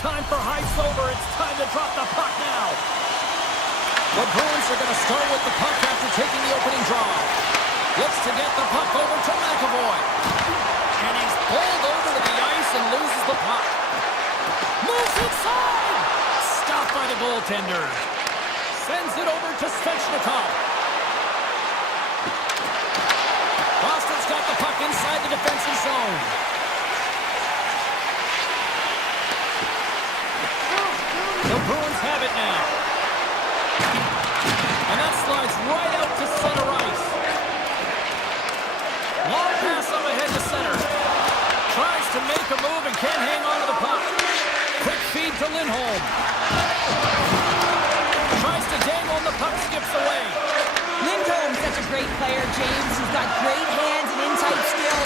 time for heights over. It's time to drop the puck now. The Bruins are going to start with the puck after taking the opening draw. Looks to get the puck over to McAvoy. And he's pulled over to the ice and loses the puck. Moves inside. Stopped by the goaltender. Sends it over to Svechnikov. Boston's got the puck inside the defensive zone. The Bruins have it now. And that slides right out to center ice. Long pass up ahead to center. Tries to make a move and can't hang on to the puck. Quick feed to Lindholm. Tries to dangle and the puck skips away. Lindholm's such a great player, James. He's got great hands and in-tight skill.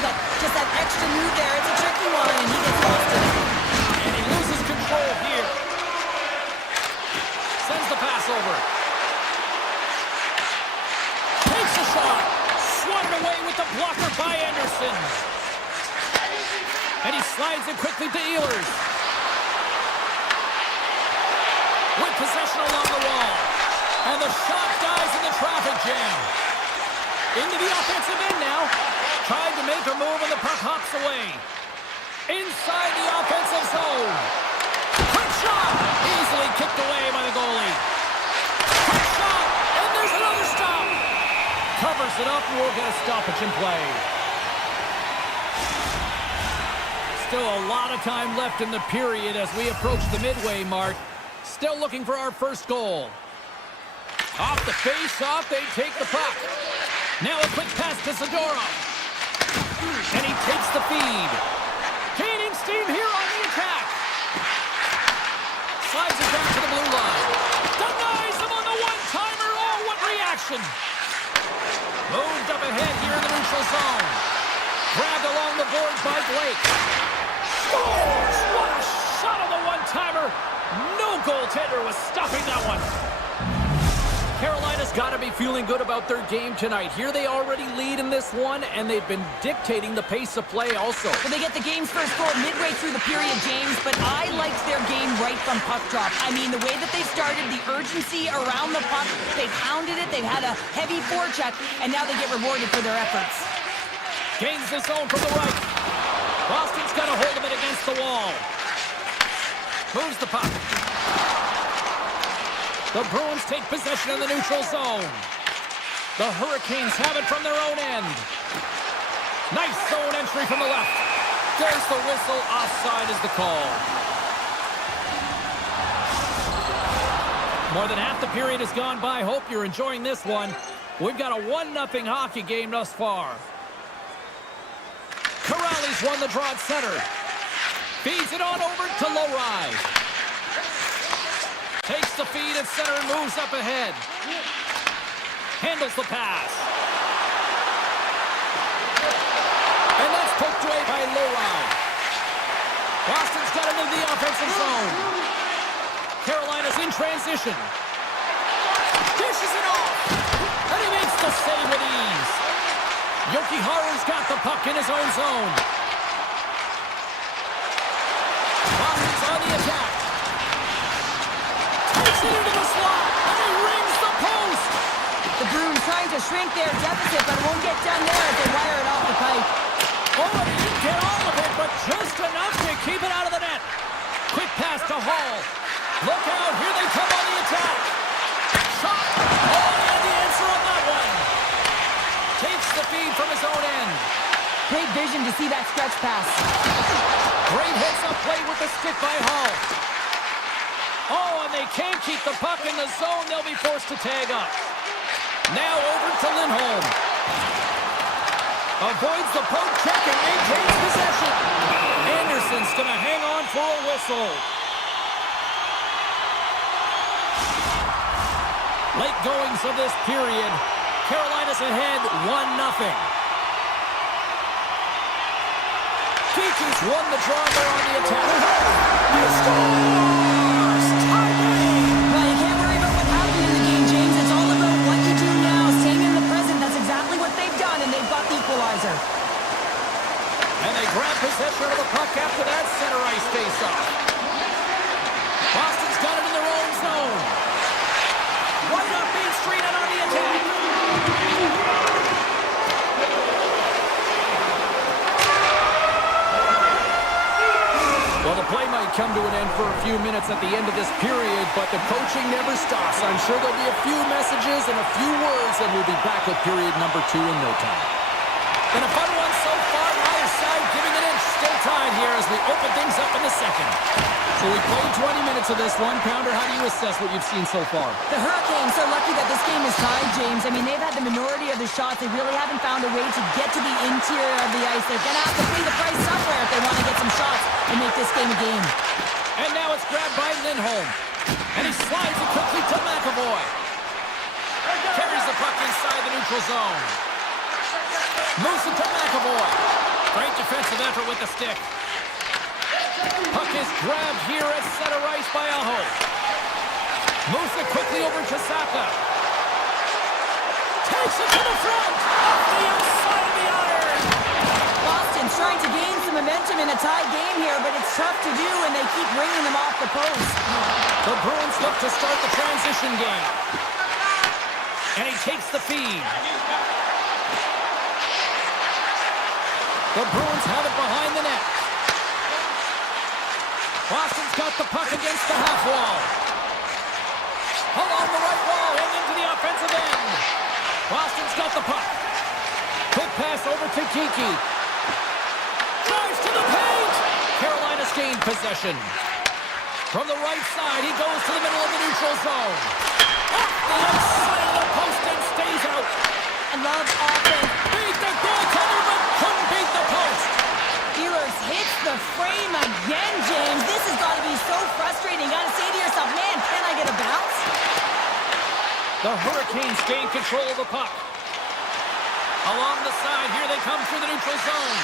Just that extra move there, it's a tricky one, and he gets lost in it. And he loses control here. Sends the pass over. Takes a shot. Swatted away with the blocker by Anderson. And he slides it quickly to Ehlers. With possession along the wall. And the shot dies in the traffic jam. Into the offensive end now. Tried to make a move and the puck hops away. Inside the offensive zone. Quick shot. Easily kicked away by the goalie. Quick shot. And there's another stop. Covers it up and we'll get a stoppage in play. Still a lot of time left in the period as we approach the midway mark. Still looking for our first goal. Off the face-off, they take the puck. Now a quick pass to Zadorov. And he takes the feed. Gaining steam here on the attack. Slides it back to the blue line. Denies him on the one-timer. Oh, what reaction. Moved up ahead here in the neutral zone. Grabbed along the boards by Blake. Scores! What a shot on the one-timer. No goaltender was stopping that one. Carolina's got to be feeling good about their game tonight. Here they already lead in this one, and they've been dictating the pace of play also. Well, they get the game's first goal midway through the period, James, but I liked their game right from puck drop. I mean, the way that they started, the urgency around the puck, they pounded it, they've had a heavy forecheck, and now they get rewarded for their efforts. Gains the zone from the right. Boston's got a hold of it against the wall. Moves the puck. The Bruins take possession in the neutral zone. The Hurricanes have it from their own end. Nice zone entry from the left. There's the whistle. Offside is the call. More than half the period has gone by. Hope you're enjoying this one. We've got a 1-0 hockey game thus far. Corrales won the draw at center. Feeds it on over to Lowry. Takes the feed at center and moves up ahead. Handles the pass. And that's poked away by Lowry. Boston's got it into the offensive zone. Carolina's in transition. Dishes it off. And he makes the save with ease. Jokiharju's got the puck in his own zone. Boston's on the attack. Takes it into the slot, and he rings the post. The Bruins trying to shrink their deficit, but it won't get done there as they wire it off the pipe. Oh, and he didn't get all of it, but just enough to keep it out of the net. Quick pass to Hall. Look out, here they come on the attack. Shot. Oh, he had the answer on that one. Takes the feed from his own end. Great vision to see that stretch pass. Great heads-up play with the stick by Hall. Oh, and they can't keep the puck in the zone. They'll be forced to tag up. Now over to Lindholm. Avoids the poke check and maintains possession. Anderson's going to hang on for a whistle. Late goings of this period. Carolina's ahead 1-0. Keegan's won the draw there on the attack. He scores! Well, you can't worry about what happened in the game, James. It's all about what you do now. Staying in the present, that's exactly what they've done, and they've got the equalizer. And they grab possession of the puck after that center ice face-off. Boston's got it in their own zone. Right off Main Street and on the attack. Well, the play might come to an end for a few minutes at the end of this period, but the coaching never stops. I'm sure there'll be a few messages and a few words, and we'll be back with period number 2 in no time. And a fun one so far, either side giving an inch. Still tied here as we open things up in the second. So we played 20 minutes of this one. Pounder, how do you assess what you've seen so far? The Hurricanes are lucky that this game is tied, James. I mean, they've had the minority of the shots. They really haven't found a way to get to the interior of the ice. They're going to have to pay the price somewhere if they want to get some shots and make this game a game. And now it's grabbed by Lindholm. And he slides it quickly to McAvoy. Carries the puck inside the neutral zone. Moves it to McAvoy. Great defensive effort with the stick. Puck is grabbed here at center ice by Aho. Moves it quickly over to Saka. Takes it to the front. Off the outside of the iron. Boston's trying to gain some momentum in a tied game here, but it's tough to do when they keep bringing them off the post. The Bruins look to start the transition game. And he takes the feed. The Bruins have it behind the net. Boston's got the puck against the half wall. Along the right wall and into the offensive end. Boston's got the puck. Quick pass over to Kiki. Drives to the paint. Carolina's gained possession. From the right side, he goes to the middle of the neutral zone. Off the outside of the post and stays out. I love offense. Beat the goaltender, but couldn't beat the post. Steelers hits the frame again, James. This has got to be so frustrating. Got to say to yourself, man, can I get a bounce? The Hurricanes gain control of the puck. Along the side, here they come through the neutral zone.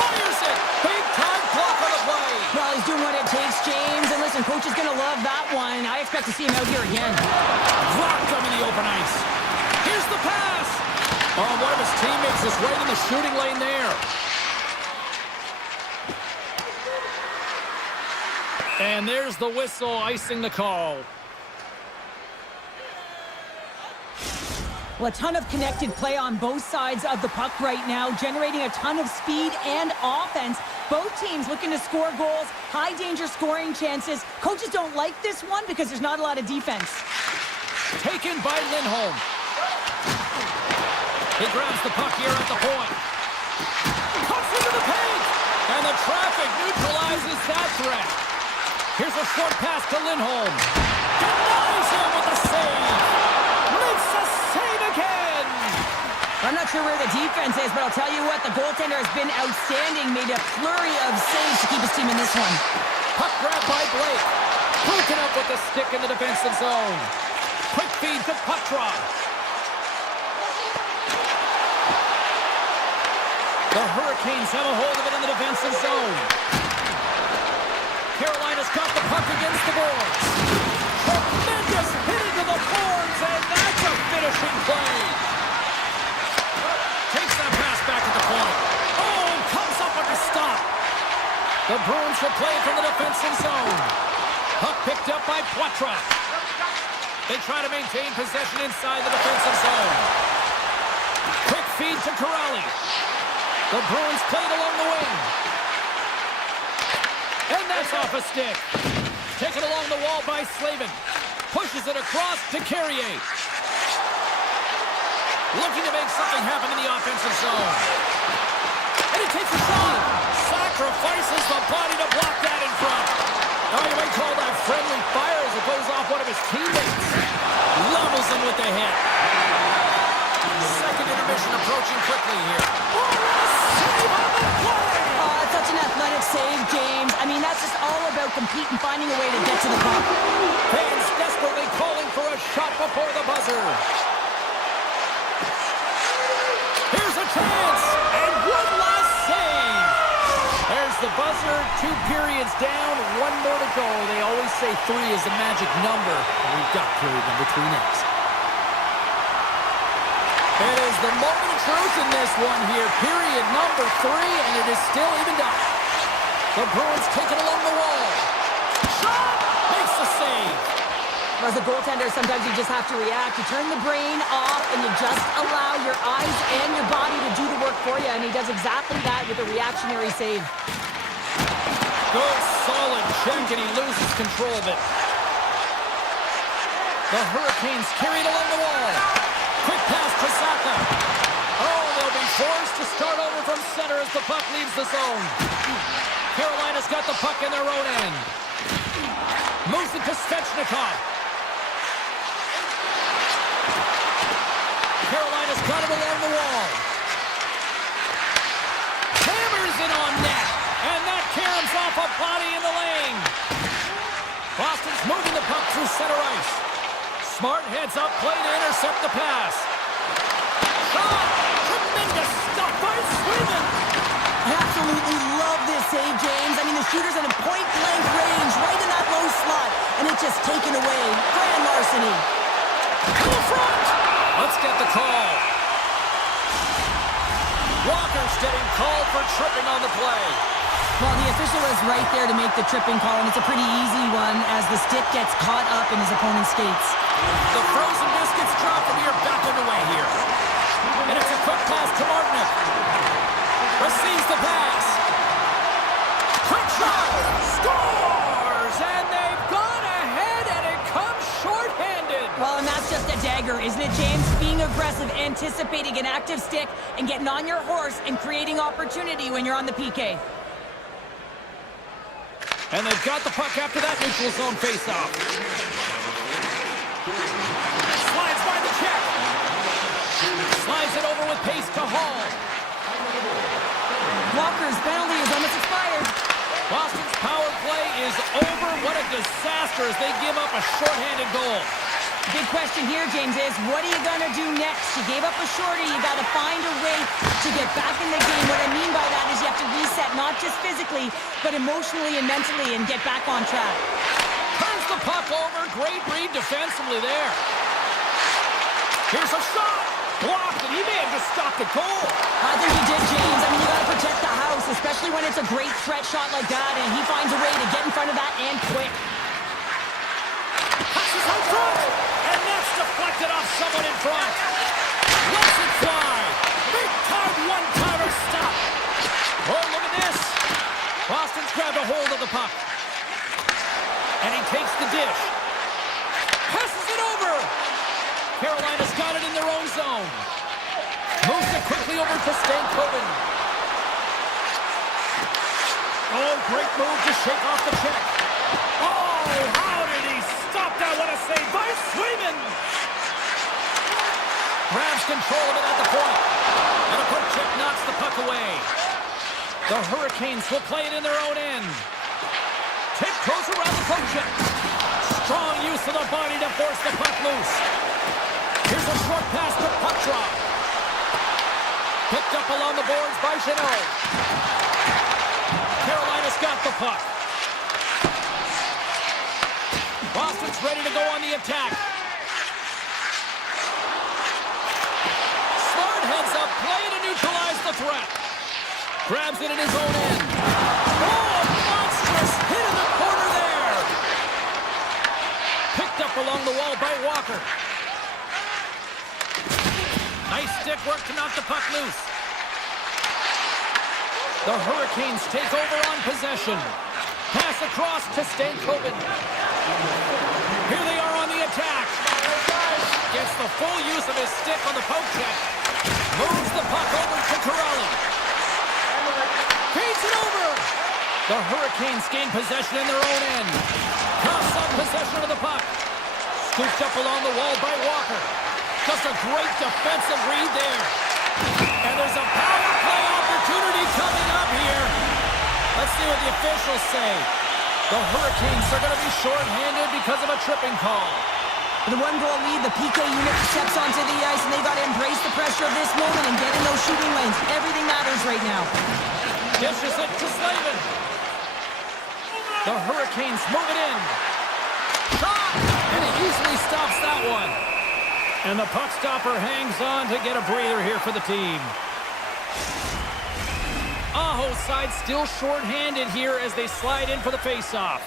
Fires it! Big time block on the play. Well, he's doing what it takes, James. And listen, coach is going to love that one. I expect to see him out here again. Blocked him in the open ice. Here's the pass. Oh, one of his teammates is right in the shooting lane there. And there's the whistle icing the call. Well, a ton of connected play on both sides of the puck right now, generating a ton of speed and offense. Both teams looking to score goals, high-danger scoring chances. Coaches don't like this one because there's not a lot of defense. Taken by Lindholm. He grabs the puck here at the point. Cuts into the paint. And the traffic neutralizes that threat. Here's a short pass to Lindholm. Denies him with a save. Makes a save again. I'm not sure where the defense is, but I'll tell you what, the goaltender has been outstanding. Made a flurry of saves to keep his team in this one. Puck grab by Blake. Broken up with the stick in the defensive zone. Quick feed to Poitras. The Hurricanes have a hold of it in the defensive zone. Carolina's got the puck against the boards. Tremendous hit into the boards, and that's a finishing play. Takes that pass back at the point. Oh, comes up with a stop. The Bruins will play from the defensive zone. Puck picked up by Poitras. They try to maintain possession inside the defensive zone. Quick feed to Corrali. The Bruins played along the wing. And that's off a stick. Taken along the wall by Slavin. Pushes it across to Carrier. Looking to make something happen in the offensive zone. And he takes a shot. Sacrifices the body to block that in front. Oh, you might call that friendly fire as it goes off one of his teammates. Levels him with the hit. Second intermission approaching quickly here. Such an athletic save, James. I mean, that's just all about competing, finding a way to get to the puck. Fans desperately calling for a shot before the buzzer. Here's a chance, and one last save. There's the buzzer, 2 periods down, 1 more to go. They always say 3 is the magic number, and we've got period number 3 next. It is the moment of truth in this one here. Period number 3, and it is still evened up. The Bruins take it along the wall. shot! Makes the save. As a goaltender, sometimes you just have to react. You turn the brain off and you just allow your eyes and your body to do the work for you, and he does exactly that with a reactionary save. Good, solid check, and he loses control of it. The Hurricanes carried along the wall. Quick pass to Saka. Oh, they'll be forced to start over from center as the puck leaves the zone. Carolina's got the puck in their own end. Moves it to Svechnikov. Carolina's got it along the wall. Hammers it on net. And that caroms off a body in the lane. Boston's moving the puck through center ice. Smart heads up play to intercept the pass. Shot! Tremendous stuff by Sweden! I absolutely love this save, James. I mean, the shooter's in a point-blank range, right in that low slot, and it's just taken away. Grand larceny. To the front! Let's get the call. Walker's getting called for tripping on the play. Well, the official is right there to make the tripping call, and it's a pretty easy one as the stick gets caught up in his opponent's skates. The frozen biscuits drop from here back underway here. And it's a quick pass to Martinick. Receives the pass. Quick shot! Scores! And they've gone ahead, and it comes shorthanded. Well, and that's just a dagger, isn't it, James? Being aggressive, anticipating an active stick, and getting on your horse and creating opportunity when you're on the PK. And they've got the puck after that neutral zone faceoff. Slides by the check. Slides it over with pace to Hall. Walker's penalty is almost expired. Boston's power play is over. What a disaster as they give up a shorthanded goal. Big question here, James, is what are you going to do next? You gave up a shorty. You got to find a way to get back in the game. What I mean by that is you have to reset, not just physically, but emotionally and mentally, and get back on track. Turns the puck over. Great read defensively there. Here's a shot. Blocked, and he may have just stopped a goal. I think he did, James. I mean, you got to protect the house, especially when it's a great threat shot like that, and he finds a way to get in front of that and quick. Passes out front, and that's deflected off someone in front. Lets it fly. Big time one-timer stop. Oh, look at this. Boston's grabbed a hold of the puck. And he takes the dish. Passes it over. Carolina's got it in their own zone. Moves it quickly over to Stankoven. Oh, great move to shake off the check. Oh, how did he stop that? What a save by Sweden! Grabs control of it at the point. And a poke check knocks the puck away. The Hurricanes will play it in their own end. Tip goes around the poke check. Strong use of the body to force the puck loose. Here's a short pass to puck drop. Picked up along the boards by Jeannot. Carolina's got the puck. Boston's ready to go on the attack. Smart heads up play to neutralize the threat. Grabs it in his own end. Oh, monstrous hit in the corner there. Picked up along the wall by Walker. Nice stick work to knock the puck loose. The Hurricanes take over on possession. Pass across to Stankoven. Here they are on the attack. Gets the full use of his stick on the poke check. Moves the puck over to Corelli. Feeds it over. The Hurricanes gain possession in their own end. Cuffs up possession of the puck. Scooped up along the wall by Walker. Just a great defensive read there. And there's a power play opportunity coming up here. Let's see what the officials say. The Hurricanes are going to be shorthanded because of a tripping call. The one-goal lead, the PK unit steps onto the ice, and they got to embrace the pressure of this moment and get in those shooting lanes. Everything matters right now. Dishes it to Slavin. The Hurricanes move it in. Shot! And he easily stops that one. And the puck stopper hangs on to get a breather here for the team. Aho's side still shorthanded here as they slide in for the faceoff.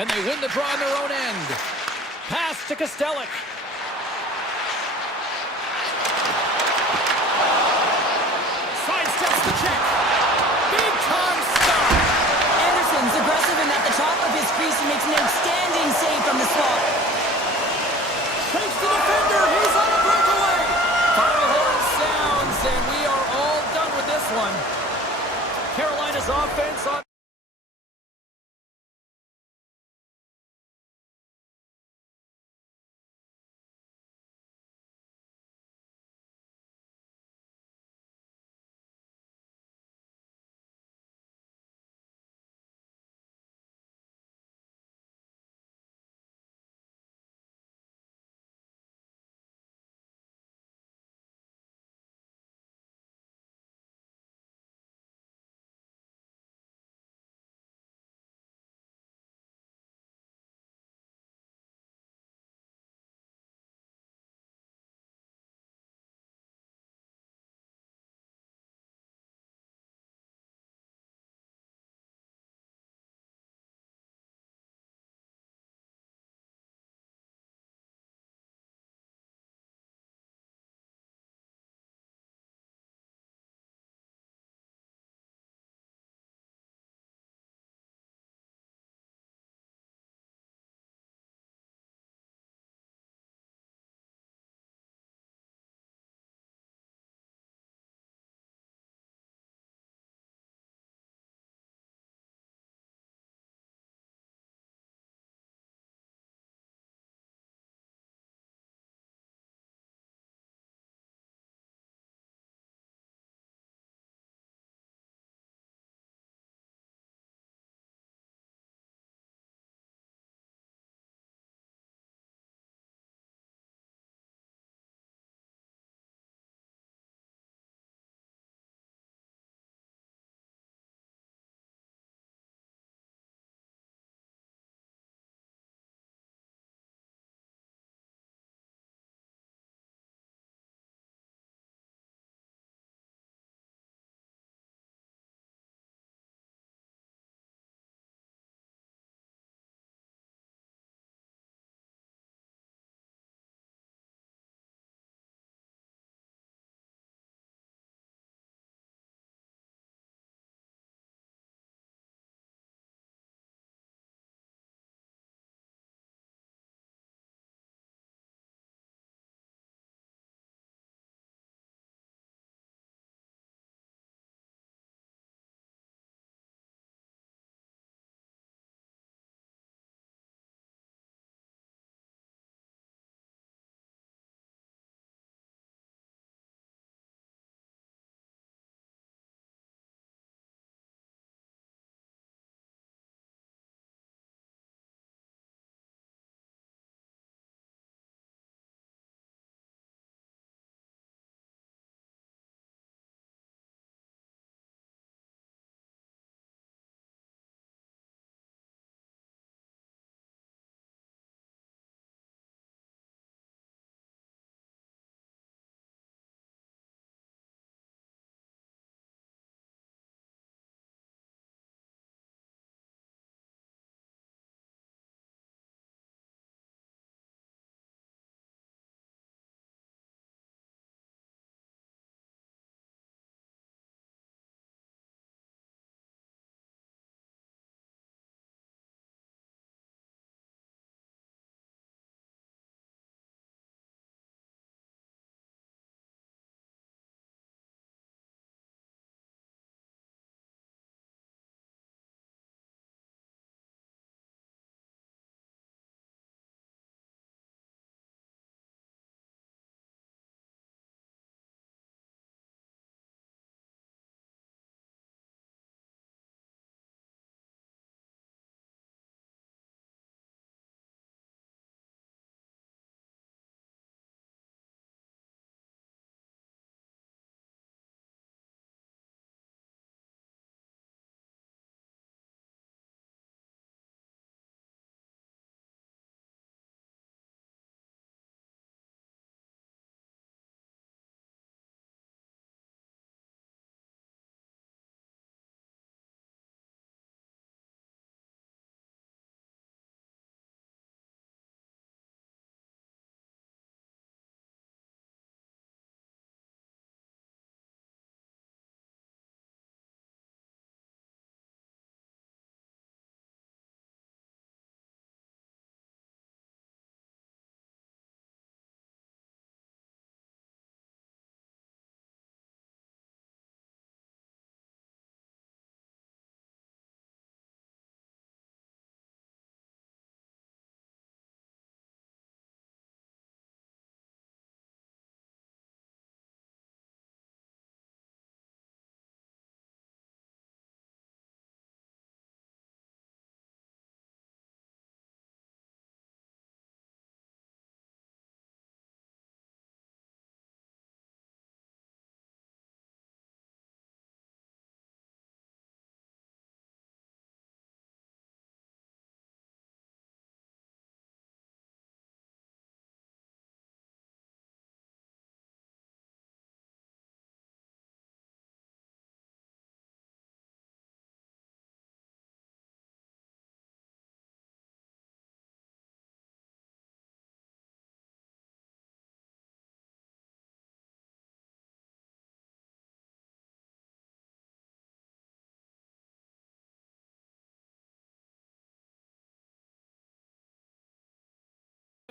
And they win the draw on their own end. Pass to Kostelic. Sidesteps the check. Big time stop. Anderson's aggressive and at the top of his crease and makes an outstanding save from the slot. Takes the defender. He's on a breakaway. Final horn sounds, and we are all done with this one. Carolina's offense on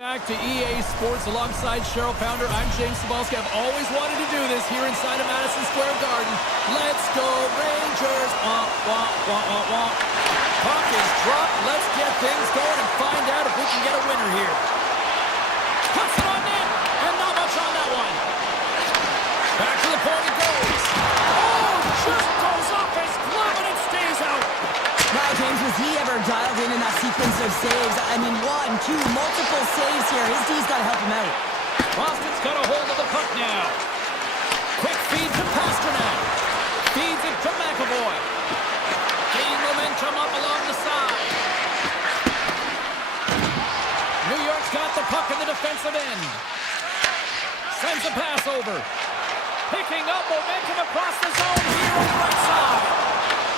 Back to EA Sports alongside Cheryl Pounder. I'm James Cybulski. I've always wanted to do this here inside of Madison Square Garden. Let's go Rangers! Wah, wah, wah, wah, wah. Puck is dropped. Let's get things going and find out if we can get a winner here. Puts it on net, and not much on that one. Back to the point it goes. Oh, just goes off his glove and it stays out. Wow, James, was he ever dialed in that sequence of saves? I mean, 1, 2, multiple saves here. His D's got to help him out. Boston's got a hold of the puck now. Quick feed to Pasternak. Feeds it to McAvoy. Gaining momentum up along the side. New York's got the puck in the defensive end. Sends a pass over. Picking up momentum across the zone here on the right side.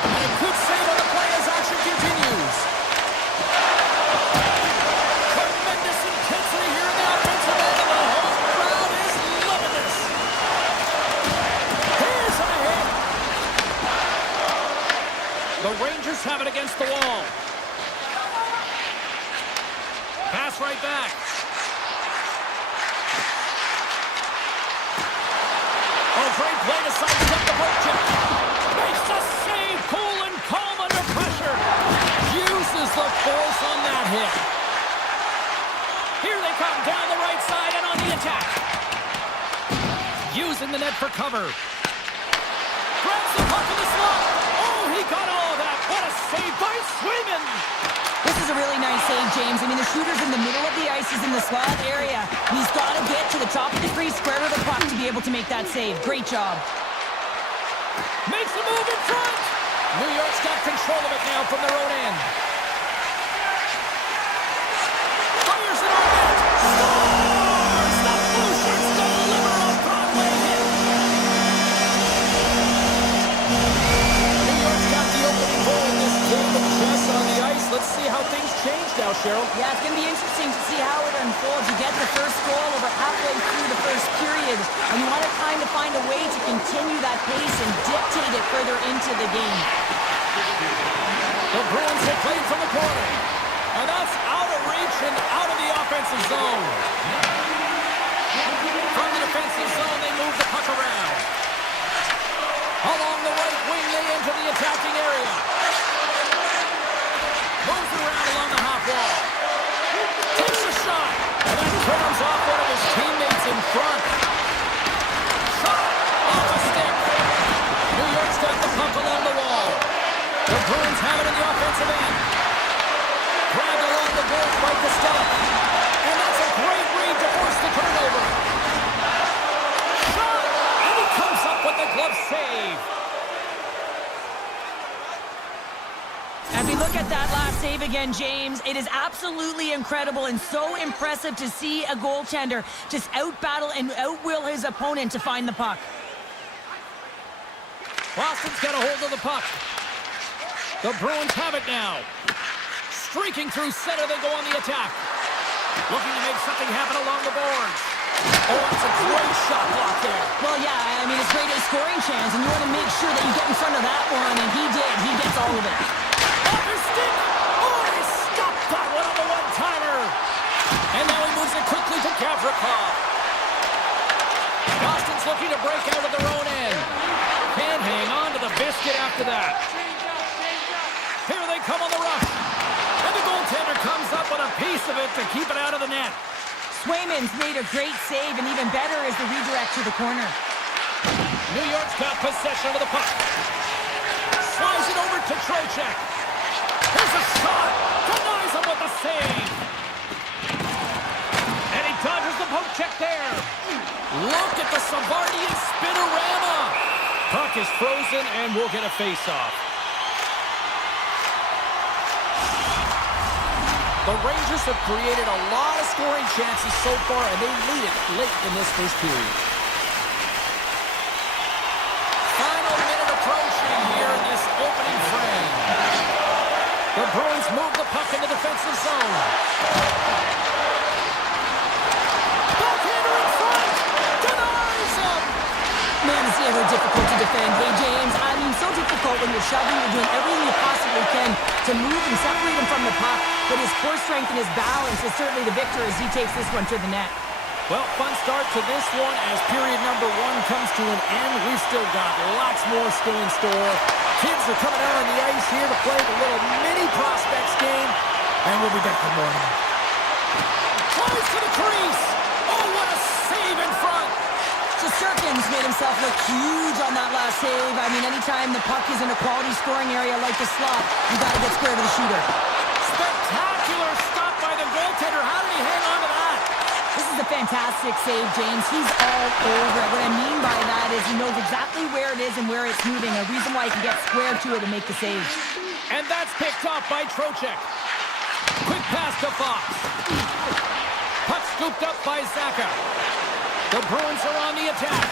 And a good save on the play as action continues. Tremendous intensity here in the offensive end, and the home crowd is loving this. Here's a hit. The Rangers have it against the wall. Pass right back. Oh, great play to sidestep the poke check. Makes the save, cool and calm under pressure. Uses the force on that hit. Here they come down the right side and on the attack. Using the net for cover. Grabs the puck in the slot. Oh, he got all of that. What a save by Swayman. This is a really nice save, James. I mean, the shooter's in the middle of the ice. He's in the slot area. He's got to get to the top of the crease, square of the puck to be able to make that save. Great job. Makes the move in front. New York's got control of it now from their own end. Fires it on net. Scores! The Blue Shirts deliver a Broadway hit. New York's got the opening goal in this game of chess on the ice. Let's see how things change now, Cheryl. Yeah, it's going to be interesting to see how it unfolds. You get the first goal over halfway through the first period, and you want to kind of find a way to continue that pace and dictate it further into the game. The Bruins have played from the corner, and that's out of reach and out of the offensive zone. From the defensive zone, they move the puck around. Along the right wing, they enter the attacking area. Moves it around along the half wall. Takes a shot, and that turns off one of his teammates in front. Shot off a stick. New York's got the puck along the wall. The Bruins have it in the offensive end. Grabbed along the boards by Costello. And that's a great read to force the turnover. Shot! And he comes up with the glove save. As we look at that last save again, James, it is absolutely incredible and so impressive to see a goaltender just outbattle and outwill his opponent to find the puck. Boston's got a hold of the puck. The Bruins have it now. Streaking through center, they go on the attack. Looking to make something happen along the boards. Oh, that's a great shot block there. Well, yeah, I mean, it's great at scoring chance, and you want to make sure that you get in front of that one, and he did. He gets all of it. Off his stick. Oh, he stopped that one on the one-timer. And now he moves it quickly to Gavrikov. Boston's looking to break out of their own end. Can't hang on to the biscuit after that. Here they come on the rush. And the goaltender comes up with a piece of it to keep it out of the net. Swayman's made a great save, and even better is the redirect to the corner. New York's got possession of the puck. Slides it over to Trocheck. Here's a shot. Denies him with the save. And he dodges the poke check there. Look at the Savardian spinorama. Puck is frozen, and we'll get a face-off. The Rangers have created a lot of scoring chances so far, and they lead it late in this first period. Final minute approaching here in this opening frame. The Bruins move the puck in the defensive zone. Backhander in front! Denies him! Man, is he ever difficult to defend. Hey, James, I mean, so difficult when you're shoving, you're doing everything you possibly absolutely can to move and separate him from the puck, but his core strength and his balance is certainly the victor as he takes this one to the net. Well, fun start to this one as period number 1 comes to an end. We've still got lots more still in store. Kids are coming out on the ice here to play the little mini prospects game, and we'll be back for more. Tries to the crease. Oh, what a save in front. Shesterkin's made himself look huge on that last save. I mean, anytime the puck is in a quality scoring area like the slot, you got to get square to the shooter. Spectacular stop by the goaltender. How did he hang on to that? This is a fantastic save, James. He's all over it. What I mean by that is he knows exactly where it is and where it's moving, a reason why he can get square to it and make the save. And that's picked off by Trocheck. Quick pass to Fox. Puck scooped up by Zaka. The Bruins are on the attack.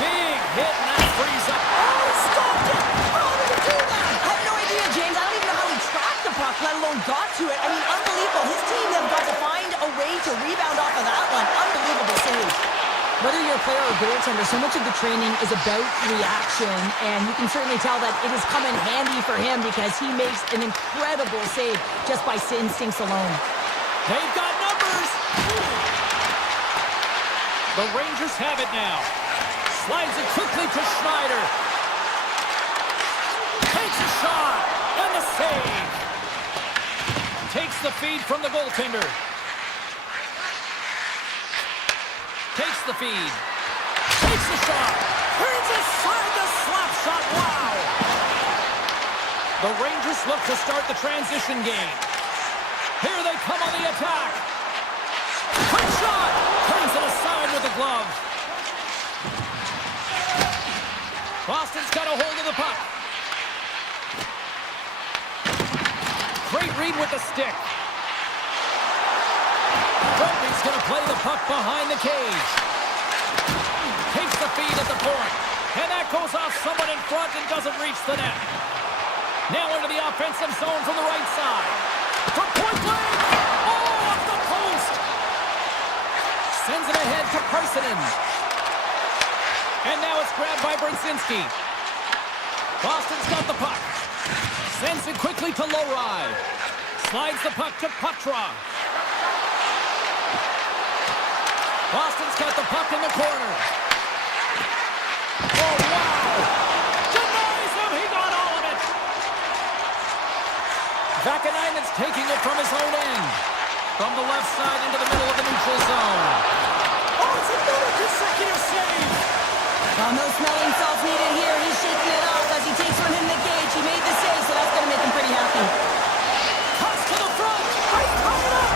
Big hit, and that frees up. Oh, he stopped it! How did he do that? I have no idea, James. I don't even know how he tracked the puck, let alone got to it. I mean, unbelievable. His team have got to find a way to rebound off of that one. Unbelievable save. Whether you're a player or goaltender, so much of the training is about reaction, and you can certainly tell that it has come in handy for him because he makes an incredible save just by instincts alone. They've got numbers. The Rangers have it now. Slides it quickly to Schneider. Takes a shot, and the save. Takes the feed from the goaltender. Takes the feed. Takes the shot. Turns aside the slap shot. Wow. The Rangers look to start the transition game. Here they come on the attack. Quick shot. Turns it aside with the glove. Boston's got a hold of the puck. Great read with the stick. Brumby's going to play the puck behind the cage. Takes the feed at the point. And that goes off someone in front and doesn't reach the net. Now into the offensive zone from the right side. For point blank. Oh, off the post. Sends it ahead to Parsonen. And now it's grabbed by Brzezinski. Boston's got the puck. Sends it quickly to Lowry. Slides the puck to Patra. Boston's got the puck in the corner. Oh, wow! Denies him! He got all of it! Vakanainen's taking it from his own end. From the left side into the middle of the neutral zone. Oh, it's another consecutive save! No smelling salts needed here. He's shaking it off as he takes one in the gauge. He made the save, so that's going to make him pretty happy. Cuts to the front! They tie it up!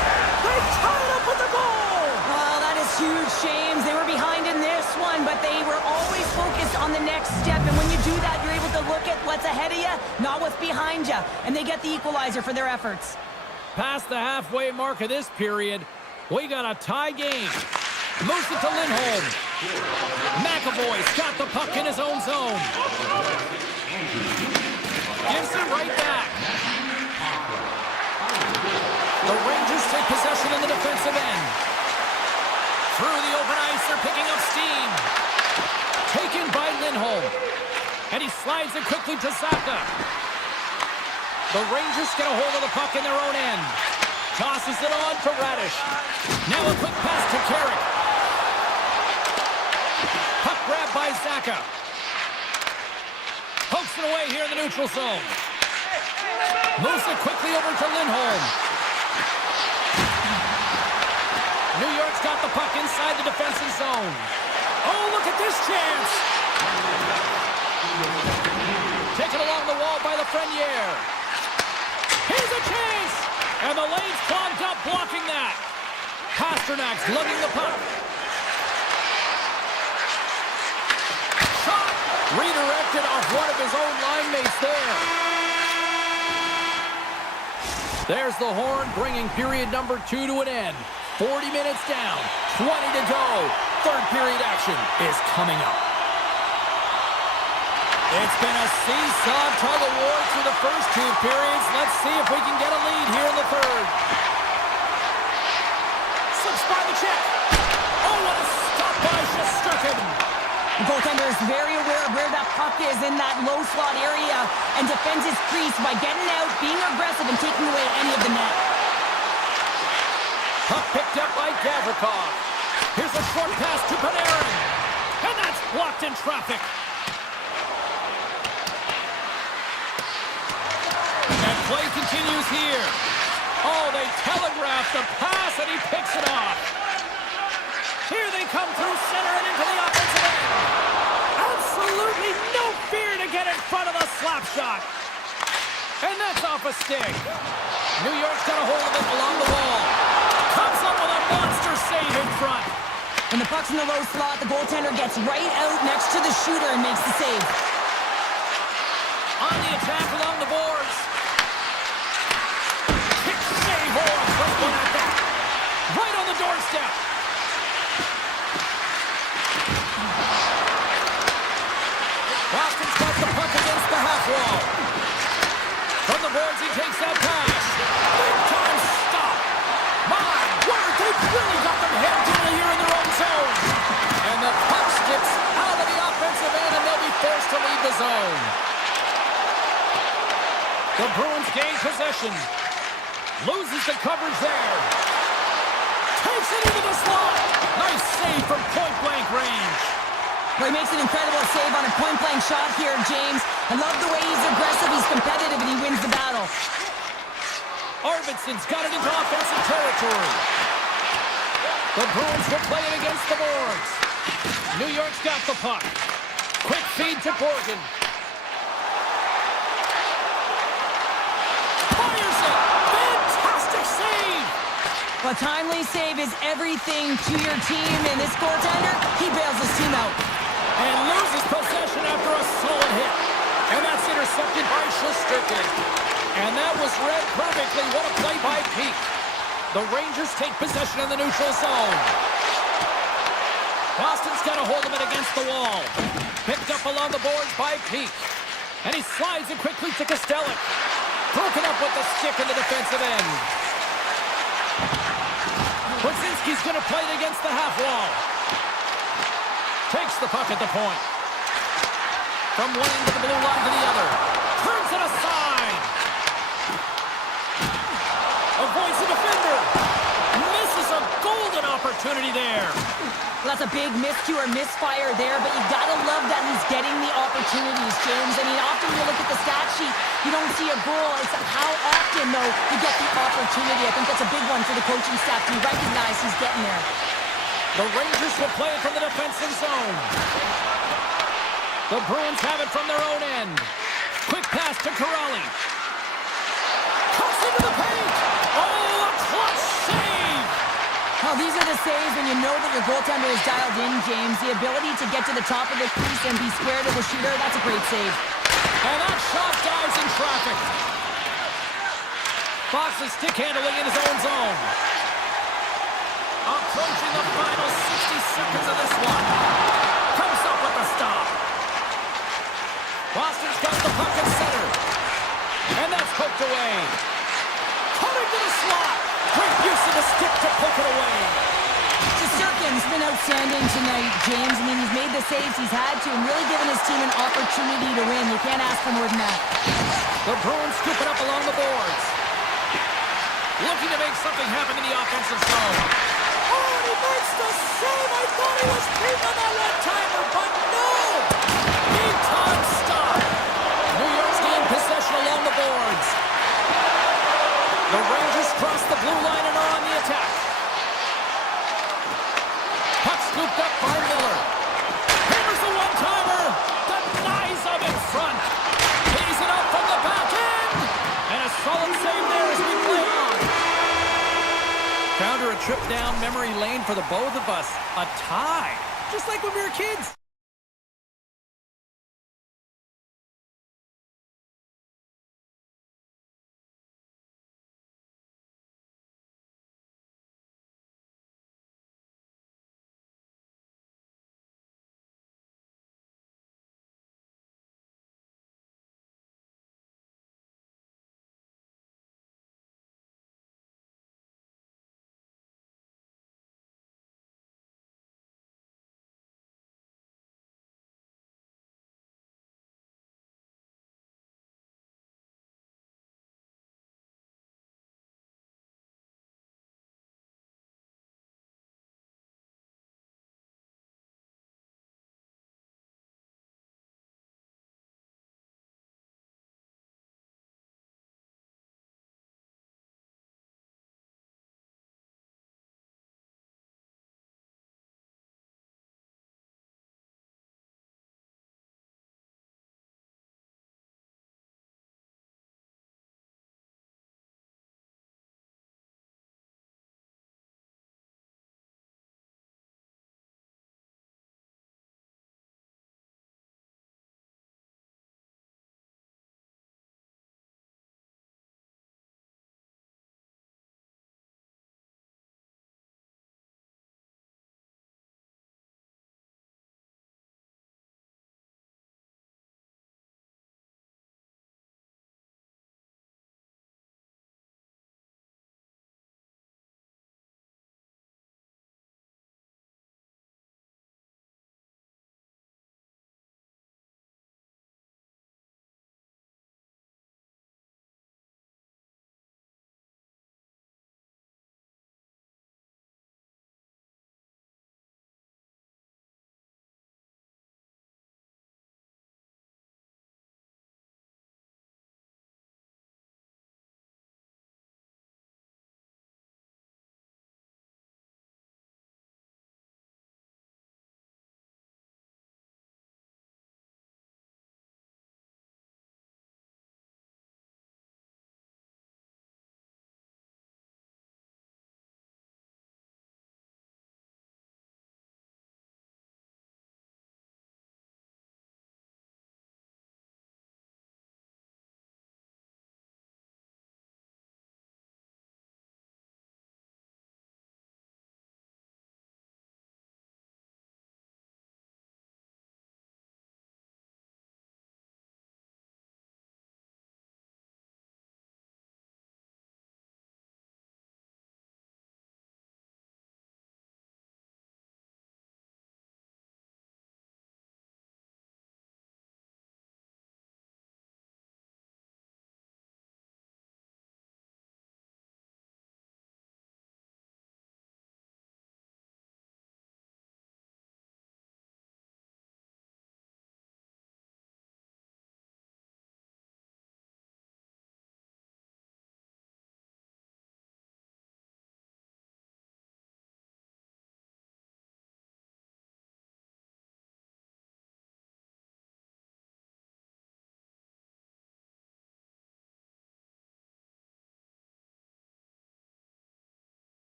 They tie it up with the goal! Well, that is huge, James. They were behind in this one, but they were always focused on the next step. And when you do that, you're able to look at what's ahead of you, not what's behind you. And they get the equalizer for their efforts. Past the halfway mark of this period, we got a tie game. Moves it to Lindholm. McAvoy's got the puck in his own zone. Gives it right back. The Rangers take possession in the defensive end. Through the open ice, they're picking up steam. Taken by Lindholm. And he slides it quickly to Zapka. The Rangers get a hold of the puck in their own end. Tosses it on to Radish. Now a quick pass to Carrick. Puck grabbed by Zaka. Pokes it away here in the neutral zone. Moves it quickly over to Lindholm. New York's got the puck inside the defensive zone. Oh, look at this chance! Taken along the wall by Lafreniere. Here's a chance! And the lane's clogged up, blocking that. Pasternak's lugging the puck. Shot! Redirected off one of his own line mates there. There's the horn, bringing period number 2 to an end. 40 minutes down, 20 to go. Third period action is coming up. It's been a seesaw tug of war through the first 2 periods. Let's see if we can get a lead here in the third. Slips by the check. Oh, what a stop by Shesterkin. The goaltender is very aware of where that puck is in that low slot area and defends his crease by getting out, being aggressive, and taking away any of the net. Puck picked up by Gavrikov. Here's a short pass to Panarin. And that's blocked in traffic. And play continues here. Oh, they telegraph the pass, and he picks it off. Here they come through center and into the offensive end. Absolutely no fear to get in front of the slap shot. And that's off a stick. New York's got a hold of it along the wall. Comes up with a monster save in front. When the puck's in the low slot, the goaltender gets right out next to the shooter and makes the save. On the attack along the boards. Kick save, oh, first one at that. Right on the doorstep. Boston's got the puck against the half wall. From the boards, he takes that pass. Big time stop. My word, they've really got them hemmed in here in their own zone. And the puck skips out of the offensive end, and they'll be forced to leave the zone. The Bruins gain possession. Loses the coverage there. Takes it into the slot. Nice save from point-blank range. Well, he makes an incredible save on a point-blank shot here, James. I love the way he's aggressive, he's competitive, and he wins the battle. Arvidsson's got it into offensive territory. The Bruins will play it against the boards. New York's got the puck. Quick feed to Borgen. Fires it! Fantastic save! A timely save is everything to your team, and this goaltender, he bails his team out. And loses possession after a solid hit. And that's intercepted by Shesterkin. And that was read perfectly. What a play by Peak. The Rangers take possession in the neutral zone. Boston's got a hold of it against the wall. Picked up along the boards by Peak. And he slides it quickly to Kostelic. Broken up with the stick in the defensive end. Brzezinski's going to play it against the half wall. Takes the puck at the point. From one end of the blue line to the other. Turns it aside. Avoids the defender. Misses a golden opportunity there. Well, that's a big miscue or misfire there, but you gotta love that he's getting the opportunities, James. I mean, often you look at the stat sheet, you don't see a goal. It's how often, though, you get the opportunity. I think that's a big one for the coaching staff to recognize he's getting there. The Rangers will play it from the defensive zone. The Bruins have it from their own end. Quick pass to Corrali. Cuts into the paint. Oh, a clutch save. Well, these are the saves when you know that your goaltender is dialed in, James. The ability to get to the top of the crease and be square to the shooter, that's a great save. And that shot dives in traffic. Fox is stick handling in his own zone. Approaching the final 60 seconds of this one. Comes up with the stop. Boston's got the puck in center. And that's poked away. Coming to the slot. Great use of the stick to poke it away. Shesterkin's been outstanding tonight, James. I mean, he's made the saves he's had to and really given his team an opportunity to win. You can't ask for more than that. The Bruins scoop it up along the boards. Looking to make something happen in the offensive zone. Oh, and he makes the save. I thought he was beat on that one-timer, but no! Big time stop. New York's gained possession along the boards. The Rangers cross the blue line and are on the attack. Puck scooped up by Miller. Hammers the one-timer. Denies him in front. Pays it up from the back end. And a solid save there as we play on. Counter a trip down memory lane for the both of us. A tie. Just like when we were kids.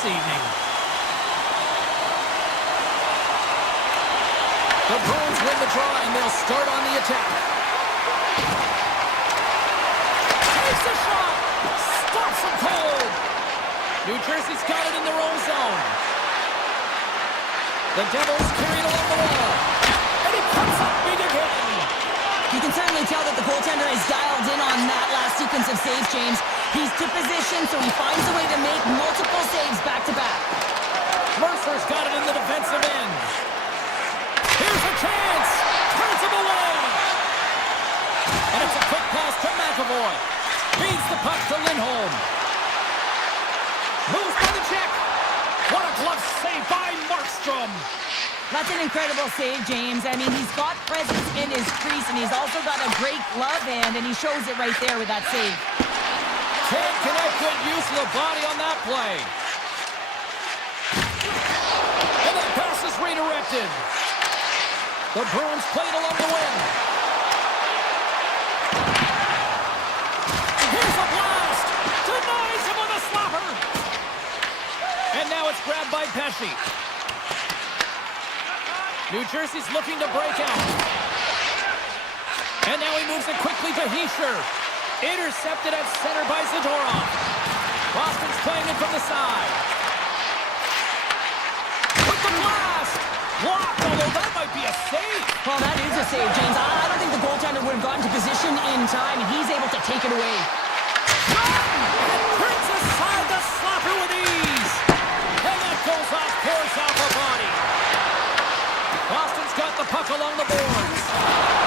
this evening. The Bruins win the draw, and they'll start on the attack. Takes a shot! Stops him cold! New Jersey's got it in their own zone. The Devils carry it along the wall. And he comes up big again! You can certainly tell that the goaltender is dialed in on that last sequence of saves, James. He's to position, so he finds a way to make multiple saves back-to-back. Mercer's got it in the defensive end. Here's a chance! Turns him away! And it's a quick pass to McAvoy. Feeds the puck to Lindholm. Moves by the check. What a glove save by Markstrom! That's an incredible save, James. I mean, he's got presence in his crease, and he's also got a great glove hand, and he shows it right there with that save. Can't connect, good use of the body on that play. And that pass is redirected. The Bruins played along the wing. Here's a blast! Denies him with a slapper! And now it's grabbed by Pesci. New Jersey's looking to break out. And now he moves it quickly to Hischier. Intercepted at center by Zadorov. Boston's playing it from the side. With the blast! Blocked, although that might be a save. Well, that is a save, James. I don't think the goaltender would have gotten to position in time, and he's able to take it away. And brings aside the slapper with ease. And that goes off, pours off a body. Boston's got the puck along the boards.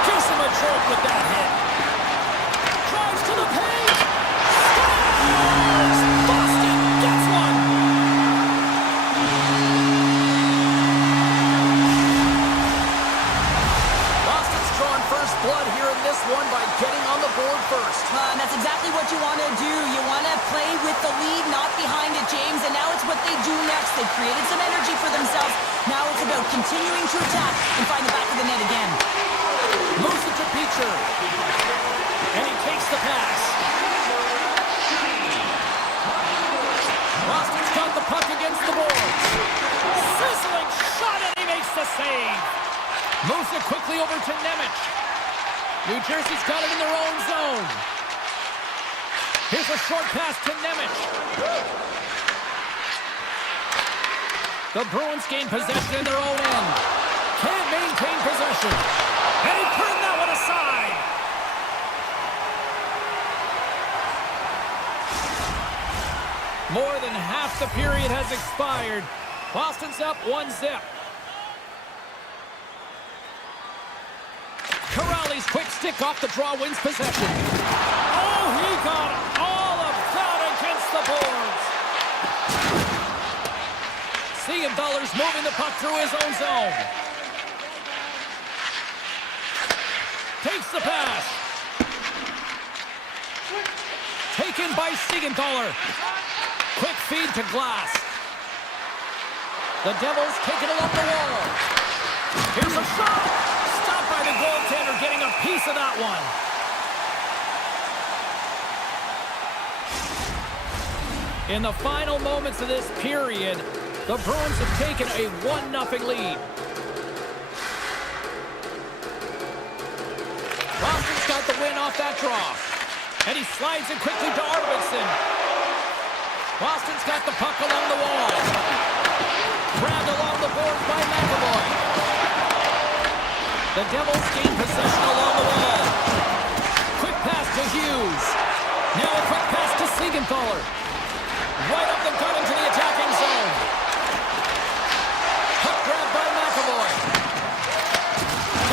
Gives him a jolt with that hit. Drives to the paint. Scores! Boston gets one. Boston's drawn first blood here in this one by getting on the board first. That's exactly what you want to do. You want to play with the lead, not behind it, James. And now it's what they do next. They've created some energy for themselves. Now it's about continuing to attack and find the back of the net again. Moves it to Peacher. And he takes the pass. Boston's got the puck against the boards. Sizzling shot, and he makes the save. Moves it quickly over to Nemec. New Jersey's got it in their own zone. Here's a short pass to Nemec. The Bruins gain possession in their own end. Can't maintain possession. And he turned that one aside. More than half the period has expired. Boston's up 1-0. Corrali's quick stick off the draw wins possession. Oh, he got all of that against the boards. Siegenthaler's moving the puck through his own zone. Takes the pass. Taken by Siegenthaler. Quick feed to Glass. The Devils take it along the wall. Here's a shot. Stopped by the goaltender, getting a piece of that one. In the final moments of this period, the Bruins have taken a 1-0 lead. Boston's got the win off that draw. And he slides it quickly to Arvidsson. Boston's got the puck along the wall. Grabbed along the boards by McAvoy. The Devils gain possession along the wall. Quick pass to Hughes. Now a quick pass to Siegenthaler. Right up the gut into the attacking zone. Puck grabbed by McAvoy.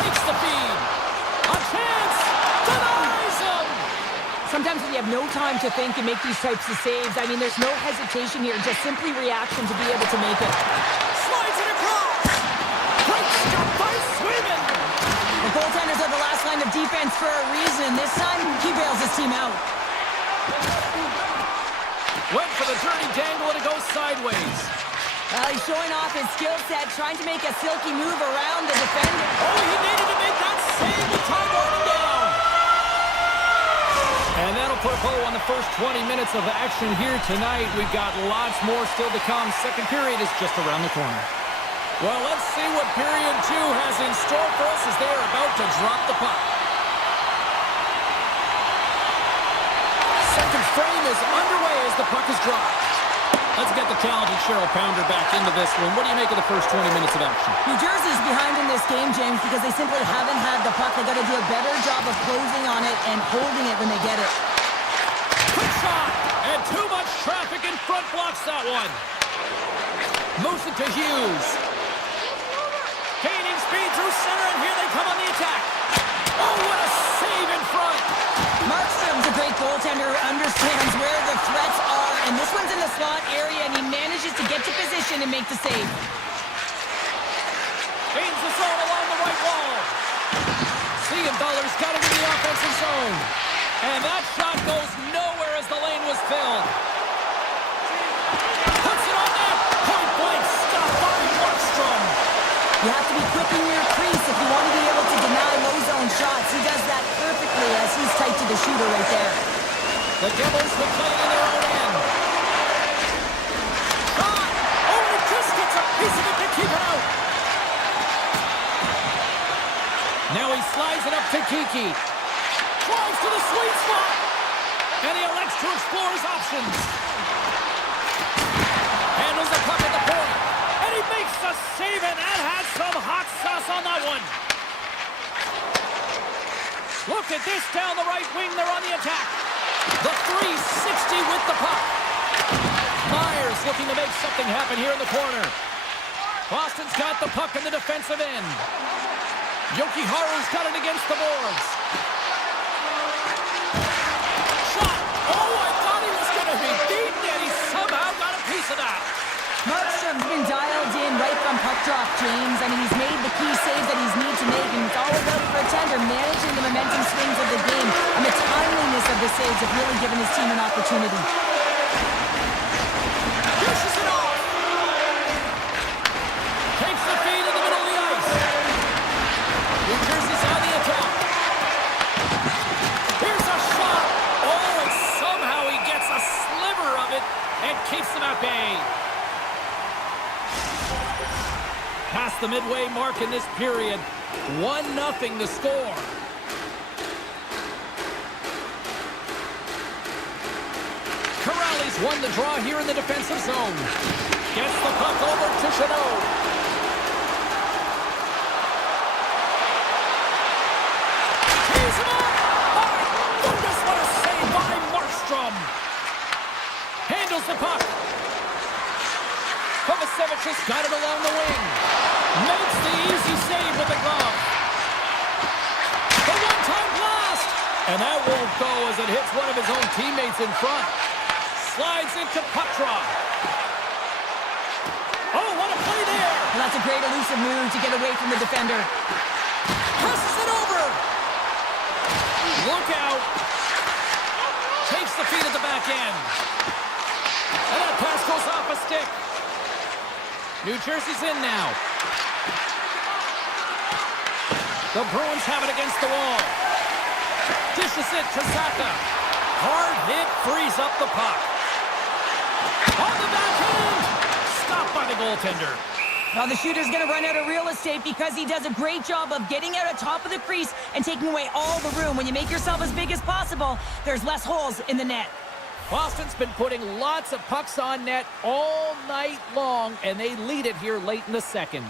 Takes the feed. A chance! Denies him! Sometimes when you have no time to think and make these types of saves, I mean, there's no hesitation here, just simply reaction to be able to make it. Slides it across! Great stop by Sweden! The goaltenders are the last line of defense for a reason. This time, he bails his team out. Went for the dirty dangle and it goes sideways. He's showing off his skill set, trying to make a silky move around the defender. Oh, he needed to make that save with time winding down. And that'll put a bow on the first 20 minutes of action here tonight. We've got lots more still to come. Second period is just around the corner. Well, let's see what period 2 has in store for us as they are about to drop the puck. Second frame is underway as the puck is dropped. Let's get the talented Cheryl Pounder back into this one. What do you make of the first 20 minutes of action? New Jersey's behind in this game, James, because they simply haven't had the puck. They got to do a better job of closing on it and holding it when they get it. Quick shot! And too much traffic in front blocks that one. Moves it to Hughes. Gaining speed through center, and here they come on the attack. Oh, what a save in front! Markstrom's a great goaltender who understands where the threats are, and this one's in the slot area, and he manages to get to position and make the save. Gains the zone along the right wall. Siegenthaler's got it in the offensive zone. And that shot goes nowhere as the lane was filled. Puts it on net. Point blank stop by Markstrom. You have to be quick in your crease if you want to be able to deny low zone shots. He does that perfectly as he's tight to the shooter right there. The Devils will play it in their own end. Shot! Oh, he just gets a piece of it to keep it out. Now he slides it up to Kiki. Drives to the sweet spot. And he elects to explore his options. Handles the puck at the point. And he makes the save, and that had some hot sauce on that one. Look at this down the right wing. They're on the attack. The 360 with the puck. Myers looking to make something happen here in the corner. Boston's got the puck in the defensive end. Jokiharu's got it against the boards. Shot! Oh, I thought he was going to be beaten, and he somehow got a piece of that. Markstrom's been dialed in right from puck drop, James. I mean, he's made the key saves that he's need to make, and it's all about for a tender, managing the momentum swings of the game, and the timeliness of the saves have really given his team an opportunity. Pushes it off. Takes the feed in the middle of the ice. New Jersey's on the attack. Here's a shot. Oh, and somehow he gets a sliver of it and keeps them at bay. Past the midway mark in this period. 1-0 the score. Corrales won the draw here in the defensive zone. Gets the puck over to Chanot. Tees him up! My goodness, what a save by Markstrom! Handles the puck. Kovacevic has got it along the wing. Makes the easy save with the glove. The one-time blast! And that won't go as it hits one of his own teammates in front. Slides into puck drop. Oh, what a play there! Well, that's a great elusive move to get away from the defender. Presses it over. Look out. Takes the feed at the back end. And that pass goes off a stick. New Jersey's in now. The Bruins have it against the wall. Dishes it to Saka. Hard hit frees up the puck. On the backhand. Stopped by the goaltender. Now the shooter's going to run out of real estate because he does a great job of getting out of top of the crease and taking away all the room. When you make yourself as big as possible, there's less holes in the net. Boston's been putting lots of pucks on net all night long, and they lead it here late in the second.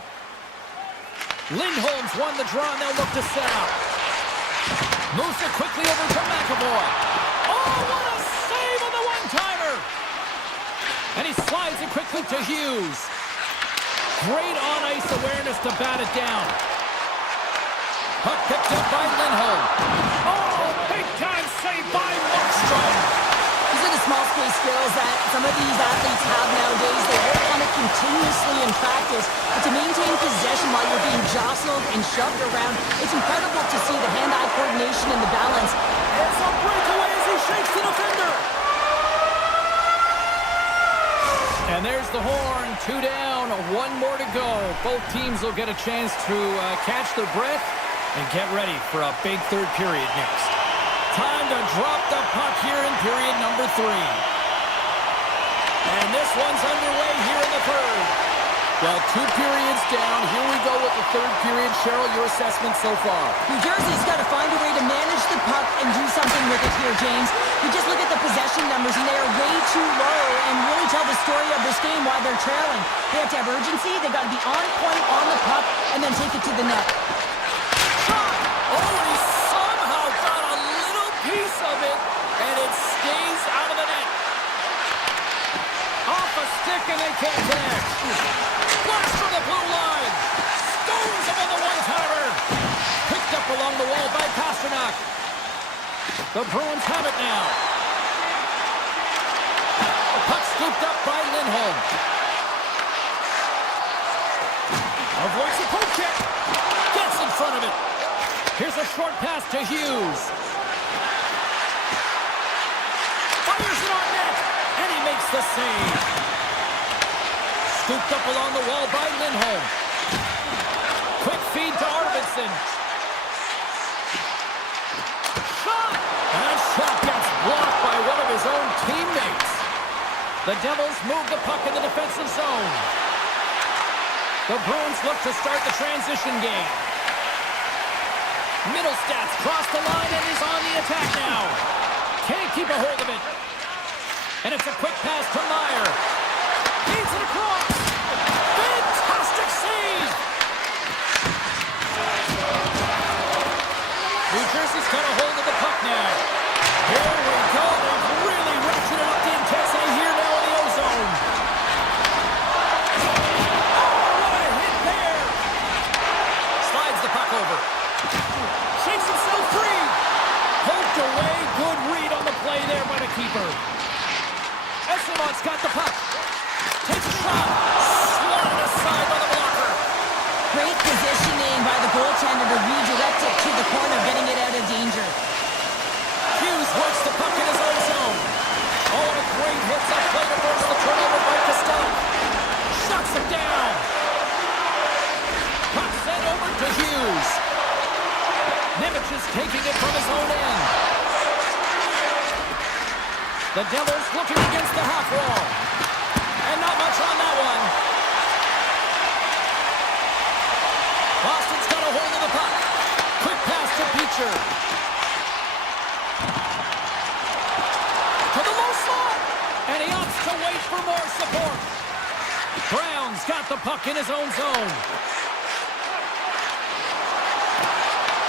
Lindholm's won the draw, and they'll look to set up. Moves it quickly over to McAvoy. Oh, what a save on the one-timer! And he slides it quickly to Hughes. Great on-ice awareness to bat it down. Puck picked up by Lindholm. Oh, big-time save by Markstrom. These are the small space skills that some of these athletes have nowadays. They work on it continuously in practice. But to maintain possession while you're being jostled and shoved around, it's incredible to see the hand-eye coordination and the balance. It's a breakaway as he shakes the defender. And there's the horn. 2 down, 1 more to go. Both teams will get a chance to catch their breath and get ready for a big third period next. time to drop the puck here in period number 3. And this one's underway here in the third. Well, 2 periods down. Here we go with the third period. Cheryl, your assessment so far? New Jersey's got to find a way to manage the puck and do something with it here, James. You just look at the possession numbers, and they are way too low and really tell the story of this game why they're trailing. They have to have urgency. They've got to be on point on the puck and then take it to the net. Shot! Oh, and he somehow got a little piece of it, and it stays out of the net. Off a stick, and they can't connect. Blast from the blue line. Stones him on the one-timer. Picked up along the wall by Pasternak. The Bruins have it now. The puck scooped up by Lindholm. Avoids the poke check. Gets in front of it. Here's a short pass to Hughes. Fires it on net. And he makes the save. Scooped up along the wall by Lindholm. Quick feed to Arvidsson. Shot! And that shot gets blocked by one of his own teammates. The Devils move the puck in the defensive zone. The Bruins look to start the transition game. Middlestats cross the line and is on the attack now. Can't keep a hold of it. And it's a quick pass to Meyer. Feeds it across. Fantastic save! New Jersey's got a hold of the puck now. Here we go. They've really ratcheted up the intensity here now in the O-zone. Oh, what a hit there! Slides the puck over. Shakes himself free. Poked away. Good read on the play there by the keeper. Esselmont's got the puck. Takes a shot. Slotted aside by the blocker. Great positioning by the goaltender to redirect it to the corner, getting it out of danger. Hughes works the puck in his own zone. Oh, a great hits up play to force the turnover by Costello. Shuts it down. Puck sent over to Hughes. Nemec is taking it from his own end. The Devils looking against the half wall. And not much on that one. Boston's got a hold of the puck. Quick pass to Beecher. To the low slot. And he opts to wait for more support. Brown's got the puck in his own zone.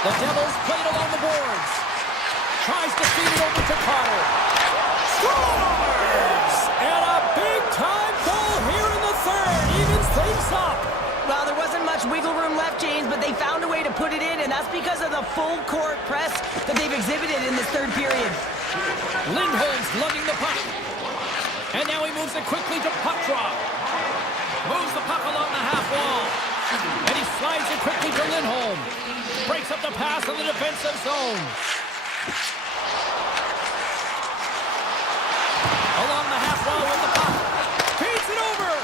The Devils played along the boards. Tries to feed it over to Carter. Scores! And a big-time goal here in the third. Evens things up. Well, there wasn't much wiggle room left, James, but they found a way to put it in, and that's because of the full court press that they've exhibited in this third period. Lindholm's lugging the puck. And now he moves it quickly to puck drop. Moves the puck along the half wall. And he slides it quickly to Lindholm. Breaks up the pass in the defensive zone. Along the half wall with the puck. Feeds it over.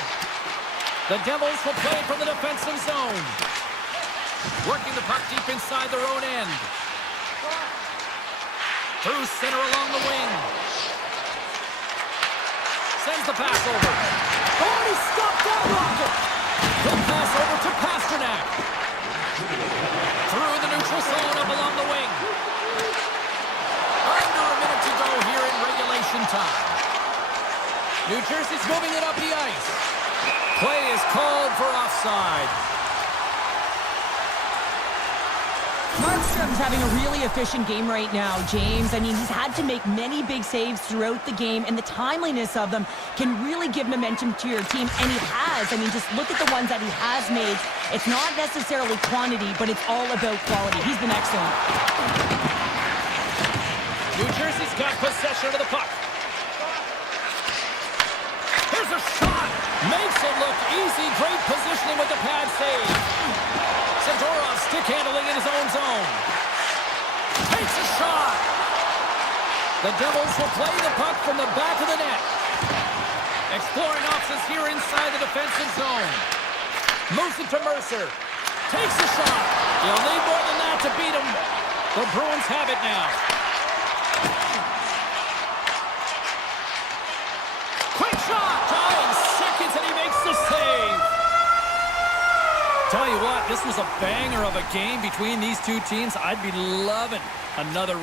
The Devils will play it from the defensive zone. Working the puck deep inside their own end. Through center along the wing. Sends the pass over. Oh, he stopped that rocket. Good pass over to Pasternak. Through the neutral zone up along the wing. Under a minute to go here in regulation time. New Jersey's moving it up the ice. Play is called for offside. Markstrom's having a really efficient game right now, James. I mean, he's had to make many big saves throughout the game, and the timeliness of them can really give momentum to your team, and he has. I mean, just look at the ones that he has made. It's not necessarily quantity, but it's all about quality. He's been excellent. New Jersey's got possession of the puck. Here's a shot. Makes it look easy. Great positioning with the pad save. Zadorov stick handling in his own zone. Takes a shot. The Devils will play the puck from the back of the net. Exploring options here inside the defensive zone. Moves it to Mercer. Takes a shot. You'll need more than that to beat him. The Bruins have it now. Tell you what, this was a banger of a game between these two teams. I'd be loving another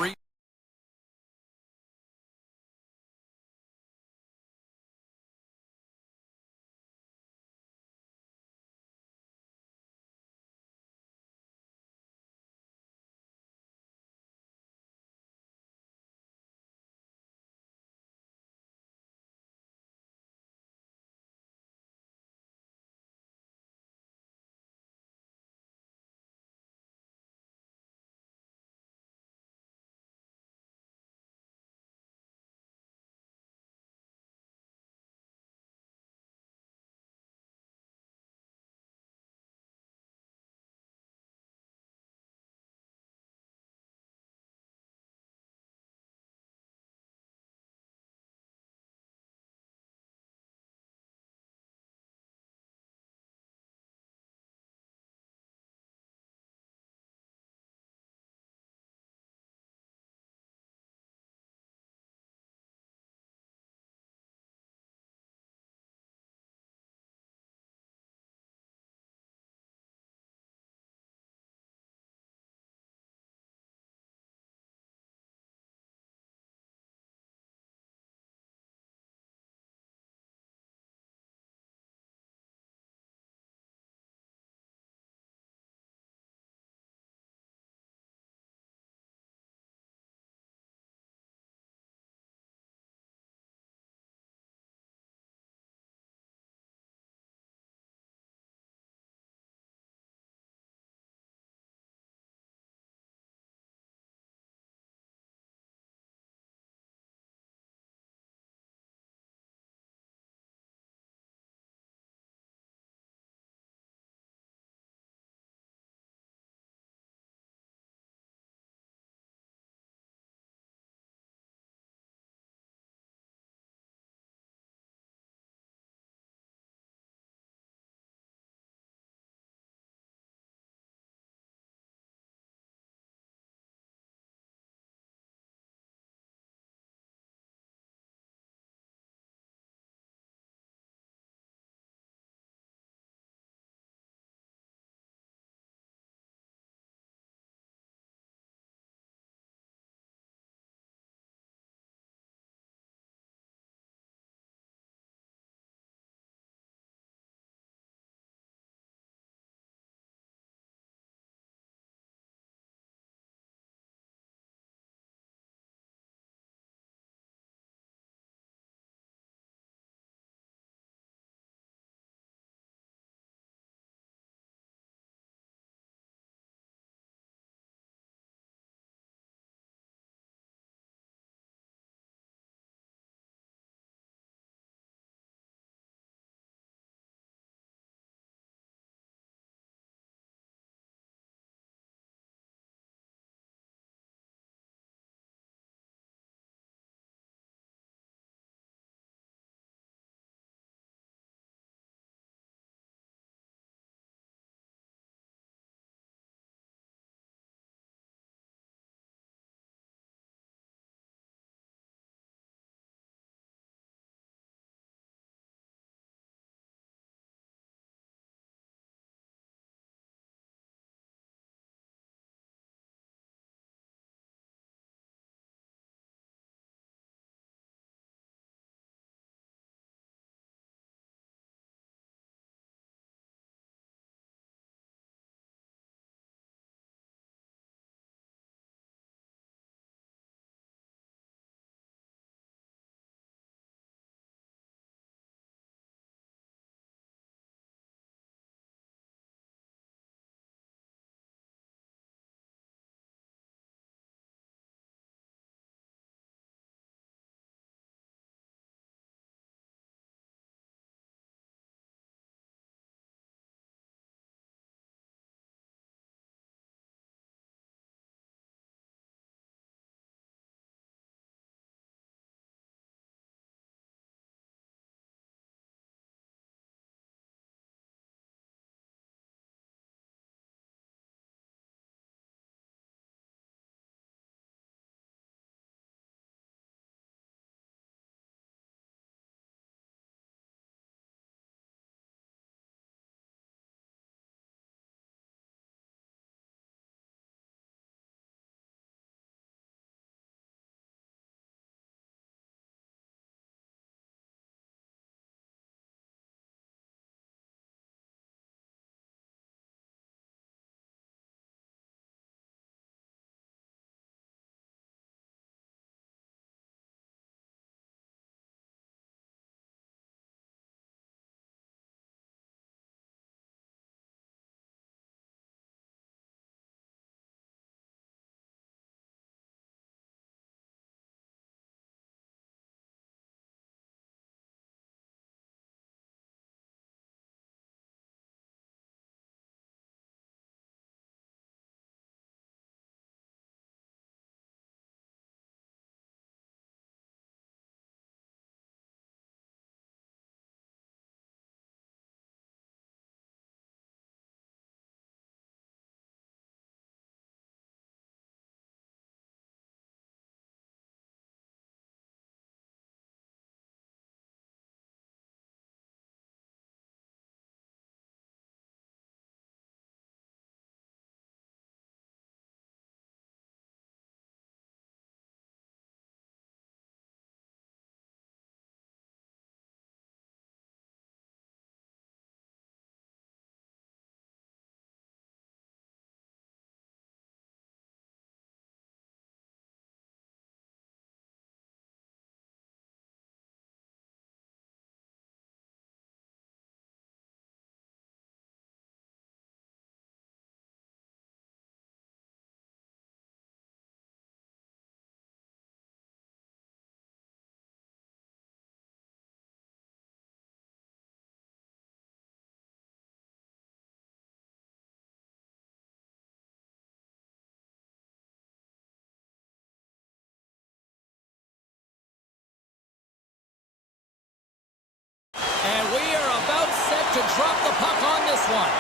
drop the puck on this one.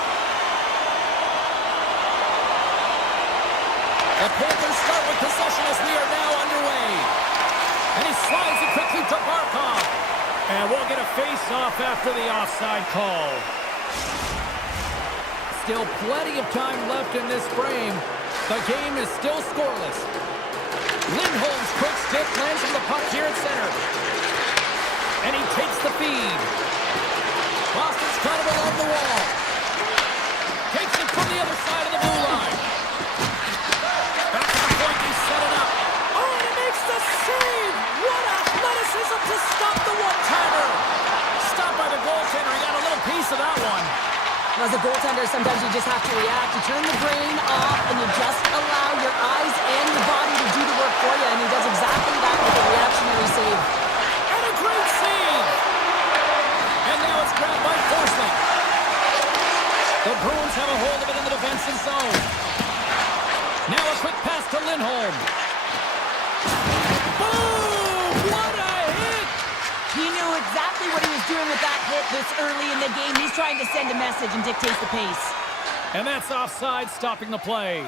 The Panthers start with possession as we are now underway. And he slides it quickly to Barkov. And we'll get a face-off after the offside call. Still plenty of time left in this frame. The game is still scoreless. Lindholm's quick stick lands on the puck here at center. And he takes the feed. Boston's got it along the wall. Takes it from the other side of the blue line. Back to the point, he set it up. Oh, and he makes the save! What athleticism to stop the one-timer! Stopped by the goaltender, he got a little piece of that one. As a goaltender, sometimes you just have to react. You turn the brain off and you just allow your eyes and your body to do the work for you, and he does exactly that with a reactionary save. And a great save! And now it's grabbed by Forsling. The Bruins have a hold of it in the defensive zone. Now a quick pass to Lindholm. Boom! What a hit! He knew exactly what he was doing with that hit this early in the game. He's trying to send a message and dictate the pace. And that's offside, stopping the play.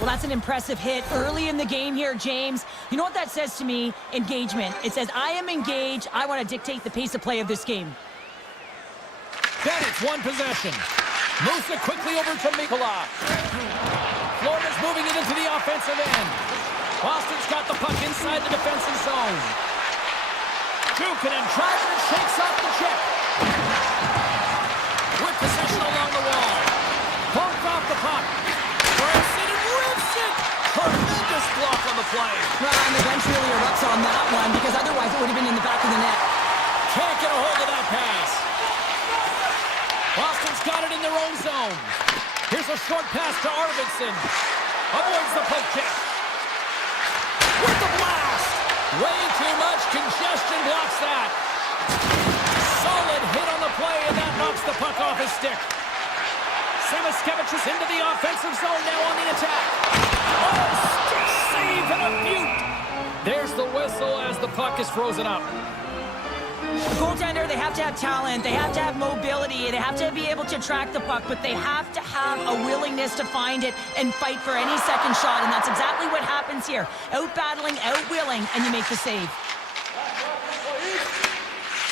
Well, that's an impressive hit early in the game here, James. You know what that says to me? Engagement. It says, I am engaged. I want to dictate the pace of play of this game. Bennett's one possession. Moves it quickly over to Mikola. Florida's moving it into the offensive end. Boston's got the puck inside the defensive zone. Jukinen drives and shakes off the check. With possession along the wall. Poked off the puck. Grabs it and rips it. Tremendous block on the play. Well, and the bench really erupts on that one because otherwise it would have been in the back of the net. Can't get a hold of that pass. Boston's got it in their own zone. Here's a short pass to Arvidsson. Avoids the poke check. With the blast. Way too much congestion blocks that. Solid hit on the play, and that knocks the puck off his stick. Samaskevich is into the offensive zone now on the attack. Oh, stick save and a beaut. There's the whistle as the puck is frozen up. The goaltender, they have to have talent, they have to have mobility, they have to be able to track the puck, but they have to have a willingness to find it and fight for any second shot, and that's exactly what happens here. Out-battling, out-willing, and you make the save.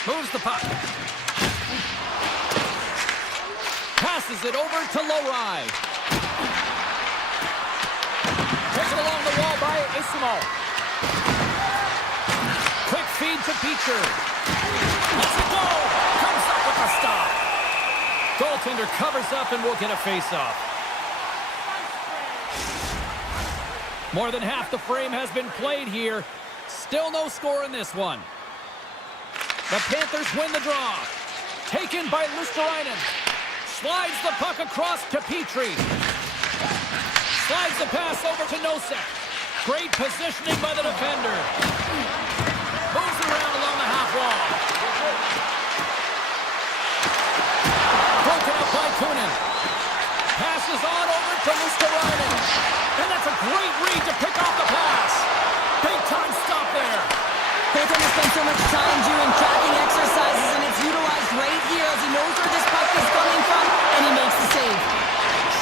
Moves the puck. Passes it over to Lowry. Taken along the wall by Isimo. Quick feed to Beecher. Let's it go! Comes up with a stop. Goaltender covers up and we'll get a face-off. More than half the frame has been played here. Still no score in this one. The Panthers win the draw. Taken by Luosterainen. Slides the puck across to Petrie. Slides the pass over to Nosek. Great positioning by the defender. Moves around along the half wall. Broken up by Kunin. Passes on over to Luosterainen. And that's a great read to pick off the pass. Big time stop there. Goaltender spends so much time doing tracking exercises, and it's utilized right here as he knows where this puck is coming from, and he makes the save.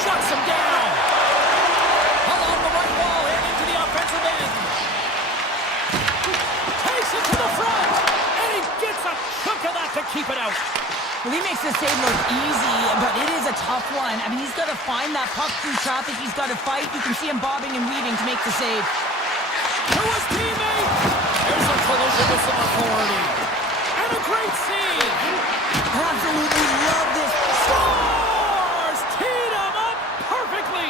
Shuts him down. Along the right wall and into the offensive end. Takes it to the front, and he gets a chunk of that to keep it out. Well, he makes the save look easy, but it is a tough one. I mean, he's got to find that puck through traffic. He's got to fight. You can see him bobbing and weaving to make the save. To his teammate. There's a collision with some authority. And a great save. Absolutely love this. Scores! Teed him up perfectly.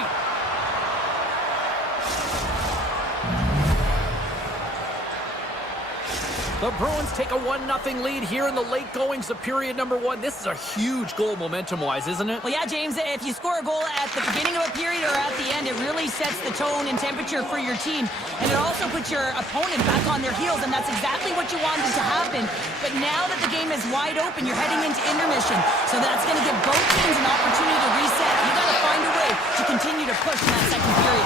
The Bruins take a 1-0 lead here in the late goings of period number 1. This is a huge goal momentum-wise, isn't it? Well, yeah, James, if you score a goal at the beginning of a period or at the end, it really sets the tone and temperature for your team. And it also puts your opponent back on their heels, and that's exactly what you wanted to happen. But now that the game is wide open, you're heading into intermission. So that's going to give both teams an opportunity to reset. You got to find a way to continue to push in that second period.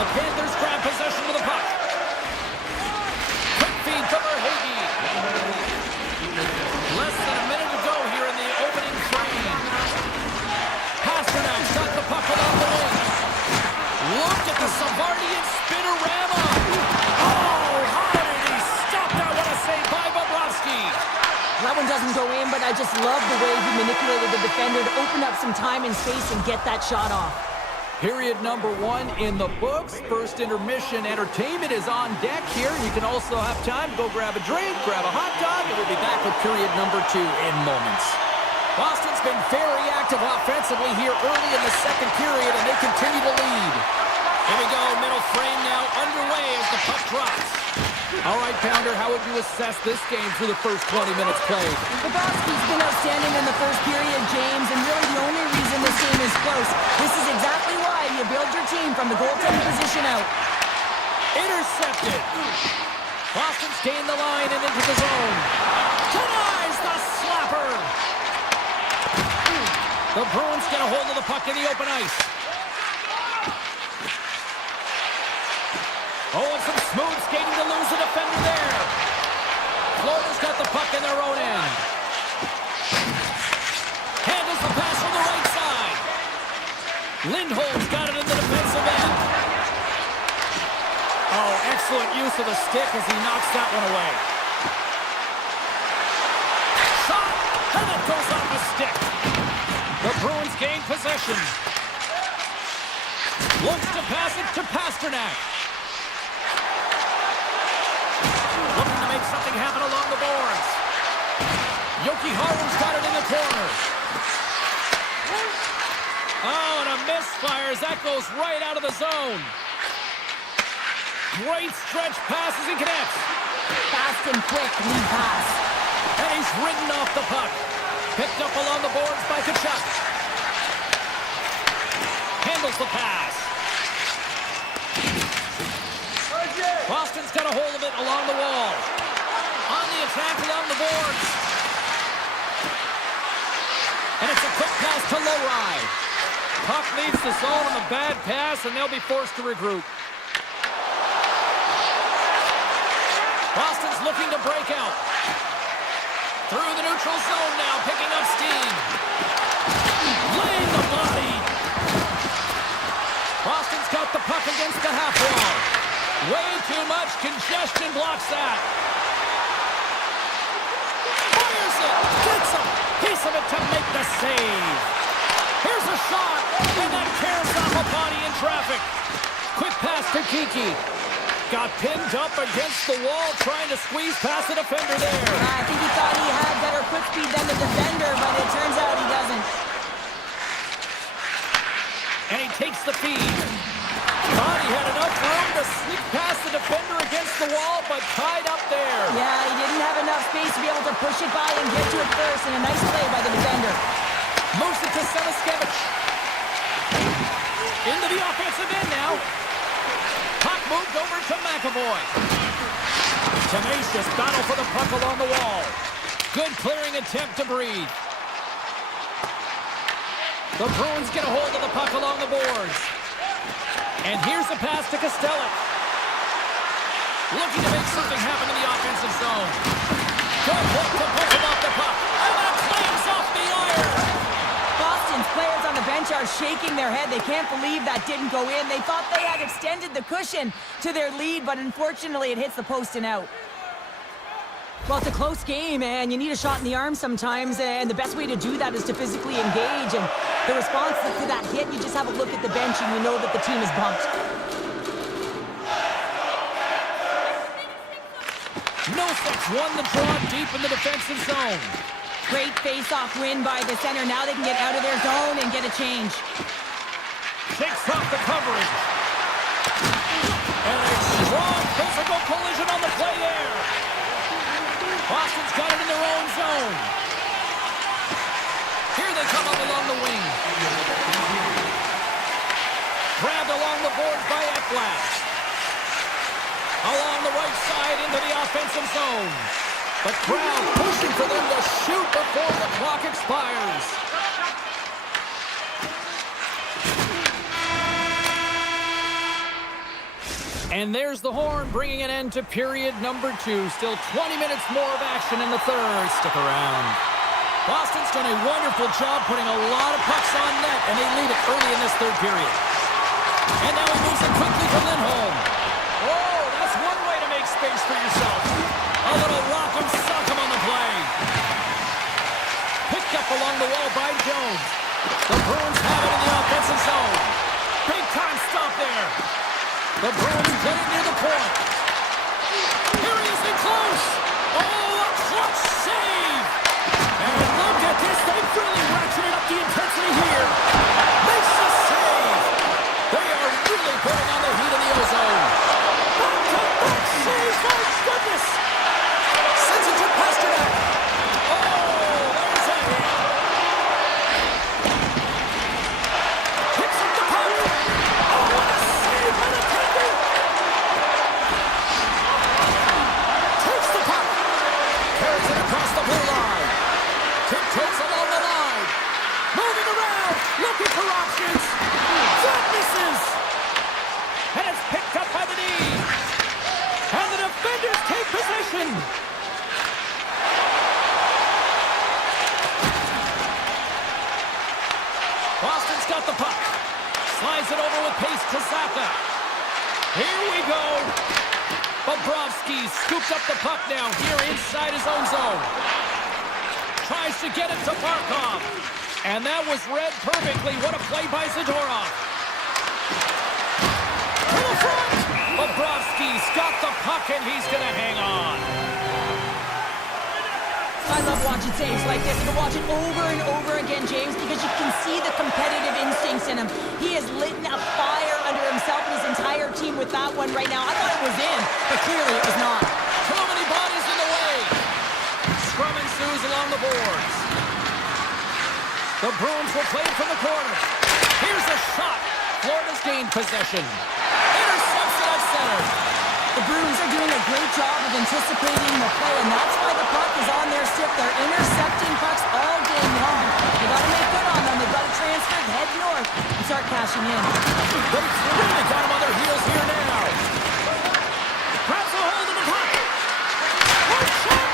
The Panthers grab possession of the puck. Feed to Verhaeghe. I just love the way he manipulated the defender to open up some time and space and get that shot off. Period number 1 in the books. First intermission entertainment is on deck here. You can also have time to go grab a drink, grab a hot dog, and we'll be back with period number 2 in moments. Boston's been very active offensively here early in the second period, and they continue to lead. Here we go, middle frame now underway as the puck drops. All right, Pounder, how would you assess this game through the first 20 minutes played? Bobrovsky's been outstanding in the first period, James, and really the only reason this game is close. This is exactly why you build your team from the goaltending position out. Intercepted. Boston's gained the line and into the zone. Denies the slapper. The Bruins get a hold of the puck in the open ice. Oh, and some smooth skating to lose the defender there. Florida's got the puck in their own end. Handles the pass from the right side. Lindholm's got it in the defensive end. Oh, excellent use of the stick as he knocks that one away. Shot, and it goes off the stick. The Bruins gain possession. Looks to pass it to Pasternak. Looking to make something happen along the boards. Yoki Haru's got it in the corner. Oh, and a misfire as that goes right out of the zone. Great stretch pass as he connects. Fast and quick lead pass. And he's ridden off the puck. Picked up along the boards by Kachuk. Handles the pass. Boston's got a hold of it along the wall. On the attack along the boards. And it's a quick pass to Lowry. Puck leaves the zone on the bad pass, and they'll be forced to regroup. Boston's looking to break out. Through the neutral zone now, picking up steam. Laying the body. Boston's got the puck against the half wall. Way too much congestion blocks that. Fires it. Gets a piece of it to make the save. Here's a shot. And that tears off a body in traffic. Quick pass to Kiki. Got pinned up against the wall trying to squeeze past the defender there. I think he thought he had better quick speed than the defender, but it turns out he doesn't. And he takes the feed. Thought he had enough room to sneak past the defender against the wall, but tied up there. Yeah, he didn't have enough space to be able to push it by and get to it first, and a nice play by the defender. Moves it to Selaskevich. Into the offensive end now. Puck moved over to McAvoy. Tenacious battle for the puck along the wall. Good clearing attempt to breathe. The Bruins get a hold of the puck along the boards. And here's the pass to Kostelic. Looking to make something happen in the offensive zone. Good hook to push him off the puck. And that claims off the iron. Boston's players on the bench are shaking their head. They can't believe that didn't go in. They thought they had extended the cushion to their lead, but unfortunately it hits the post and out. Well, it's a close game, and you need a shot in the arm sometimes, and the best way to do that is to physically engage. And the response to that hit, you just have a look at the bench, and you know that the team is bumped. Nosek won the draw deep in the defensive zone. Great face-off win by the center. Now they can get out of their zone and get a change. Shakes off the coverage. And a strong physical collision on the play there. Boston's got it in their own zone. Here they come up along the wing. Grabbed along the boards by Ekblad. Along the right side into the offensive zone. The crowd pushing for them to shoot before the clock expires. And there's the horn, bringing an end to period number 2. Still 20 minutes more of action in the third. Stick around. Boston's done a wonderful job putting a lot of pucks on net, and they lead it early in this third period. And now he moves it quickly to Lindholm. Oh, that's one way to make space for yourself. A little rock'em sock'em on the play. the wall by Jones. The Bruins have it in the offensive zone. Big time stop there. The Bruins play it near the point. Here he is in close. Oh, a clutch save. And look at this. They've really ratcheted up the intensity here. Makes the save. They are really putting on the heat in the ozone. Back-to-back saves. My goodness. Sends it to Pasternak. Oh, there's a hit. Picks up the puck. Oh, what a save by the Thunder. Takes the puck. Carries it across the blue line. Tiptoes along the line. Moving around. Looking for options. That misses. And it's picked up by the knee. And the defenders take possession. Boston's got the puck. Slides it over with pace to Saka. Here we go. Bobrovsky scooped up the puck now here inside his own zone. Tries to get it to Barkov. And that was read perfectly. What a play by Zadorov. To the front. Bobrovsky's got the puck and he's going to hang on. I love watching saves like this. You can watch it over and over again, James, because you can see the competitive instincts in him. He has lit a fire under himself and his entire team with that one right now. I thought it was in, but clearly it was not. Too many bodies in the way. Scrum ensues along the boards. The Bruins will play it from the corner. Here's a shot. Florida's gained possession. Intercepts it at center. The Bruins are doing a great job of anticipating the play, and that's why the puck is on their stick. They're intercepting pucks all game long. They got to make good on them. They've got to transfer, head north, and start cashing in. They've really got them on their heels here now. Grabs a hold of the puck. One shot,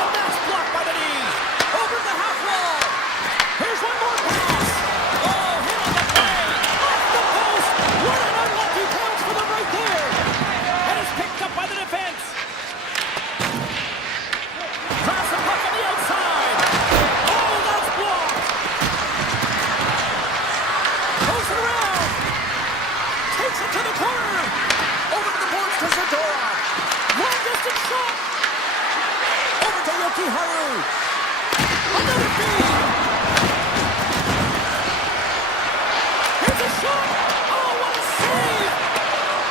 and that's blocked by the knee. Over the half wall. Here's one more pass. Oh, hit on the play. Off the post. What an unlucky bounce for them right there. And it's picked up by the defense. Grabs the puck on the outside. Oh, that's blocked. Goes it around. Takes it to the corner. Over to the boards to Zadorov. Long distance shot. Over to Yoki Haru. Another feed. Here's a shot. Oh, what a save.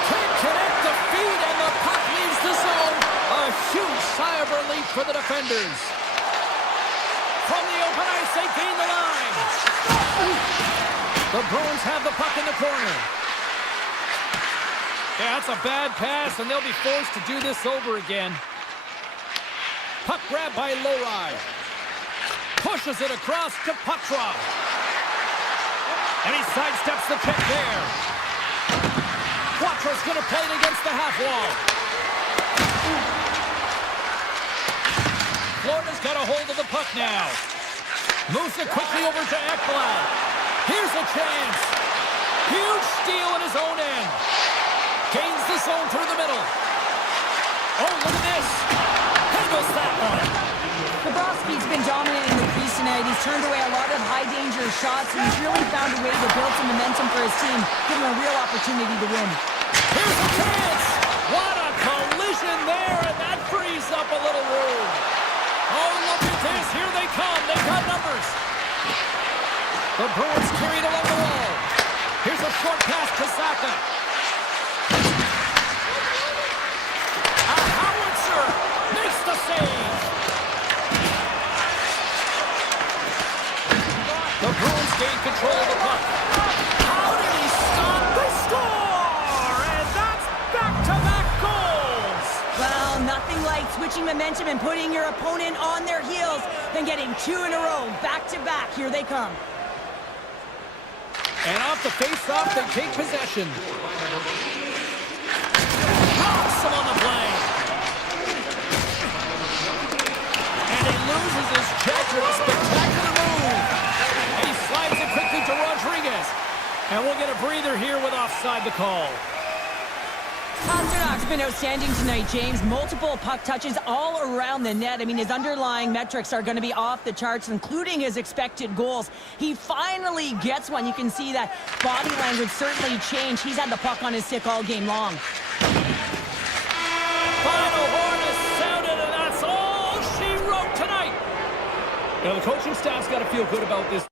Can't connect the feed and the puck leaves the zone. A huge sigh of relief for the defenders. From the open ice, they gain the line. The Bruins have the puck in the corner. Yeah, that's a bad pass, and they'll be forced to do this over again. Puck grab by Lohrei. Pushes it across to Petrov. And he sidesteps the check there. Quattro's going to play it against the half wall. Florida's got a hold of the puck now. Moves it quickly over to Ekblad. Here's a chance. Huge steal in his own end. Gains the zone through the middle. Oh, look at this. Handles that one. Bobrovsky's been dominant in the crease tonight. He's turned away a lot of high-danger shots, and he's really found a way to build some momentum for his team, give him a real opportunity to win. Here's a chance. What a collision there, and that frees up a little room. Oh, look at this. Here they come. They've got numbers. The Bruins carried along the wall. Here's a short pass to Saka. A howitzer makes the save. The Bruins gain control of the puck. How did he stop? They score! And that's back-to-back goals! Well, nothing like switching momentum and putting your opponent on their heels than getting two in a row, back-to-back. Here they come. And off the face-off, they take possession. Awesome on the play. And he loses his check with a spectacular move. And he slides it quickly to Rodriguez. And we'll get a breather here with offside the call. Pasternak's been outstanding tonight, James. Multiple puck touches all around the net. I mean, his underlying metrics are going to be off the charts, including his expected goals. He finally gets one. You can see that body language certainly changed. He's had the puck on his stick all game long. Final horn is sounded, and that's all she wrote tonight. You know, the coaching staff's got to feel good about this.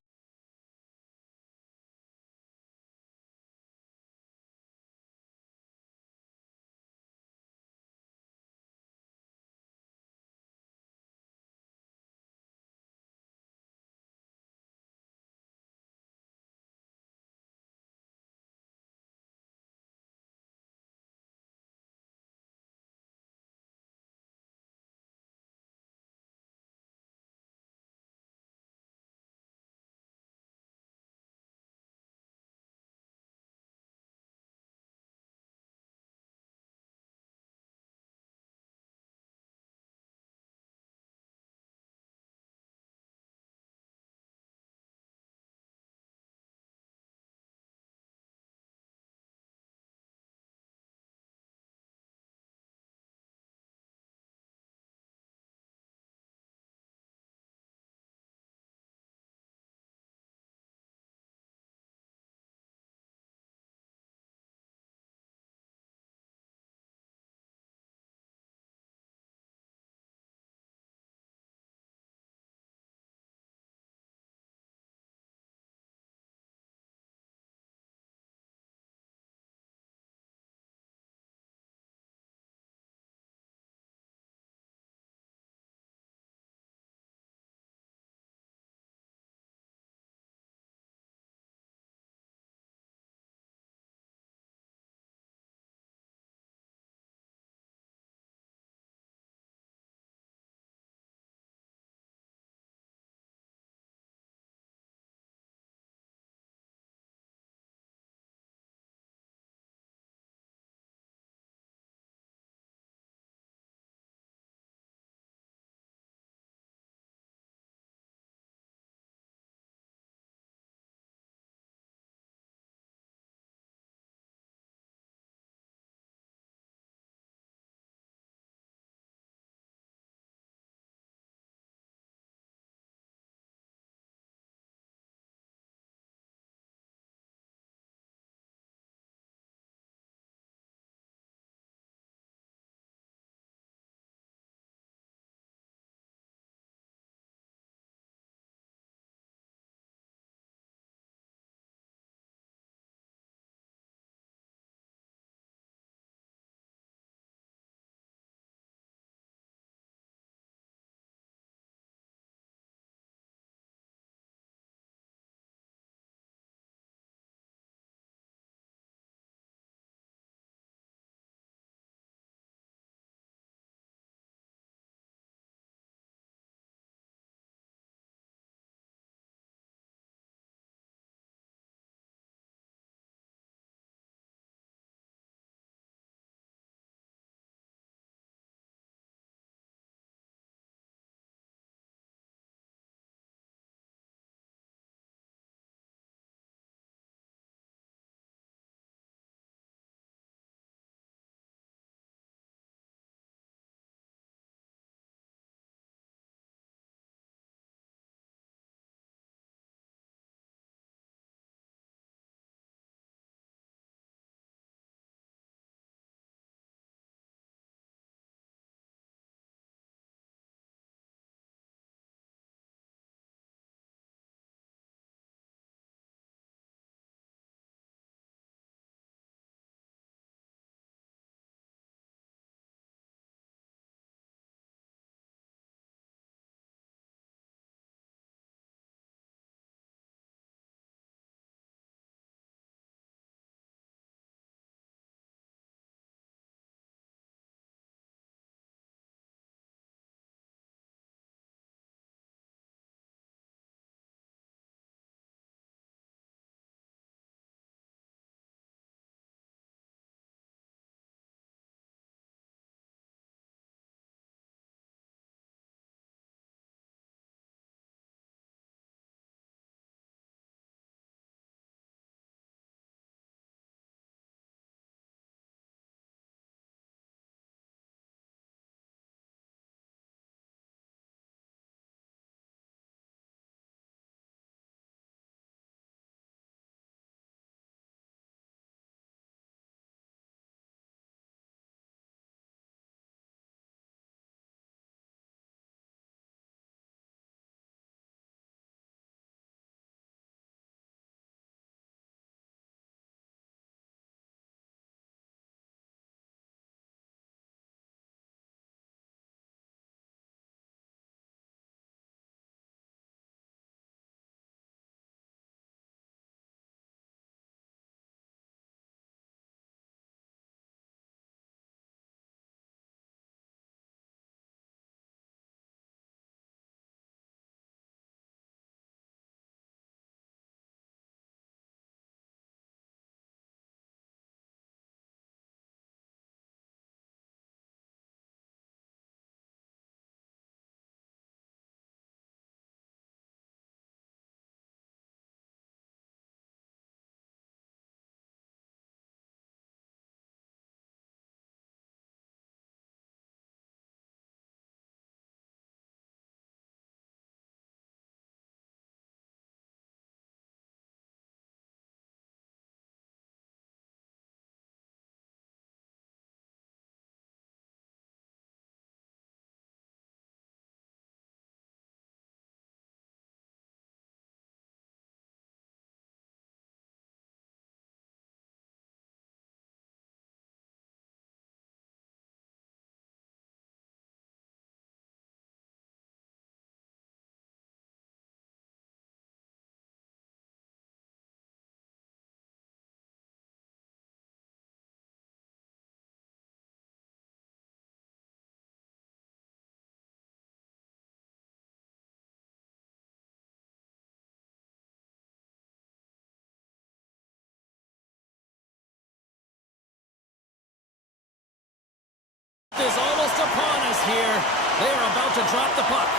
Is almost upon us here. They are about to drop the puck.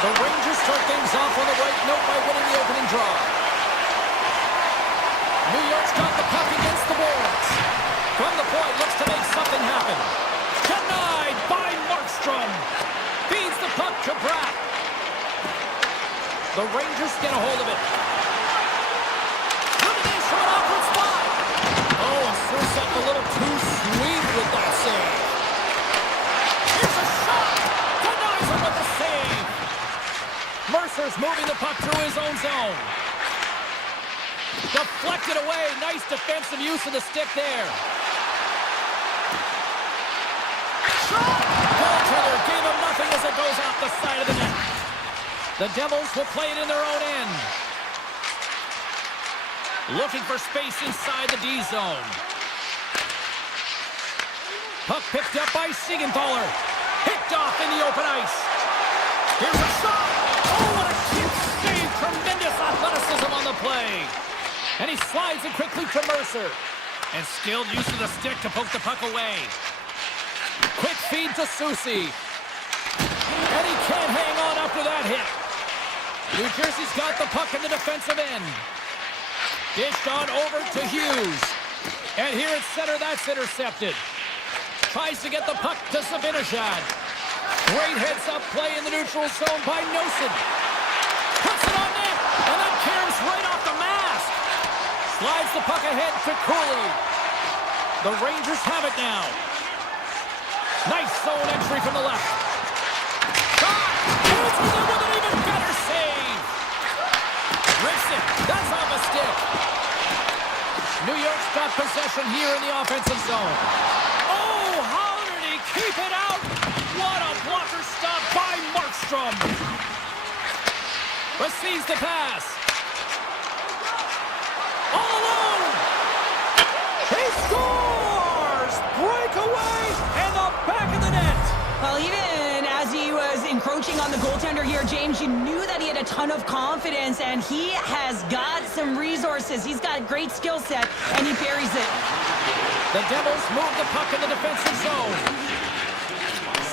The Rangers start things off on the right note by winning the opening draw. New York's got the puck against the boards. From the point, looks to make something happen. Denied by Markstrom. Feeds the puck to Bratt. The Rangers get a hold of it. Elimination from an awkward spot. Oh, and Sursek a little too sweet with that save. Here's a shot. Denies him with the save. Mercer's moving the puck through his own zone. Deflected away. Nice defensive use of the stick there. Shot! Goaltender gave him nothing as it goes off the side of the net. The Devils will play it in their own end. Looking for space inside the D zone. Puck picked up by Siegenthaler. Picked off in the open ice. Here's a shot. Oh, what a cute save. Tremendous athleticism on the play. And he slides it quickly to Mercer. And skilled use of the stick to poke the puck away. Quick feed to Soucy. And he can't hang on after that hit. New Jersey's got the puck in the defensive end. Dished on over to Hughes. And here at center, that's intercepted. Tries to get the puck to Zibanejad. Great heads-up play in the neutral zone by Nosen. Puts it on net, and that caroms right off the mask. Slides the puck ahead to Cooley. The Rangers have it now. Nice zone entry from the left. Shot! Answers it with an even better save. Rips it. That's off a stick. New York's got possession here in the offensive zone. Oh, how did he keep it out? What a blocker stop by Markstrom. Receives the pass. All alone. He scores! Breakaway and the back of the net. Well, even as he was encroaching on the goaltender here, James, you knew that he had a ton of confidence, and he has got some resources. He's got a great skill set, and he buries it. The Devils move the puck in the defensive zone.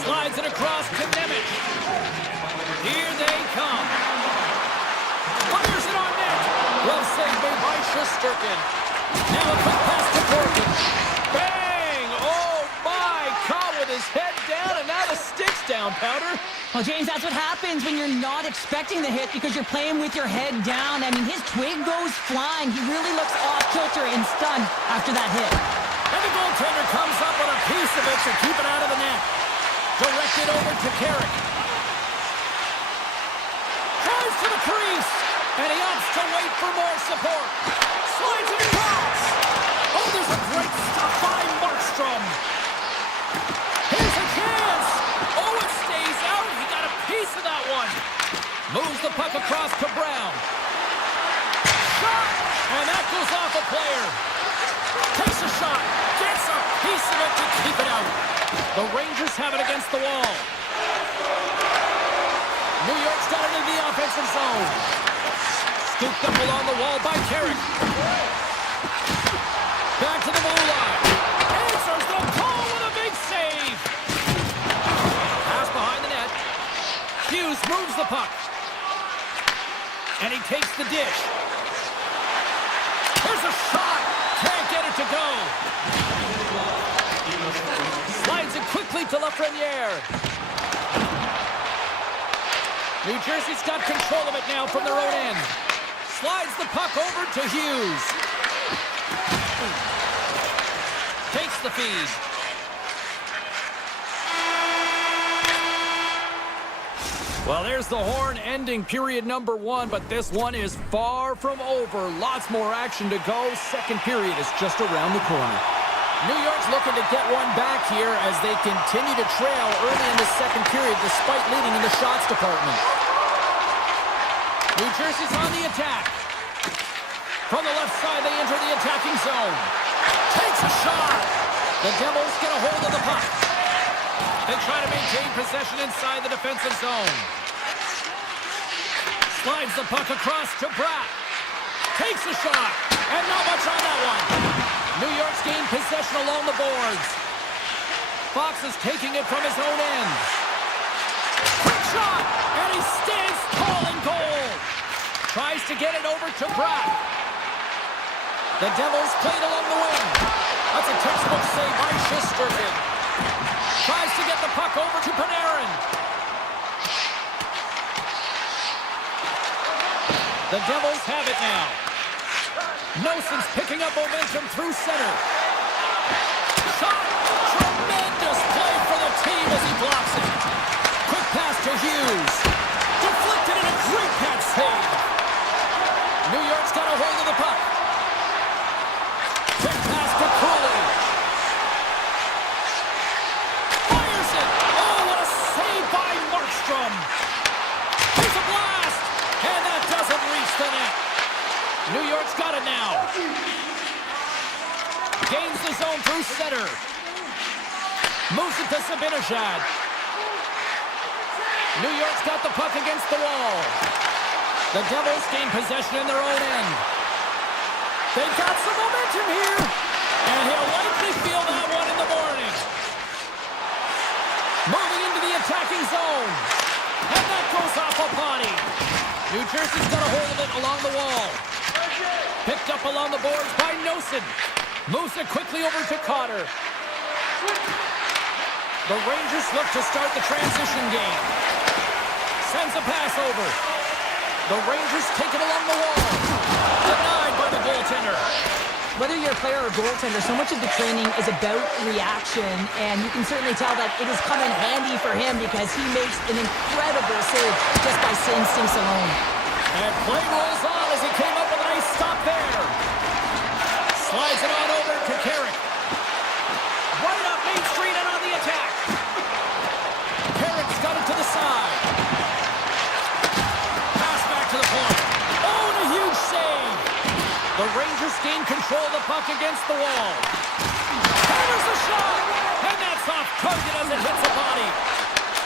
Slides it across to Nemec. Here they come. Fires it on net. Well saved by Shesterkin. Now a quick pass to Gorton. Bang! Oh my! Caught with his head down, and now the stick's down, Powder. Well, James, that's what happens when you're not expecting the hit because you're playing with your head down. I mean, his twig goes flying. He really looks off kilter and stunned after that hit. And the goaltender comes up with a piece of it to keep it out of the net. Directed over to Carrick. Drives to the crease. And he opts to wait for more support. Slides it across. Oh, there's a great stop by Markstrom. Here's a chance. Oh, it stays out. He got a piece of that one. Moves the puck across to Brown. Shot. And that goes off a player. Takes a shot. Gets a piece of it to keep it out. The Rangers have it against the wall. New York's got it in the offensive zone. Scooped up along the wall by Carrick. Back to the blue line. Answers the call with a big save. Pass behind the net. Hughes moves the puck. And he takes the dish. Here's a shot. Can't get it to go. Slides it quickly to Lafreniere. New Jersey's got control of it now from their own end. Slides the puck over to Hughes. Takes the feed. Well, there's the horn ending period number 1, but this one is far from over. Lots more action to go. Second period is just around the corner. New York's looking to get one back here as they continue to trail early in the second period despite leading in the shots department. New Jersey's on the attack. From the left side, they enter the attacking zone. Takes a shot. The Devils get a hold of the puck. They try to maintain possession inside the defensive zone. Slides the puck across to Bratt. Takes a shot. And not much on that one. New York's gained possession along the boards. Fox is taking it from his own end. Quick shot, and he stands tall in goal. Tries to get it over to Pratt. The Devils played along the wing. That's a textbook save by Shesterkin. Tries to get the puck over to Panarin. The Devils have it now. Noson's picking up momentum through center. Shot! Tremendous play for the team as he blocks it. Quick pass to Hughes. Deflected and a great catch save. New York's got a hold of the puck. Quick pass to Cooley. Fires it. Oh, what a save by Markstrom. Here's a blast. And that doesn't reach the net. New York's got it now. Gains the zone through center. Moves it to Zibanejad. New York's got the puck against the wall. The Devils gain possession in their own end. They've got some momentum here. And he'll likely feel that one in the morning. Moving into the attacking zone. And that goes off a body. New Jersey's got a hold of it along the wall. Picked up along the boards by Noson. Moves it quickly over to Cotter. The Rangers look to start the transition game. Sends a pass over. The Rangers take it along the wall. Denied by the goaltender. Whether you're a player or goaltender, so much of the training is about reaction, and you can certainly tell that it has come in handy for him because he makes an incredible save just by instincts alone. And play rolls on as he came up with a nice stop there. Slides it on over to Carrick. Right up Main Street and on the attack. Carrick's got it to the side. Pass back to the point. Oh, and a huge save. The Rangers gain control of the puck against the wall. Hammers the shot. And that's off target as it hits the body.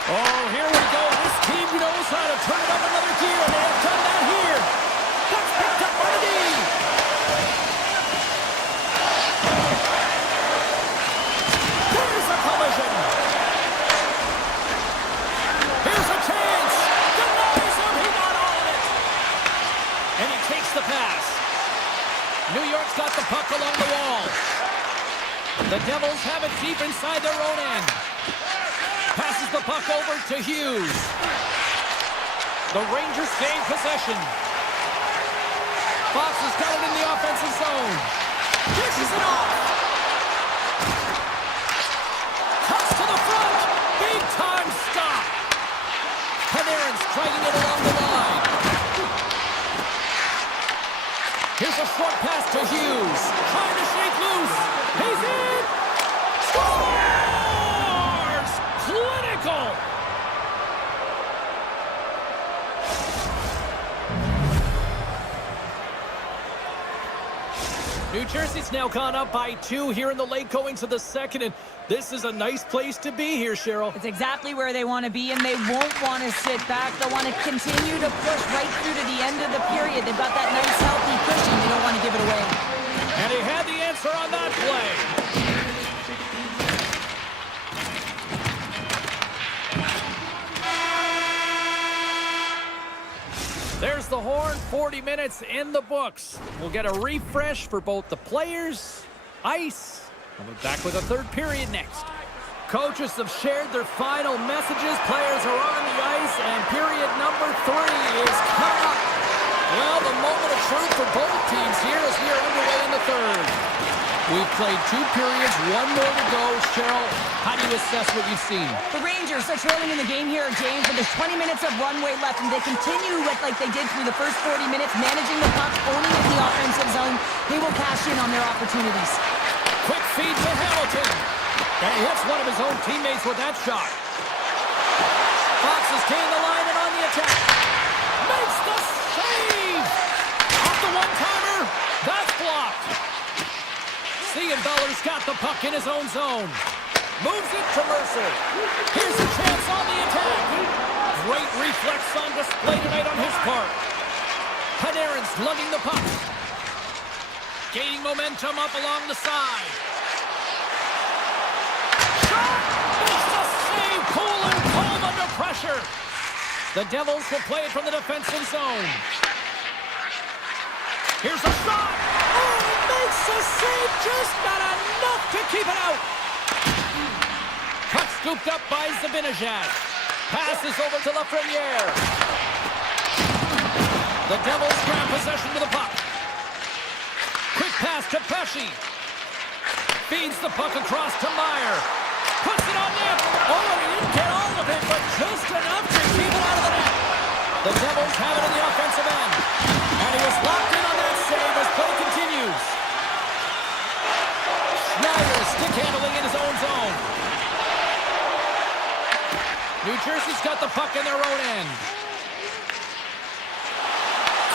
Oh, here we go. This team knows how to turn it up another gear, and they have done that here. That's picked up by the D. Here's a collision. Here's a chance. Denies him. He got all of it. And he takes the pass. New York's got the puck along the wall. The Devils have it deep inside their own end. Passes the puck over to Hughes. The Rangers gain possession. Fox has got it in the offensive zone. Dishes it off. Cuts to the front. Big time stop. Panarin's striking it along the line. Here's a short pass to Hughes. Trying to shake loose. He's in. Scores! Clinical. New Jersey's now gone up by 2 here in the late goings of the second, and this is a nice place to be here, Cheryl. It's exactly where they want to be, and they won't want to sit back. They'll want to continue to push right through to the end of the period. They've got that nice, healthy pushing. They don't want to give it away. And he had the answer on that play. There's the horn, 40 minutes in the books. We'll get a refresh for both the players, ice, and we'll be back with a third period next. Coaches have shared their final messages. Players are on the ice, and period number 3 is coming up. Well, the moment of truth for both teams here as we are underway in the third. We've played 2 periods, 1 more to go. Cheryl, how do you assess what you've seen? The Rangers are trailing in the game here, James, but there's 20 minutes of runway left, and they continue with like they did through the first 40 minutes, managing the puck, owning it in the offensive zone. They will cash in on their opportunities. Quick feed to Hamilton. And he hits one of his own teammates with that shot. Fox has gained the line and on the attack. Makes the save! Off the one-timer. That's blocked. Siegenthaler's got the puck in his own zone. Moves it to Mercer. Here's a chance on the attack. Great reflex on display tonight on his part. Panarin's lugging the puck. Gaining momentum up along the side. Shot! The Devils will play it from the defensive zone. Here's a shot. Oh, he makes a save. Just not enough to keep it out. Puck scooped up by Zibanejad. Passes over to Lafreniere. The Devils grab possession with the puck. Quick pass to Pesci. Feeds the puck across to Meyer. Puts it on net. Oh, he didn't get all of it, but just enough to keep it out of the net. The Devils have it in the offensive end. And he was locked in on that save as play continues. Schneider stick handling in his own zone. New Jersey's got the puck in their own end.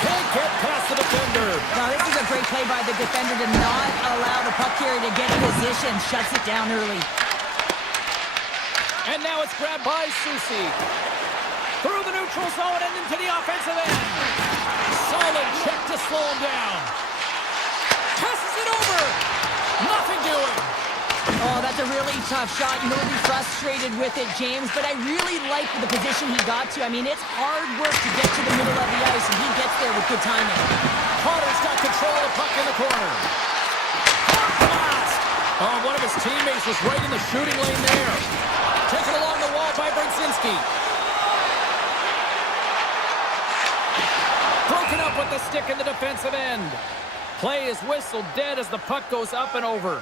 Can't get past the defender. Now, this is a great play by the defender to not allow the puck carrier to get in position. Shuts it down early. And now it's grabbed by Susi. Through the neutral zone and into the offensive end. Solid check to slow him down. Passes it over. Nothing doing. Oh, that's a really tough shot. You know, he'll be frustrated with it, James, but I really like the position he got to. I mean, it's hard work to get to the middle of the ice, and he gets there with good timing. Carter's got control of the puck in the corner. Hard blast. Oh, one of his teammates was right in the shooting lane there. Taken along the wall by Brzezinski. Broken up with the stick in the defensive end. Play is whistled dead as the puck goes up and over.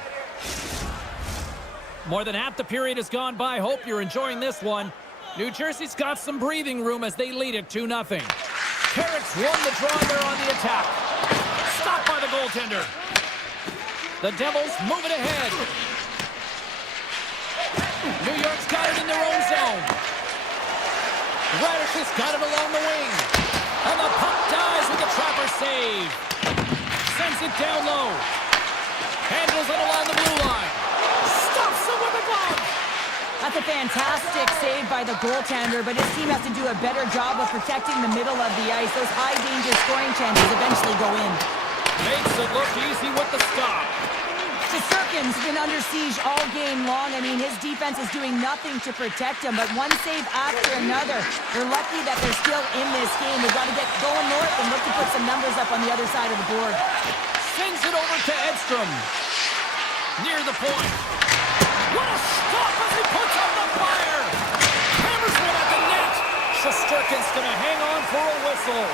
More than half the period has gone by. Hope you're enjoying this one. New Jersey's got some breathing room as they lead it 2-0. Carrots won the draw there on the attack. Stopped by the goaltender. The Devils move it ahead. New York's got it in their own zone. Radish has got it along the wing. And the puck dies with the trapper save. Sends it down low. Handles it along the blue line. Stops him with a glove. That's a fantastic save by the goaltender, but his team has to do a better job of protecting the middle of the ice. Those high-danger scoring chances eventually go in. Makes it look easy with the stop. Shesterkin's been under siege all game long. I mean, his defense is doing nothing to protect him, but one save after another. They're lucky that they're still in this game. They've got to get going north and look to put some numbers up on the other side of the board. Sends it over to Edstrom. Near the point. What a stop as he puts on the fire! Hammers one at the net. Shesterkin's going to hang on for a whistle.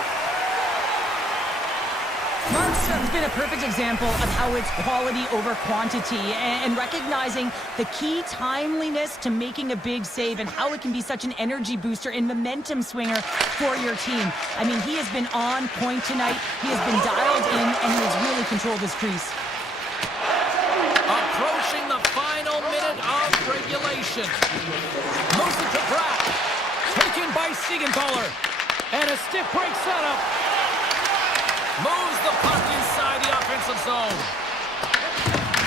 Markstrom's been a perfect example of how it's quality over quantity and recognizing the key timeliness to making a big save and how it can be such an energy booster and momentum swinger for your team. I mean, he has been on point tonight. He has been dialed in, and he has really controlled his crease. Approaching the final minute of regulation. Moves it to Bratt. Taken by Siegenthaler. And a stiff break setup. Moves the puck inside the offensive zone.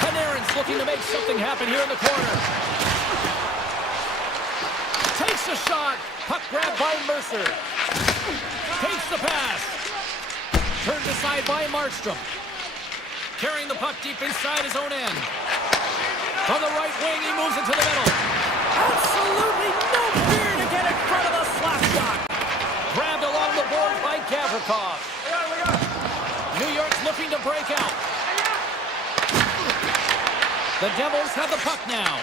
Panarin's looking to make something happen here in the corner. Takes a shot. Puck grabbed by Mercer. Takes the pass. Turned aside by Markstrom. Carrying the puck deep inside his own end. From the right wing, he moves it to the middle. Absolutely no fear to get in front of a slap shot. Grabbed along the boards by Gavrikov. New York's looking to break out. The Devils have the puck now.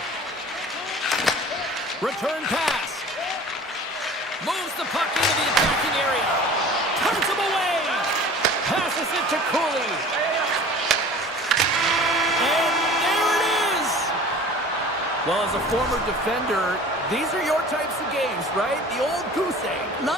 Return pass. Moves the puck into the attacking area. Turns him away. Passes it to Cooley. And there it is. Well, as a former defender, these are your types of games, right? The old goose egg.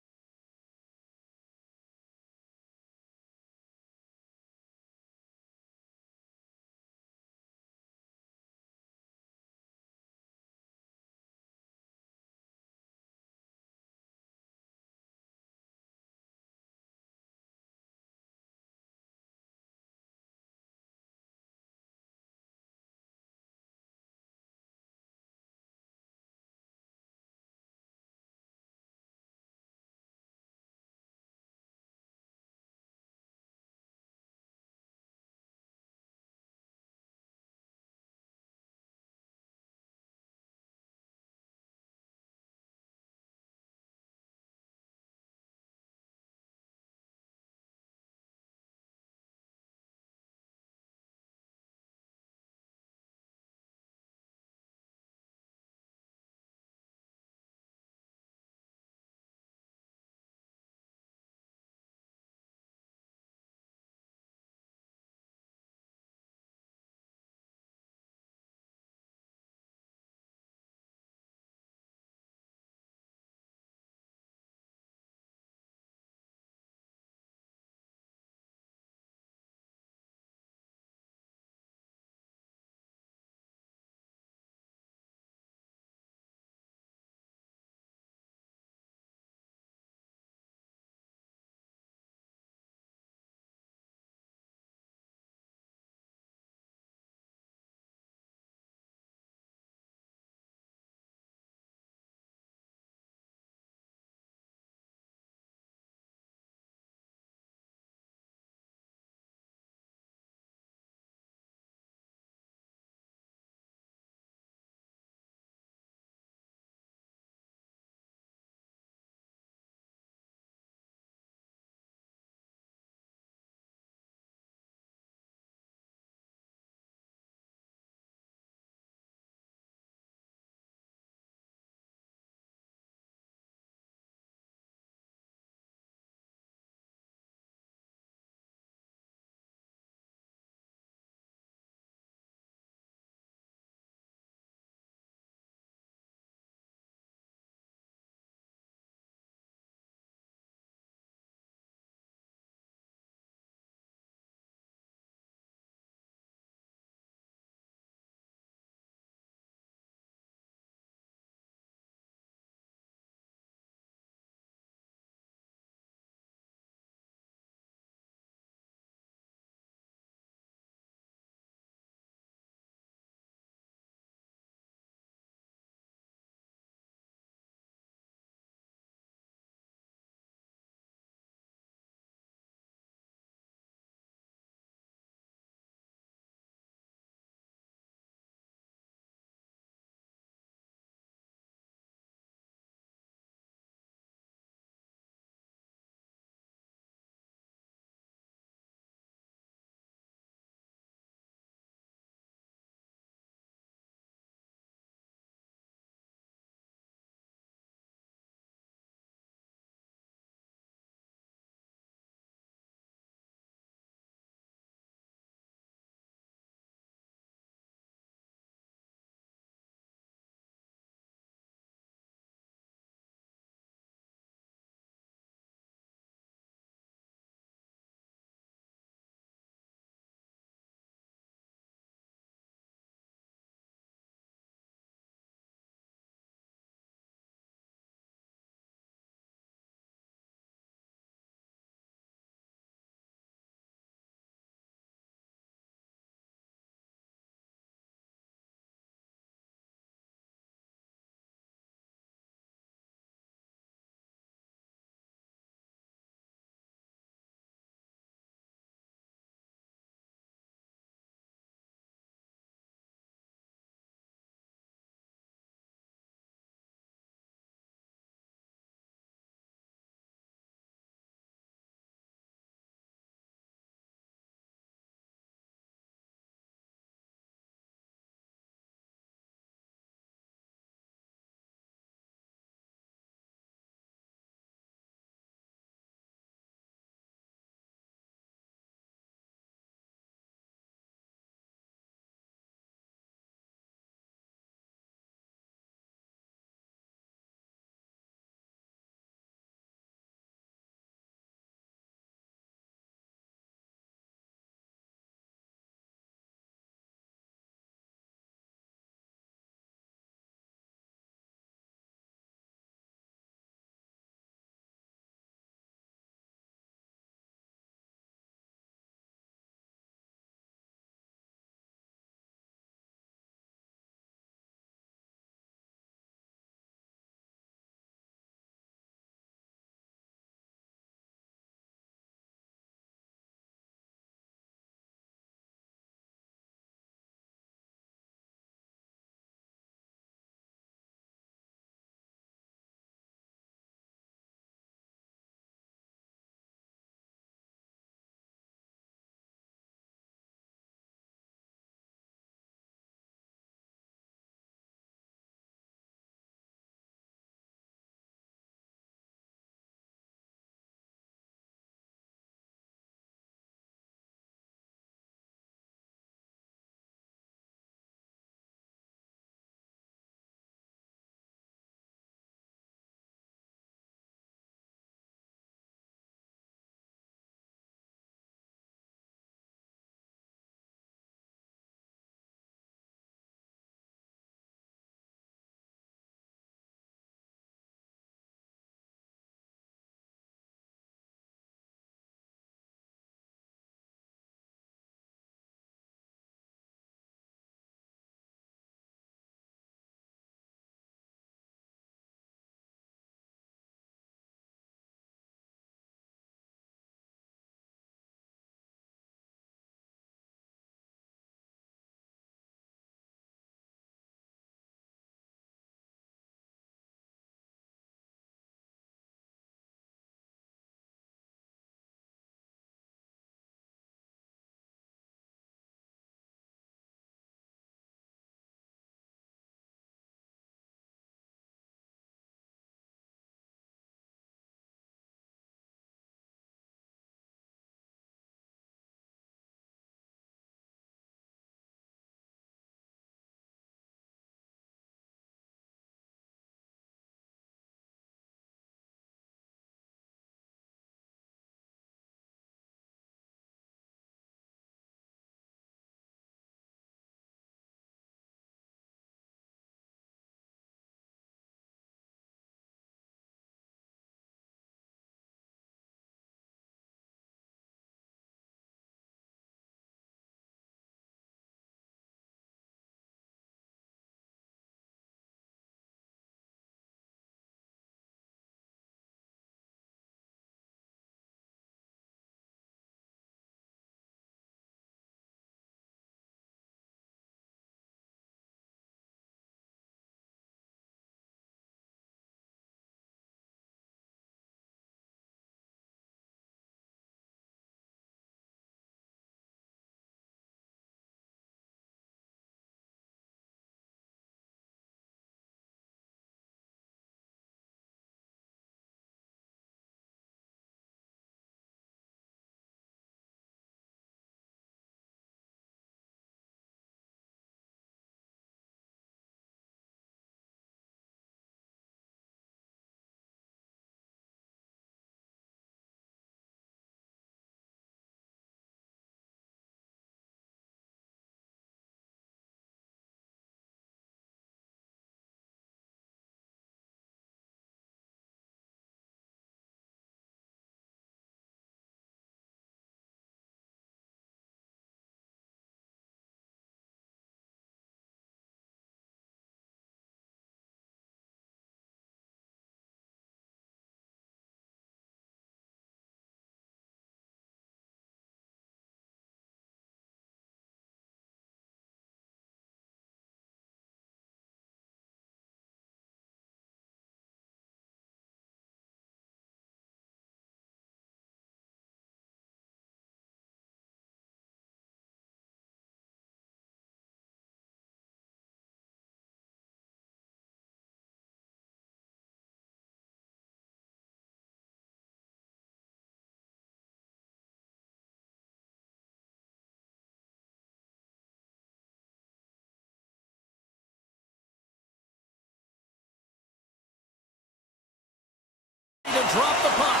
to drop the puck.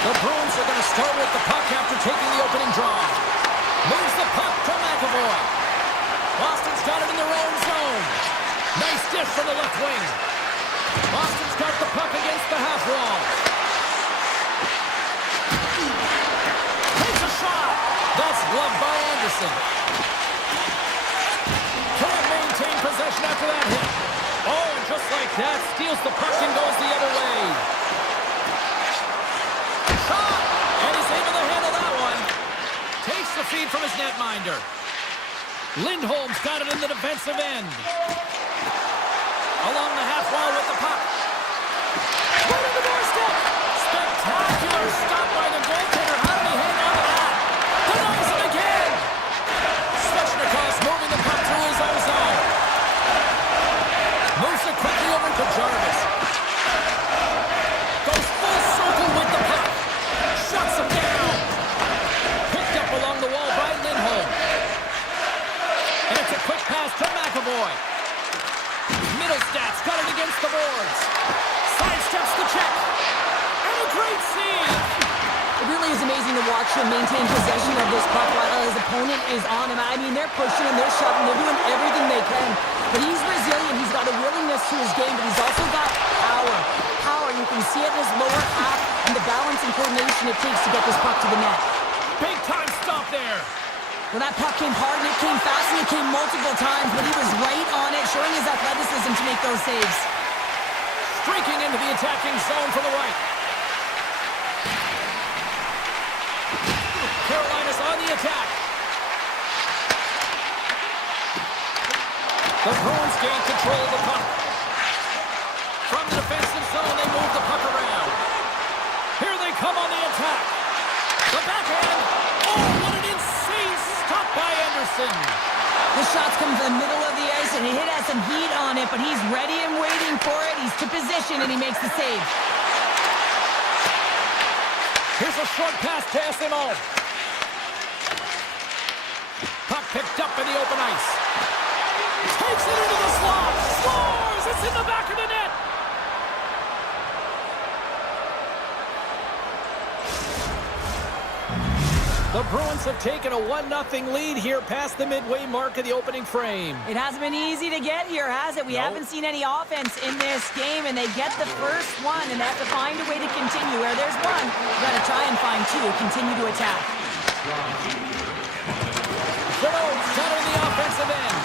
The Bruins are going to start with the puck after taking the opening draw. Moves the puck to McAvoy. Boston's got it in their own zone. Nice dish from the left wing. Boston's got the puck against the half wall. Takes a shot. That's gloved by Anderson. Can't maintain possession after that hit. Oh, and just like that, steals the puck and goes the other way. Shot! And he's able to handle that one. Takes the feed from his netminder. Lindholm's got it in the defensive end. Along the half wall with the puck. Right on the doorstep. Spectacular stop by the goaltender. How did he hang on to that? Denies it again. Svechnikov's moving the puck through his own zone. Moves it quickly over to Jarvis. Goes full circle with the puck. Shuts him down. Picked up along the wall by Lindholm. And it's a quick pass to McAvoy. Middlestats got it against the boards. Sidesteps the check. And a great save. It really is amazing to watch him maintain possession of this puck while his opponent is on him. I mean, they're pushing him, they're shoving, they're doing everything they can. But he's resilient, he's got a willingness to his game, but he's also got power. Power, you can see it in his lower half and the balance and coordination it takes to get this puck to the net. Big time stop there. Well, that puck came hard and it came fast and it came multiple times, but he was right on it, showing his athleticism to make those saves. Streaking into the attacking zone from the right. Carolina's on the attack. The Bruins gain control of the puck. From the defensive zone, they move the puck around. Here they come on the attack. The backhand. Oh, what an insane stop by Anderson. The shots come to the middle of the ice and he has some heat on it, but he's ready and waiting for it. He's to position and he makes the save. Here's a short pass to SMO. Puck picked up in the open ice. Takes it into the slot. Scores! It's in the back of the net. The Bruins have taken a 1-0 lead here past the midway mark of the opening frame. It hasn't been easy to get here, has it? We haven't seen any offense in this game, and they get the first one, and they have to find a way to continue. Where there's one, you got to try and find two, continue to attack. Jones got in the offensive end.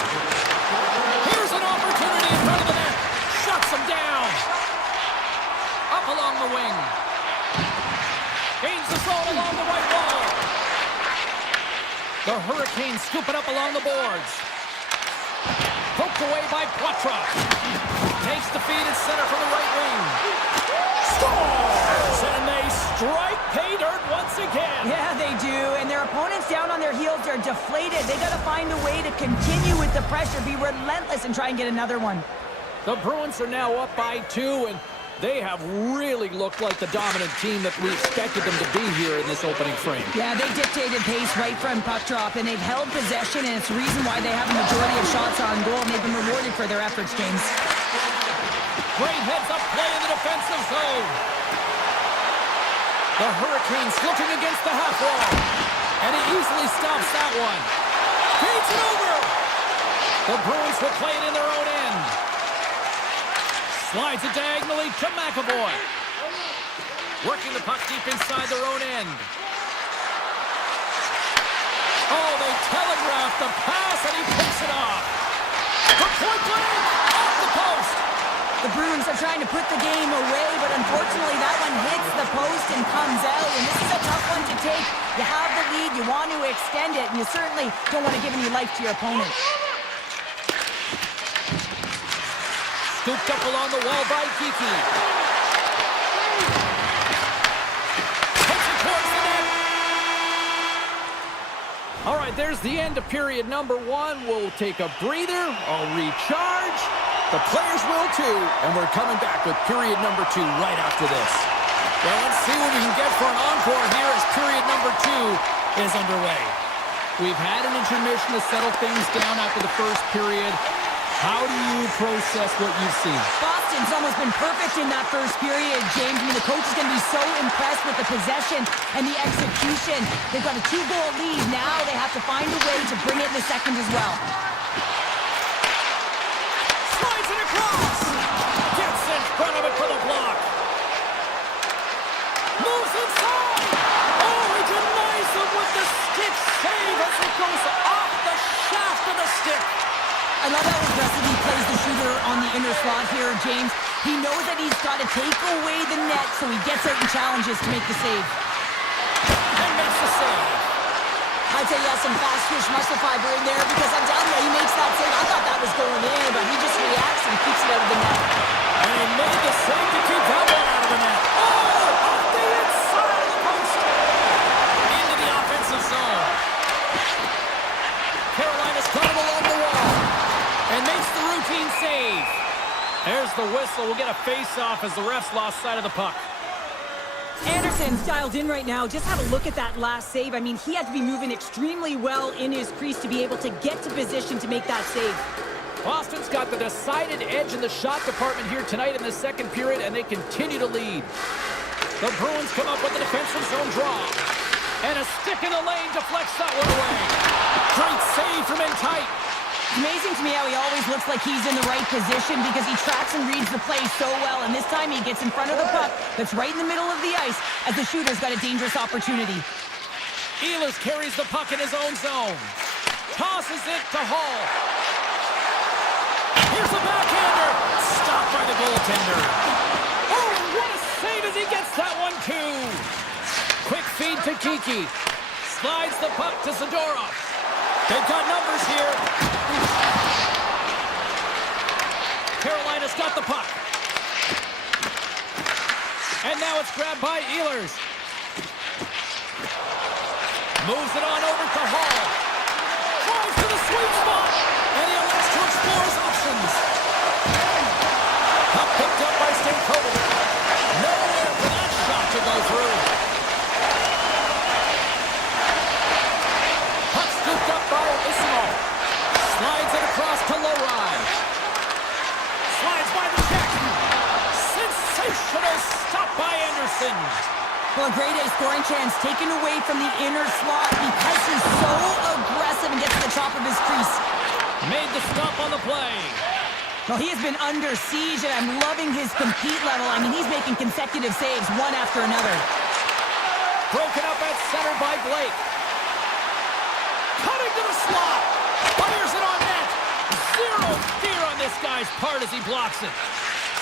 Here's an opportunity in front of the net. Shuts him down. Up along the wing. Gains the zone along the right wall. The Hurricanes scoop it up along the boards. Poked away by Poitras. Takes the feed at center from the right wing. Scores! And they strike pay dirt once again. Yeah, they do. And their opponents down on their heels are deflated. They got to find a way to continue with the pressure, be relentless, and try and get another one. The Bruins are now up by 2, and they have really looked like the dominant team that we expected them to be here in this opening frame. Yeah, they dictated pace right from puck drop, and they've held possession, and it's the reason why they have a majority of shots on goal, and they've been rewarded for their efforts, James. Great heads-up play in the defensive zone. The Hurricanes looking against the half wall, and he easily stops that one. Feeds it over. The Bruins will play it in their own end. Slides it diagonally to McAvoy. Working the puck deep inside their own end. Oh, they telegraphed the pass, and he picks it off. For point blank, off the post. The Bruins are trying to put the game away, but unfortunately that one hits the post and comes out, and this is a tough one to take. You have the lead, you want to extend it, and you certainly don't want to give any life to your opponent. Scooped up along the wall by Kiki. Puts it towards the net. All right, there's the end of period number 1. We'll take a breather. I'll recharge. The players will too. And we're coming back with period number 2 right after this. Well, let's see what we can get for an encore here as period number 2 is underway. We've had an intermission to settle things down after the first period. How do you process what you've seen? Boston's almost been perfect in that first period, James. I mean, the coach is going to be so impressed with the possession and the execution. They've got a 2-goal lead. Now they have to find a way to bring it in the second as well. Slides it across. Gets in front of it for the block. Moves inside. Oh, he denies them with the stick save as it goes off the shaft of the stick. I love how aggressive he plays the shooter on the inner slot here, James. He knows that he's got to take away the net, so he gets out and challenges to make the save. And makes the save. I'd say he has some fast twitch muscle fiber in there because I'm telling you, he makes that save. I thought that was going in, but he just reacts and keeps it out of the net. And he made the save to keep that one out of the net. Oh, off the inside of the post. Into the offensive zone. Carolina's got it along the wall. And makes the routine save. There's the whistle. We'll get a face-off as the refs lost sight of the puck. Anderson's dialed in right now. Just have a look at that last save. I mean, he had to be moving extremely well in his crease to be able to get to position to make that save. Boston's got the decided edge in the shot department here tonight in the second period, and they continue to lead. The Bruins come up with a defensive zone draw. And a stick in the lane deflects that one away. Great save from in tight. It's amazing to me how he always looks like he's in the right position because he tracks and reads the play so well. And this time he gets in front of the puck that's right in the middle of the ice as the shooter's got a dangerous opportunity. Ehlers carries the puck in his own zone. Tosses it to Hall. Here's the backhander. Stopped by the goaltender. Oh, what a save as he gets that one too. Quick feed to Kiki. Slides the puck to Zadorov. They've got numbers here. Carolina's got the puck. And now it's grabbed by Ehlers. Moves it on over to Hall. Drives to the sweet spot. And he elects to explore his options. Puck picked up by Stankovic. Nowhere for that shot to go through. Puck scooped up by Ismo. Slides it across to Lowry. Slides by the check. Sensational stop by Anderson. Well, a great A scoring chance taken away from the inner slot because he's so aggressive and gets to the top of his crease. Made the stop on the play. Well, he has been under siege, and I'm loving his compete level. I mean, he's making consecutive saves, one after another. Broken up at center by Blake. Cutting to the slot. Fires it on net. Zero fear on this guy's part as he blocks it.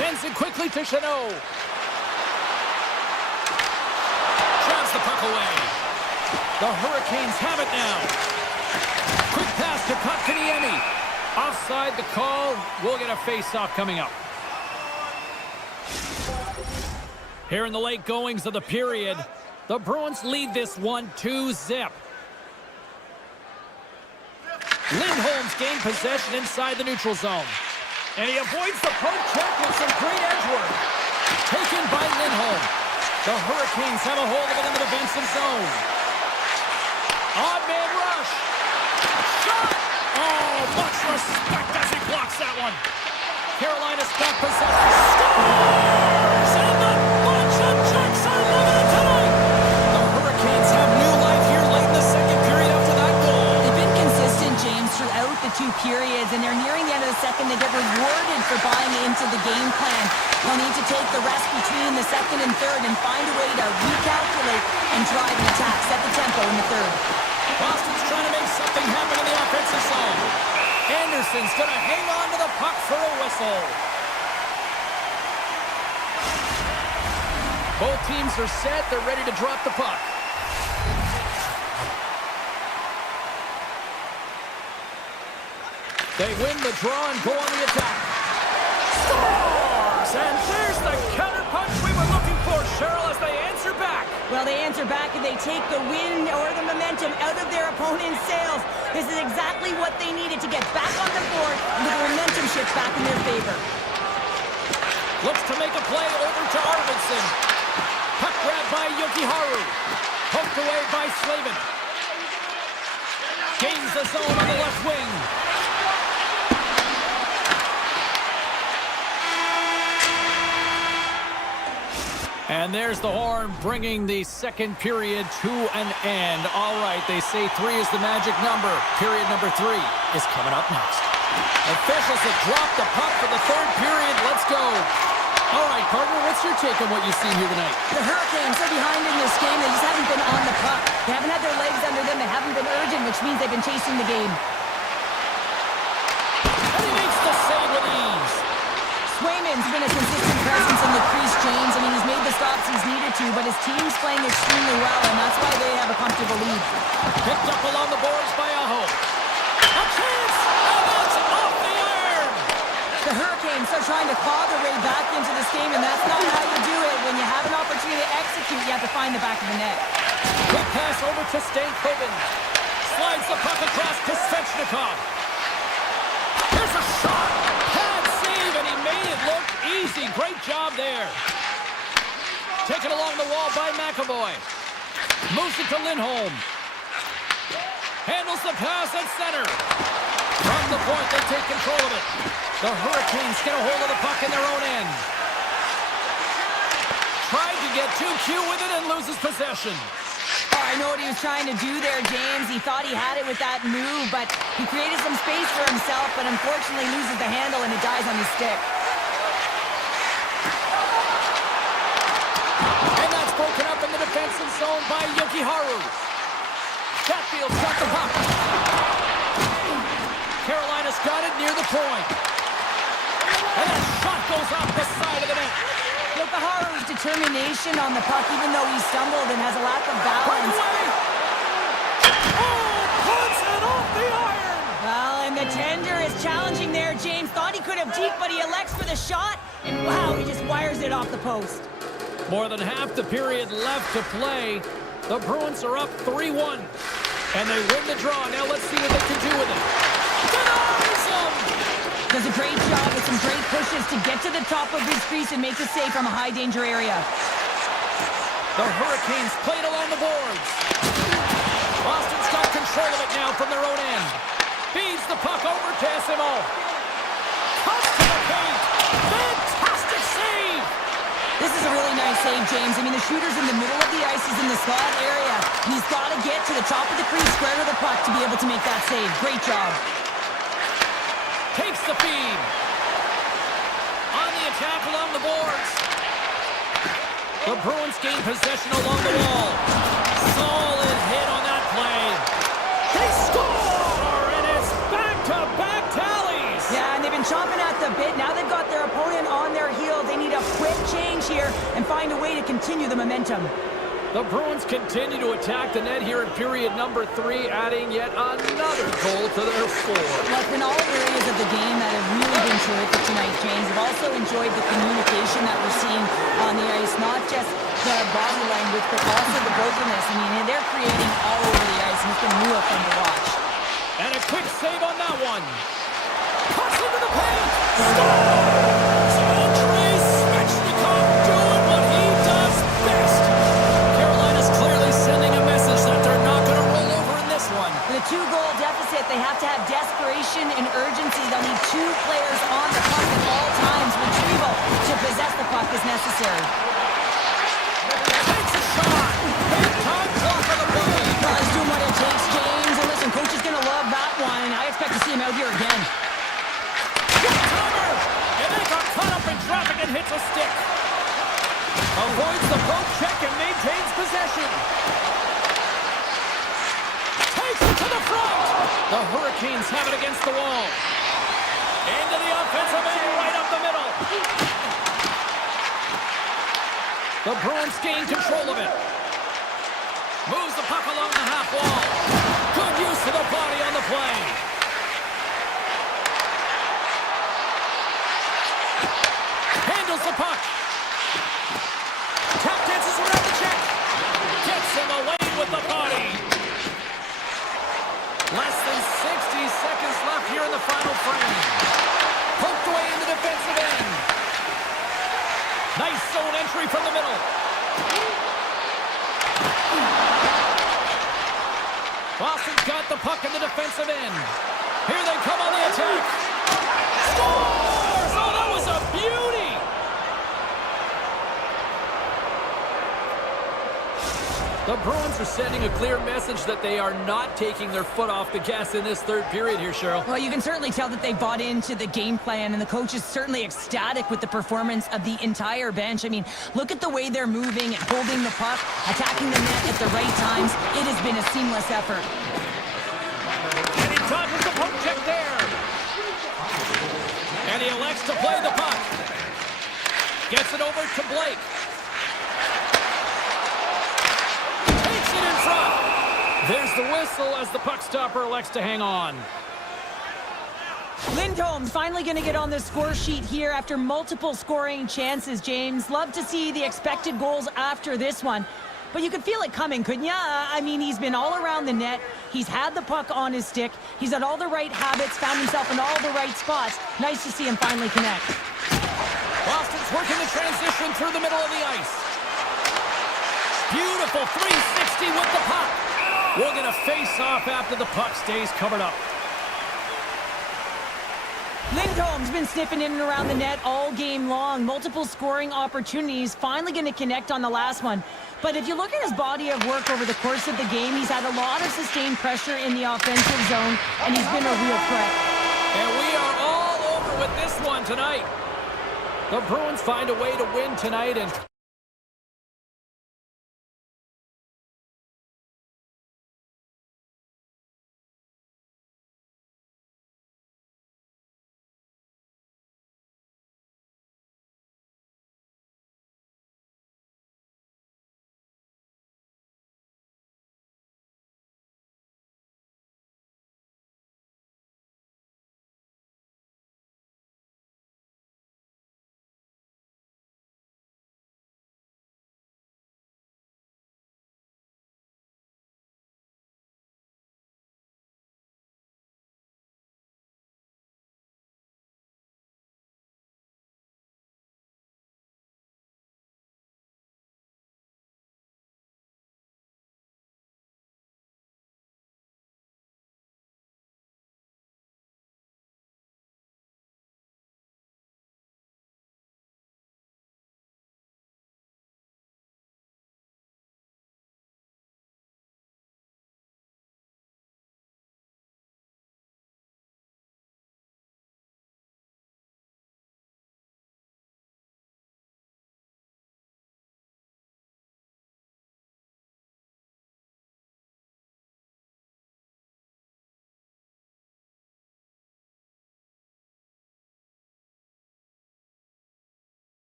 Sends it quickly to Chanot. Drives the puck away. The Hurricanes have it now. Quick pass to Kotkaniemi. Offside the call. We'll get a face-off coming up. Here in the late goings of the period, the Bruins lead this one 2-0. Lindholm's gained possession inside the neutral zone. And he avoids the poke check with some great edge work. Taken by Lindholm. The Hurricanes have a hold of it in the defensive zone. Odd man rush. Shot! Oh, much respect as he blocks that one. Carolina's got possession. Scores! And the bunch of checks are limited tonight. The Hurricanes have new life here late in the second period after that goal. They've been consistent, James, throughout the two periods, and they're nearing the end of the second. They get rewarded for buying into the game plan. They'll need to take the rest between the second and third and find a way to recalculate and drive an attack, set the tempo in the third. Boston's trying to make something happen in the offensive zone. Anderson's going to hang on to the puck for a whistle. Both teams are set. They're ready to drop the puck. They win the draw and go on the attack. Scores! And there's the counterpunch we were looking for, Cheryl, as they answer back. Well, they answer back and they take the wind or the momentum out of their opponent's sails. This is exactly what they needed to get back on the board and the momentum shifts back in their favor. Looks to make a play over to Arvidsson. Puck grabbed by Yokiharu. Poked away by Slavin. Gains the zone on the left wing. And there's the horn bringing the second period to an end. All right, they say 3 is the magic number. Period number 3 is coming up next. Officials have dropped the puck for the third period. Let's go. All right, partner, what's your take on what you've seen here tonight? The Hurricanes are behind in this game. They just haven't been on the puck. They haven't had their legs under them. They haven't been urgent, which means they've been chasing the game. And he makes the save with ease. Swayman's been a consistent presence in the crease, James. I mean, he's made the stops he's needed to, but his team's playing extremely well, and that's why they have a comfortable lead. Picked up along the boards by Aho. A chance! And that's off the iron! The Hurricanes are trying to claw their way back into this game, and that's not how you do it. When you have an opportunity to execute, you have to find the back of the net. Quick pass over to Stankoven. Slides the puck across to Svechnikov. Here's a shot! Pad save, and he made it look easy. Great job there. Taken along the wall by McAvoy. Moves it to Lindholm. Handles the pass at center. From the point, they take control of it. The Hurricanes get a hold of the puck in their own end. Tried to get too cute with it and loses possession. Oh, I know what he was trying to do there, James. He thought he had it with that move, but he created some space for himself, but unfortunately loses the handle and it dies on his stick. And that's broken up in the defensive zone by Yokiharu. Chatfield's got the puck. Carolina's got it near the point. And that shot goes off the side of the net. Yokiharu's determination on the puck, even though he stumbled and has a lack of balance. Oh, puts it off the iron! Well, and the tender is challenging there, James. Thought he could have deked, but he elects for the shot. And wow, he just wires it off the post. More than half the period left to play. The Bruins are up 3-1. And they win the draw. Now let's see what they can do with it. Denies him! Does a great job with some great pushes to get to the top of his crease and make the save from a high-danger area. The Hurricanes played along the boards. Boston's got control of it now from their own end. Feeds the puck over to SMO. Cuts to the paint. Fantastic save! This is a really nice save, James. I mean, the shooter's in the middle of the ice. He's in the slot area. And he's got to get to the top of the crease, square to the puck to be able to make that save. Great job. Takes the feed. On the attack along the boards. The Bruins gain possession along the wall. Solid hit on that play. They score! And it's back-to-back tallies! Yeah, and they've been chomping at the bit. Now they've got their opponent on their heels. They need a quick change here and find a way to continue the momentum. The Bruins continue to attack the net here in period number 3, adding yet another goal to their 4. Well, it's been all areas of the game that have really been terrific tonight, James. I've also enjoyed the communication that we're seeing on the ice, not just the body language, but also the brokenness. I mean, they're creating all over the ice, and it's been real fun to watch. And a quick save on that one. Cuts into the paint. Scores! Andrei Svechnikov doing what he does best. Carolina's clearly sending a message that they're not going to roll over in this one. With a 2-goal deficit, they have to have desperation and urgency. They'll need 2 players on the puck at all times. Retrieval to possess the puck is necessary. Takes a shot. Big time block on the play. Well, he's doing what it takes, James. And listen, coach is going to love that one. I expect to see him out here again. Timer! And they got caught up in traffic and hits a stick. Avoids the poke check and maintains possession. Takes it to the front. The Hurricanes have it against the wall. Into the offensive end, right up the middle. The Bruins gain control of it. Moves the puck along the half wall. Good use of the body on the play. Handles the puck. Tap dances around the check. Gets in the lane with the body. Less than 60 seconds left here in the final frame. Poked away in the defensive end. Nice zone entry from the middle. Boston's got the puck in the defensive end. Here they come on the attack. Scores! Oh, that was a beauty! The Bruins are sending a clear message that they are not taking their foot off the gas in this third period here, Cheryl. Well, you can certainly tell that they bought into the game plan, and the coach is certainly ecstatic with the performance of the entire bench. I mean, look at the way they're moving and holding the puck, attacking the net at the right times. It has been a seamless effort. And he dodges the poke check there. And he elects to play the puck. Gets it over to Blake. Takes it in front. There's the whistle as the puck stopper elects to hang on. Lindholm's finally going to get on the score sheet here after multiple scoring chances, James. Love to see the expected goals after this one. But you could feel it coming, couldn't you? I mean, he's been all around the net. He's had the puck on his stick. He's had all the right habits, found himself in all the right spots. Nice to see him finally connect. Boston's working the transition through the middle of the ice. Beautiful 360 with the puck. We're going to face off after the puck stays covered up. Lindholm's been sniffing in and around the net all game long. Multiple scoring opportunities. Finally going to connect on the last one. But if you look at his body of work over the course of the game, he's had a lot of sustained pressure in the offensive zone, and he's been a real threat. And we are all over with this one tonight. The Bruins find a way to win tonight, and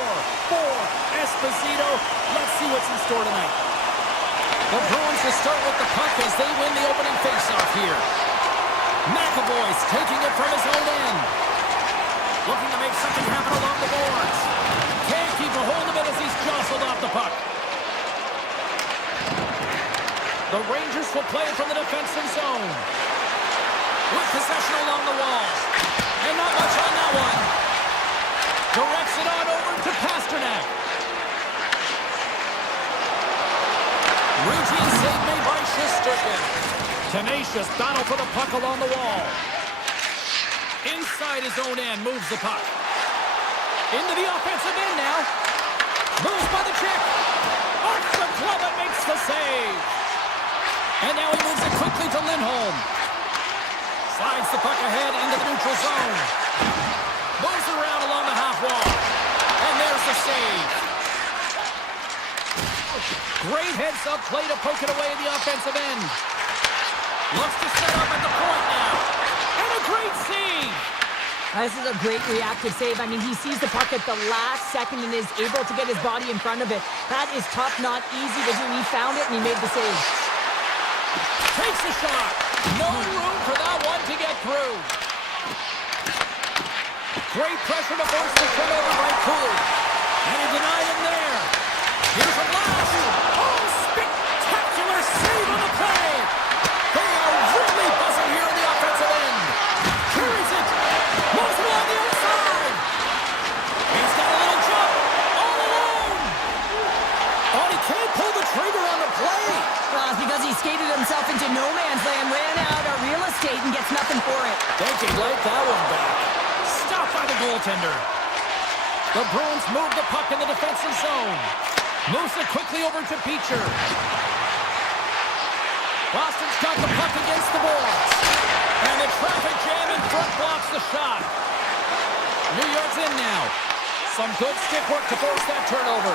score for Esposito. Let's see what's in store tonight. The Bruins will start with the puck as they win the opening faceoff here. McAvoy's taking it from his own end. Looking to make something happen along the boards. Can't keep a hold of it as he's jostled off the puck. The Rangers will play it from the defensive zone. With possession along the wall. And not much on that one. Directs it on over to Pasternak. Routine save made by Shesterkin. Tenacious battle for the puck along the wall. Inside his own end, moves the puck. Into the offensive end now. Moves by the check. Off the glove and makes the save. And now he moves it quickly to Lindholm. Slides the puck ahead into the neutral zone. Moves around along the half wall. And there's the save. Great heads-up play to poke it away at the offensive end. Looks to set up at the point now. And a great save. This is a great reactive save. I mean, he sees the puck at the last second and is able to get his body in front of it. That is tough, not easy to do. He found it and he made the save. Takes a shot. No room for that one to get through. Great pressure to force the turnover by Cooley. And he denied him there. Here's a blast. Oh, spectacular save on the play. They are really buzzing here in the offensive end. Carries it. Moves it along the outside. He's got a little jump. All alone. Oh, he can't pull the trigger on the play. Well, it's because he skated himself into no man's land, ran out of real estate, and gets nothing for it. Think he'd like that one back. Stopped by the goaltender. The Bruins move the puck in the defensive zone. Moves it quickly over to Beecher. Boston's got the puck against the boards. And the traffic jam in front blocks the shot. New York's in now. Some good stick work to force that turnover.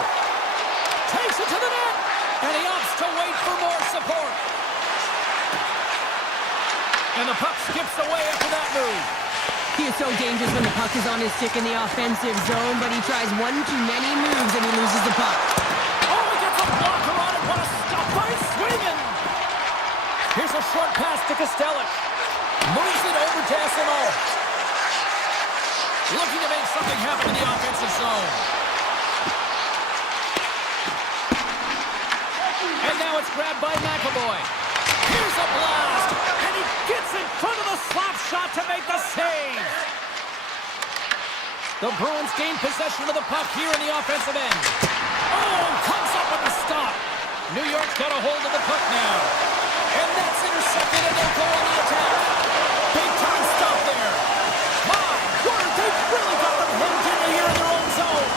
Takes it to the net. And he opts to wait for more support. And the puck skips away after that move. He is so dangerous when the puck is on his stick in the offensive zone, but he tries one too many moves and he loses the puck. Oh, he gets a blocker on it. What a stop by Swingen. Here's a short pass to Kostelic. Moves it over to SMO. Looking to make something happen in the offensive zone. And now it's grabbed by McAvoy. Here's a blast. And he gets in front of the slap shot to make the save. The Bruins gain possession of the puck here in the offensive end. Oh, comes up with a stop. New York's got a hold of the puck now. And that's intercepted and they'll go on the attack. Big time stop there. My word, they've really got them hemmed in here in their own zone.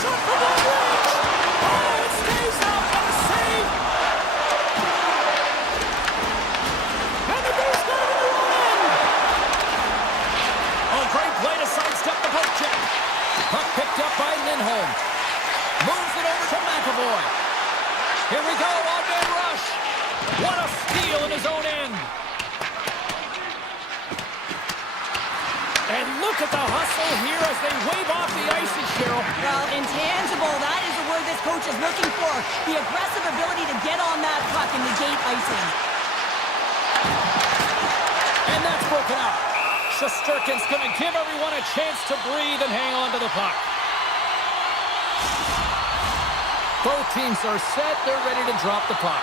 Shot from long range. Oh, it stays out for the save. And the Blues got it in the wrong end. Oh, great play to sidestep the poke check. Puck picked up by Lindholm. Moves it over to McAvoy. Here we go, on-man rush. What a steal in his own end. And look at the hustle here as they wave off the icy, Cheryl. Well, intangible, that is the word this coach is looking for. The aggressive ability to get on that puck and negate icing. And that's broken up. Shesterkin's going to give everyone a chance to breathe and hang on to the puck. Both teams are set. They're ready to drop the puck.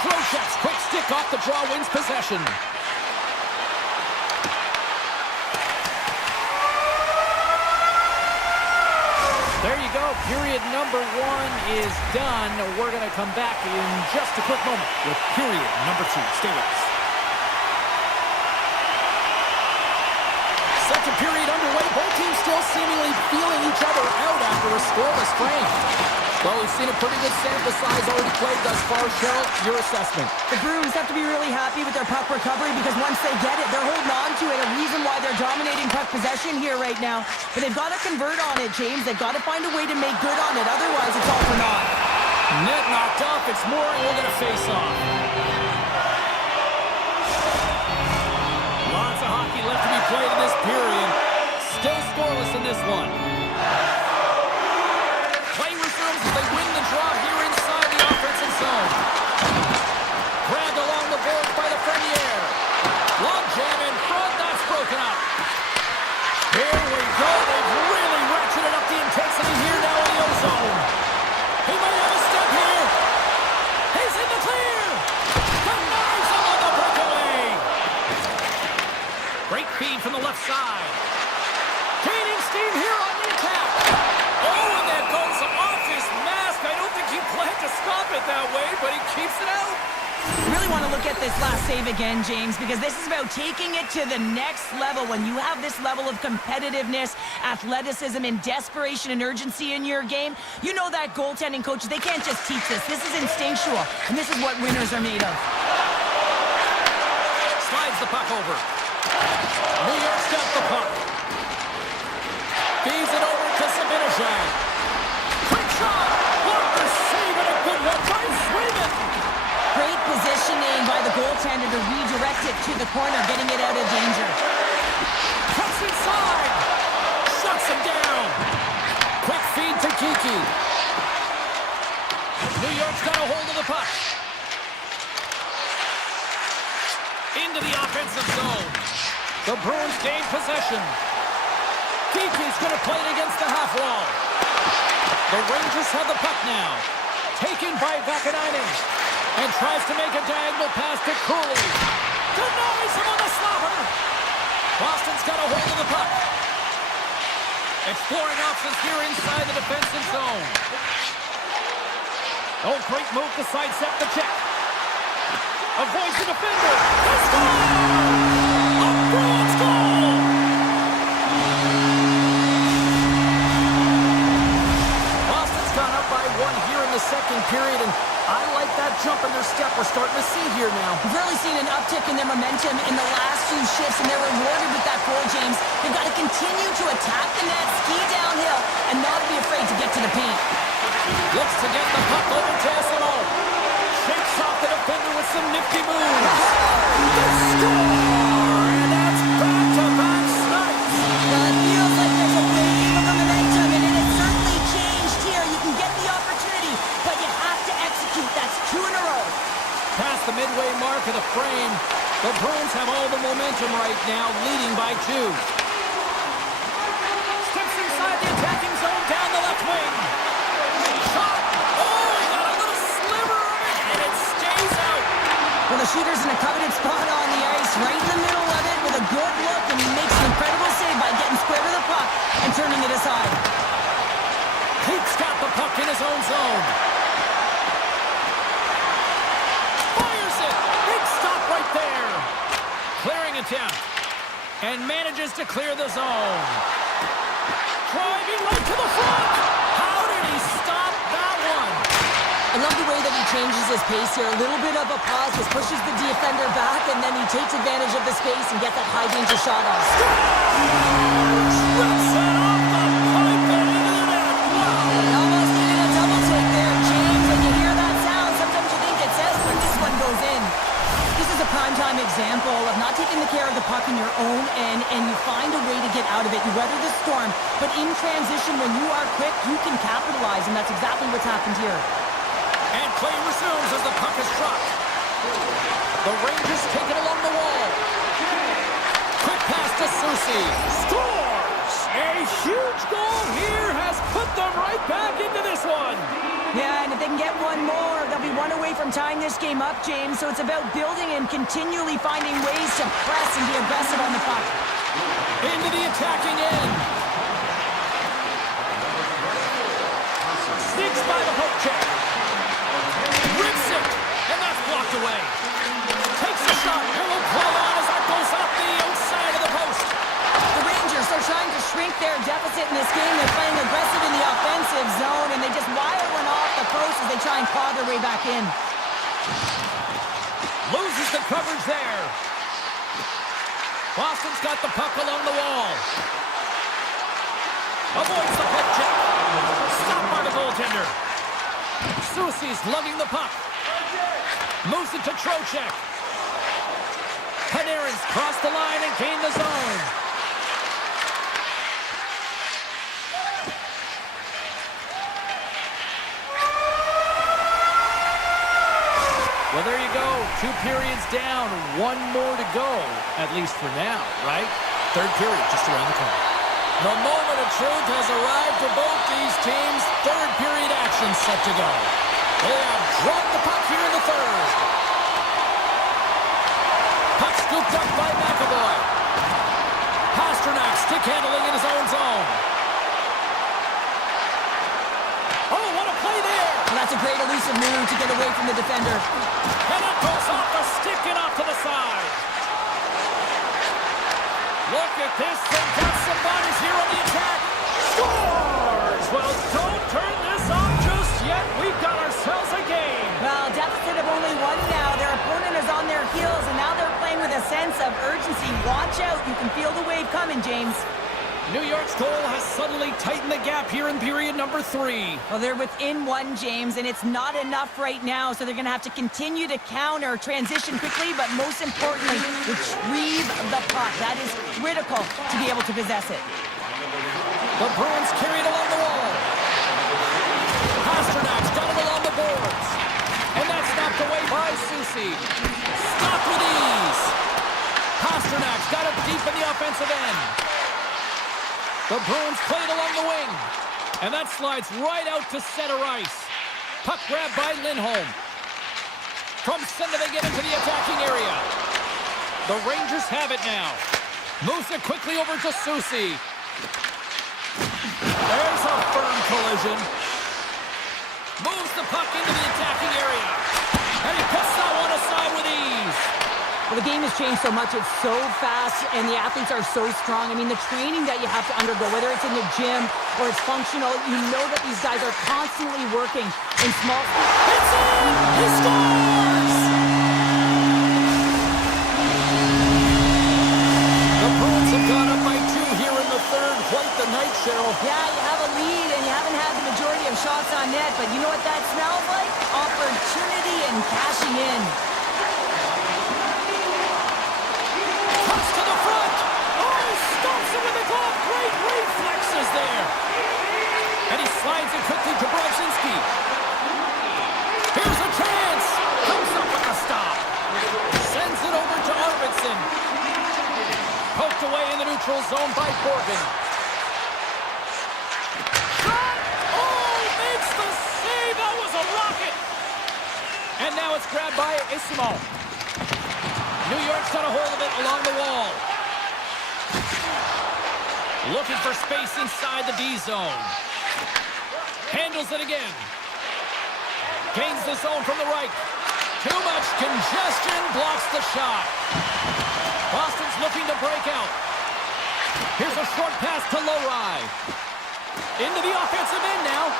Trocheck's quick stick off the draw wins possession. There you go. Period number 1 is done. We're going to come back in just a quick moment with period number 2. Stay with us. Second period underway. Both teams still seemingly feeling each other out after a scoreless frame. Well, we've seen a pretty good sample size already played thus far. Cheryl, your assessment. The Bruins have to be really happy with their puck recovery because once they get it, they're holding on to it. A reason why they're dominating puck possession here right now. But they've got to convert on it, James. They've got to find a way to make good on it. Otherwise, it's all for naught. Net knocked off. It's Maury. We're going to face off. Lots of hockey left to be played in this period. Still this one. Play resumes as they win the draw here inside the offensive zone. Grabbed along the boards by the Premier. Long jam in front, that's broken up. Here we go, they've really ratcheted up the intensity here now in the O-zone. He might have a step here. He's in the clear. Denies him on the breakaway. Great feed from the left side. Gaining steam here on the attack. Oh, and that goes off his mask. I don't think he planned to stop it that way, but he keeps it out. Really want to look at this last save again, James, because this is about taking it to the next level. When you have this level of competitiveness, athleticism, and desperation and urgency in your game, you know that goaltending coaches, they can't just teach this. This is instinctual, and this is what winners are made of. Slides the puck over. New York's got the puck. Feeds it over to Sabinishak. Quick shot! Walker saving a good one by Sweden! Great positioning by the goaltender to redirect it to the corner, getting it out of danger. Cuts inside! Shuts him down! Quick feed to Kiki. New York's got a hold of the puck. Into the offensive zone. The Bruins gain possession. Kiki's going to play it against the half wall. The Rangers have the puck now. Taken by Vakanainen. And tries to make a diagonal pass to Cooley. Denies him on the slobber. Boston's got a hold of the puck. Exploring options here inside the defensive zone. Oh, great move to sidestep the check. Avoids the defender. He scores! A Bruins goal! Boston's gone up by one here in the second period, and I like that jump in their step we're starting to see here now. We've really seen an uptick in their momentum in the last few shifts, and they're rewarded with that goal, James. They've got to continue to attack the net, ski downhill, and not be afraid to get to the paint. Looks to get the puck over to Essimo. Shakes off the defender with some nifty moves. The score! And that's back-to-back snipes. Well, it feels like there's a wave of momentum, and it has certainly changed here. You can get the opportunity, but you have to execute. That's two in a row. Past the midway mark of the frame, the Bruins have all the momentum right now, leading by 2. Steps inside the attacking zone down the left wing. Shot! Oh, he got a little sliver of it, and it stays out. Well, the shooter's in a coveted spot on the ice, right in the middle of it, with a good look, and he makes an incredible save by getting square to the puck and turning it aside. Pete's got the puck in his own zone. Fires it! Big stop right there. Clearing attempt. And manages to clear the zone. Driving right to the front. How did he stop that one? I love the way that he changes his pace here. A little bit of a pause, just pushes the defender back, and then he takes advantage of the space and gets that high-danger shot off. Rips it off the pipe and into the net. Wow! Almost needed a double take there, James. When you hear that sound, sometimes you think it's out when this one goes in. This is a primetime example of not taking the care of the puck in your own end, and you find a way to get out of it. You weather the storm, but in transition, when you are quick, you can capitalize, and that's exactly what's happened here. And play resumes as the puck is dropped. The Rangers take it along the wall. Quick pass to Susi. Scores! A huge goal here has put them right back into this one. Yeah, and if they can get one more, they'll be one away from tying this game up, James. So it's about building and continually finding ways to press and be aggressive on the puck. Into the attacking end. Sneaks by the poke check. Rips it, and that's blocked away. Takes a shot, and will play on as that goes off the outside of the post. The Rangers are trying to shrink their deficit in this game. They're playing aggressive in the offensive zone, and they just wire one off the post as they try and claw their way back in. Loses the coverage there. Boston's got the puck along the wall. Avoids the poke check. Stopped by the goaltender. Susi's lugging the puck. Moves it to Trocheck. Panarin's crossed the line and gained the zone. periods down. One more to go, at least for now, right? Third period just around the corner. The moment of truth has arrived for both these teams. Third period action set to go. They have dropped the puck here in the third. Puck scooped up by McAvoy. Pasternak stick handling in his own zone. Oh, what a play there! Well, that's a great elusive move to get away from the defender. And it goes off the stick and off to the side. Look at this. They've got some bodies here on the attack. Scores! Well, don't turn this off just yet. We've got ourselves a game. Well, deficit of only one now. Their opponent is on their heels, and now they're playing with a sense of urgency. Watch out. You can feel the wave coming, James. New York's goal has suddenly tightened the gap here in period number 3. Well, they're within one, James, and it's not enough right now, so they're going to have to continue to counter, transition quickly, but most importantly, retrieve the puck. That is critical to be able to possess it. The Bruins carry it along the wall. Pasternak's got it along the boards. And that's knocked away by Susie. Stopped with ease. Pasternak's got it deep in the offensive end. The Bruins play it along the wing. And that slides right out to center ice. Puck grabbed by Lindholm. From center they get into the attacking area. The Rangers have it now. Moves it quickly over to Susie. There's a firm collision. Moves the puck into the attacking area. And he puts that one aside with ease. Well, the game has changed so much. It's so fast, and the athletes are so strong. I mean, the training that you have to undergo, whether it's in the gym or it's functional, you know that these guys are constantly working in small... It's in! He scores! The Bruins have gone up by 2 here in the third. Quite the night, Cheryl. Yeah, you have a lead, and you haven't had the majority of shots on net, but you know what that smells like? Opportunity and cashing in. To the front. Oh, he stomps it with the glove. Great reflexes there. And he slides it quickly to Brodzinski. Here's a chance. Comes up with a stop. Sends it over to Arvidsson. Poked away in the neutral zone by Borgen. Shot. Oh, makes the save. That was a rocket. And now it's grabbed by Isimo. New York's got a hold of it along the wall. Looking for space inside the D zone. Handles it again. Gains the zone from the right. Too much congestion, blocks the shot. Boston's looking to break out. Here's a short pass to Lowry. Into the offensive end now.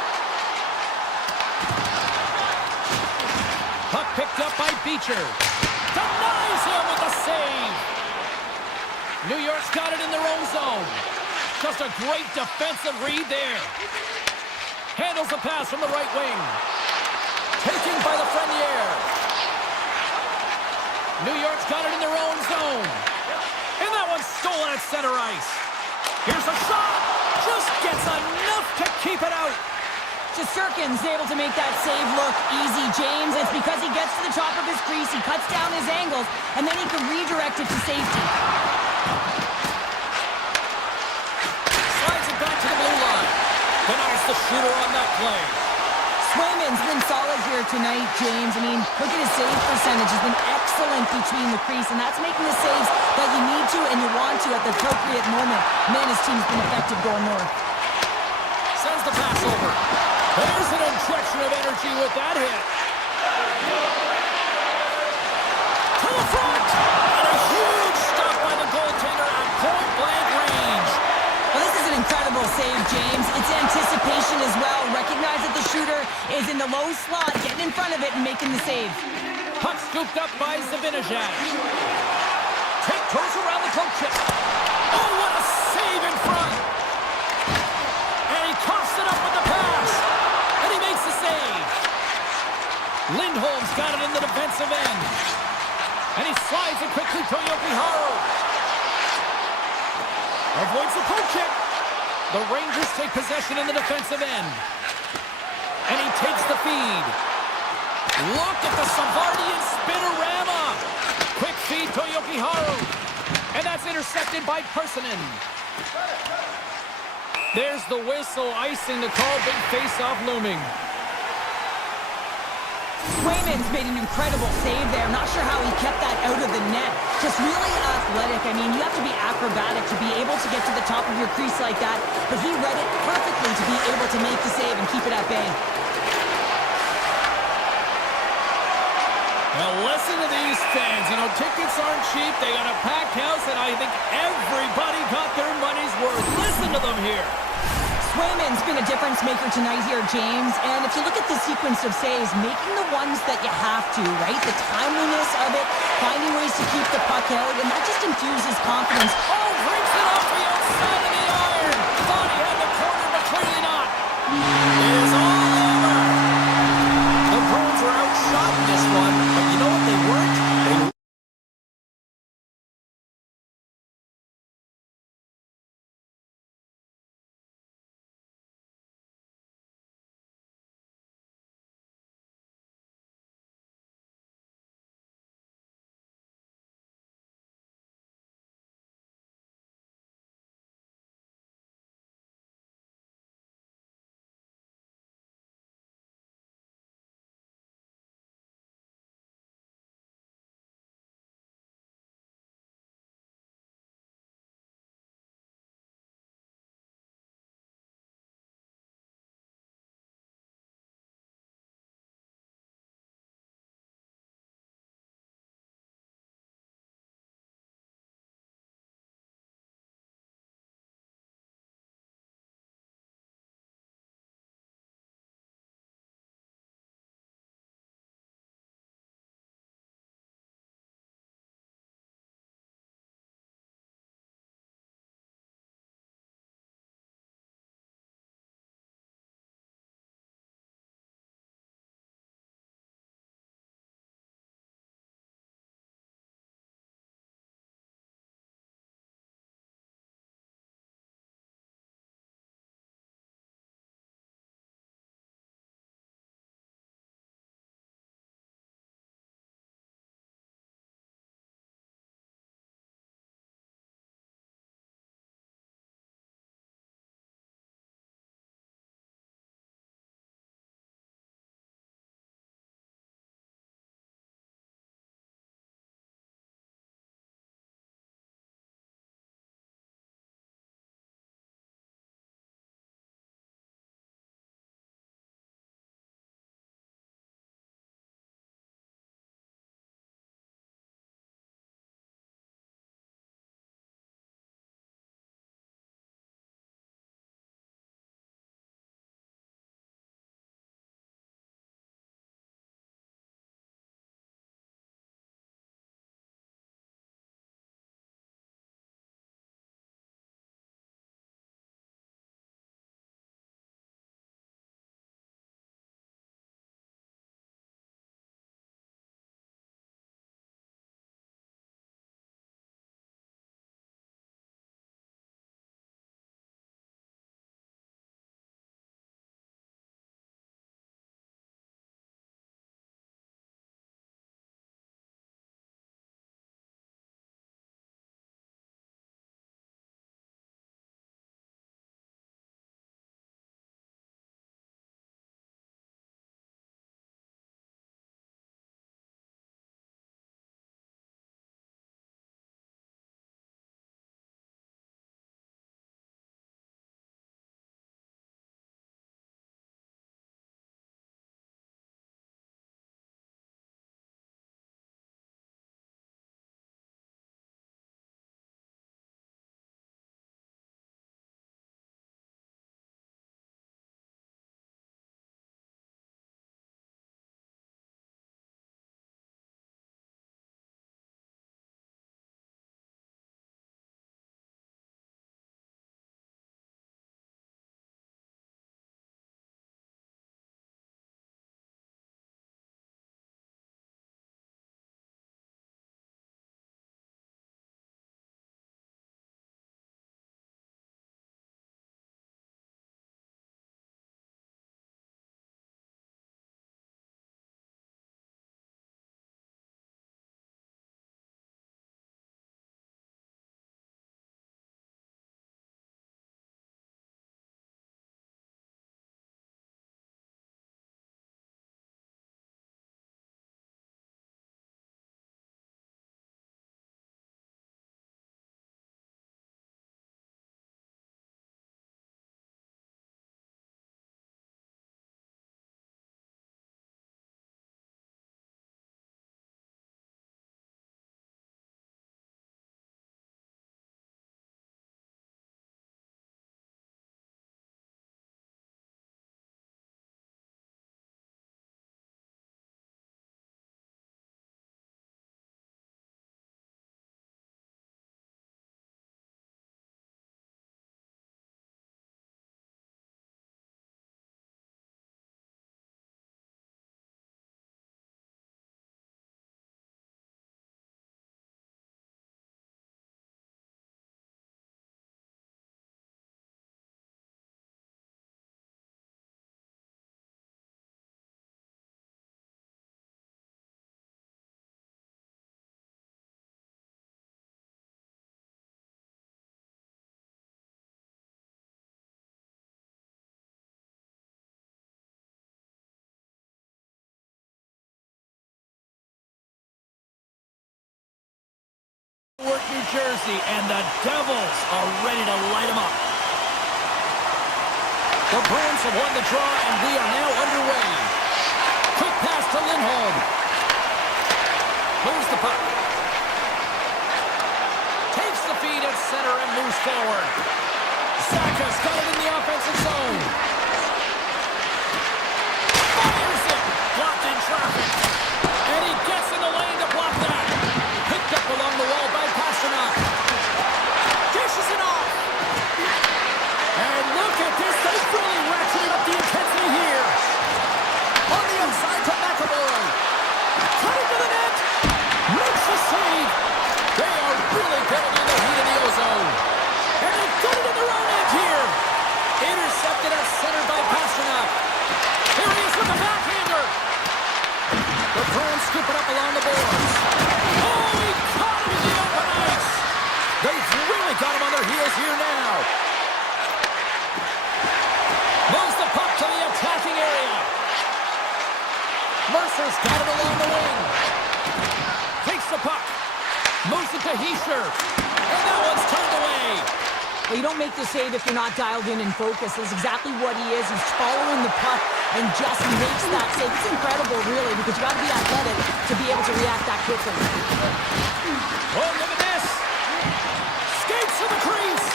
Puck picked up by Beecher. Denies him with the save. New York's got it in their own zone. Just a great defensive read there. Handles the pass from the right wing. Taken by the Frenier. New York's got it in their own zone. And that one's stolen at center ice. Here's a shot. Just gets enough to keep it out. Shesterkin's able to make that save look easy, James. It's because he gets to the top of his crease, he cuts down his angles, and then he can redirect it to safety. Slides it back to the blue line. Denies the shooter on that play. Swayman's been solid here tonight, James. I mean, look at his save percentage. Has been excellent between the crease, and that's making the saves that you need to and you want to at the appropriate moment. Man, his team's been effective going north. Sends the pass over. There's an injection of energy with that hit. To the front! And a huge stop by the goaltender at point-blank range. Well, this is an incredible save, James. It's anticipation as well. Recognize that the shooter is in the low slot, getting in front of it and making the save. Puck scooped up by Zibanejad. Tiptoes around the coach chip. Oh, what a save in front! And he coughs it up with the pass. And he makes the save. Lindholm's got it in the defensive end. And he slides it quickly to Yokiharu. Avoids the poke check. The Rangers take possession in the defensive end. And he takes the feed. Look at the Savardian spinorama. Quick feed to Yokiharu. And that's intercepted by Persinen. There's the whistle, icing the call, big face-off looming. Swayman's made an incredible save there. Not sure how he kept that out of the net. Just really athletic. I mean, you have to be acrobatic to be able to get to the top of your crease like that. But he read it perfectly to be able to make the save and keep it at bay. Well, listen to these fans. You know, tickets aren't cheap. They got a packed house, and I think everybody got their money's worth. Listen to them here. Swayman's been a difference maker tonight here, James. And if you look at the sequence of saves, making the ones that you have to, right? The timeliness of it, finding ways to keep the puck out, and that just infuses confidence. Oh, brings it off the outside of the iron. Thought he had the corner, but clearly not. It is all over. The Bruins were outshot in this one, but you know what they weren't? They Newark, New Jersey, and the Devils are ready to light them up. The Bruins have won the draw, and we are now underway. Quick pass to Lindholm. Moves the puck. Takes the feed at center and moves forward. Saka's got it in the offensive zone. Fires it. Blocked in traffic. And he gets in the lane to block that. Picked up along the wall by Pasternak. Dishes it off. And look at this. They've really ratcheted up the intensity here. On the outside to McAvoy. Cutting to the net. Makes the save. They are really getting in the heat of the ozone. And they've got it in their own end here. Intercepted at center by Pasternak. Here he is with the backhander. The Bruins scoop it up along the boards. Oh, he caught him in the open ice. They've really got him on their heels here now. Moves the puck to the attacking area. Mercer's got it along the wing. Takes the puck. Moves it to Heischer. And that one's turned away. Well, you don't make the save if you're not dialed in and focused. That's exactly what he is. He's following the puck and just makes that save. It's incredible, really, because you got to be athletic to be able to react that quickly. Oh, look at this. Skates to the crease.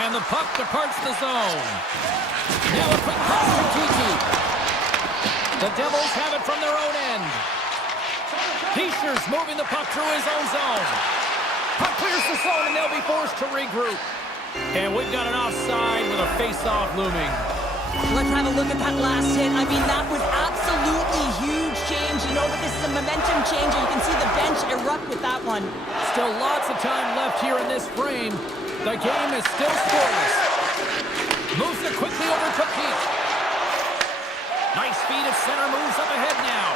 And the puck departs the zone. Now a quick pass to Kiki. The Devils have it from their own end. Heischer's moving the puck through his own zone. Puck clears the zone, and they'll be forced to regroup. And we've got an offside with a face-off looming. Let's have a look at that last hit. I mean, that was absolutely huge change. You know, but this is a momentum changer. You can see the bench erupt with that one. Still lots of time left here in this frame. The game is still scoreless. Moves it quickly over to Pete. Nice feed at center, moves up ahead now.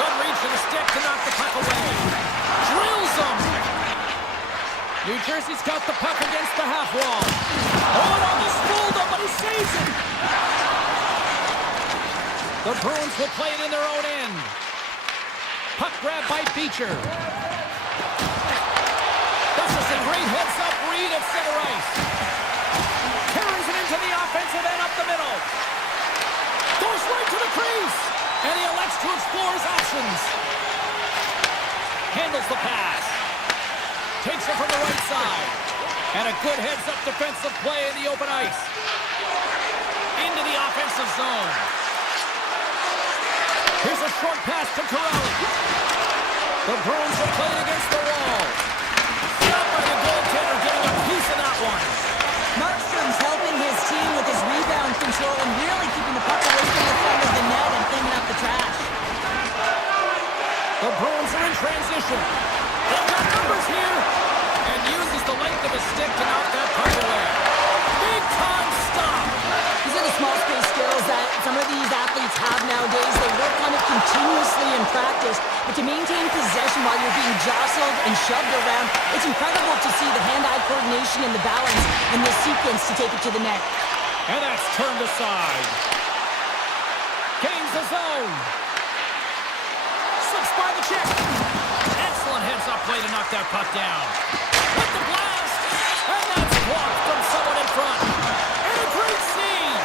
Good reach to the stick to knock the puck away. Drills him. New Jersey's got the puck against the half wall. Oh, it almost fooled him, but he saves it. The Bruins will play it in their own end. Puck grab by Beecher. This is a great heads-up read at center ice. Carries it into the offensive end up the middle. Goes right to the crease. And he elects to explore his options. Handles the pass. Takes it from the right side. And a good heads-up defensive play in the open ice. Into the offensive zone. Here's a short pass to Corelli. The Bruins are playing against the wall. Stopped by the goaltender, getting a piece of that one. Markstrom's helping his team with his rebound control and really keeping the puck away from the front of the net and cleaning up the trash. The Bruins are in transition. They've got numbers here. And uses the length of his stick to knock that puck away. Big time stop. These are the small space skills that some of these athletes have nowadays. They work on it continuously in practice. But to maintain possession while you're being jostled and shoved around, it's incredible to see the hand-eye coordination and the balance in this sequence to take it to the net. And that's turned aside. Gains the zone. Slips by the check. Excellent heads-up play to knock that puck down. With the blast. And that's blocked from someone in front. And a great save.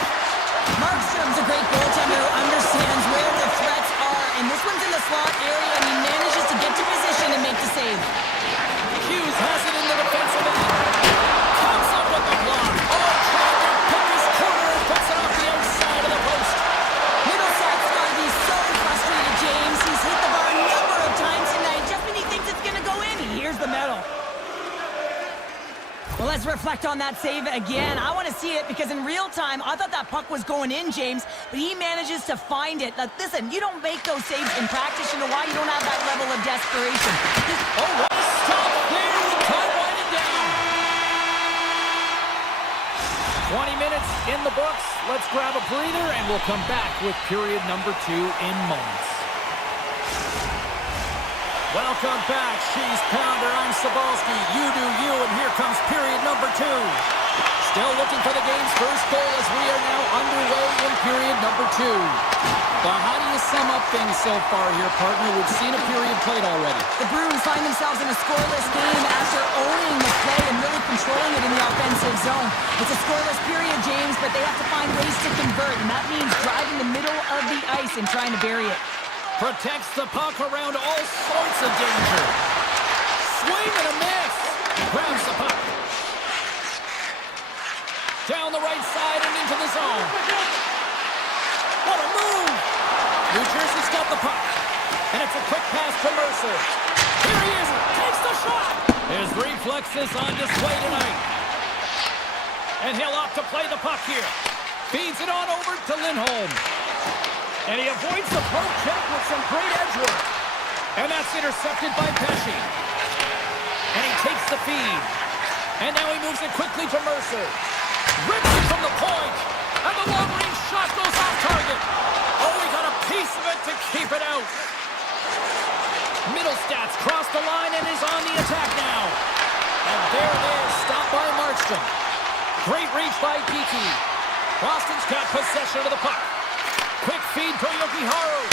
Markstrom's a great goaltender who understands where the threats are. And this one's in the slot area, and he manages to get to position and make the save. Hughes has it in the defensive end. Comes up with the block. Oh, trying to pick his corner and puts it off the outside of the post. Middlesex got to be so frustrated, James. He's hit the bar a number of times tonight. Just when he thinks it's going to go in, here's the medal. Well, let's reflect on that save again. I want to see it because in real time, I thought that puck was going in, James, but he manages to find it. Now, listen, you don't make those saves in practice. You know why? You don't have that level of desperation. Oh, what a stop there. Time winding down. 20 minutes in the books. Let's grab a breather, and we'll come back with period number 2 in moments. Welcome back, Cheese Pounder. I'm Sabalski. You do you, and here comes period number 2. Still looking for the game's first goal as we are now underway in period number 2. Well, how do you sum up things so far here, partner? We've seen a period played already. The Bruins find themselves in a scoreless game after owning the play and really controlling it in the offensive zone. It's a scoreless period, James, but they have to find ways to convert, and that means driving the middle of the ice and trying to bury it. Protects the puck around all sorts of danger. Swing and a miss. Grabs the puck. Down the right side and into the zone. What a move! New Jersey's got the puck. And it's a quick pass to Mercer. Here he is. Takes the shot. His reflexes on display tonight. And he'll opt to play the puck here. Feeds it on over to Lindholm. And he avoids the poke check with some great edge work. And that's intercepted by Pesci. And he takes the feed. And now he moves it quickly to Mercer. Rips it from the point. And the long-range shot goes off target. Oh, he got a piece of it to keep it out. Middlestats cross the line and is on the attack now. And there it is, stopped by Markstrom. Great reach by Kiki. Boston's got possession of the puck. Quick feed to Yokiharu.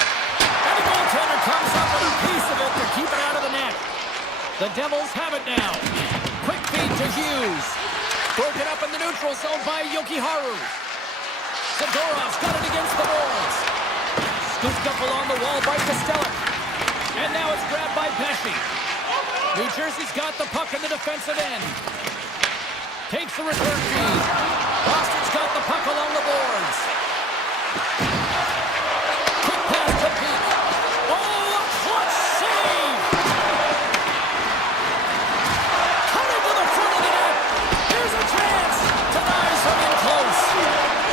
And the goaltender comes up with a piece of it to keep it out of the net. The Devils have it now. Quick feed to Hughes. Broken up in the neutral zone by Yokiharu. Zadorov's got it against the boards. Scooped up along the wall by Costello. And now it's grabbed by Pesci. New Jersey's got the puck in the defensive end. Takes the return feed. Boston's got the puck along the boards. Quick pass to Peak. Oh, a clutch save! Cutting to the front of the net. Here's a chance. Denies him in close.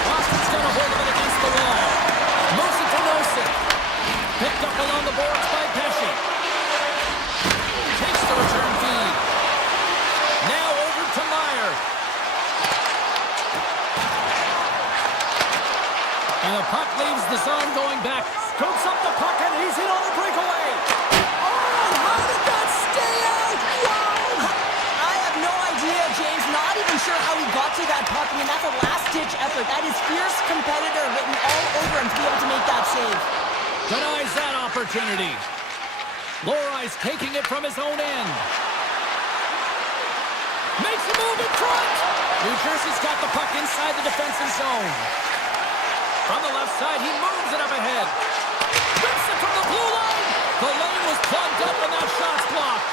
Boston's got a hold of it against the wall. Moves it to Nosek. Picked up along the boards by Pesci. Takes the return feed. Now over to Meyer. And the puck leaves the zone going back. Scoops up the puck and he's in on the breakaway. Oh, how did that stay out? Wow! I have no idea, James. Not even sure how he got to that puck. I mean, that's a last-ditch effort. That is fierce competitor written all over him to be able to make that save. Denies that opportunity. Lori's taking it from his own end. Makes a move in front. New Jersey's got the puck inside the defensive zone. From the left side, he moves it up ahead. Rips it from the blue line. The lane was plugged up and that shot's blocked.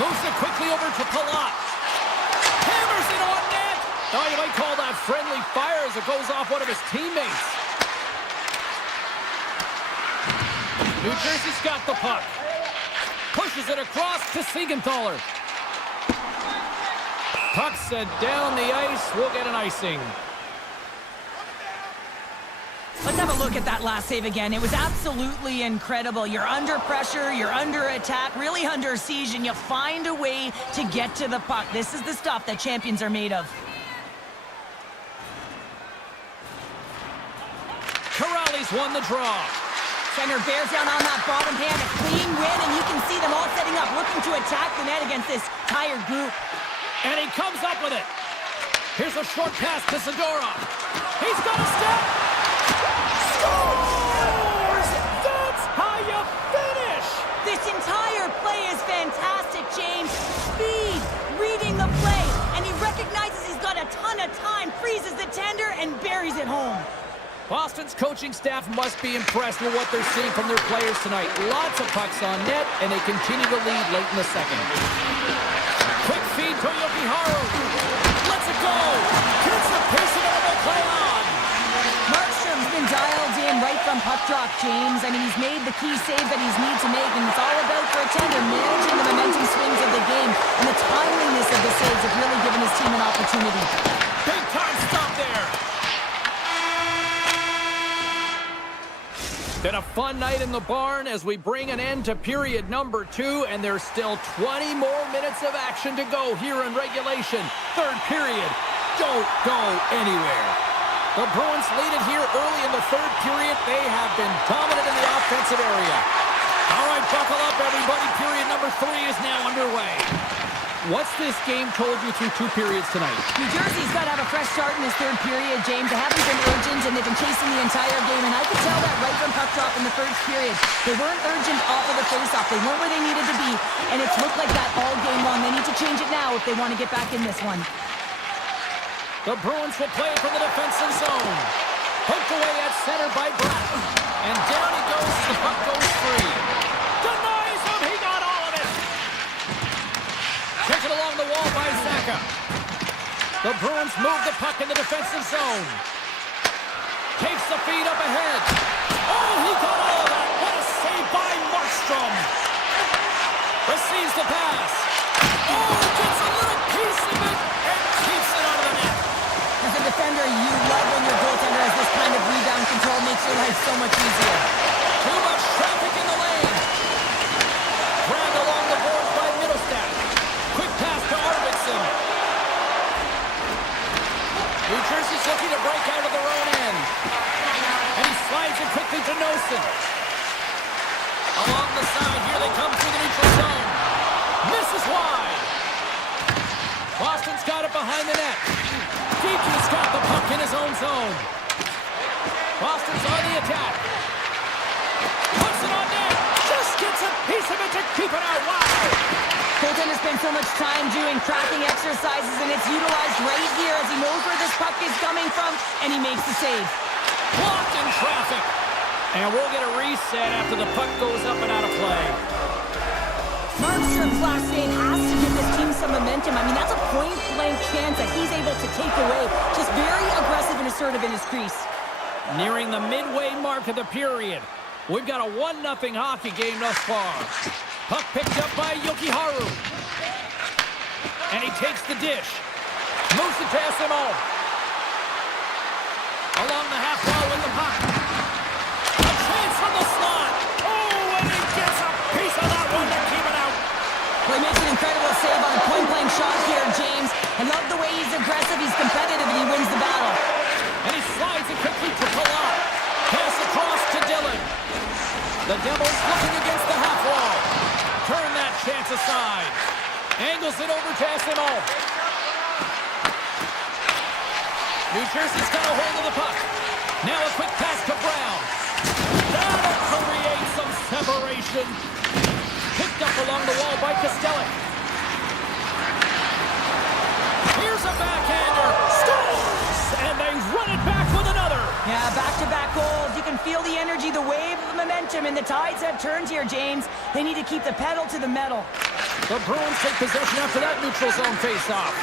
Moves it quickly over to Palat. Hammers it on net. Oh, you might call that friendly fire as it goes off one of his teammates. New Jersey's got the puck. Pushes it across to Siegenthaler. Puck set down the ice. We'll get an icing. Let's have a look at that last save again. It was absolutely incredible. You're under pressure, you're under attack, really under siege, and you find a way to get to the puck. This is the stuff that champions are made of. Corrales won the draw. Center bears down on that bottom hand, a clean win, and you can see them all setting up, looking to attack the net against this tired group. And he comes up with it. Here's a short pass to Zadorov. He's got a step. Scores! That's how you finish! This entire play is fantastic, James. Speed, reading the play, and he recognizes he's got a ton of time, freezes the tender, and buries it home. Boston's coaching staff must be impressed with what they're seeing from their players tonight. Lots of pucks on net, and they continue to lead late in the second. Quick feed to Yokiharu. Lets it go. Gets the pace of it and play on. Markstrom's been dialed in right from puck drop, James. I mean, he's made the key saves that he's needed to make, and it's all about, for a tender, managing the momentum swings of the game. And the timeliness of the saves have really given his team an opportunity. Big time stop there. Been a fun night in the barn as we bring an end to period number 2, and there's still 20 more minutes of action to go here in regulation. Third period. Don't go anywhere. The Bruins lead it here early in the third period. They have been dominant in the offensive area. All right, buckle up, everybody. Period number 3 is now underway. What's this game told you through 2 periods tonight? New Jersey's got to have a fresh start in this third period, James. They haven't been urgent, and they've been chasing the entire game, and I could tell that right from puck drop in the first period. They weren't urgent off of the faceoff. They weren't where they needed to be, and it's looked like that all game long. They need to change it now if they want to get back in this one. The Bruins will play from the defensive zone. Poked away at center by Bratt. And down he goes. The puck goes free. Denies him. He got all of it. Taken along the wall by Zaka. The Bruins move the puck in the defensive zone. Takes the feed up ahead. Oh, he got all of that. What a save by Markstrom. Receives the pass. Oh, gets a little piece of it and keeps it out of the net. As a defender, you love when your goaltender has this kind of rebound control. Makes your life so much easier. Too much traffic in the lane. Grabbed along the boards by Middlestat. Quick pass to Arvidsson. New Jersey's looking to break out of their own end. And he slides it quickly to Nosen. Along the side, here they come through the neutral zone. Misses wide. Boston's got it behind the net. Deacon's got the puck in his own zone. Boston's on the attack. Puts it on net. Just gets a piece of it to keep it out. Wow. Goaltender spends so much time doing tracking exercises, and it's utilized right here as he knows where this puck is coming from, and he makes the save. Blocked in traffic. And we'll get a reset after the puck goes up and out of play. Markstrom's last save has to give this team some momentum. I mean, that's a point-blank chance that he's able to take away. Just very aggressive and assertive in his crease. Nearing the midway mark of the period. We've got a 1-0 hockey game thus far. Puck picked up by Yokiharu. And he takes the dish. Moves it to SMO. Along the half wall with the puck. A chance from the slot. Oh, and he gets a piece of that one to keep it out. Well, he makes an incredible save on a point-blank shot here, James. I love the way he's aggressive, he's competitive, and he wins the battle. And he slides it quickly to Palat. Pass across to Dillon. The Devils looking against the half wall. Turn that chance aside. Angles it over to SMO. New Jersey's got a hold of the puck. Now a quick pass to Brown. That'll create some separation. Picked up along the wall by Kostelic. Here's a backhander. Scores! And they run it back with another. Yeah, back-to-back goals. You can feel the energy, the wave of momentum, and the tides have turned here, James. They need to keep the pedal to the metal. The Bruins take possession after that neutral zone face-off.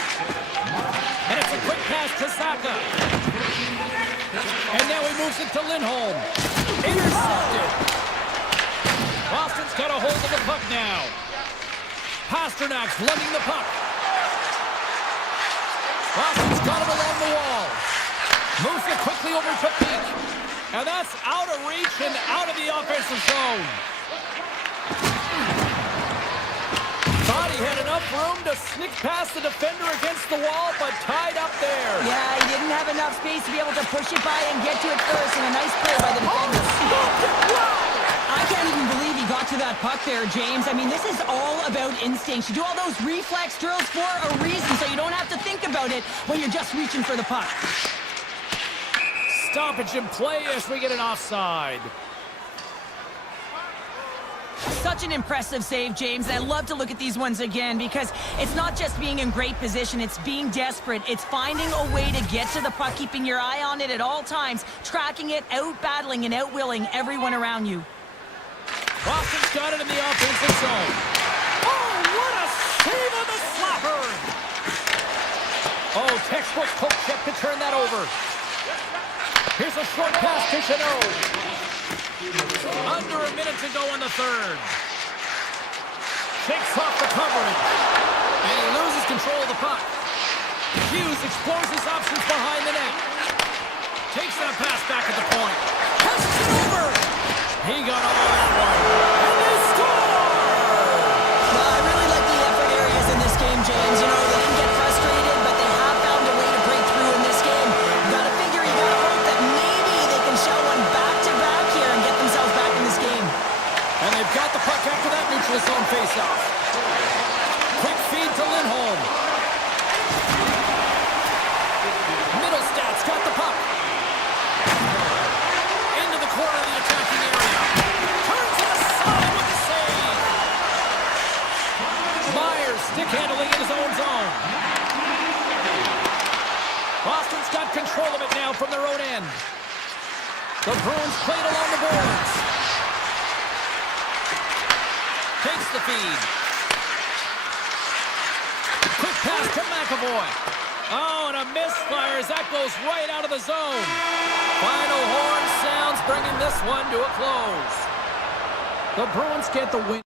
And it's a quick pass to Saka. And now he moves it to Lindholm. Intercepted. Boston's got a hold of the puck now. Pasternak's lugging the puck. Boston's got it along the wall. Moves it quickly over to Peak. And that's out of reach and out of the offensive zone. Thought he had enough room to sneak past the defender against the wall, but tied up there. Yeah, he didn't have enough space to be able to push it by and get to it first, and a nice play by the defender. I can't even believe he got to that puck there, James. I mean, this is all about instinct. You do all those reflex drills for a reason, so you don't have to think about it when you're just reaching for the puck. Stoppage in play as we get an offside. Such an impressive save, James. I love to look at these ones again because it's not just being in great position, it's being desperate. It's finding a way to get to the puck, keeping your eye on it at all times, tracking it, out-battling and out-willing everyone around you. Boston's got it in the offensive zone. Oh, what a save on the slapper! Oh, textbook poke check to turn that over. Here's a short pass to Chanot. Under a minute to go in the third. Shakes off the coverage. And he loses control of the puck. Hughes explores his options behind the net. Takes that pass back at the point. Passes it over. He got all that one. And they score! Well, I really like the effort areas in this game, James. You know, they didn't get frustrated, but they have found a way to break through in this game. You gotta figure, you gotta hope that maybe they can shell one back-to-back here and get themselves back in this game. And they've got the puck after that neutral zone face-off. Quick feed to Lindholm. Here's stick handling in his own zone. Boston's got control of it now from their own end. The Bruins played along the boards. Takes the feed. Quick pass to McAvoy. Oh, and a misfire as that goes right out of the zone. Final horn sounds, bringing this one to a close. The Bruins get the win.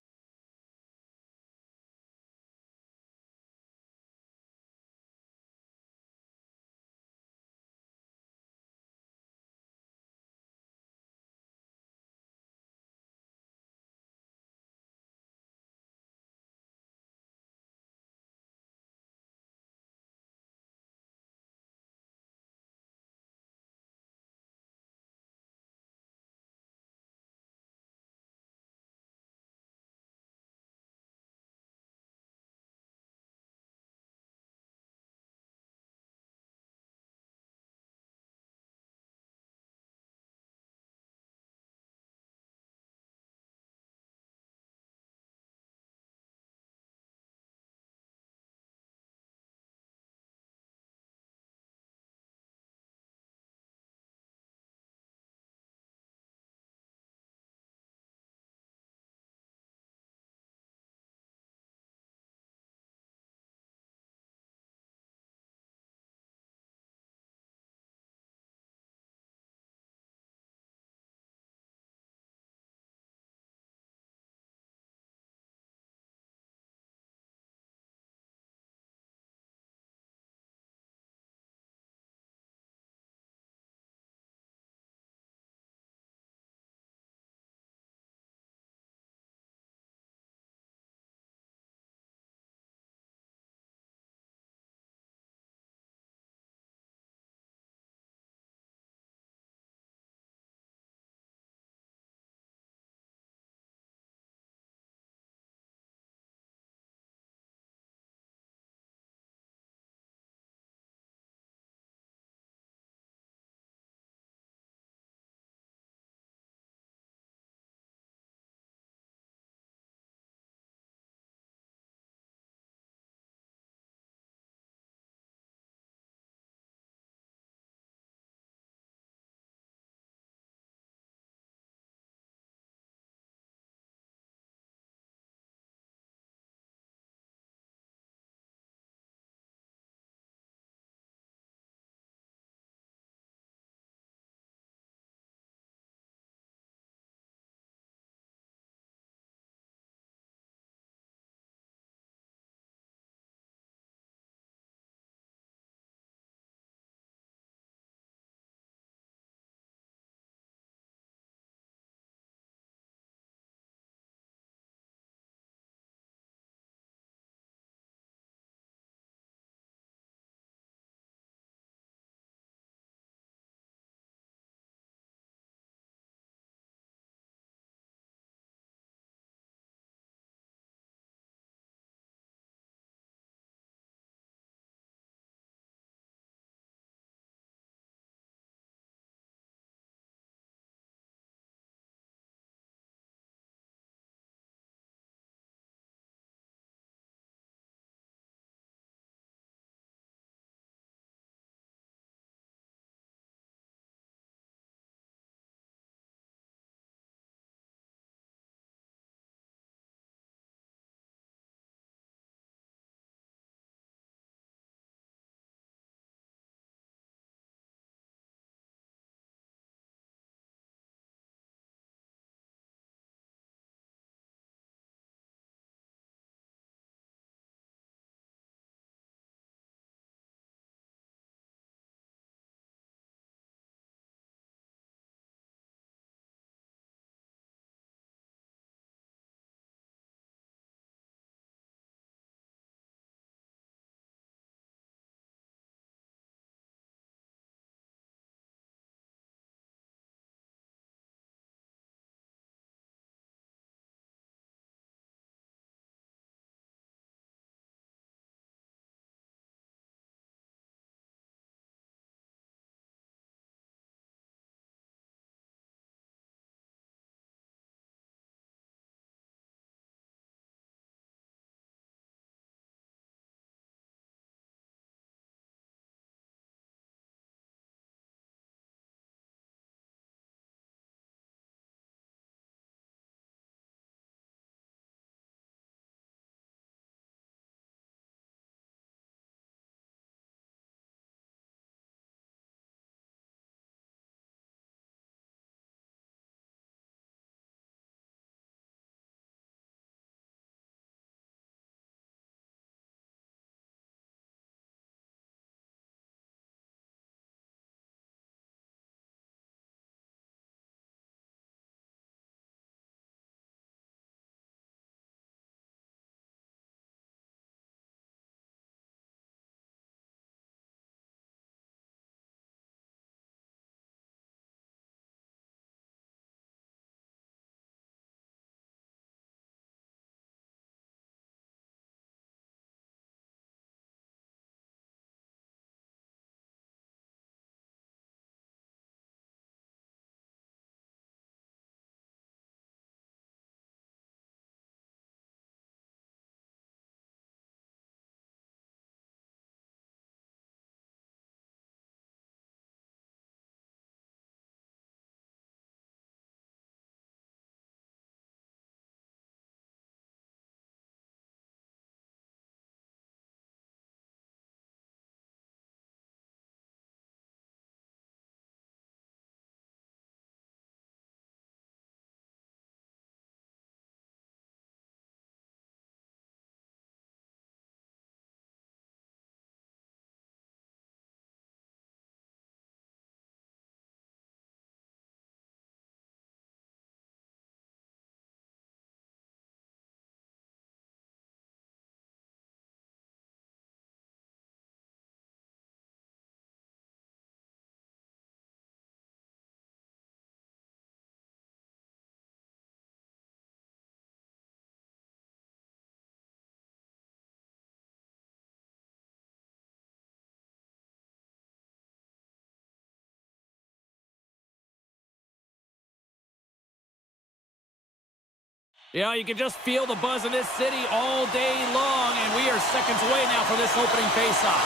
Yeah, you can just feel the buzz in this city all day long, and we are seconds away now for this opening face-off.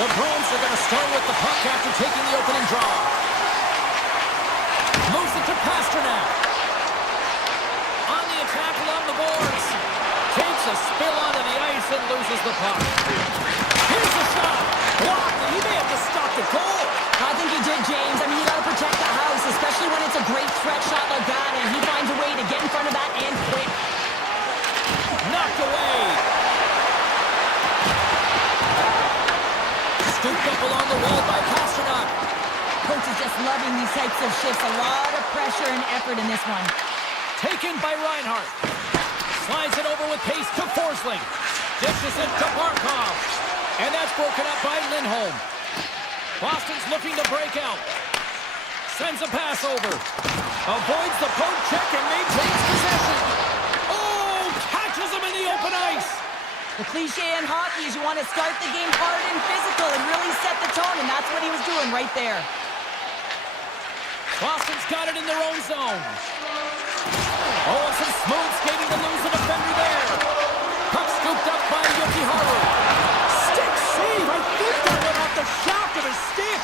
The Bruins are going to start with the puck after taking the opening draw. Moves it to Pasternak. On the attack along the boards. Takes a spill onto the ice and loses the puck. Here's the shot. Blocked, and he may have just stopped the goal. I think he did, James. I mean, you got to protect the house, especially when it's a great threat shot like that, and he finds a way to get in front of that and quick. Knocked away. Scooped up along the wall by Pasternak. Coach is just loving these types of shifts. A lot of pressure and effort in this one. Taken by Reinhart. Slides it over with pace to Forsling. Dishes it to Barkov. And that's broken up by Lindholm. Boston's looking to break out. Sends a pass over. Avoids the poke check and maintains possession. Oh, catches him in the open ice. The cliche in hockey is you want to start the game hard and physical and really set the tone, and that's what he was doing right there. Boston's got it in their own zone. Oh, and some smooth skating to lose a defender there. Puck scooped up by Yokiharu. Stick save. I think that went off the shaft of his stick.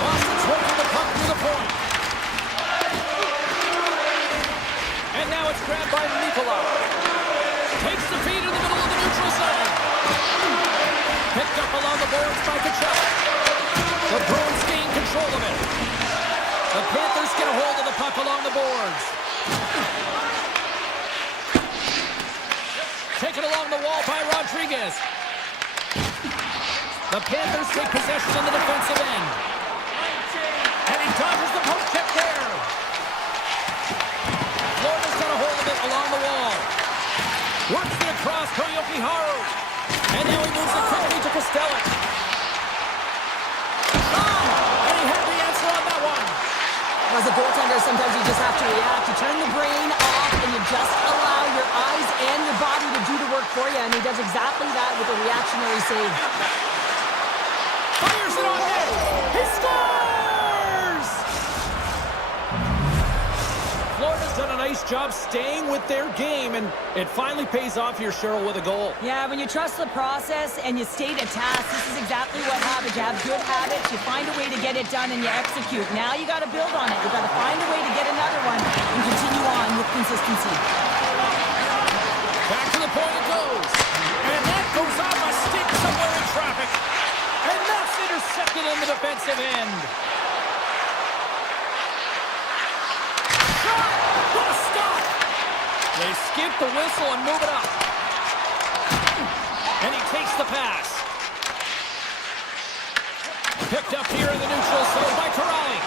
Boston's working the puck through the point. And now it's grabbed by Nikolai. Takes the feed in the middle of the neutral zone. Picked up along the boards by Kachuk. The Bruins gain control of it. The Panthers get a hold of the puck along the boards. Taken along the wall by Rodriguez. The Panthers take possession on the defensive end. And he dodges the poke check there. Florida's got a hold of it along the wall. Works it across to Yokiharu. And now he moves it quickly to Kostelic. Oh! And he had the answer on that one. As a goaltender, sometimes you just have to react. You turn the brain off and you just allow your eyes and your body to do the work for you. And he does exactly that with a reactionary save. Fires it on net. He scores! Florida's done a nice job staying with their game, and it finally pays off here, Cheryl, with a goal. Yeah, when you trust the process and you stay to task, this is exactly what happens. You have good habits, you find a way to get it done, and you execute. Now you got to build on it. You got to find a way to get another one and continue on with consistency. Back to the point it goes. And that goes off a stick somewhere in traffic. And that's intercepted in the defensive end. Shot! What a stop! They skip the whistle and move it up. And he takes the pass. Picked up here in the neutral zone by Corrali.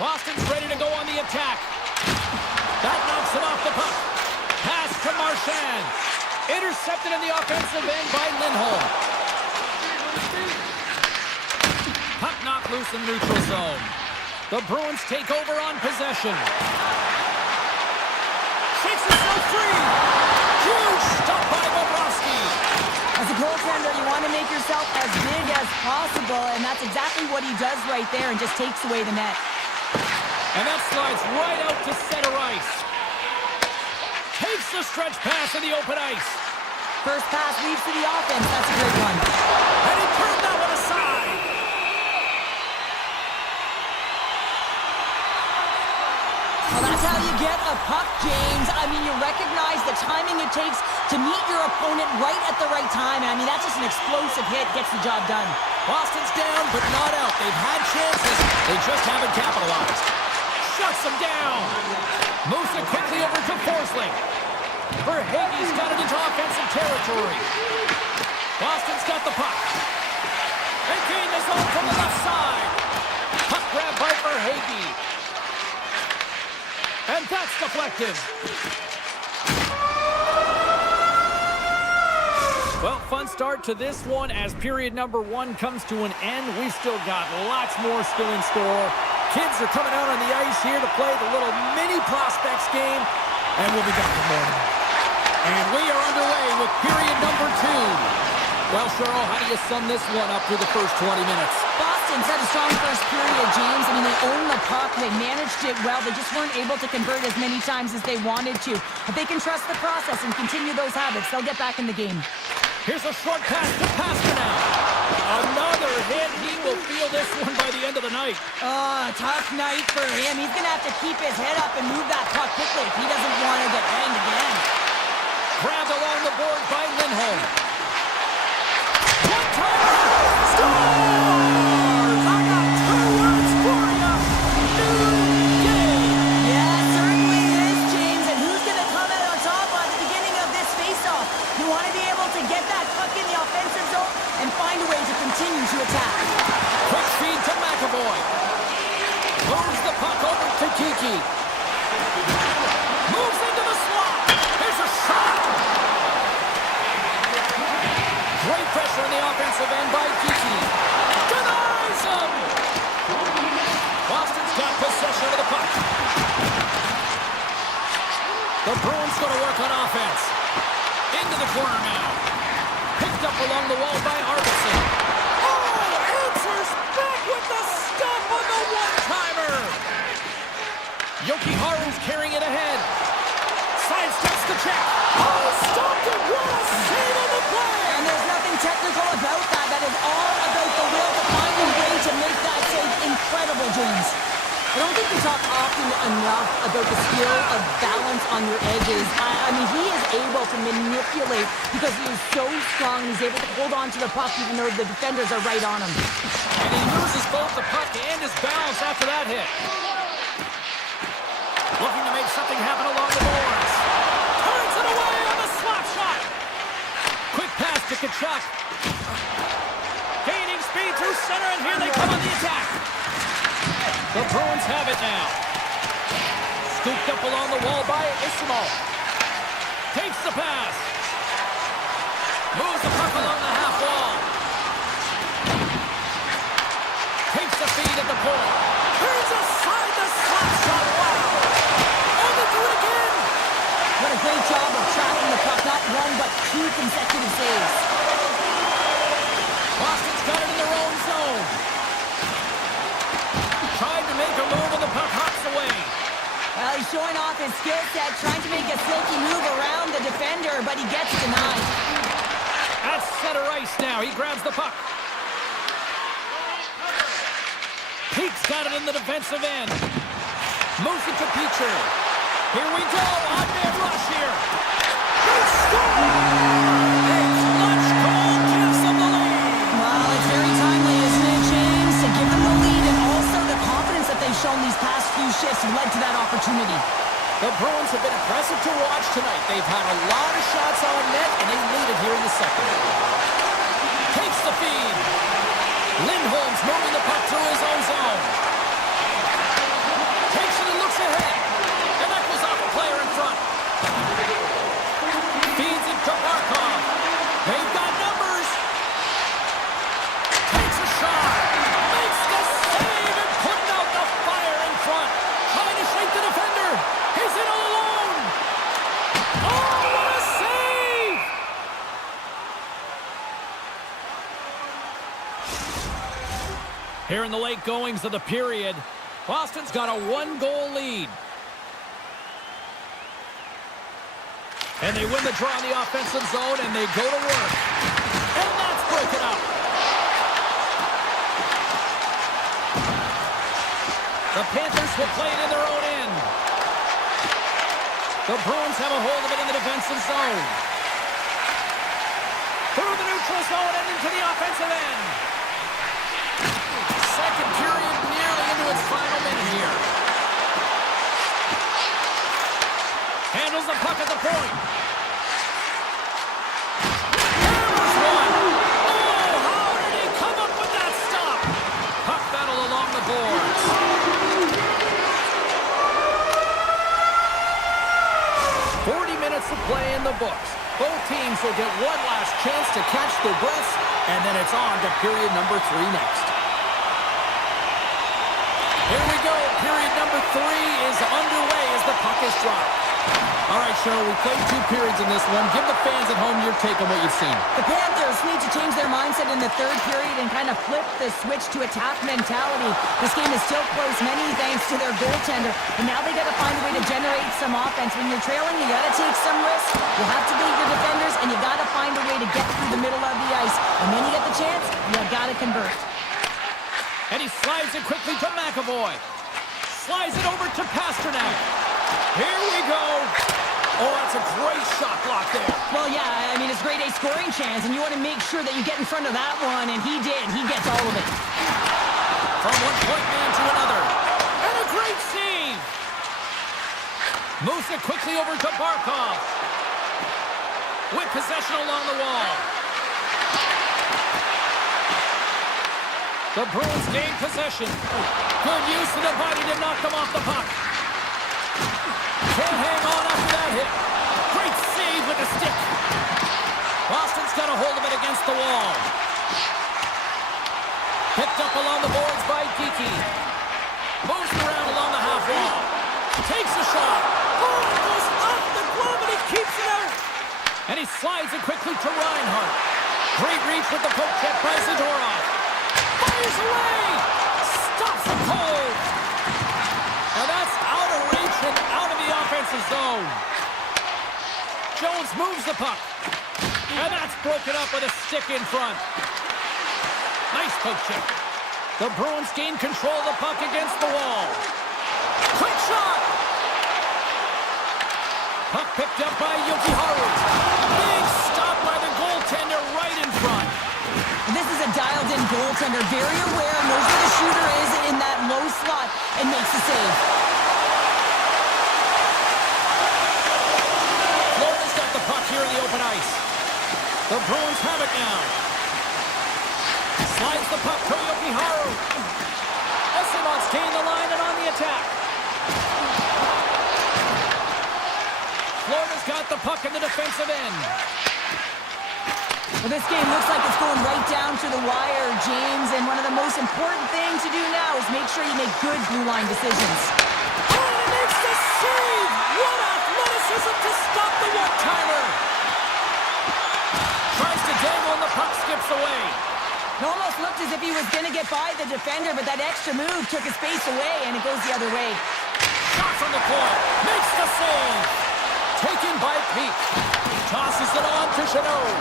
Boston's ready to go on the attack. That knocks him off the puck. Pass to Marchand. Intercepted in the offensive end by Lindholm. Puck knocked loose in the neutral zone. The Bruins take over on possession. Shakes himself free. Huge stop by Bobrovsky. As a goaltender, you want to make yourself as big as possible, and that's exactly what he does right there and just takes away the net. And that slides right out to center ice. Takes the stretch pass in the open ice. First pass leads to the offense. That's a great one. And he turned that one aside. Well, that's how you get a puck, James. I mean, you recognize the timing it takes to meet your opponent right at the right time. And I mean, that's just an explosive hit. Gets the job done. Boston's down, but not out. They've had chances. They just haven't capitalized. Shuts them down. Moves it quickly over to Forsling. Verhaeghe's got it into offensive territory. Boston's got the puck. They gain the zone from the left side. Puck grab by Verhaeghe. And that's deflected. Well, fun start to this one as period number one comes to an end. We've still got lots more still in store. Kids are coming out on the ice here to play the little mini prospects game, and we'll be back in the morning. And we are underway with period number two. Well, Cheryl, how do you sum this one up through the first 20 minutes? Boston Boston's had a strong first period, James. I mean, they owned the puck. They managed it well. They just weren't able to convert as many times as they wanted to. If they can trust the process and continue those habits, they'll get back in the game. Here's a short pass to Pasternak. Another hit. He will feel this one by the end of the night. Oh, tough night for him. He's going to have to keep his head up and move that puck quickly if he doesn't want to get banged again. Grabbed along the board by Lindholm. One-timer! Scores! I got two words for you. New game. Yeah, certainly is, James. And who's going to come out on top at the beginning of this face-off? You want to be able to get that puck in the offensive zone and find a way to continue to attack. Quick feed to McAvoy. Moves the puck over to Kiki. Moves into the slot. Here's a shot. Great pressure in the offensive end by Kiki. Denies him. Boston's got possession of the puck. The Bruins going to work on offense. Into the corner now. Picked up along the wall by Arvidsson. Oh, answers back with the stop on the one-timer. Yoki Haru's carrying it ahead. Sidesteps the check. Oh, stopped it. What a save on the play. And there's nothing technical about that. That is all about the will to find a way to make that save incredible, James. I don't think we talk often enough about the skill of balance on your edges. I mean, he is able to manipulate because he is so strong. He's able to hold on to the puck even though the defenders are right on him. And he loses both the puck and his balance after that hit. Looking to make something happen along the boards. Turns it away on the slap shot. Quick pass to Tkachuk. Gaining speed through center, and here they come on the attack. The Bruins have it now. Scooped up along the wall by Ismo. Takes the pass. Moves the puck along the half wall. Takes the feed at the point. Turns aside the slap shot. Wow. And they do it again. What a great job of tracking the puck. Not one, but two consecutive saves. Boston's got it in their own zone. Tried to make a move and the puck hops away. Well, he's showing off his skill set, trying to make a silky move around the defender, but he gets denied. At center ice now. He grabs the puck. Pete's got it in the defensive end. Moves it to Peacher. Here we go. On-man rush here. They score! It's Lunch Call gives them the lead. Well, it's very timely, isn't it, James? To give them the lead, and also the confidence that they've shown these past few shifts led to that opportunity. The Bruins have been impressive to watch tonight. They've had a lot of shots on net, and they lead it here in the second. Takes the feed. Lindholm's moving the puck through his own zone. Takes it and looks ahead. And that goes off a player in front. Feeds it to Barkov. They've got numbers. Takes a shot. Makes the save and putting out the fire in front. Trying to shake the defender. He's in all alone. Oh, what a save! Here in the late goings of the period, Boston's got a one-goal lead. And they win the draw in the offensive zone, and they go to work. And that's broken up. The Panthers will play it in their own end. The Bruins have a hold of it in the defensive zone. Through the neutral zone and into the offensive end. Second period nearly into its final minute here. Handles the puck at the point. Hammers one. Oh, how did he come up with that stop? Puck battle along the boards. 40 minutes of play in the books. Both teams will get one last chance to catch their breaths, and then it's on to period number 3 next. Here we go. Period number 3 is underway as the puck is dropped. All right, Cheryl, we played 2 periods in this one. Give the fans at home your take on what you've seen. The Panthers need to change their mindset in the third period and kind of flip the switch to attack mentality. This game is still close, many thanks to their goaltender. And now they got to find a way to generate some offense. When you're trailing, you got to take some risks. You have to beat your defenders, and you got to find a way to get through the middle of the ice. And when you get the chance, you got to convert. And he slides it quickly to McAvoy. Slides it over to Pasternak. Here we go. Oh, that's a great shot block there. Well, yeah, I mean, it's grade A scoring chance, and you want to make sure that you get in front of that one, and he did. He gets all of it. From one point man to another. And a great save. Moves it quickly over to Barkov. With possession along the wall. The Bruins gain possession. Good use of the body to knock them off the puck. Can't hang on after that hit. Great save with the stick. Boston's got a hold of it against the wall. Picked up along the boards by Geeky. Moves around along the half wall. Takes a shot. Oh, it goes off the glove and he keeps it out. And he slides it quickly to Reinhart. Great reach with the poke check by Zadorov. Fires away. Stops it cold. And that's out of reach and out of the offensive zone. Jones moves the puck. And that's broken up with a stick in front. Nice poke check. The Bruins gain control of the puck against the wall. Quick shot! Puck picked up by Yokiharu. Big stop by the goaltender right in front. This is a dialed-in goaltender, very aware, knows where the shooter is in that low slot, and makes the save. Florida's got the puck here in the open ice. The Bruins have it now. Slides the puck to Yokiharu. Esimon's gained the line and on the attack. Florida's got the puck in the defensive end. Well, this game looks like it's going right down to the wire, James, and one of the most important things to do now is make sure you make good blue line decisions. Oh, and he makes the save! What athleticism to stop the one-timer! Tries to dangle and the puck skips away. It almost looked as if he was going to get by the defender, but that extra move took his face away, and it goes the other way. Shot from the point. Makes the save. Taken by Peak. Tosses it on to Chanot.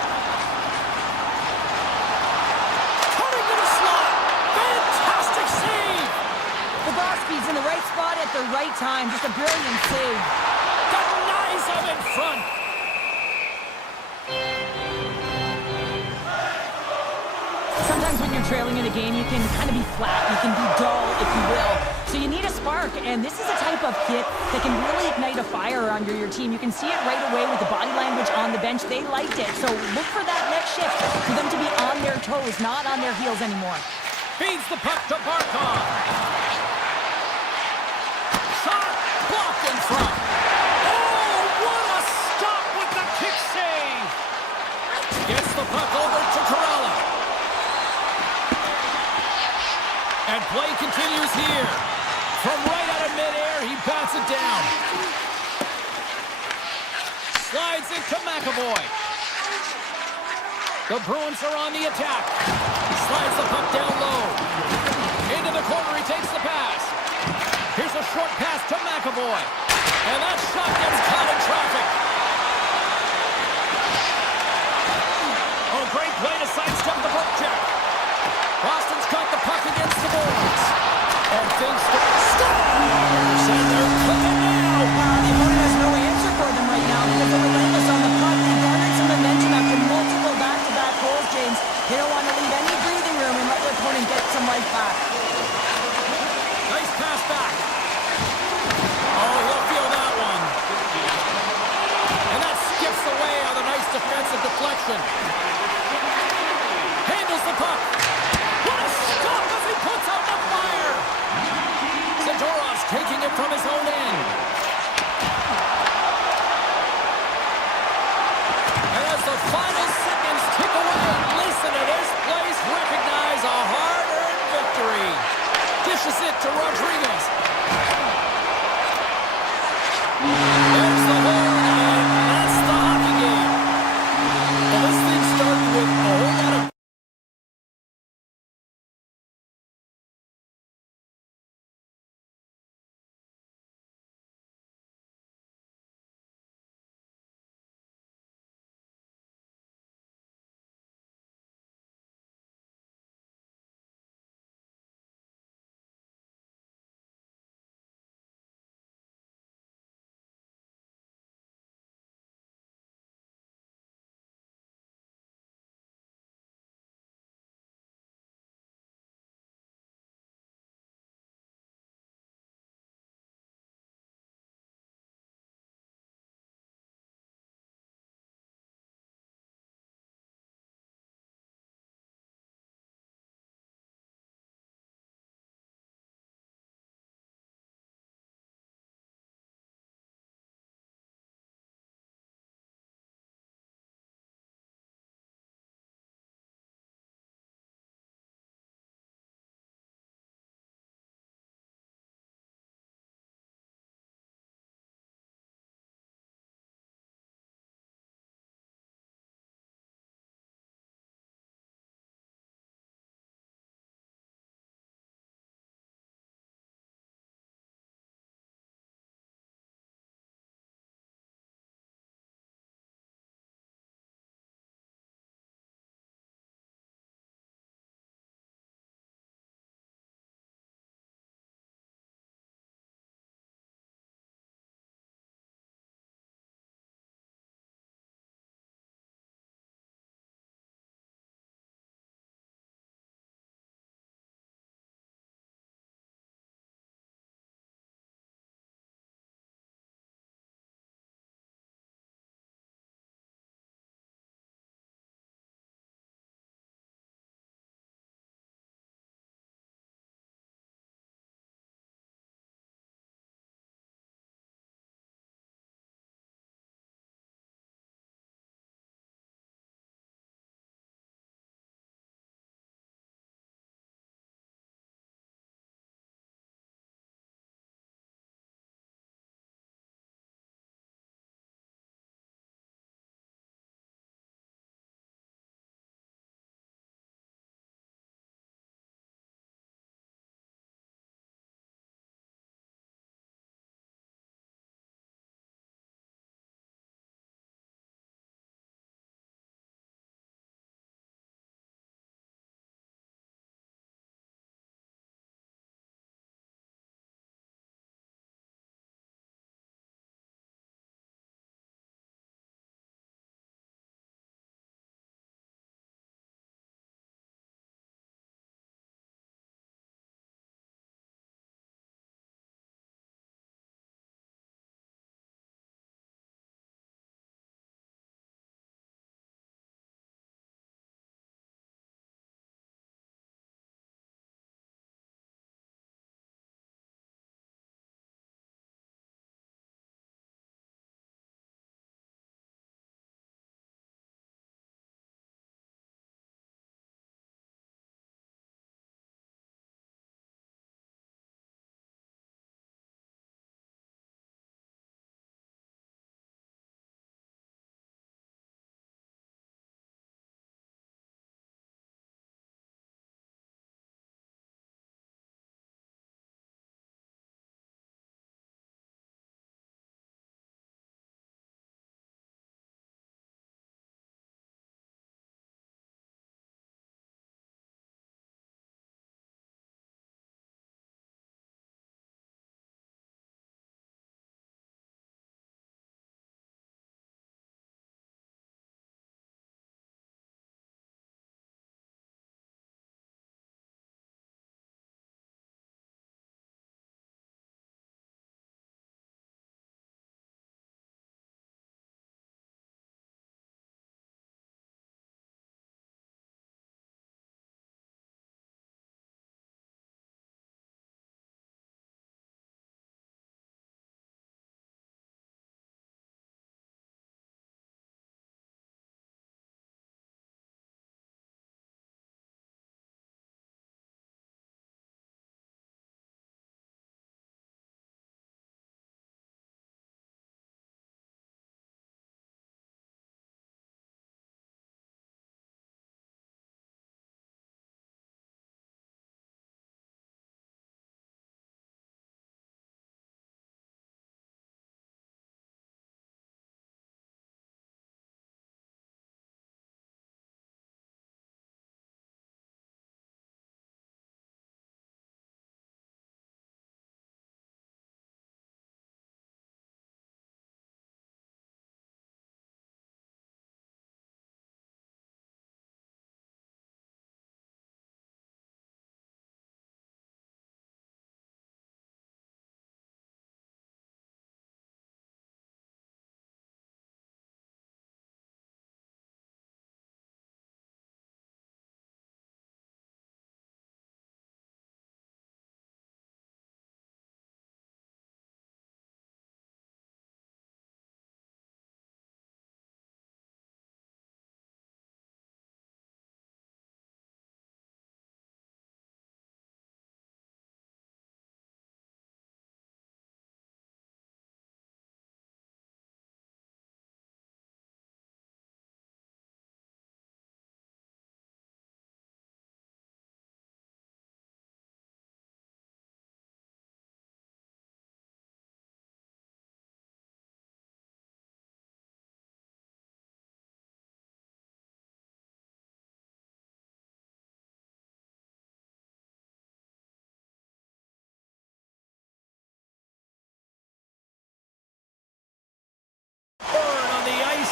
Cutting to the slot. Fantastic save. Bobrovsky's in the right spot at the right time. Just a brilliant save. Denies him in front. Sometimes when you're trailing in a game, you can kind of be flat. You can be dull, if you will. So you need a spark, and this is a type of hit that can really ignite a fire under your team. You can see it right away with the body language on the bench. They liked it. So look for that next shift, for them to be on their toes, not on their heels anymore. Feeds the puck to Barkov. Shot blocked in front. Oh, what a stop with the kick save. Gets the puck over to Corella. And play continues here. From right out of midair, he bats it down. Slides it to McAvoy. The Bruins are on the attack. Slides the puck down low. Into the corner, he takes the pass. Here's a short pass to McAvoy. And that shot gets caught in traffic. Oh, great play to sidestep the poke check. Boston's caught the puck against the boards. And things stop. And they're cooking now. The opponent has no answer for them right now because they're relentless on the puck. They garnered some momentum after multiple back-to-back goals, James. They don't want to leave any breathing room and let their opponent get some life back. Nice pass back. Oh, he'll feel that one. And that skips away on a nice defensive deflection. Handles the puck. What a stop as he puts out the fire. Zadorov's taking it from his own end. And as the final seconds tick away, listen to this place recognize a hard-earned victory. Dishes it to Rodriguez. There's the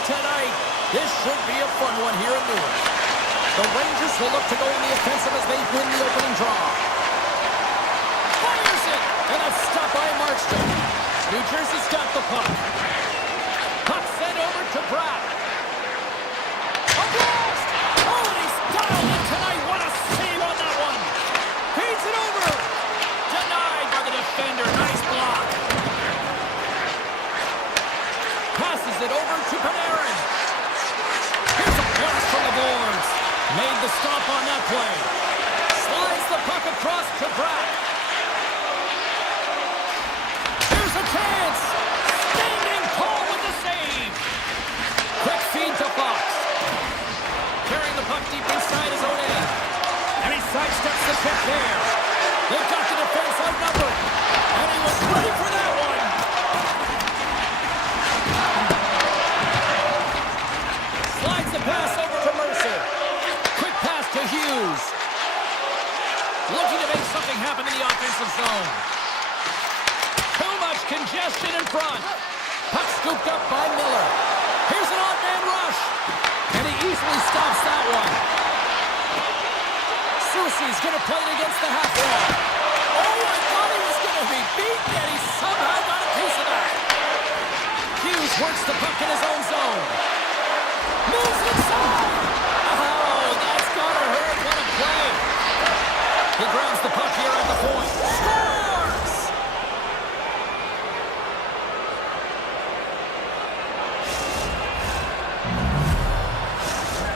tonight. This should be a fun one here in Newark. The Rangers will look to go on the offensive as they win the opening draw. Fires it! And that's stopped by Markstrom. New Jersey's got the puck. Puck sent over to Pratt. A blast! Oh, and he's dialed it tonight. What a save on that one. Feeds it over. Denied by the defender. Nice block. Passes it over to Panarin. Here's a blast from the boards. Made the stop on that play. Slides the puck across to Pratt. Here's a chance. Standing tall with the save. Quick feed to Fox. Carrying the puck deep inside his own end. And he sidesteps the check there. They've got the defense outnumbered. And he was ready for that one. Slides the pass over to Mercer. Quick pass to Hughes. Looking to make something happen in the offensive zone. Too much congestion in front. Puck scooped up by Miller. Here's an odd-man rush. And he easily stops that one. Soucy's going to play it against the half wall. Oh, I thought he was going to be beaten, and he somehow got a piece of that. Hughes works the puck in his own zone. Moves inside. Oh, that's got to hurt. What a play. He grabs the puck here at the point. Scores!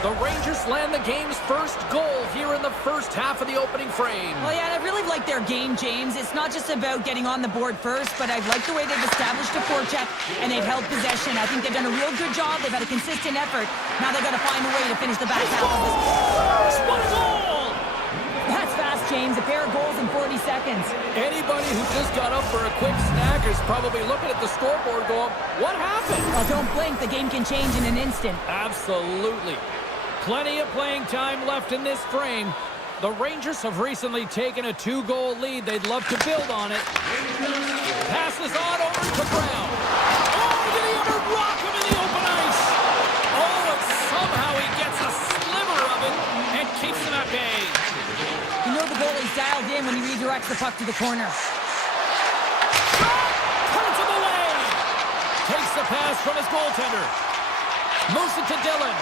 The Rangers land the game's first goal here in the first half of the opening frame. Well, yeah, I really like their game, James. It's not just about getting on the board first, but I like the way they've established a forecheck and they've held possession. I think they've done a real good job. They've had a consistent effort. Now they've got to find a way to finish the back half of this. What a goal! That's fast, James. A pair of goals in 40 seconds. Anybody who just got up for a quick snack is probably looking at the scoreboard going, what happened? Well, don't blink. The game can change in an instant. Absolutely. Plenty of playing time left in this frame. The Rangers have recently taken a 2-goal lead. They'd love to build on it. Passes on over to Brown. Oh, did he ever rock him in the open ice? Oh, and somehow he gets a sliver of it and keeps him at bay. You know the goalie's dialed in when he redirects the puck to the corner. Shot! Turns him away. Takes the pass from his goaltender. Moves it to Dillon.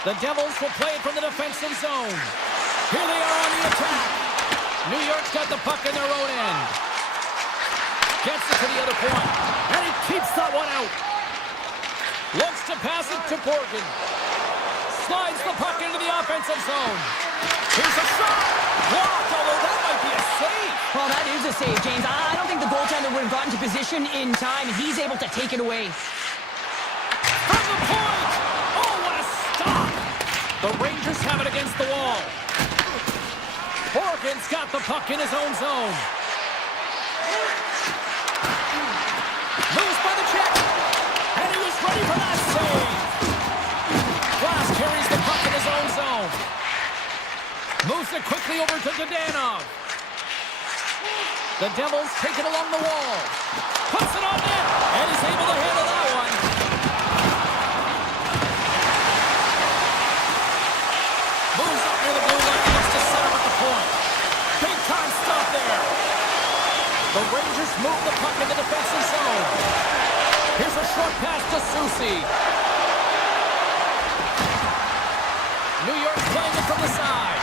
The Devils will play it from the defensive zone. Here they are on the attack. New York's got the puck in their own end. Gets it to the other point. And he keeps that one out. Looks to pass it to Borgen. Slides the puck into the offensive zone. Here's a shot. Blocked, although that might be a save. Well, that is a save, James. I don't think the goaltender would have gotten to position in time, and he's able to take it away. From the point. Oh, what a stop. The Rangers have it against the wall. Borgen's got the puck in his own zone. Moves by the check. And he was ready for that save. Glass carries the puck in his own zone. Moves it quickly over to Zdanov. The Devils take it along the wall. Puts it on net. And is able to handle that one. Moves up near the blue line. Looks to set up at the point. Big time stop there. The Rangers move the puck in the defensive zone. Here's a short pass to Soucy. New York's playing it from the side.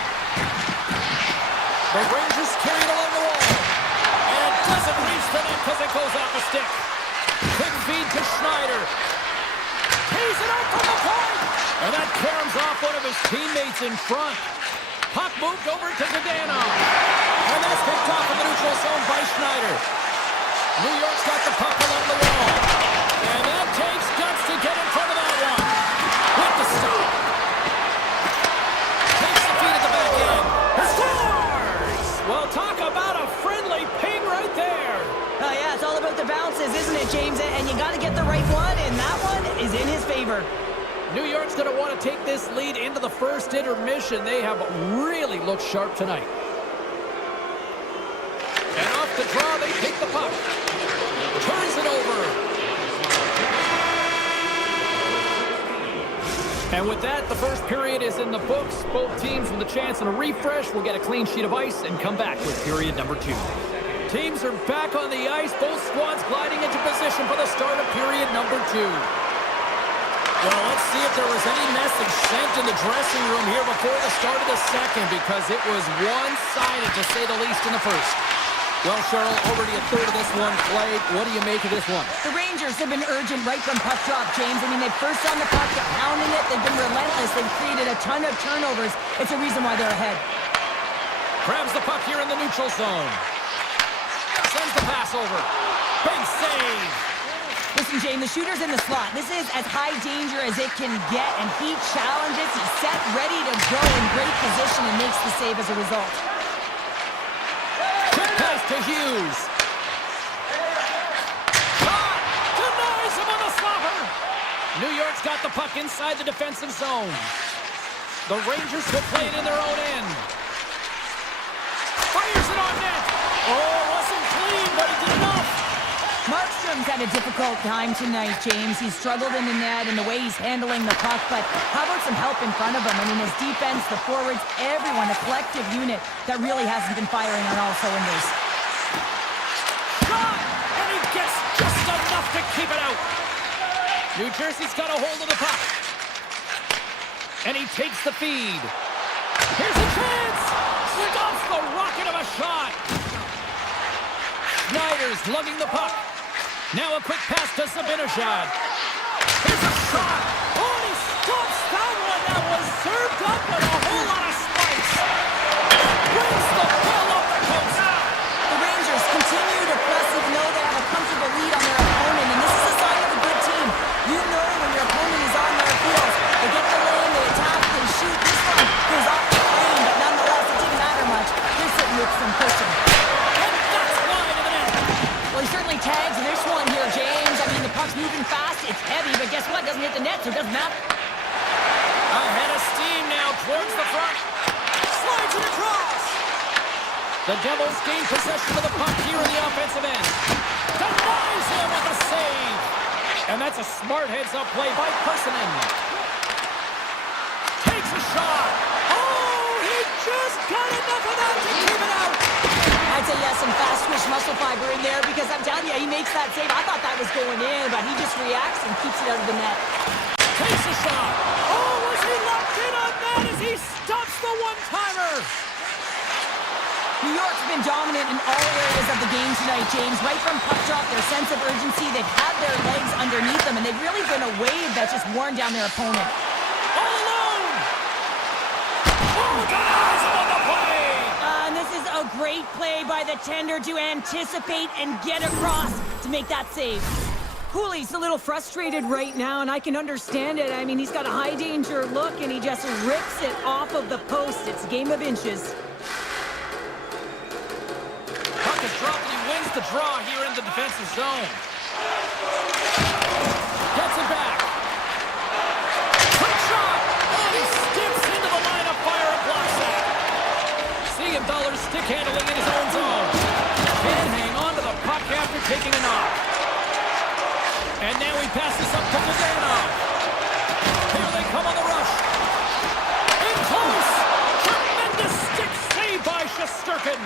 The Rangers carry it along the wall. And it doesn't reach the net because it goes off the stick. Quick feed to Schneider. Tees it out from the point. And that caroms off one of his teammates in front. Puck moved over to Zdanov. And that's picked off in the neutral zone by Schneider. New York's got the puck along the wall. And that takes guts to get in front of that one. With the stop. Takes the feed at the back end. Scores! Well, talk about a friendly ping right there. Oh, yeah, it's all about the bounces, isn't it, James? And you got to get the right one, and that one is in his favor. New York's going to want to take this lead into the first intermission. They have really looked sharp tonight. And off the draw, they take the puck. Turns it over. And with that, the first period is in the books. Both teams with a chance and a refresh will get a clean sheet of ice and come back with period number 2. Teams are back on the ice, both squads gliding into position for the start of period number 2. Well, let's see if there was any message sent in the dressing room here before the start of the second, because it was one-sided, to say the least, in the first. Well, Cheryl, already a third of this one played. What do you make of this one? The Rangers have been urgent right from puck drop, James. I mean, they've first on the puck, they're pounding it, they've been relentless, they've created a ton of turnovers. It's a reason why they're ahead. Grabs the puck here in the neutral zone. Sends the pass over. Big save. Listen, Jane, the shooter's in the slot. This is as high danger as it can get, and he challenges. He's set, ready to go in great position, and makes the save as a result. Quick pass to Hughes. Shot! Denies him on the slapper. New York's got the puck inside the defensive zone. The Rangers will play it in their own end. Fires it on net. Oh, wasn't clean, but he did enough. Markstrom's had a difficult time tonight, James. He's struggled in the net and the way he's handling the puck, but how about some help in front of him? I mean, his defense, the forwards, everyone, a collective unit that really hasn't been firing on all cylinders. Shot! And he gets just enough to keep it out. New Jersey's got a hold of the puck. And he takes the feed. Here's a chance! Stops the rocket of a shot. Snyder's lugging the puck. Now a quick pass to Sabinashad. Here's a shot. Oh, and he stops that one. That was served up with a whole lot of spice. Brings the ball up the coast. The Rangers continue to press even though they have a comfortable lead on their opponent, and this is a sign of a good team. You know when your opponent is on their heels. They get the lane, they attack, they shoot. This one goes off the lane, but nonetheless, it didn't matter much. They're sitting with some pushing. Well, he certainly tags this one here, James. I mean, the puck's moving fast, it's heavy, but guess what? It doesn't hit the net, so it doesn't matter. Ahead of steam now towards the front. Slides it across. The Devils gain possession of the puck here in the offensive end. Denies him with a save. And that's a smart heads-up play by Perssonen. Takes a shot. Oh, he just got enough of that to keep it out. I'd say yes, some fast twitch muscle fiber in there because I'm telling you, he makes that save. I thought that was going in, but he just reacts and keeps it out of the net. Takes a shot. Oh, was he locked in on that as he stops the one-timer? New York's been dominant in all areas of the game tonight, James. Right from puck drop, their sense of urgency, they've had their legs underneath them, and they've really been a wave that's just worn down their opponent. All alone! Oh, guys, on the play! And this is a great play by the tender to anticipate and get across to make that save. Cooley's a little frustrated right now, and I can understand it. I mean, he's got a high-danger look, and he just rips it off of the post. It's a game of inches. Puck is dropped, and he wins the draw here in the defensive zone. Gets it back. Quick shot! Oh, he skips into the line of fire and blocks it. Siegenthaler's stick handling in his own zone. Can hang on to the puck after taking a knock. And now he passes up to Bogdanov. Here they come on the rush. In close. Tremendous stick save by Shesterkin.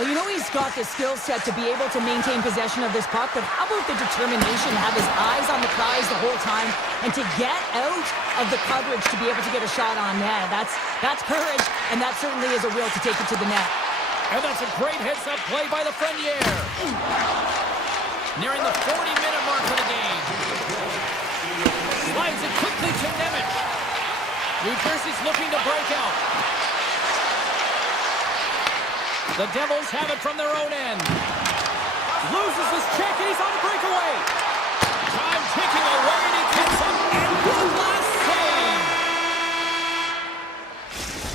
Well, you know he's got the skill set to be able to maintain possession of this puck, but how about the determination to have his eyes on the prize the whole time and to get out of the coverage to be able to get a shot on net? That's courage, and that certainly is a will to take it to the net. And that's a great heads-up play by the Frenier. Nearing the 40-minute mark of the game. Slides it quickly to Nemec. New Jersey's looking to break out. The Devils have it from their own end. Loses his check, and he's on a breakaway. Time ticking away, and he gets up. And one last save.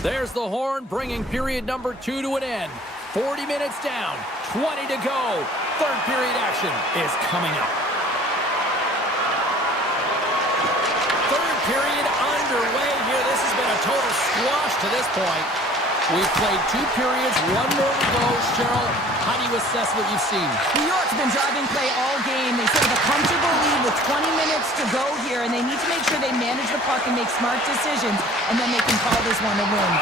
There's the horn, bringing period number 2 to an end. 40 minutes down, 20 to go. Third period action is coming up. Third period underway here. This has been a total squash to this point. We've played 2 periods, 1 more to go. Cheryl, how do you assess what you've seen? New York's been driving play all game. They sit with a comfortable lead with 20 minutes to go here, and they need to make sure they manage the puck and make smart decisions, and then they can call this one a win.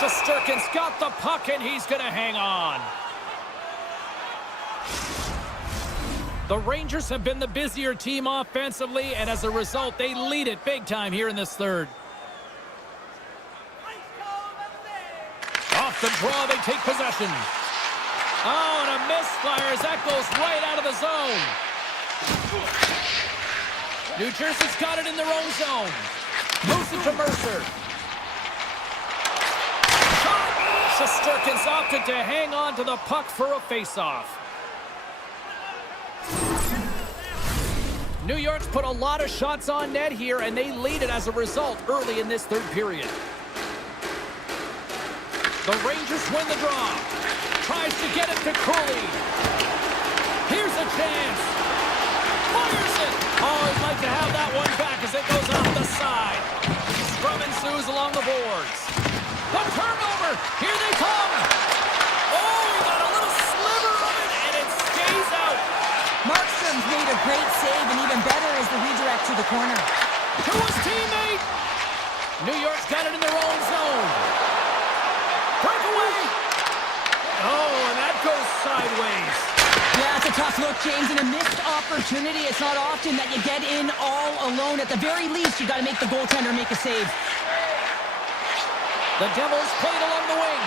Shesterkin's got the puck, and he's going to hang on. The Rangers have been the busier team offensively, and as a result, they lead it big time here in this third. Off the draw, they take possession. Oh, and a misfire as that goes right out of the zone. New Jersey's got it in their own zone. Moves it to Mercer. Shot! Shesterkin's opted to hang on to the puck for a face-off. New York's put a lot of shots on net here, and they lead it as a result early in this third period. The Rangers win the draw. Tries to get it to Cooley. Here's a chance. Fires it. Oh, he'd like to have that one back as it goes off the side. Scrum ensues along the boards. The turnover. Here they come. Oh, he got a little sliver of it, and it stays out. Markstrom's made a great save, and even better is the redirect to the corner. To his teammate. New York's got it in their own zone. Breakaway! Oh, and that goes sideways. Yeah, it's a tough look, James, and a missed opportunity. It's not often that you get in all alone. At the very least, you got to make the goaltender make a save. The Devils played along the wing.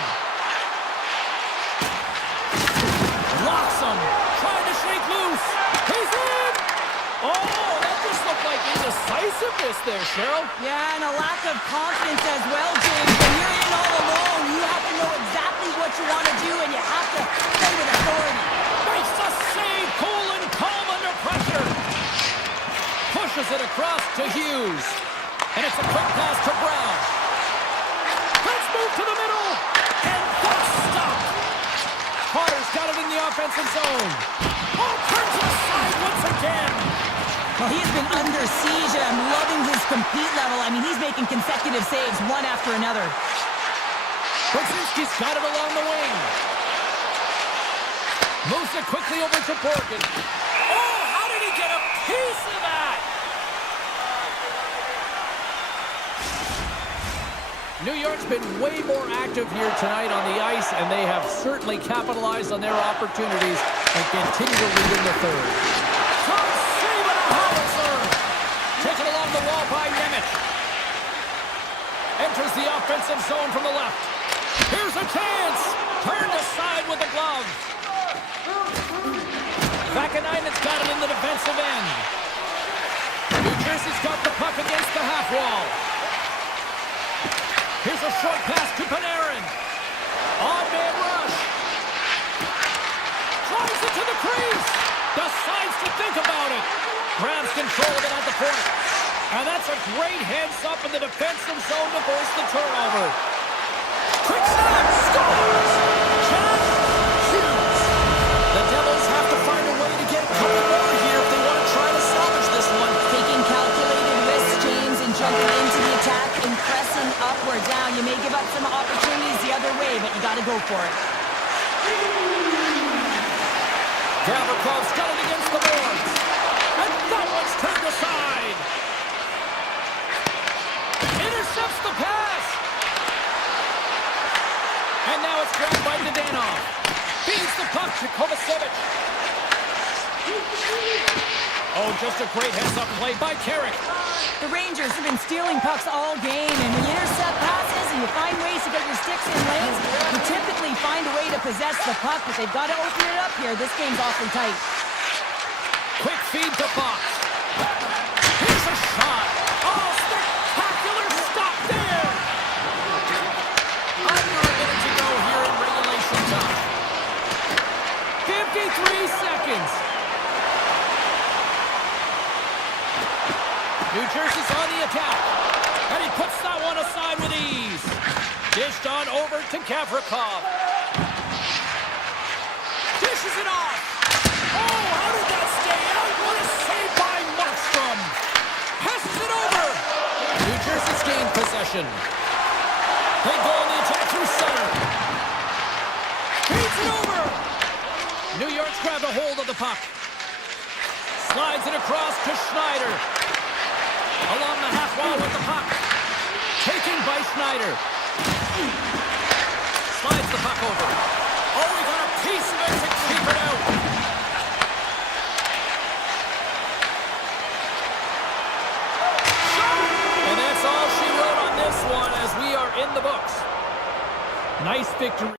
Locks him. Trying to shake loose. He's in! Oh, that just looked like indecisiveness there, Cheryl. Yeah, and a lack of confidence as well, James. When you're in all alone, you have to know exactly what you want to do, and you have to play with authority. Makes the save. Cool and calm under pressure. Pushes it across to Hughes. And it's a quick pass to Brown. Let's move to the middle. And that's stopped. Potter's got it in the offensive zone. Oh, turns it aside once again. Well, he's been under siege, and I'm loving his compete level. I mean, he's making consecutive saves, one after another. Brzezinski's got it along the wing. Moves it quickly over to Borgen. Oh, how did he get a piece of that? New York's been way more active here tonight on the ice, and they have certainly capitalized on their opportunities and continue to lead in the third. Tom Saban, a howitzer! Taken along the wall by Nemec. Enters the offensive zone from the left. Here's a chance! Turned aside with a glove. Vakanainen's got it in the defensive end. New Jersey's got the puck against the half wall. Here's a short pass to Panarin. Odd man rush. Drives it to the crease. Decides to think about it. Grabs control of it at the point. And that's a great heads up in the defensive zone to force the turnover. Quick snap. Scores! Chad Hughes. The Devils have to find a way to get a couple more here if they want to try to salvage this one. Taking calculated risks, James, and jumping into the attack and pressing upwards. Now, you may give up some opportunities the other way, but you got to go for it. Gavrikhov's got it against the boards. And that one's turned aside. Intercepts the pass. And now it's grabbed by Nedanov. Feeds the puck to Kovacevic. Oh, just a great heads-up play by Carrick. The Rangers have been stealing pucks all game, and when you intercept passes and you find ways to get your sticks in lanes, you typically find a way to possess the puck, but they've got to open it up here. This game's awfully tight. Quick feed to Fox. Here's a shot. Oh, spectacular stop there. Under a minute to go here in regulation time. 53 seconds. New Jersey's on the attack. And he puts that one aside with ease. Dished on over to Gavrikov. Dishes it off. Oh, how did that stay out? What a save by Markstrom. Passes it over. New Jersey's gained possession. They go on the attack through center. Feeds it over. New York's grabbed a hold of the puck. Slides it across to Schneider. Along the half wall with the puck. Taken by Schneider. Slides the puck over. Oh, he got a piece of it to keep it out. And that's all she wrote on this one as we are in the books. Nice victory.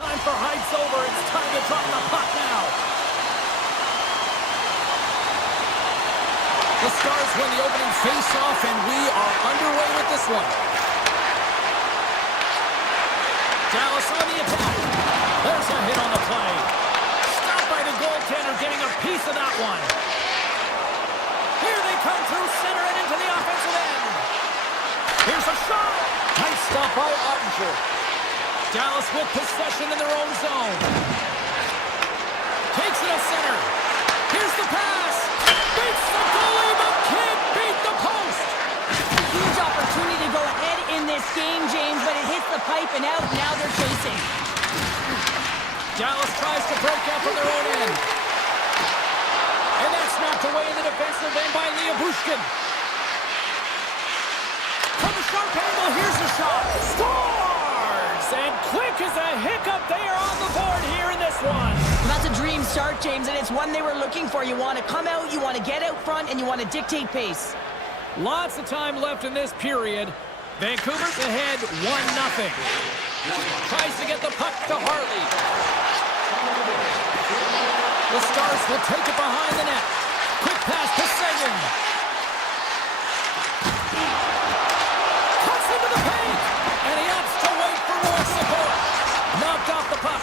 Time for heights over. It's time to drop the puck now. The Stars win the opening face-off, and we are underway with this one. Dallas on the attack. There's a hit on the play. Stopped by the goaltender, getting a piece of that one. Here they come through center and into the offensive end. Here's a shot. Nice stop by Ottinger. Dallas with possession in their own zone. Takes it to center. Here's the pass. Beats the goalie, but can't beat the post. Huge opportunity to go ahead in this game, James, but it hits the pipe and out. Now they're chasing. Dallas tries to break out from their own end. And that's knocked away in the defensive end by Bushkin. From the sharp angle, here's the shot. Scores! And quick as a hiccup, they are on the board here in this one. That's a dream start, James, and it's one they were looking for. You want to come out, you want to get out front, and you want to dictate pace. Lots of time left in this period. Vancouver's ahead 1-0. Tries to get the puck to Hartley. The Stars will take it behind the net. Quick pass to Sagan. Cuts into the paint. And he opts to wait for more support. Knocked off the puck.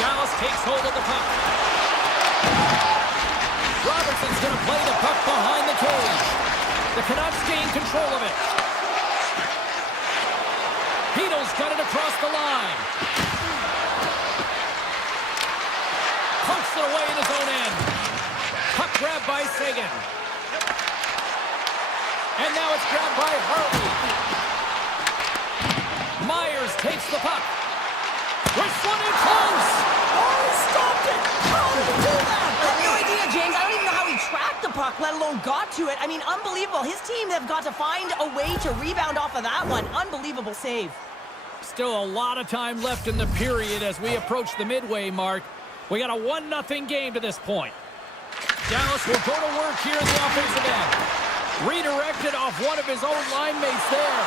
Dallas takes hold of the puck. Robertson's going to play the puck behind the cage. The Canucks gain control of it. Hito's got it across the line. Punks it away in his own end. Puck grabbed by Sagan. And now it's grabbed by Hartley. Myers takes the puck. Wrists one in close. Oh, he stopped it. How did he do that? I have no idea, James. I don't even know how he tracked the puck, let alone got to it. I mean, unbelievable. His team have got to find a way to rebound off of that one. Unbelievable save. Still a lot of time left in the period as we approach the midway mark. We got a 1-0 game to this point. Dallas will go to work here in the offensive end. Redirected off one of his own line mates there.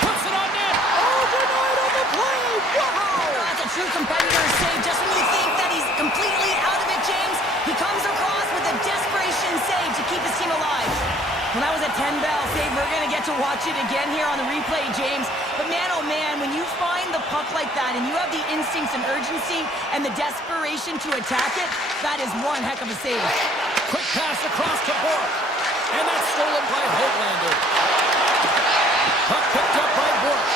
Puts it on net. Oh, denied on the play. Wow! That's a true competitor save. Just when you think that he's completely out of it, James, he comes across with a desperation save to keep his team alive. Well, that was a 10-bell save. We're going to get to watch it again here on the replay, James. But man, oh man, when you find the puck like that and you have the instincts and urgency and the desperation to attack it, that is one heck of a save. Quick pass across to Bork. And that's stolen by Hoglander. Puck picked up by Bork.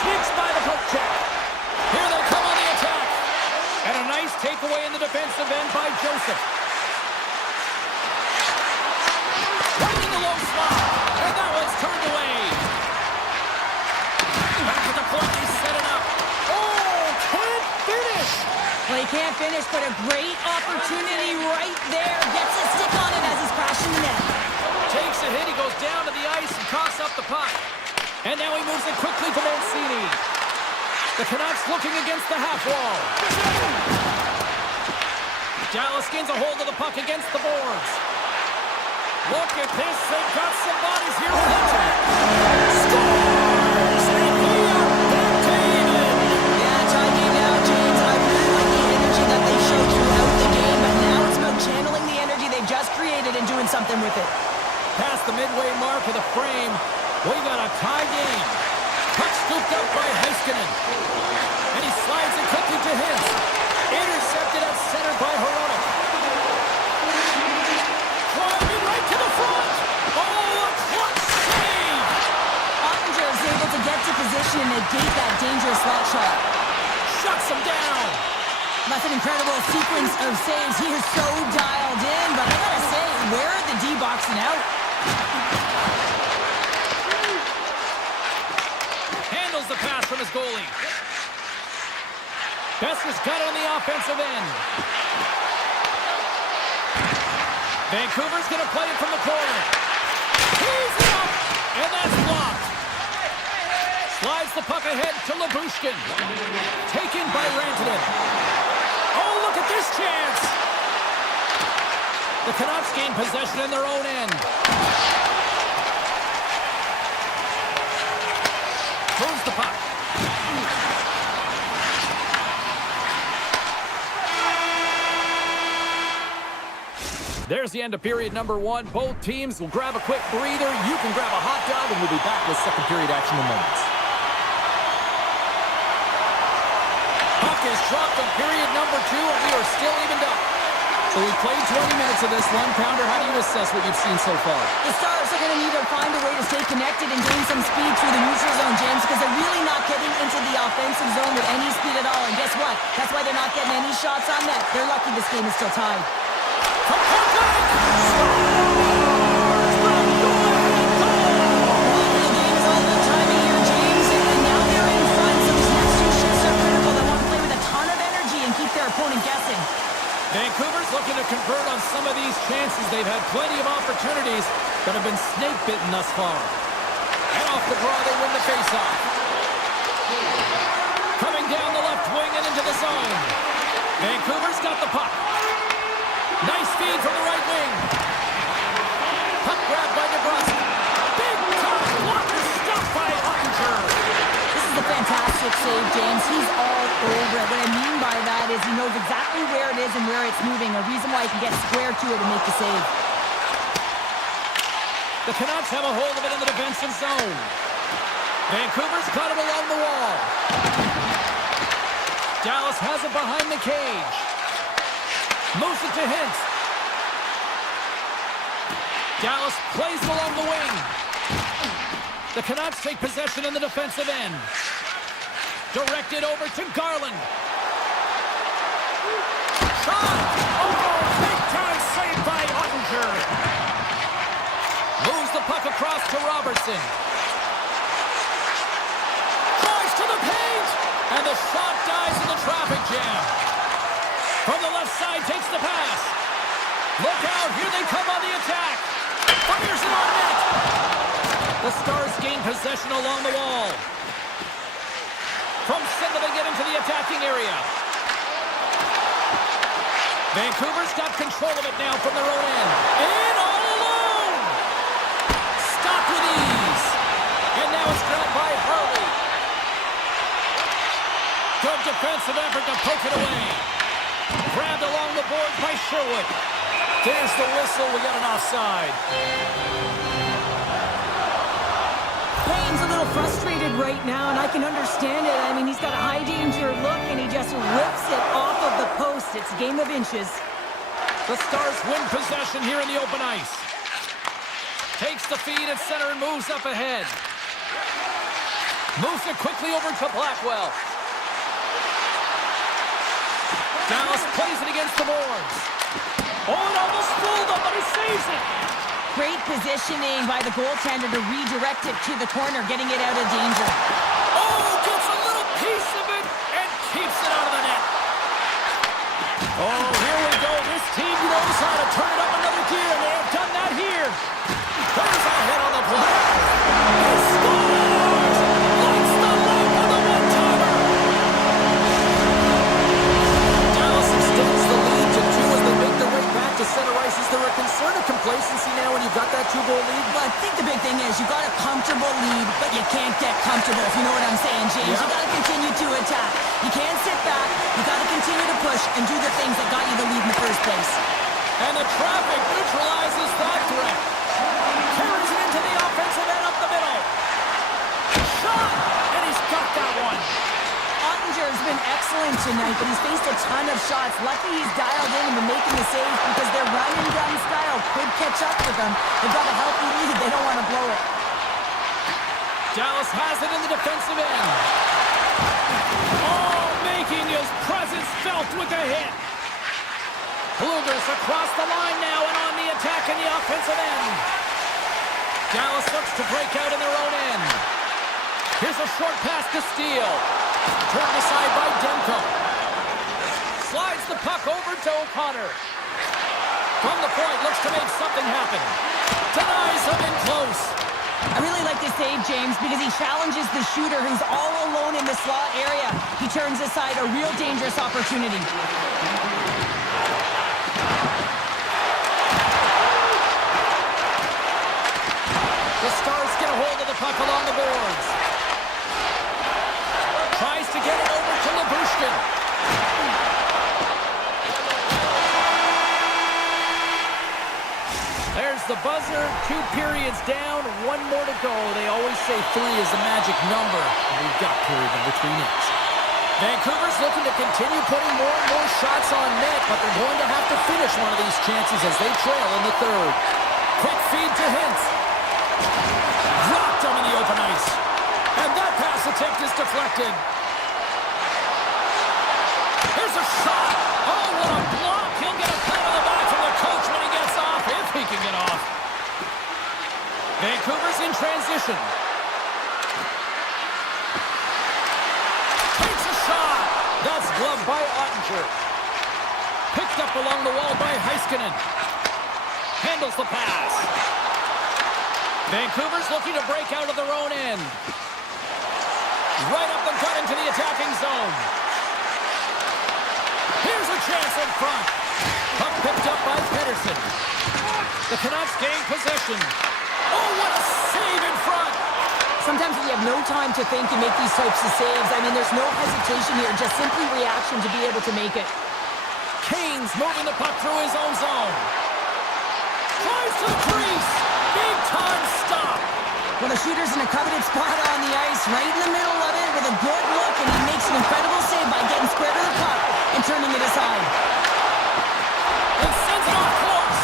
Sneaks by the poke check. Here they come on the attack. And a nice takeaway in the defensive end by Joseph. Finding the low slot. And that one's turned away. Back to the point, he's set it up. Oh, can't finish. Well, he can't finish, but a great opportunity right there. Gets a stick on it as he's crashing the net. Takes a hit, he goes down to the ice and coughs up the puck. And now he moves it quickly to Mancini. The Canucks looking against the half wall. Dallas gains a hold of the puck against the boards. Look at this, they've got some bodies here with attack. Scores! And we are back to even. Yeah, tie game now, James. I really like the energy that they showed throughout the game, but now it's about channeling the energy they've just created and doing something with it. Past the midway mark of the frame, we got a tie game. Puck scooped up by Heiskanen. And he slides it quickly to Hintz. Intercepted at center by Hronek. Driving right to the front. Oh, a clutch save. Ottinger is able to get to position and negate that dangerous slot shot. Shuts him down. That's an incredible sequence of saves. He is so dialed in, but I gotta say, where are the D boxing out? Handles the pass from his goalie. Besser's got it on the offensive end. Vancouver's going to play it from the corner. He's up, and that's blocked. Slides the puck ahead to Lyubushkin. Taken by Rantanen. Oh, look at this chance. The Canucks gain possession in their own end. Moves the puck. There's the end of period number one. Both teams will grab a quick breather. You can grab a hot dog, and we'll be back with second period action in moments. Puck is dropped on period number two, and we are still evened up. So we played 20 minutes of this one. Pounder, how do you assess what you've seen so far? The Stars are going to need to find a way to stay connected and gain some speed through the neutral zone, James, because they're really not getting into the offensive zone with any speed at all. And guess what? That's why they're not getting any shots on net. They're lucky this game is still tied. From point blank! Opponent guessing. Vancouver's looking to convert on some of these chances. They've had plenty of opportunities that have been snake-bitten thus far. And off the draw, they win the faceoff. Coming down the left wing and into the zone. Vancouver's got the puck. Nice feed from the right wing. Puck grabbed by DeBrusque. Big time blocker stopped by Ottinger. This is a fantastic save, James. He's all over it. What I mean by that is he knows exactly where it is and where it's moving. A reason why he can get square to it and make the save. The Canucks have a hold of it in the defensive zone. Vancouver's got it along the wall. Dallas has it behind the cage. Moves it to Hintz. Dallas plays it along the wing. The Canucks take possession in the defensive end. Directed over to Garland. Shot! Oh, big time save by Ottinger. Moves the puck across to Robertson. Drives to the paint! And the shot dies in the traffic jam. From the left side, takes the pass. Look out, here they come on the attack. Fires it on net. The Stars gain possession along the wall. From center, they get into the attacking area. Vancouver's got control of it now from their own end. In all alone! Stopped with ease. And now it's grabbed by Hurley. Good defensive effort to poke it away. Grabbed along the boards by Sherwood. There's the whistle. We got an offside. Payne's a little frustrated right now, and I can understand it. I mean, he's got a high-danger look, and he just whips it off of the post. It's a game of inches. The Stars win possession here in the open ice. Takes the feed at center and moves up ahead. Moves it quickly over to Blackwell. Dallas plays it against the boards. Oh, it almost fooled him, but he saves it. Great positioning by the goaltender to redirect it to the corner, getting it out of danger. Oh, gets a little piece of it and keeps it out of the net. Oh, here we go. This team knows how to turn it up another gear. They have done that here. There's a hit on the play. He scores! Lights the lamp on the one-timer. Dallas extends the lead to 2 as they make their way back to center ice. Is there a concern of complacency now when you've got that 2-goal lead? Well, I think the big thing is you got a comfortable lead, but you can't get comfortable, if you know what I'm saying, James. Yeah. You got to continue to attack. You can't sit back. You got to continue to push and do the things that got you the lead in the first place. And the traffic neutralizes that threat. Carries it into the offensive end up the middle. Shot! And he's got that one. Ottinger's been excellent tonight, but he's faced a ton of shots. Lucky he's dialed in and been making the saves because their run-and-gun style could catch up with them. They've got a healthy lead. They don't want to blow it. Dallas has it in the defensive end. Oh, making his presence felt with a hit. Bluegers across the line now and on the attack in the offensive end. Dallas looks to break out in their own end. Here's a short pass to Steele. Turned aside by Demko. Slides the puck over to O'Connor. From the point, looks to make something happen. Denies him in close. I really like this save, James, because he challenges the shooter who's all alone in the slot area. He turns aside a real dangerous opportunity. The Stars get a hold of the puck along the boards. the buzzer. 2 periods down, 1 more to go. They always say 3 is the magic number. And we've got period number 3 next. Vancouver's looking to continue putting more and more shots on net, but they're going to have to finish one of these chances as they trail in the third. Quick feed to Hintz. Dropped him in the open ice. And that pass attempt is deflected. Here's a shot. Oh, what a block. He'll get a pat on the back from the coach when he gets off, if he can get off. Vancouver's in transition. Takes a shot. That's gloved by Ottinger. Picked up along the wall by Heiskanen. Handles the pass. Vancouver's looking to break out of their own end. Right up the gut into the attacking zone. Here's a chance in front. Puck picked up by Pettersson. The Canucks gain possession. Oh, what a save in front. Sometimes when you have no time to think, you make these types of saves. I mean, there's no hesitation here, just simply reaction to be able to make it. Kane's moving the puck through his own zone. Tries to the crease. Big time stop. Well, the shooter's in a coveted spot on the ice, right in the middle of it with a good look, and he makes an incredible save by getting square to the puck and turning it aside. And sends it off course.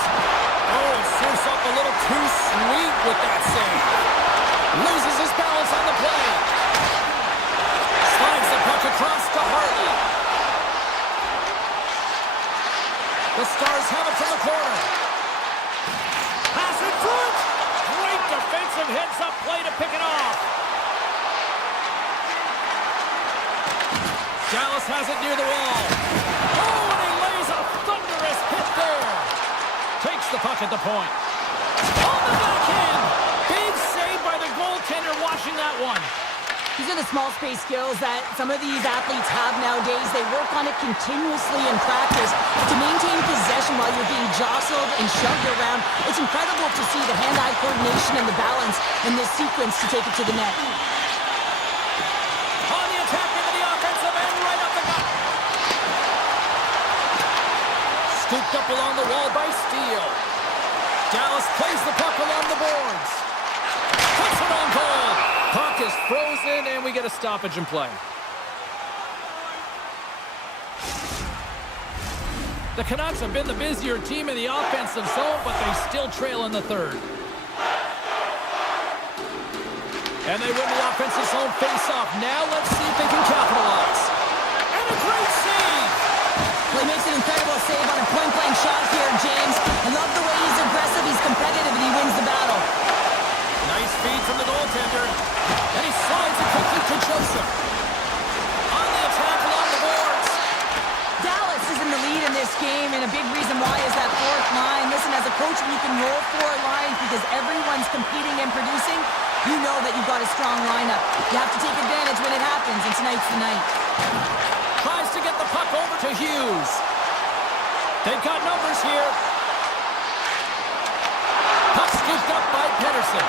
Oh, surfs up a little too sweet with that save. Loses his balance on the play. Slides the puck across to Hartley. The Stars have it from the corner. Pass in front. Great defensive heads-up play to pick it off. Dallas has it near the wall. Oh, and he lays a thunderous hit there. Takes the puck at the point. On the backhand. Big save by the goaltender watching that one. These are the small space skills that some of these athletes have nowadays. They work on it continuously in practice. To maintain possession while you're being jostled and shoved around, it's incredible to see the hand-eye coordination and the balance in this sequence to take it to the net. On the attack into the offensive end, right up the gut. Scooped up along the wall by Steele. Dallas plays the puck along the boards. Puts it on goal. Puck is frozen, and we get a stoppage in play. The Canucks have been the busier team in the offensive zone, but they still trail in the third. And they win the offensive zone face-off. Now let's see if they can capitalize. And a great save! Well, he makes an incredible save on a point-blank shot here, James. I love the way he's aggressive, he's competitive, and he wins the battle. Nice feed from the goaltender. And he slides it quickly to Joseph. On the attack along the boards. Dallas is in the lead in this game, and a big reason why is that fourth line. Listen, as a coach, when you can roll 4 lines because everyone's competing and producing, you know that you've got a strong lineup. You have to take advantage when it happens, and tonight's the night. Tries to get the puck over to Hughes. They've got numbers here. Puck scooped up by Pettersson.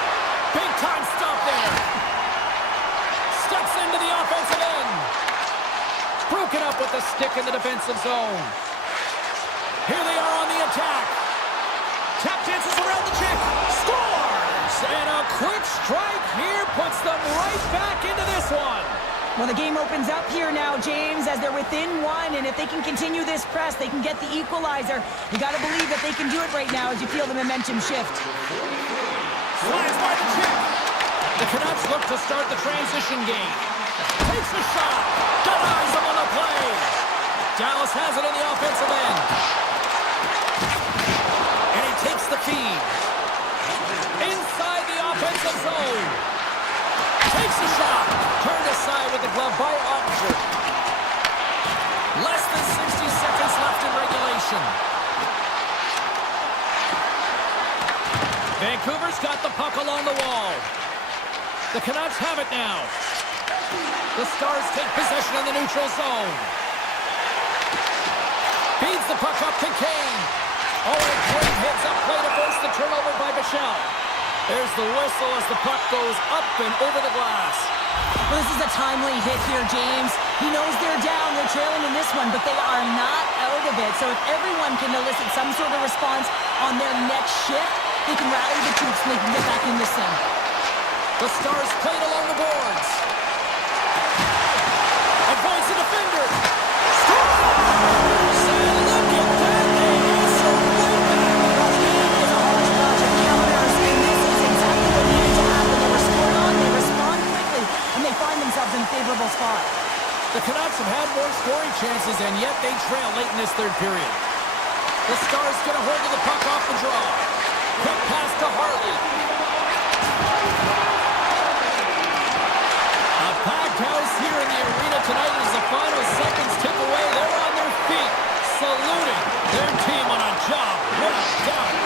Big time stop there. Steps into the offensive end. Broken up with the stick in the defensive zone. Here they are on the attack. Tap dances around the chick. Scores! And a quick strike here puts them right back into this one. Well, the game opens up here now, James, as they're within 1, and if they can continue this press, they can get the equalizer. You got to believe that they can do it right now as you feel the momentum shift. Slides by the chick. The Canucks look to start the transition game. Takes a shot. Denies him on the play. Dallas has it in the offensive end. And he takes the feed. Inside the offensive zone. Takes a shot. Turned aside with the glove by Ottinger. Less than 60 seconds left in regulation. Vancouver's got the puck along the wall. The Canucks have it now. The Stars take possession in the neutral zone. Feeds the puck up to Kane. Oh, and a great heads-up play to force the turnover by Bichelle. There's the whistle as the puck goes up and over the glass. Well, this is a timely hit here, James. He knows they're down, they're trailing in this one, but they are not out of it. So if everyone can elicit some sort of response on their next shift, they can rally the troops and they can get back in this thing. The Stars played along the boards. Avoids the defender. Scores! And look at that, they answer right back. That game is a hodgepodge of counters, and this is exactly what needed to happen. They were scored on, they respond quickly, and they find themselves in a favorable spot. The Canucks have had more scoring chances, and yet they trail late in this third period. The Stars get a hold of the puck off the draw. Quick pass to Hartley. A packed house here in the arena tonight as the final seconds tick away. They're on their feet, saluting their team on a job well done.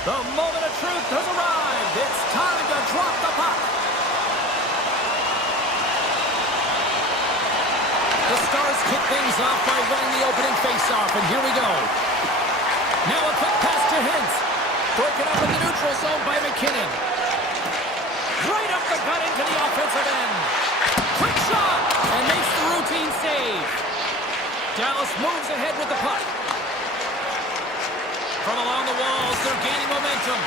The moment of truth has arrived. It's time to drop the puck. The Stars kick things off by winning the opening faceoff, and here we go. Now a quick pass to Hintz. Broken up in the neutral zone by McKinnon. Right up the gut into the offensive end. Quick shot, and makes the routine save. Dallas moves ahead with the puck. From along the walls, they're gaining momentum.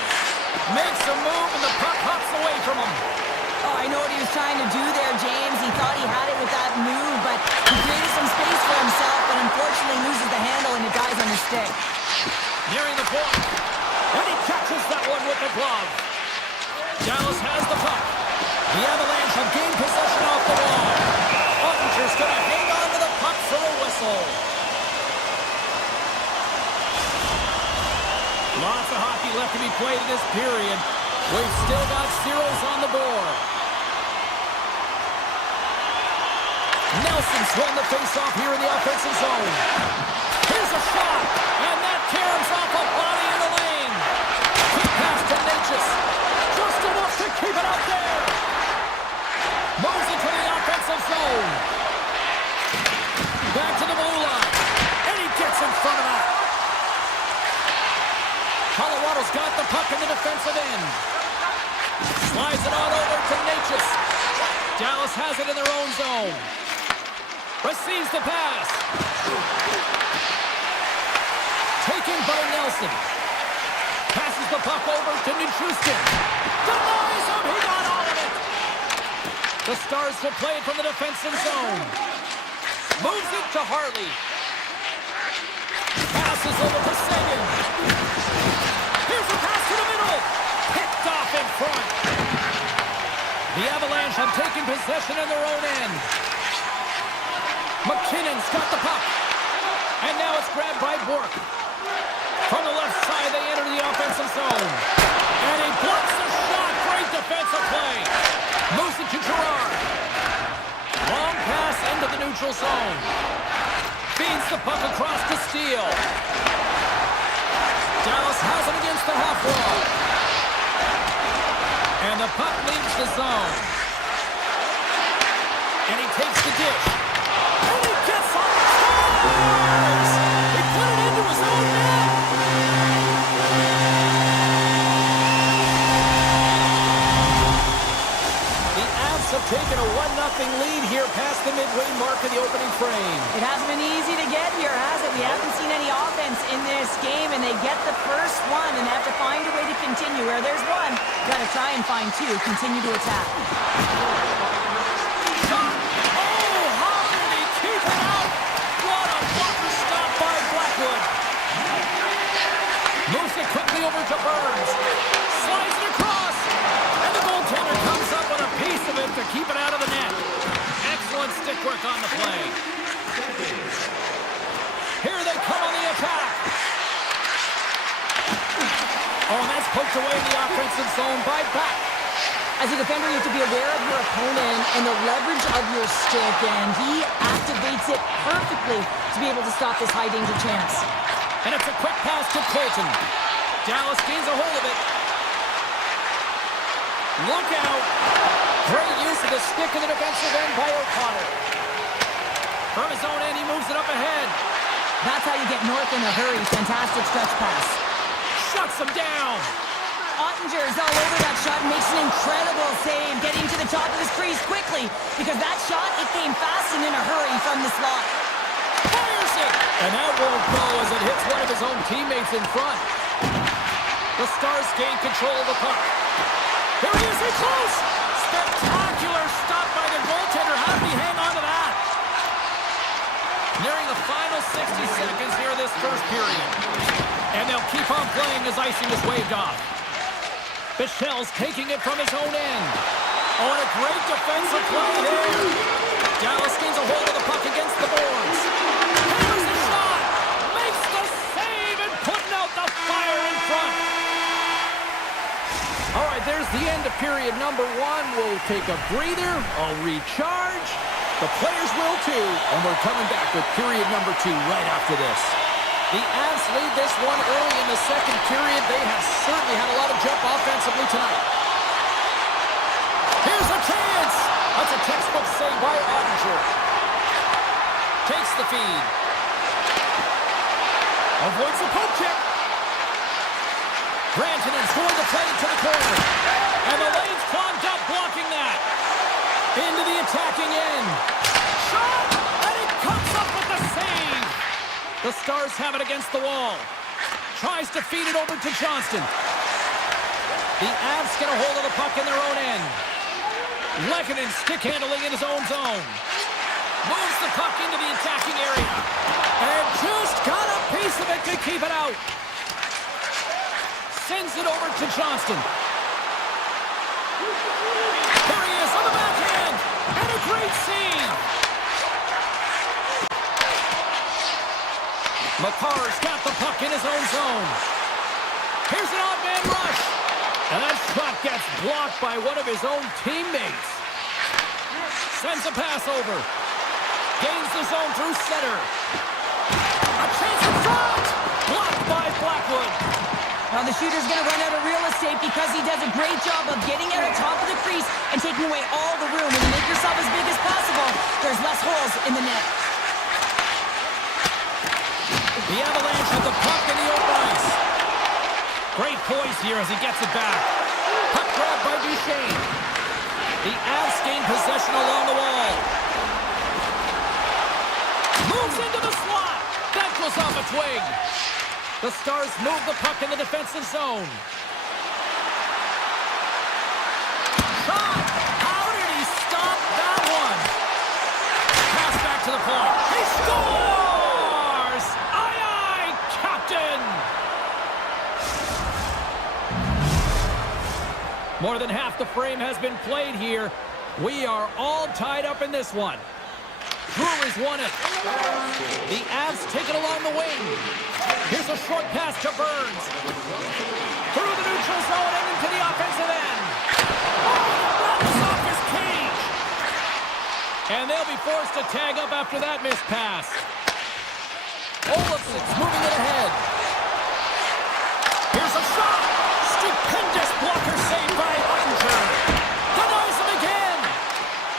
Makes a move, and the puck hops away from him. Oh, I know what he was trying to do there, James. He thought he had it with that move, but he created some space for himself, but unfortunately loses the handle, and it dies on the stick. Nearing the point, and he catches that one with the glove. Dallas has the puck. The Avalanche have gained possession off the wall. Ottinger's going to hang on to the puck for a whistle. Lots of hockey left to be played in this period. We've still got zeros on the board. Nelson's won the face-off here in the offensive zone. Here's a shot, and that tears off a body in the lane. Quick pass to Natchez. Just enough to keep it out there. Moves into the offensive zone. Back to the blue line. And he gets in front of that. Colorado's got the puck in the defensive end. Slides it on over to Natchez. Dallas has it in their own zone. Receives the pass. Taken by Nelson. Passes the puck over to Nichushkin. Denies him. He got all of it. The Stars will play it from the defensive zone. Moves it to Hartley. Passes over to Sagan. Here's a pass to the middle. Picked off in front. The Avalanche have taken possession in their own end. McKinnon's got the puck. And now it's grabbed by Bourque. From the left side, they enter the offensive zone. And he blocks the shot. Great defensive play. Moves it to Girard. Long pass into the neutral zone. Feeds the puck across to Steele. Dallas has it against the half wall. And the puck leaves the zone. And he takes the dish. And he gets on the scores! He put it into his own net. The Avs have taken a 1-0 lead here past the midway mark of the opening frame. It hasn't been easy to get here, has it? We haven't seen any offense in this game, and they get the first one and have to find a way to continue. Where there's one, got to try and find two. Continue to attack. Shot! Oh, how did he keep it out? What a blocker stop by Blackwood. Moves it quickly over to Burns. Slides it across. And the goaltender comes up with a piece of it to keep it out of the net. Excellent stick work on the play. Here they come on the attack. Oh, and that's poked away in the offensive zone by Back. As a defender, you have to be aware of your opponent and the leverage of your stick, and he activates it perfectly to be able to stop this high-danger chance. And it's a quick pass to Colton. Dallas gains a hold of it. Look out. Great use of the stick in the defensive end by O'Connor. From his own end, he moves it up ahead. That's how you get north in a hurry. Fantastic stretch pass. Shuts him down. Ottinger's all over that shot and makes an incredible save, getting to the top of his crease quickly, because that shot, it came fast and in a hurry from the slot. Fires it! And that won't go as it hits one of his own teammates in front. The Stars gain control of the puck. Here he is, in close! Spectacular stop by the goaltender. How did he hang on to that? Nearing the final 60 seconds here of this first period. And they'll keep on playing as icing is waved off. Bichelle's taking it from his own end. Oh, and a great defensive play there. Dallas gains a hold of the puck against the boards. Here's the shot. Makes the save and putting out the fire in front. All right, there's the end of period number one. We'll take a breather. I'll recharge. The players will too. And we're coming back with period number two right after this. The Avs lead this one early in the second period. They have certainly had a lot of jump offensively tonight. Here's a chance. That's a textbook save by Ottinger. Takes the feed. Avoids the poke check. Granton is going to play to the corner. And the lane's clogged up, blocking that. Into the attacking end. Shot! And it comes up with the save. The Stars have it against the wall. Tries to feed it over to Johnston. The Avs get a hold of the puck in their own end. Lehkonen stick handling in his own zone. Moves the puck into the attacking area. And just got a piece of it to keep it out. Sends it over to Johnston. There he is on the backhand. And a great save. McCarr's got the puck in his own zone. Here's an odd man rush. And that shot gets blocked by one of his own teammates. Sends a pass over. Gains the zone through center. A chance in front! Blocked by Blackwood. Now the shooter's going to run out of real estate because he does a great job of getting out of top of the crease and taking away all the room. When you make yourself as big as possible, there's less holes in the net. The Avalanche have the puck in the open ice. Great poise here as he gets it back. Puck grab by Duchesne. The Avs gain possession along the wall. Moves into the slot. That goes off its wing. The Stars move the puck in the defensive zone. Shot! How did he stop that one? Pass back to the point. He scores! Aye, aye, Captain! More than half the frame has been played here. We are all tied up in this one. Brewers won it. The Avs take it along the wing. Here's a short pass to Burns. Through the neutral zone and into the offensive end. Oh, that off his cage. And they'll be forced to tag up after that missed pass. Olafson's moving it ahead. Here's a shot. Stupendous blocker save by Ottinger. Denies him again.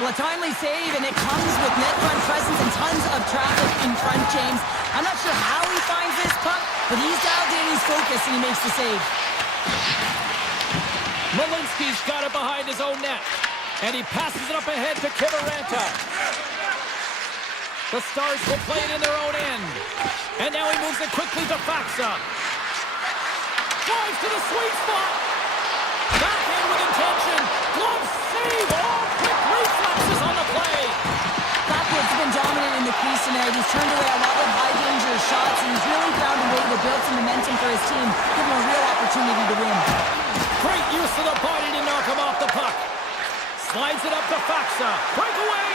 Well, a timely save, and it comes with net front presence and tons of traffic in front, James. I'm not sure how he finds this puck, but he's dialed in, he's focused, and he makes the save. Malinsky's got it behind his own net, and he passes it up ahead to Kivaranta. The Stars will play it in their own end, and now he moves it quickly to Faksa. Drives to the sweet spot. Backhand with intention. Glove save. Oh, quick reflexes on the play. Blackwood's been dominant in the crease tonight. He's turned away a lot of high-danger shots, and he's really found a way to build some momentum for his team, give him a real opportunity to win. Great use of the body to knock him off the puck. Slides it up to Faksa. Breakaway.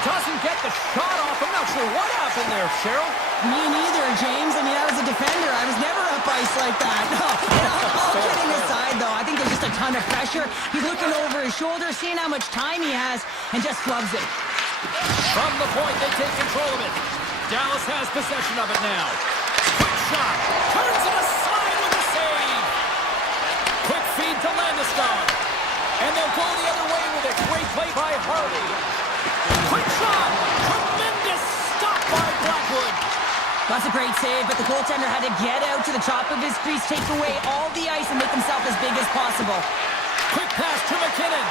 Doesn't get the shot off. I'm not sure what happened there, Cheryl. Me neither, James. I mean, I was a defender. I was never up ice like that. No. All kidding aside, though, I think there's just a ton of pressure. He's looking over his shoulder, seeing how much time he has, and just flubs it. From the point, they take control of it. Dallas has possession of it now. Quick shot. Turns it aside with a save. Quick feed to Landeskog. And they'll go the other way with it. Great play by Harvey. Quick shot. Tremendous stop by Blackwood. That's a great save, but the goaltender had to get out to the top of his crease, take away all the ice, and make himself as big as possible. Quick pass to McKinnon.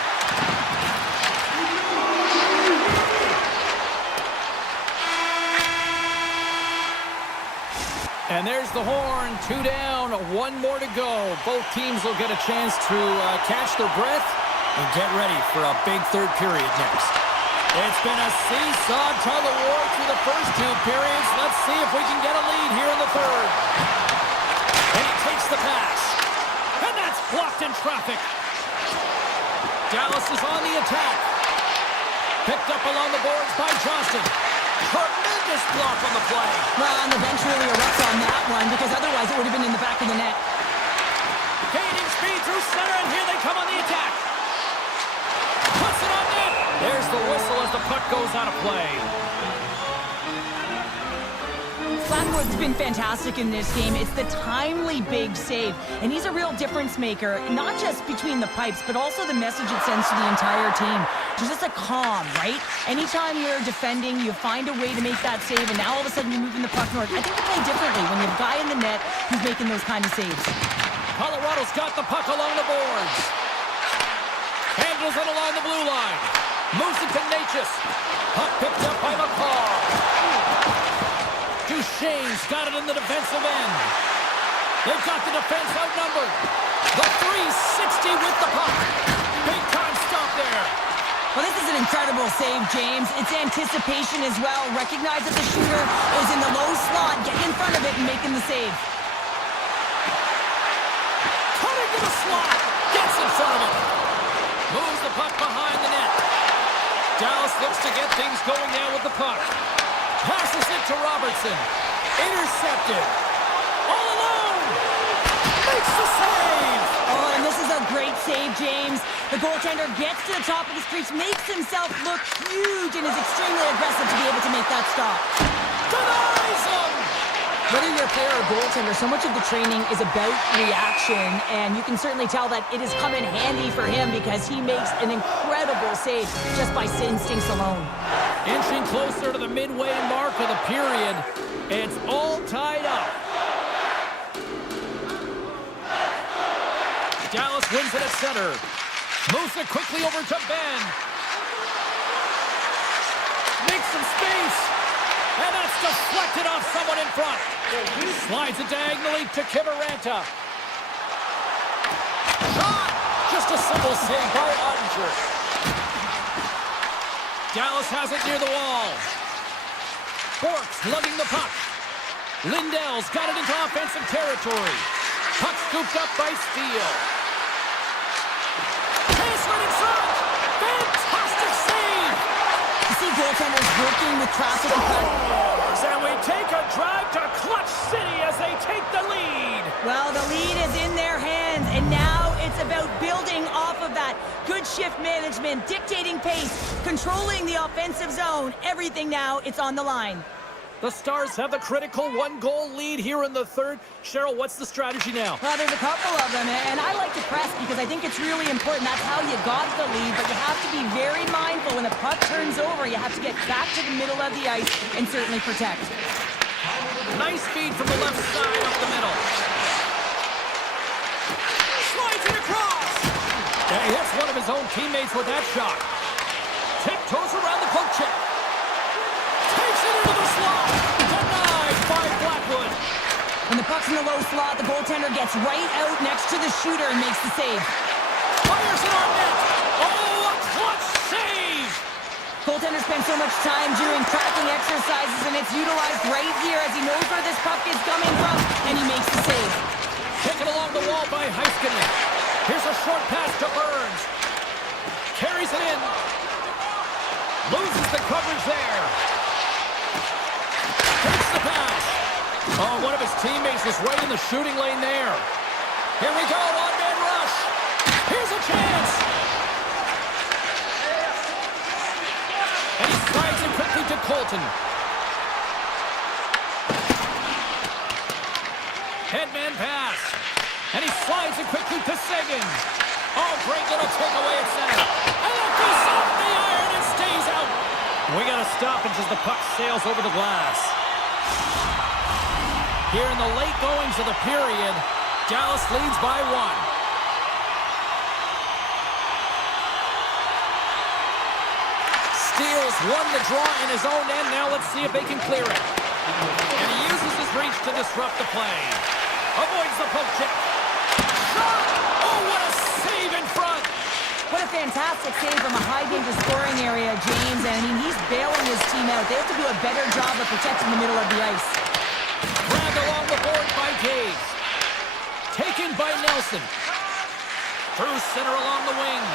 And there's the horn. 2 down, 1 more to go. Both teams will get a chance to catch their breath and get ready for a big third period next. It's been a seesaw tug-of-war through the first 2 periods. Let's see if we can get a lead here in the third. And he takes the pass. And that's blocked in traffic. Dallas is on the attack. Picked up along the boards by Johnston. Tremendous block on the play. Well, and the bench really erupts on that one, because otherwise it would have been in the back of the net. Gaining speed through center, and here they come on the attack. Puts it on net. There's the whistle as the puck goes out of play. Blackwood's been fantastic in this game. It's the timely big save, and he's a real difference maker, not just between the pipes, but also the message it sends to the entire team. There's just a calm, right? Anytime you're defending, you find a way to make that save, and now all of a sudden you're moving the puck north. I think you play differently when you have a guy in the net who's making those kind of saves. Colorado's got the puck along the boards. Handles it along the blue line. Moves it to Natchez. Puck picked up by McCall. Duchesne's got it in the defensive end. They've got the defense outnumbered. The 360 with the puck. Big time stop there. Well, this is an incredible save, James. It's anticipation as well. Recognize that the shooter is in the low slot, getting in front of it and making the save. Cutting to the slot. Gets in front of it. Moves the puck behind the net. Dallas looks to get things going now with the puck. Passes it to Robertson. Intercepted. All alone. Makes the save. Oh, and this is a great save, James. The goaltender gets to the top of his crease, makes himself look huge, and is extremely aggressive to be able to make that stop. Denies him. Whether you're a player or goaltender, so much of the training is about reaction, and you can certainly tell that it has come in handy for him because he makes an incredible save just by instincts alone. Inching closer to the midway mark of the period. It's all tied up. Dallas wins it at center. Moves it quickly over to Ben. Makes some space. And that's deflected off someone in front. Slides it diagonally to Kiberanta. Shot! Just a simple save by Ottinger. Dallas has it near the wall. Bork's lugging the puck. Lindell's got it into offensive territory. Puck scooped up by Steele. Pass right in front. Fantastic save. You see goaltenders working with traffic. And we take a drive to Clutch City as they take the lead. Well, the lead is in their hands, and now it's about building off of that. Good shift management, dictating pace, controlling the offensive zone. Everything now, it's on the line. The Stars have the critical one-goal lead here in the third. Cheryl, what's the strategy now? Well, there's a couple of them, and I like to press because I think it's really important. That's how you got the lead, but you have to be very mindful. When the puck turns over, you have to get back to the middle of the ice and certainly protect. Nice feed from the left side up the middle. Slides it across. And he hits one of his own teammates with that shot. Tiptoes around the poke check. Takes it into the slot. Denied by Blackwood. When the puck's in the low slot, the goaltender gets right out next to the shooter and makes the save. Fires it on net. Oh, a clutch save. Goaltender spends so much time doing tracking exercises, and it's utilized right here as he knows where this puck is coming from, and he makes the save. Taken along the wall by Heiskanen. Here's a short pass to Burns. Carries it in. Loses the coverage there. Takes the pass. Oh, one of his teammates is right in the shooting lane there. Here we go, one-man rush. Here's a chance. And he slides it quickly to Colton. Headman pass. And he slides it quickly to Seguin. Oh, great little takeaway at center. And it goes off the iron and stays out. We got a stoppage as the puck sails over the glass. Here in the late goings of the period, Dallas leads by 1. Steele's won the draw in his own end. Now let's see if they can clear it. And he uses his reach to disrupt the play. Avoids the poke check. Shot! Oh, what a save in front! What a fantastic save from a high-danger scoring area, James. And I mean, he's bailing his team out. They have to do a better job of protecting the middle of the ice. Grabbed along the board by Taves. Taken by Nelson. Through center along the wing.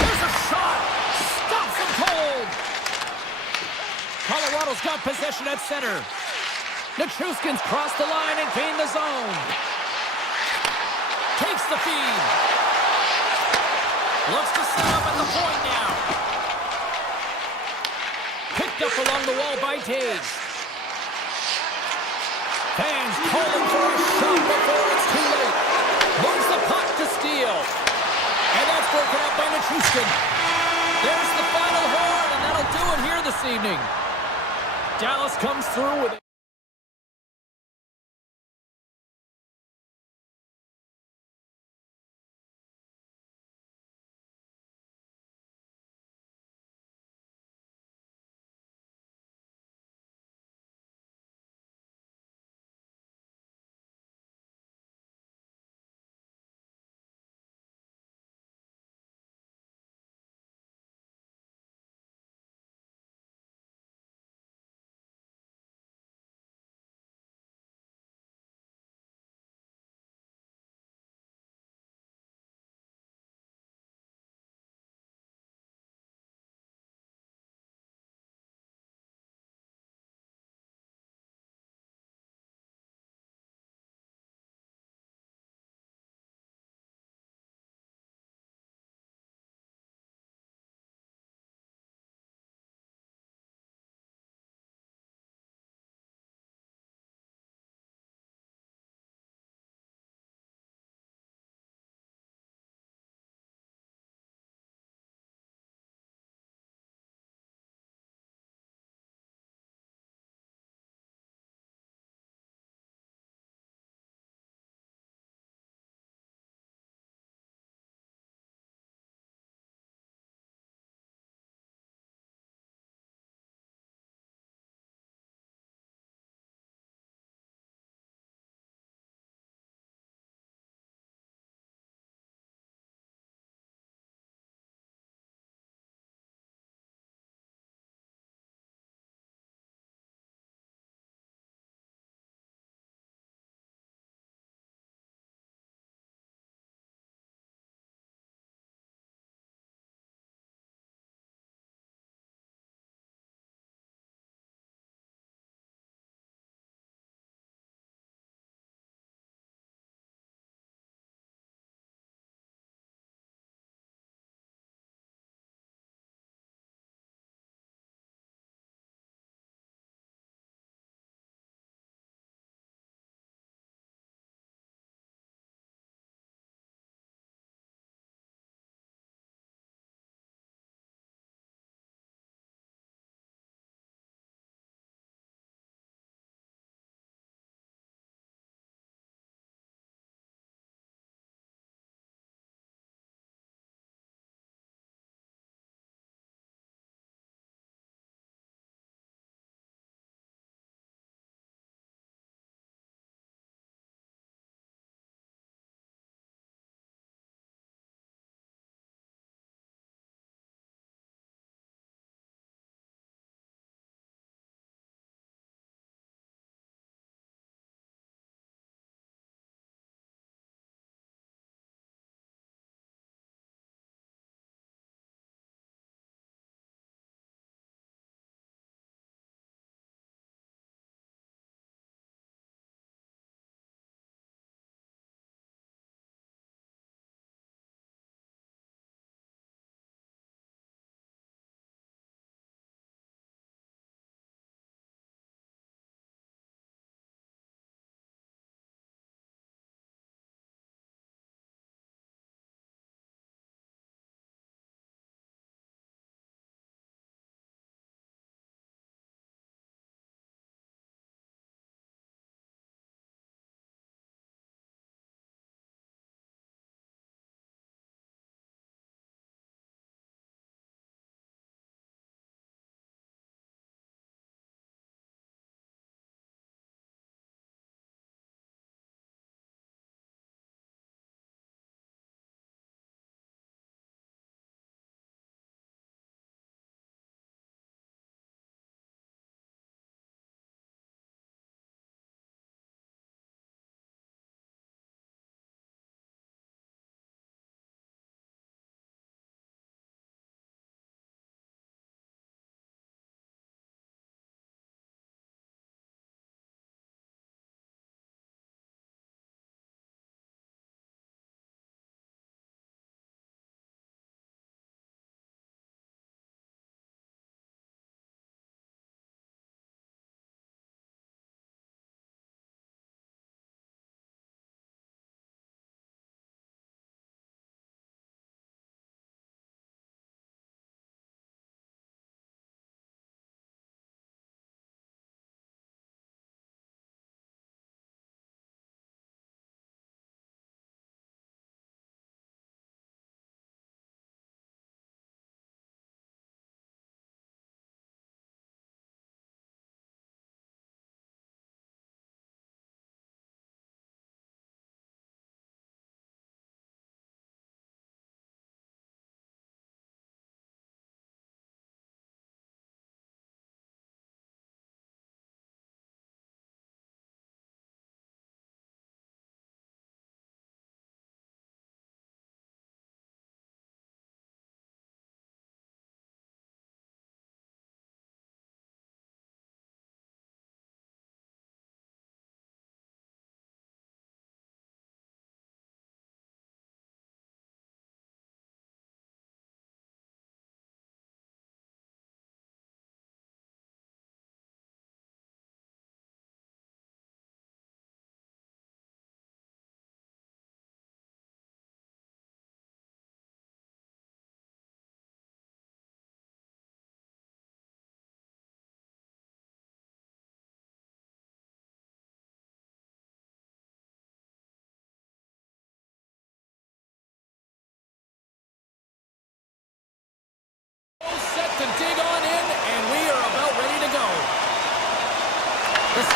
There's a shot! Stops him cold! Colorado's got possession at center. Nichushkin's crossed the line and gained the zone. Takes the feed. Looks to set up at the point now. Picked up along the wall by Taves. It's broken up by Nichushkin. There's the final horn, and that'll do it here this evening. Dallas comes through with it.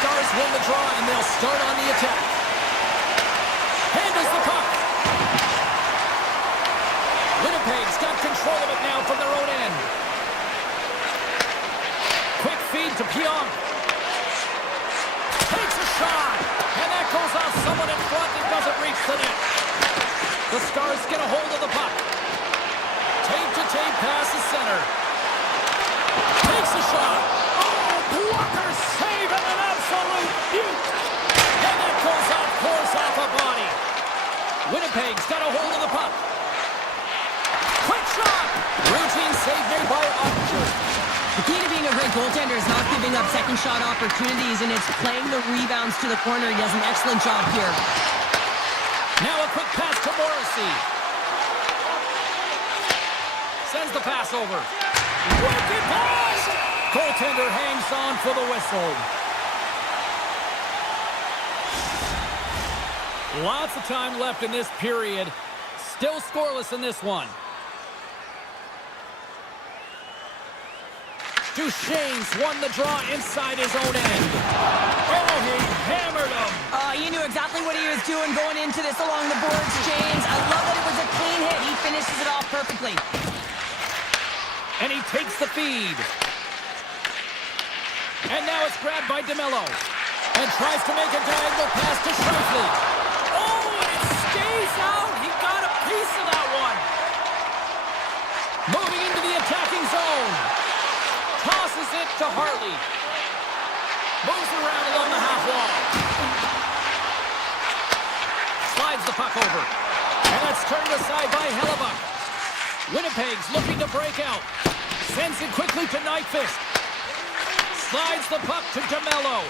Stars win the draw, and they'll start on the attack. Handles the puck. Winnipeg's got control of it now from their own end. Quick feed to Pionk. Takes a shot, and that goes off someone in front and doesn't reach the net. The Stars get a hold of the puck. Tape-to-tape pass to center. Takes a shot. Oh, blocker save and an absolute beaut. And that goes off course off a body. Winnipeg's got a hold of the puck. Quick shot. Routine save made by Ottinger. The key to being a great goaltender is not giving up second shot opportunities, and it's playing the rebounds to the corner. He does an excellent job here. Now a quick pass to Morrissey. Sends the pass over. Wicked pass! Goaltender hangs on for the whistle. Lots of time left in this period. Still scoreless in this one. Duchesne's won the draw inside his own end. Oh, he hammered him. You knew exactly what he was doing going into this along the boards, James. I love that it was a clean hit. He finishes it off perfectly. And he takes the feed. And now it's grabbed by DeMello. And tries to make a diagonal pass to Scheifele. Oh, and it stays out. He got a piece of that one. Moving into the attacking zone. Tosses it to Hartley. Moves around along the half wall. Slides the puck over. And that's turned aside by Hellebuck. Winnipeg's looking to break out. Sends it quickly to Nyquist. Slides the puck to DeMello.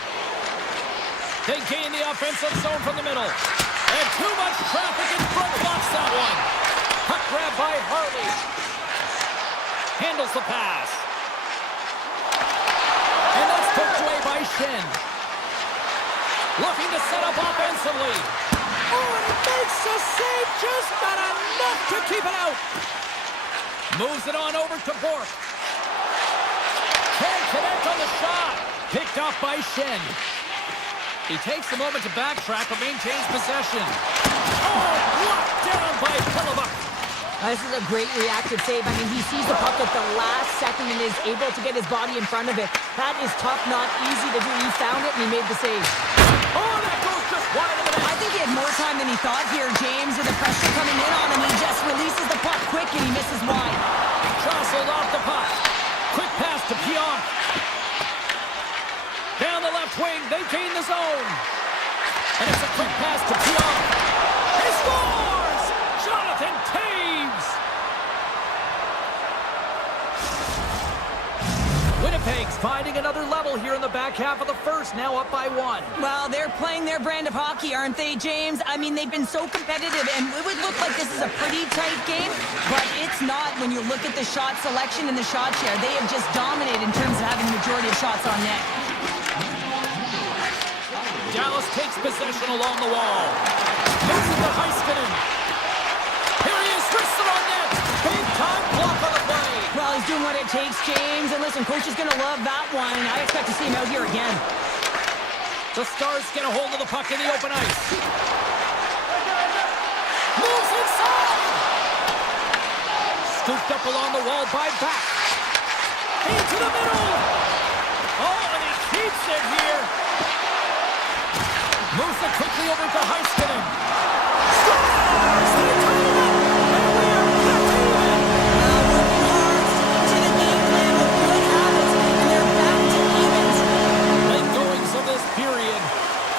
They gain the offensive zone from the middle. And too much traffic in front blocks that one. Puck grab by Hartley. Handles the pass. And that's poked away by Shen. Looking to set up offensively. Oh, and he makes a save, just not enough to keep it out. Moves it on over to Bork. Can't connect on the shot. Picked off by Shen. He takes a moment to backtrack but maintains possession. Oh, blocked down by Hellebuck. This is a great reactive save. I mean, he sees the puck at the last second and is able to get his body in front of it. That is tough, not easy to do. He found it and he made the save. Oh, that goes just wide of the net. I think he had more time than he thought here, James, with the pressure coming in on him. He just releases the puck quick and he misses wide. Jostled off the puck. Quick pass to Pionk. Down the left wing, they gain the zone. And it's a quick pass to Pionk. He scores! Jonathan Taves! Winnipeg's finding another level here in the back half of the first, now up by 1. Well, they're playing their brand of hockey, aren't they, James? I mean, they've been so competitive, and it would look like this is a pretty tight game, but it's not when you look at the shot selection and the shot share. They have just dominated in terms of having the majority of shots on net. Dallas takes possession along the wall. Moves it to Heiskanen. Here he is, wrists it on net. Big time block on the play. Well, he's doing what it takes, James. And listen, coach is going to love that one. I expect to see him out here again. The Stars get a hold of the puck in the open ice. Moves inside. Scooped up along the wall by Back. Into the middle. Oh, and he keeps it here. Moves it quickly over to Heiskanen. Scores! They tie it up! And we are back to even! Working hard, sticking to the game plan with good habits, and they're back to evens. Late goings of this period.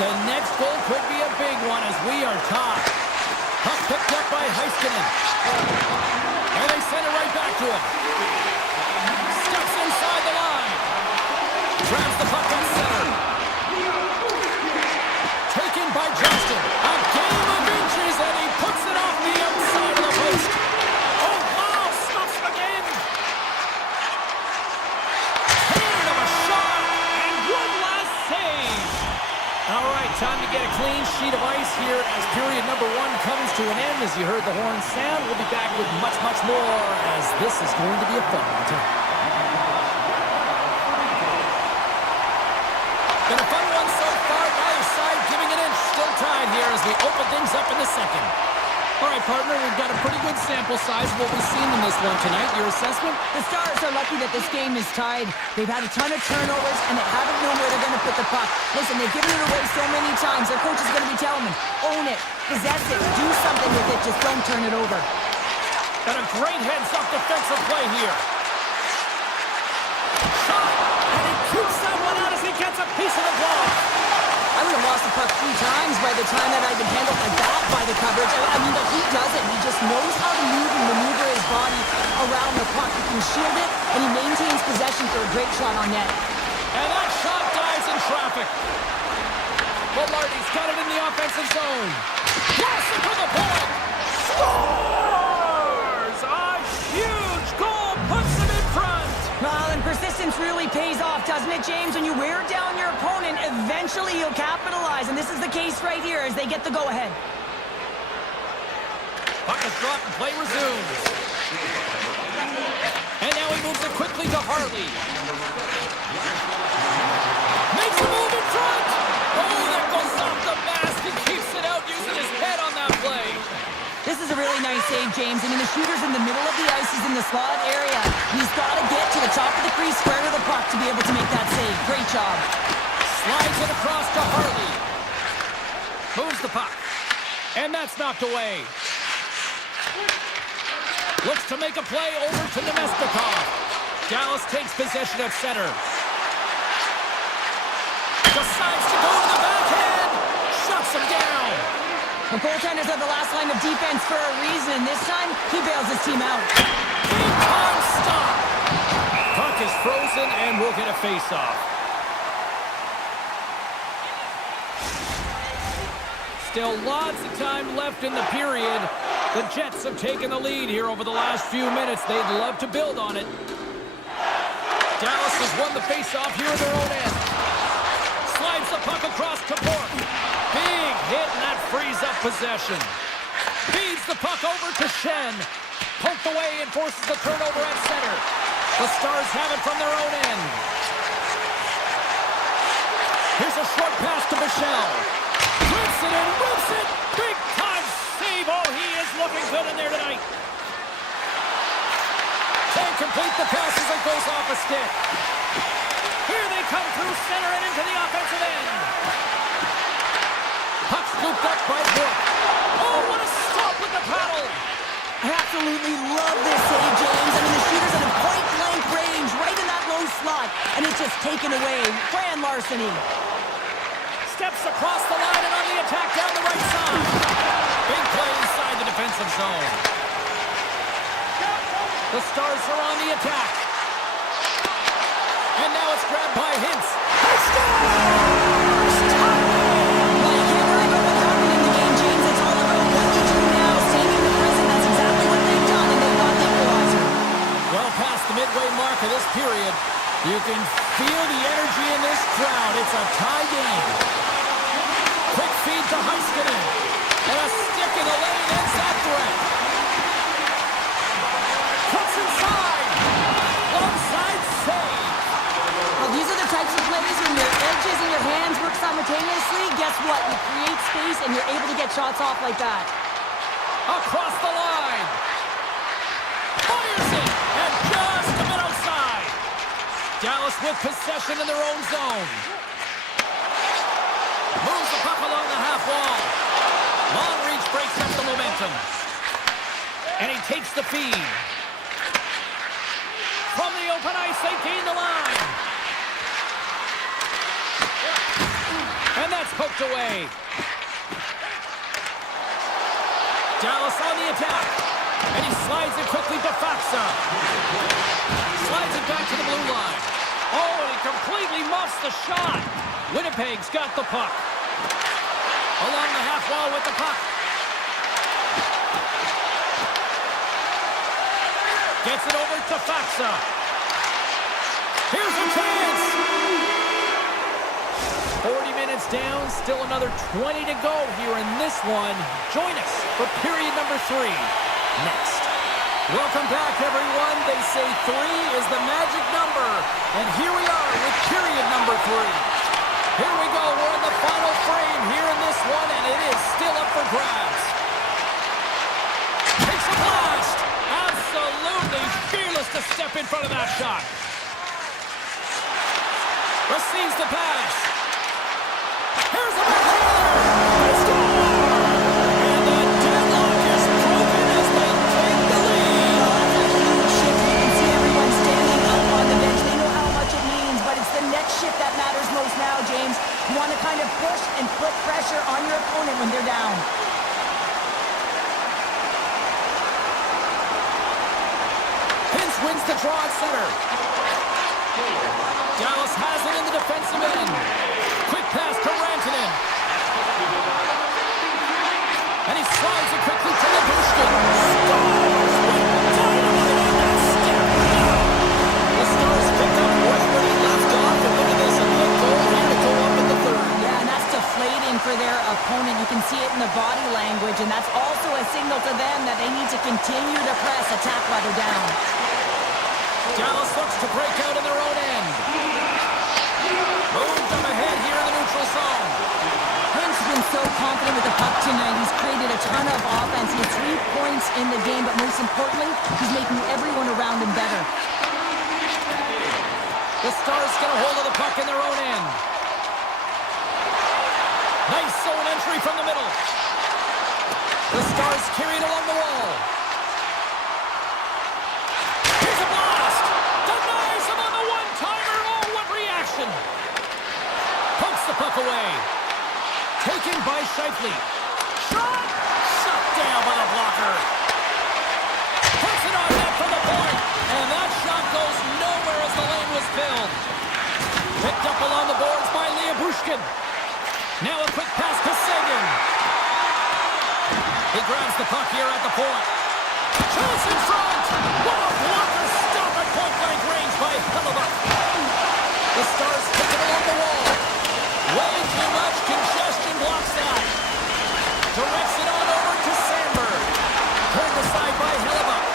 The next goal could be a big one as we are tied. Puck picked up by Heiskanen. And they send it right back to him. Steps inside the line. Grabs the puck at center. Taken by Johnston. A game of inches, and he puts it off the outside of the post. Oh, wow, stuffs him again. Hand of a shot, and one last save. All right, time to get a clean sheet of ice here as period number 1 comes to an end. As you heard the horn sound, we'll be back with much, much more as this is going to be a fun one tonight. Been a fun one so we open things up in the second. All right, partner, we've got a pretty good sample size of what we've seen in this one tonight. Your assessment? The Stars are lucky that this game is tied. They've had a ton of turnovers, and they haven't known where they're going to put the puck. Listen, they've given it away so many times. Their coach is going to be telling them, own it, possess it, do something with it, just don't turn it over. And a great heads-up defensive play here. Shot, and he keeps that one out as he gets a piece of the ball. I would have lost the puck 3 times by the time that I've been handled like that by the coverage. I mean, but he does it. He just knows how to move and maneuver his body around the puck. He can shield it, and he maintains possession for a great shot on net. And that shot dies in traffic. Velarde's got it in the offensive zone. Larson for the point. Scores! A huge goal puts him in front. Well, and persistence really pays off, doesn't it, James? When you wear down your opponent, eventually you'll capitalize. And this is the case right here as they get the go-ahead. Puck is dropped and play resumes. And now he moves it quickly to Harley. Makes a move in front. Oh, that goes off the mask. He keeps it out using his head on that play. This is a really nice save, James. I mean, the shooter's in the middle of the ice. He's in the slot area. He's got to get to the top of the crease, square to the puck to be able to make that save. Great job. Slides it across to Harley. Moves the puck. And that's knocked away. Looks to make a play over to Nemestikov. Dallas takes possession at center. Decides to go to the backhand. Shuts him down. The goaltenders are the last line of defense for a reason. This time, he bails his team out. Big time stop. Puck is frozen and we'll get a face-off. Still lots of time left in the period. The Jets have taken the lead here over the last few minutes. They'd love to build on it. Dallas has won the face-off here at their own end. Slides the puck across to Bork. Big hit, and that frees up possession. Feeds the puck over to Shen. Poked away and forces the turnover at center. The Stars have it from their own end. Here's a short pass to Michelle. Whips it and whips it. Big time save. Oh, he is looking good in there tonight. Can't complete the pass as it goes off a stick. Here they come through center and into the offensive end. Puck scooped up by Bork. Oh, what a stop with the paddle. I absolutely love this save, James. I mean, the shooter's at a point-blank range, right in that low slot, and it's just taken away. Grand larceny. Steps across the line and on the attack down the right side. Big play inside the defensive zone. The Stars are on the attack. And now it's grabbed by Hintz. He scores! Well, you can't worry about what happened in the game, James. It's all about what they do now. Saving the present, that's exactly what they've done, and they've got the equalizer. Well past the midway mark of this period, you can feel the energy in this crowd. It's a tie game. Quick feed to Heiskanen. And a stick in the lane ends that threat. Cuts inside. Onside save. Well, these are the types of plays when your edges and your hands work simultaneously. Guess what? You create space and you're able to get shots off like that. Across the line. Fires it. And just a bit outside. Dallas with possession in their own zone. Moves the puck along the half wall. Long reach breaks up the momentum. And he takes the feed. From the open ice, they gain the line. And that's poked away. Dallas on the attack. And he slides it quickly to Faksa. Slides it back to the blue line. Oh, and he completely muffs the shot. Winnipeg's got the puck. Along the half wall with the puck. Gets it over to Faksa. Here's a chance. 40 minutes down, still another 20 to go here in this one. Join us for period number 3 next. Welcome back, everyone. They say 3 is the magic number. And here we are with period number 3. Here we go. We're in the final frame here in this one, and it is still grabs. Takes a blast. Absolutely fearless to step in front of that shot. Receives the pass. Here's the backhander. They score! And the deadlock is broken as they take the lead. Oh, that's a huge shift. You can see everyone standing up on the bench. They know how much it means, but it's the next shift that matters most now, James. You want to kind of push and put pressure on your opponent when they're down. Vince wins the draw at center. Dallas has it in the defensive end. Quick pass to Rantanen. And he slides it quickly to Labushkin. Stars with dynamite on that step. The Stars pick up right where he left off. And look at this, a quick goal here to go up in the third. Yeah, and that's deflating for their opponent. You can see it in the body language, and that's also a signal to them that they need to continue to press, attack while they're down. Dallas looks to break out in their own end. Moved up ahead here in the neutral zone. Prince has been so confident with the puck tonight. He's created a ton of offense. He has 3 points in the game, but most importantly, he's making everyone around him better. The Stars get a hold of the puck in their own end. Nice zone entry from the middle. The Stars carry it along the wall. Here's a blast. Denies him on the one-timer. Oh, what reaction. Pumps the puck away. Taken by Scheifele. Shot! Shut down by the blocker. Puts it on net from the point. And that shot goes nowhere as the lane was filled. Picked up along the boards by Bushkin. Now a quick pass to Sagan. He grabs the puck here at the point. Chase in front. What a blocker stop at point-blank range by Hellebuyck. The Stars pick it along the wall. Way too much congestion blocks that. Directs it on over to Sandberg. Turned aside by Hellebuyck.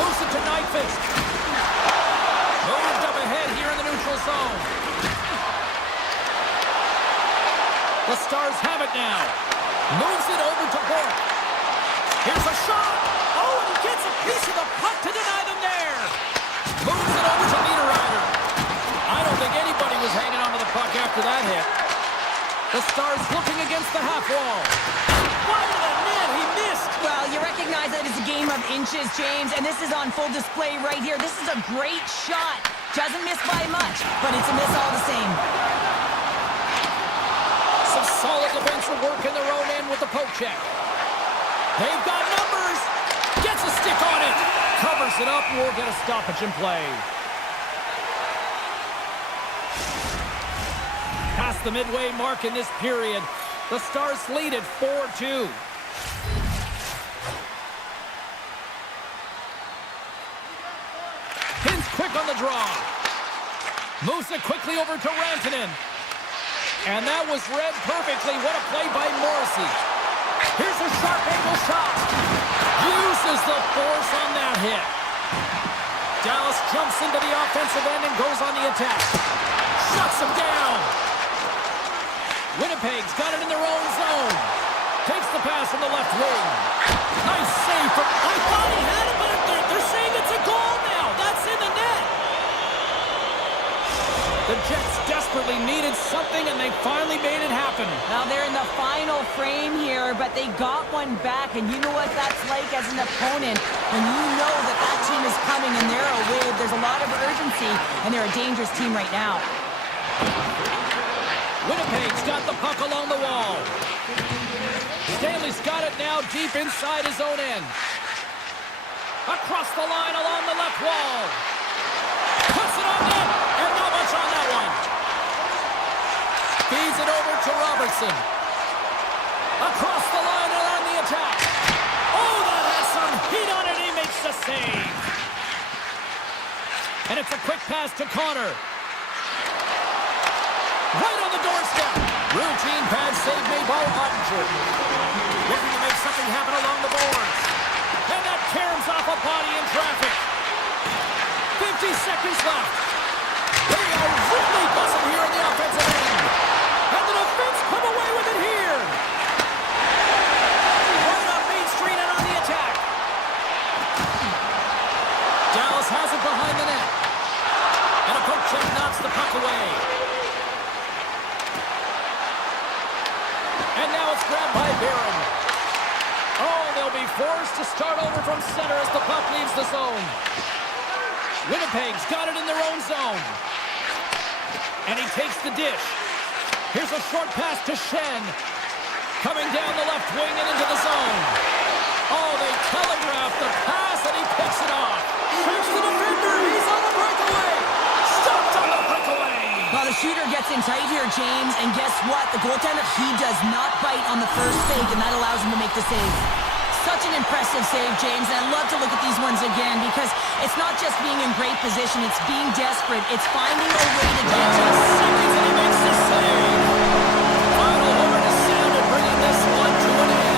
Moves it to Nyquist. Moved up ahead here in the neutral zone. The Stars have it now. Moves it over to Bork. Here's a shot. Oh, and he gets a piece of the puck to deny them there. Moves it over to Niederreiter. I don't think anybody was hanging on to the puck after that hit. The Stars looking against the half wall. Wide of the net, he missed. Well, you recognize that it's a game of inches, James, and this is on full display right here. This is a great shot. Doesn't miss by much, but it's a miss all the same. Some solid defensive work in their own end with the poke check. They've got numbers. Gets a stick on it. Covers it up. We'll get a stoppage in play. Past the midway mark in this period, the Stars lead at 4-2. Hins quick on the draw. Moves it quickly over to Rantanen. And that was read perfectly. What a play by Morrissey. Here's a sharp angle shot. Uses the force on that hit. Dallas jumps into the offensive end and goes on the attack. Shuts him down. Winnipeg's got it in their own zone. Takes the pass from the left wing. Nice save from... I thought he had it, but they're saying it's a goal now. That's in the net. The Jets desperately needed something, and they finally made it happen. Now they're in the final frame here, but they got one back, and you know what that's like as an opponent. When you know that that team is coming and they're a wave, there's a lot of urgency, and they're a dangerous team right now. Winnipeg's got the puck along the wall. Stanley's got it now deep inside his own end. Across the line along the left wall. Puts it on net, and not much on that one. Feeds it over to Robertson. Across the line and on the attack. Oh, that has some heat on it. He makes the save. And it's a quick pass to Connor. Right on the doorstep. Routine pad save made by Ottinger. Looking to make something happen along the boards. And that caroms off a body in traffic. 50 seconds left. They are really buzzing here in the offensive end. And the defense come away with it here. And now it's grabbed by Barron. Oh, they'll be forced to start over from center as the puck leaves the zone. Winnipeg's got it in their own zone. And he takes the dish. Here's a short pass to Shen. Coming down the left wing and into the zone. Oh, they telegraph the pass and he picks it off. Here's the defender. He's on the breakaway. Stopped on the breakaway. Well, the shooter gets in tight here, James, and guess what? The goaltender, he does not bite on the first fake, and that allows him to make the save. Such an impressive save, James, and I love to look at these ones again because it's not just being in great position, it's being desperate. It's finding a way to get to Seconds and he makes the save. Final word is sounded, bringing this one to an end.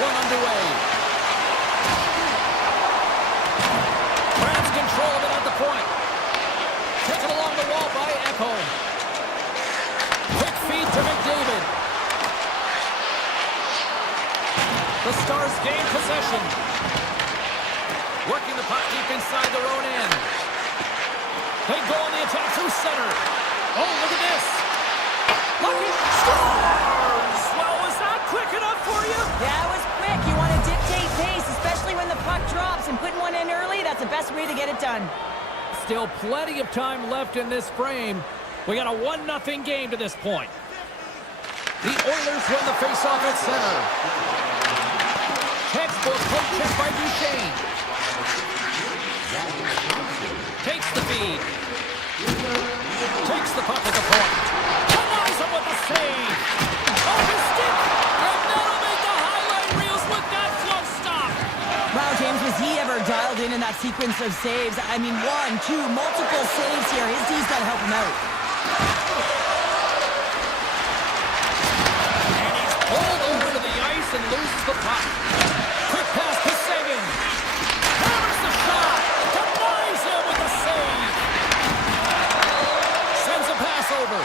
one underway. Grabs control of it at the point. Taken along the wall by Echo. Quick feed to McDavid. The Stars gain possession. Working the puck deep inside their own end. They go on the attack through center. Oh, look at this. Lucky scores! Well, was that quick enough for you? Yeah, it was quick. You want to dictate pace, especially when the puck drops, and putting one in early, that's the best way to get it done. Still plenty of time left in this frame. We got a 1-0 game to this point. The Oilers win the faceoff at center. Textbook poke check by Duchesne. Takes the feed. Takes the puck at the point. Ties him with the save. Oh, his stick. And that'll make the highlight reels with that slow stop. Wow, James, was he ever dialed in that sequence of saves? I mean, 1, 2, multiple saves here. His D's got to help him out. And he's pulled over to the ice and loses the puck. Quick pass to Sagan. Hammers the shot. Denies him with the save. Sends a pass over.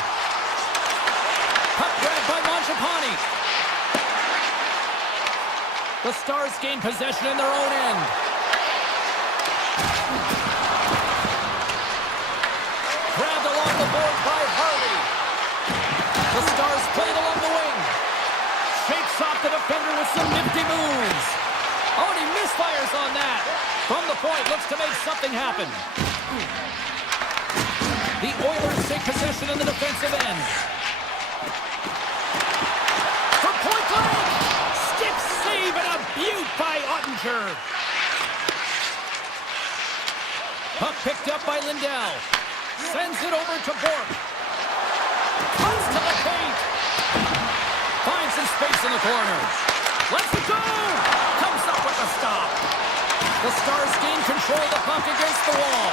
Puck grabbed by Mangiapane. The Stars gain possession in their own end. Grabbed along the board by Harley. The Stars played along the wing. Shakes off the defender with some nifty moves. Oh, and he misfires on that. From the point, looks to make something happen. The Oilers take possession in the defensive end. For point blank! Stick save and a beaut by Ottinger. Puck picked up by Lindell. Sends it over to Bork. Comes to the paint. Finds some space in the corner. Lets it go! Comes up with a stop. The Stars gain control of the puck against the wall.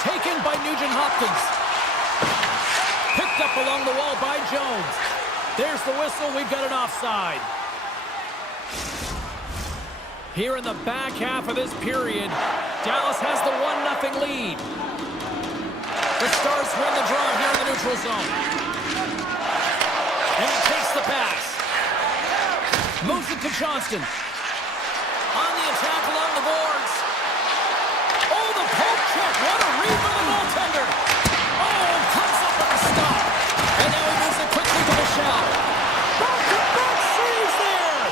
Taken by Nugent Hopkins. Picked up along the wall by Jones. There's the whistle. We've got an offside. Here in the back half of this period, Dallas has the 1-0 lead. The Stars win the draw here in the neutral zone. And he takes the pass. Moves it to Johnston. On the attack along the boards. Oh, the poke check. What a read from the goaltender. Oh, comes up with a stop. And now he moves it quickly to Michel. Back-to-back saves there.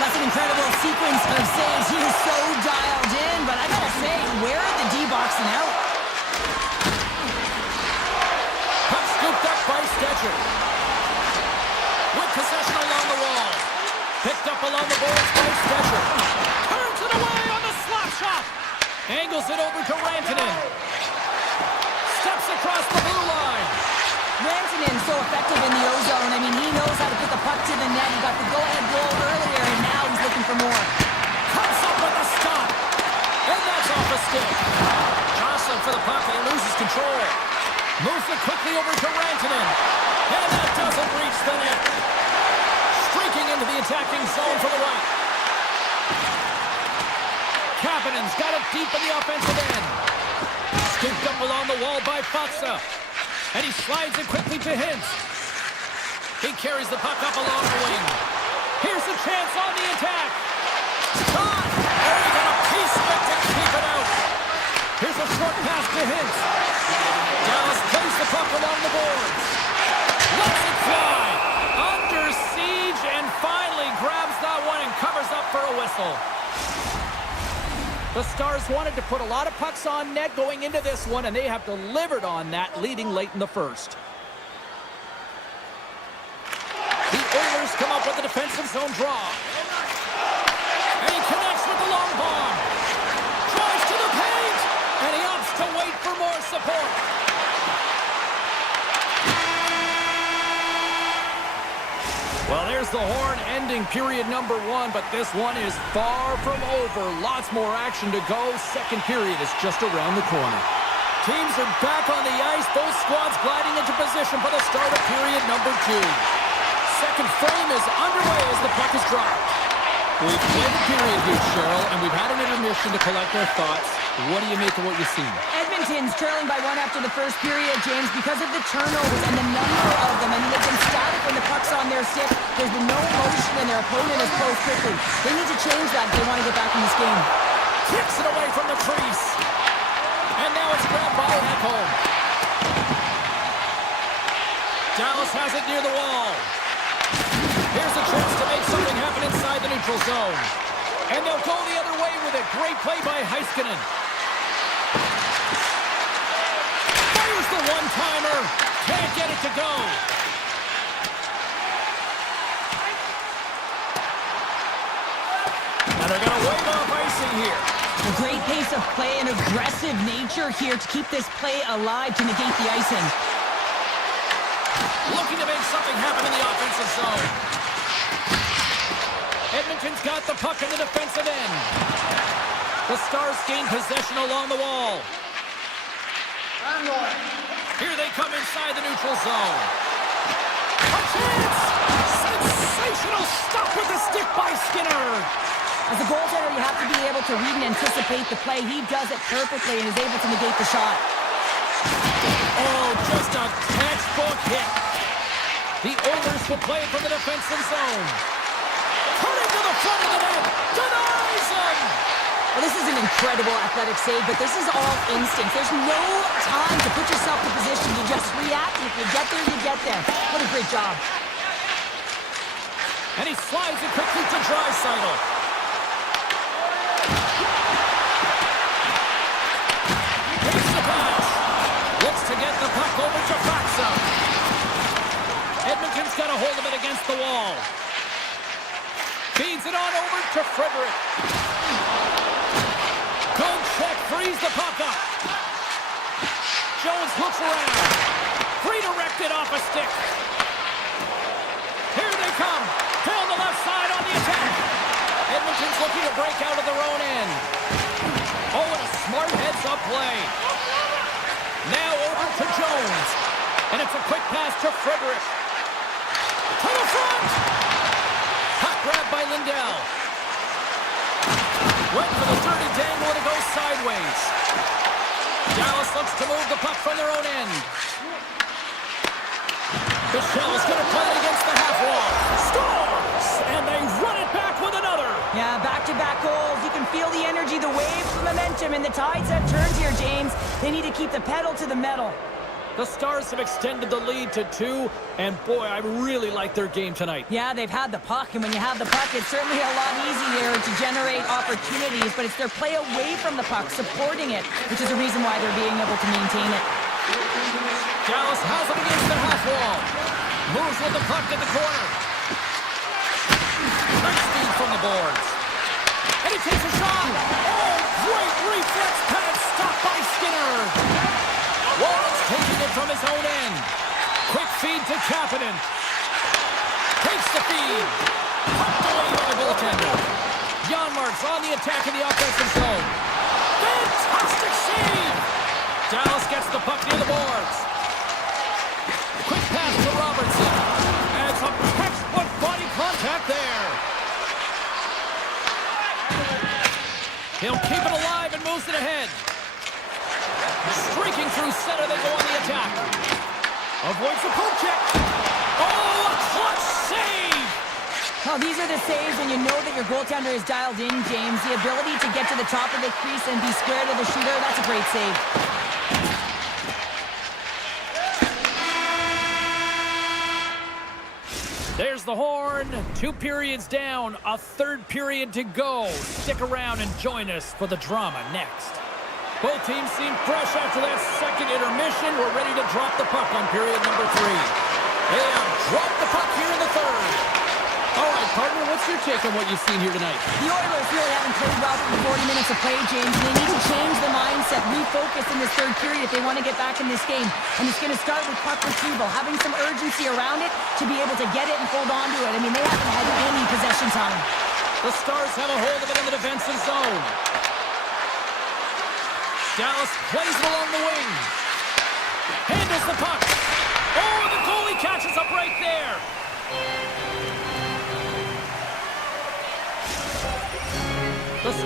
That's an incredible sequence of saves. He is so dialed in, but I gotta say, where are the D-boxing out? Puck scooped up by Stetcher. With possession along the wall. Picked up along the boards by Stetcher. Turns it away on the slap shot. Angles it over to Rantanen. Steps across the blue line. Rantanen so effective in the O-zone. I mean, he knows how to put the puck to the net. He got the go-ahead goal earlier, and now he's looking for more. Comes up with a stop. And that's off the stick. Jostling for the puck, and he loses control. Moves it quickly over to Rantanen. And that doesn't reach the net. Streaking into the attacking zone for the right. Kapanen's got it deep in the offensive end. Scooped up along the wall by Faksa. And he slides it quickly to Hintz. He carries the puck up along the wing. Here's a chance on the attack. Shot! Oh, he got a piece of it to keep it out. Here's a short pass to Hintz. Dallas plays the puck along the boards. Lets it fly. Under siege and finally grabs that one and covers up for a whistle. The Stars wanted to put a lot of pucks on net going into this one, and they have delivered on that, leading late in the first. The Oilers come up with a defensive zone draw. And he connects with the long bomb. Drives to the paint, and he opts to wait for more support. Well, there's the horn ending period number 1, but this one is far from over. Lots more action to go. Second period is just around the corner. Teams are back on the ice. Both squads gliding into position for the start of period number 2. Second frame is underway as the puck is dropped. We've played the period here, Cheryl, and we've had an intermission to collect our thoughts. What do you make of what you've seen? Edmonton's trailing by 1 after the first period, James, because of the turnovers and the number of them. I mean, they've been static when the puck's on their stick. There's been no motion, and their opponent has closed quickly. They need to change that if they want to get back in this game. Kicks it away from the crease. And now it's grabbed by Ekholm. Dallas has it near the wall. Here's a chance to make something happen inside the neutral zone. And they'll go the other way with it. Great play by Heiskanen. Fires the one-timer. Can't get it to go. And they're going to wave off icing here. A great pace of play and aggressive nature here to keep this play alive to negate the icing. Looking to make something happen in the offensive zone. Edmonton's got the puck in the defensive end. The Stars gain possession along the wall. Here they come inside the neutral zone. A chance! Sensational stop with the stick by Skinner. As a goaltender, you have to be able to read and anticipate the play. He does it perfectly and is able to negate the shot. Oh, just a textbook hit. The Oilers will play it from the defensive zone. Turning to the front of the net. Denies him. Well, this is an incredible athletic save, but this is all instinct. There's no time to put yourself in position. You just react. If you get there, you get there. What a great job. And he slides it quickly to Draisaitl. Takes the pass. Looks to get the puck over to Faksa. Edmonton's got a hold of it against the wall. Feeds it on over to Frederick. Good check, frees the puck up. Jones looks around. Redirected off a stick. Here they come. Down the left side on the attack. Edmonton's looking to break out of their own end. Oh, and a smart heads-up play. Now over to Jones. And it's a quick pass to Frederick. To the front! Puck grabbed by Lindell. Went for the dirty dangle and it goes sideways. Dallas looks to move the puck from their own end. Michelle's going to play it against the half wall. Scores! And they run it back with another. Yeah, back-to-back goals. You can feel the energy, the waves, the momentum, and the tides have turned here, James. They need to keep the pedal to the metal. The Stars have extended the lead to 2, and boy, I really like their game tonight. Yeah, they've had the puck, and when you have the puck, it's certainly a lot easier to generate opportunities, but it's their play away from the puck, supporting it, which is the reason why they're being able to maintain it. Dallas has it against the half wall. Moves with the puck in the corner. Nice speed from the boards. And he takes a shot. Oh, great reflex pass stopped by Skinner. Wallen's taking it from his own end. Quick feed to Kapanen. Takes the feed. Pucked away by the goaltender. Janmark's on the attack in the offensive zone. Fantastic save! Dallas gets the puck near the boards. Quick pass to Robertson. And some textbook body contact there. He'll keep it alive and moves it ahead. Streaking through center, they go on the attack. Avoids the poke check. Oh, a clutch save! Oh, these are the saves when you know that your goaltender is dialed in, James. The ability to get to the top of the crease and be square to the shooter, that's a great save. There's the horn. 2 periods down, a 3rd period to go. Stick around and join us for the drama next. Both teams seem fresh after that second intermission. We're ready to drop the puck on period number 3. They have dropped the puck here in the 3rd. All right, partner, what's your take on what you've seen here tonight? The Oilers really haven't played well for 40 minutes of play, James. They need to change the mindset, refocus in this 3rd period if they want to get back in this game. And it's going to start with puck retrieval, having some urgency around it to be able to get it and hold on to it. I mean, they haven't had any possession time. The Stars have a hold of it in the defensive zone. Dallas plays it along the wing. Handles the puck. Oh, the goalie catches up right there.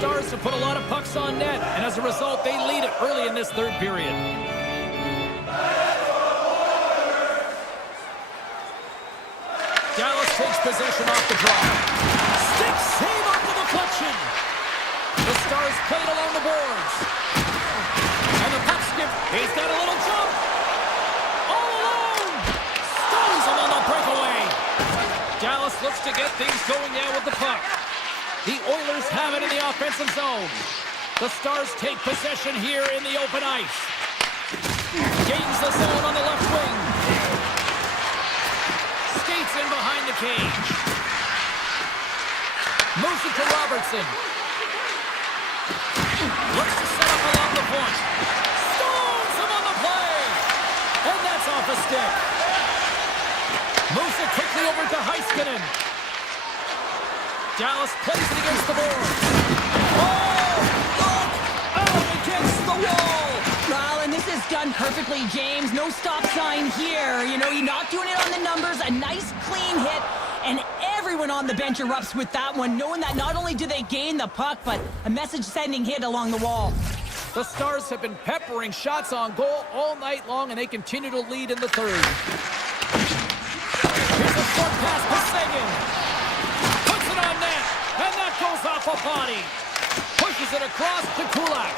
Stars have put a lot of pucks on net, and as a result, they lead it early in this third period. Dallas takes possession off the draw. Stick save off the deflection. The Stars played along the boards. And the puck skip. He's got a little jump. All alone. Stones him on the breakaway. Dallas looks to get things going now with the puck. The Oilers have it in the offensive zone. The Stars take possession here in the open ice. Gains the zone on the left wing. Skates in behind the cage. Moves it to Robertson. Looks to set up along the point. Stones him on the play. And that's off a stick. Moves it quickly over to Heiskanen. Dallas plays it against the board. Oh! Look! Out against the wall! Well, and this is done perfectly, James. No stop sign here. You know, you're not doing it on the numbers. A nice, clean hit. And everyone on the bench erupts with that one, knowing that not only do they gain the puck, but a message-sending hit along the wall. The Stars have been peppering shots on goal all night long, and they continue to lead in the third. Here's a short pass for Seguin. Puts it on net, and that goes off a body. Pushes it across to Kulak.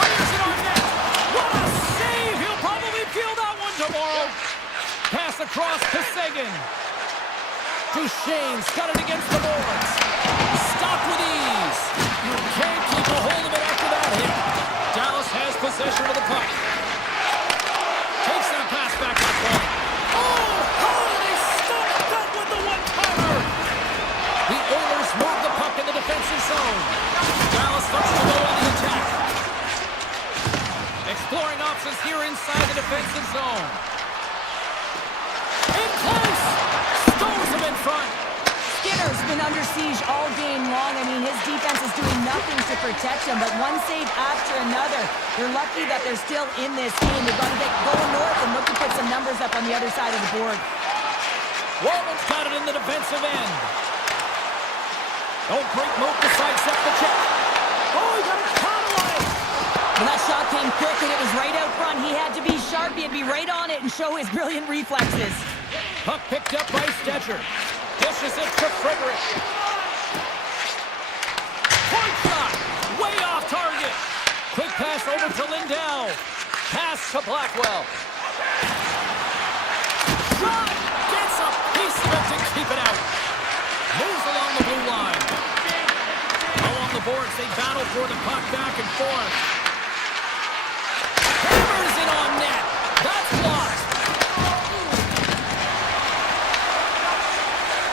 Fires it on net. What a save! He'll probably feel that one tomorrow. Pass across to Seguin. Duchesne's got it against the boards. Stopped with ease. You can't keep a hold of it after that hit. Dallas has possession of the puck. Takes that pass back to the point. Oh, how did they stop that with the one-timer? The Oilers move the puck in the defensive zone. Dallas looks to go on the attack. Exploring options here inside the defensive zone. In close! Stones him in front. Skinner's been under siege all game long. I mean, his defense is doing nothing to protect him, but one save after another. They're lucky that they're still in this game. They've got to get going north and look to put some numbers up on the other side of the board. Walman's got it in the defensive end. Don't break move to sidestep the check. Oh, he got a tunnel on it. Well, that shot came quick and it was right out front. He had to be sharp. He had to be right on it and show his brilliant reflexes. Puck picked up by Stetcher. Dishes it to Frederick. Point shot! Way off target. Quick pass over to Lindell. Pass to Blackwell. Shot! Gets a piece of it to keep it out. Moves along the blue line. Along the boards, they battle for the puck back and forth. Hammers it on net. That's blocked.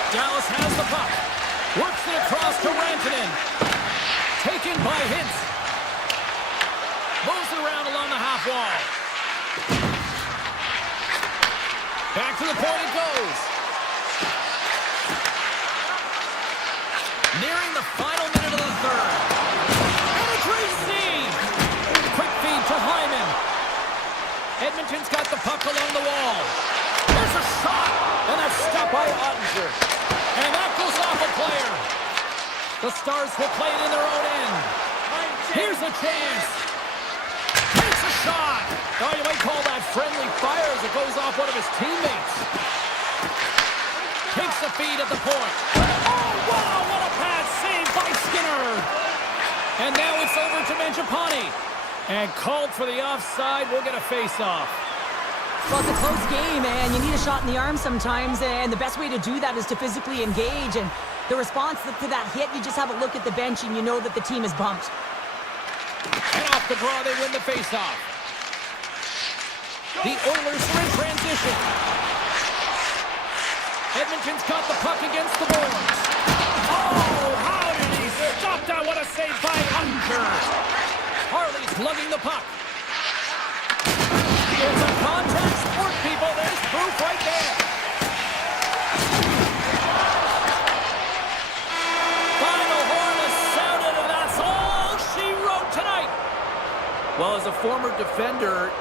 Dallas has the puck. Works it across to Rantanen. Taken by Hintz. Moves it around along the half wall. Back to the point it goes. Nearing the final minute of the third. And a great save. Quick feed to Hyman. Edmonton's got the puck along the wall. There's a shot. And that's stopped by Ottinger. And that goes off a player. The Stars will play it in their own end. Here's a chance. Takes a shot. Oh, you might call that friendly fire as it goes off one of his teammates. Takes the feed at the point. Oh, wow, what a pass saved by Skinner. And now it's over to Mangiapane. And called for the offside. We'll get a face-off. Well, it's a close game, and you need a shot in the arm sometimes, and the best way to do that is to physically engage, and the response to that hit, you just have a look at the bench, and you know that the team is bumped. And off the draw, they win the faceoff. The Oilers are in transition. Edmonton's got the puck against the boards. Oh, how did he stop that? What a save by Unger. Harley's lugging the puck. It's a contact sport, people. There's proof right there. Final horn is sounded, and that's all she wrote tonight. Well, as a former defender...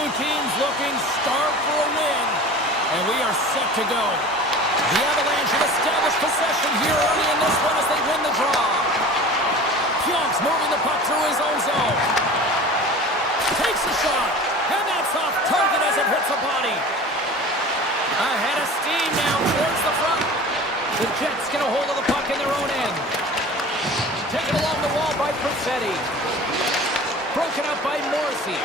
two teams looking starved for a win, and we are set to go. The Avalanche have established possession here early in this one as they win the draw. Pyonk's moving the puck through his own zone. Takes a shot, and that's off target as it hits a body. Ahead of steam now towards the front. The Jets get a hold of the puck in their own end. Taken along the wall by Perfetti. Broken up by Morrissey.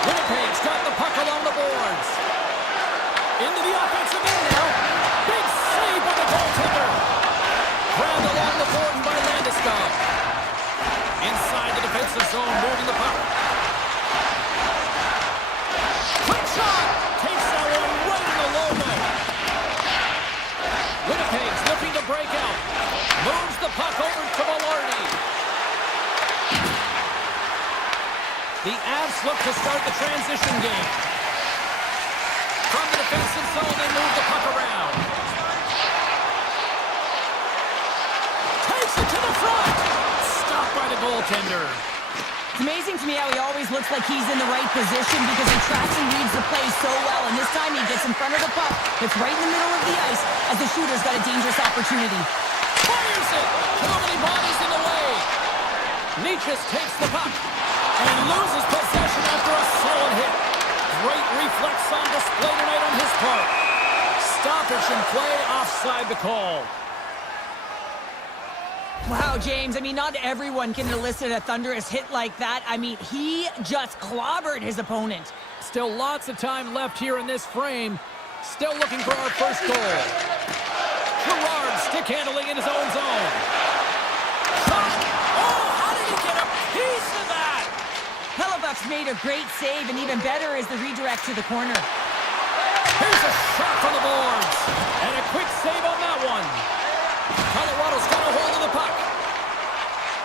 Winnipeg's got the puck along the boards. Into the offensive end now. Big save by the goaltender. Grabbed along the board by Landeskog. Inside the defensive zone, moving the puck. Quick shot! Takes that one right in the logo. Winnipeg's looking to break out. Moves the puck over to Velarde. The Avs look to start the transition game. From the defensive zone, they move the puck around. Takes it to the front. Stopped by the goaltender. It's amazing to me how he always looks like he's in the right position because he tracks and reads the play so well. And this time he gets in front of the puck. It's right in the middle of the ice as the shooter's got a dangerous opportunity. Fires it! Too many bodies in the way. Nietzsche takes the puck and loses possession after a solid hit. Great reflex on display tonight on his part. Stoppage in play, offside the call. Wow, James, I mean, not everyone can elicit a thunderous hit like that. I mean, he just clobbered his opponent. Still lots of time left here in this frame. Still looking for our first goal. Gerard stick handling in his own zone. Shot! Oh, how did he get a piece of that? Hellebuck's made a great save, and even better is the redirect to the corner. Here's a shot from the boards. And a quick save on that one. Colorado's got a hold of the puck.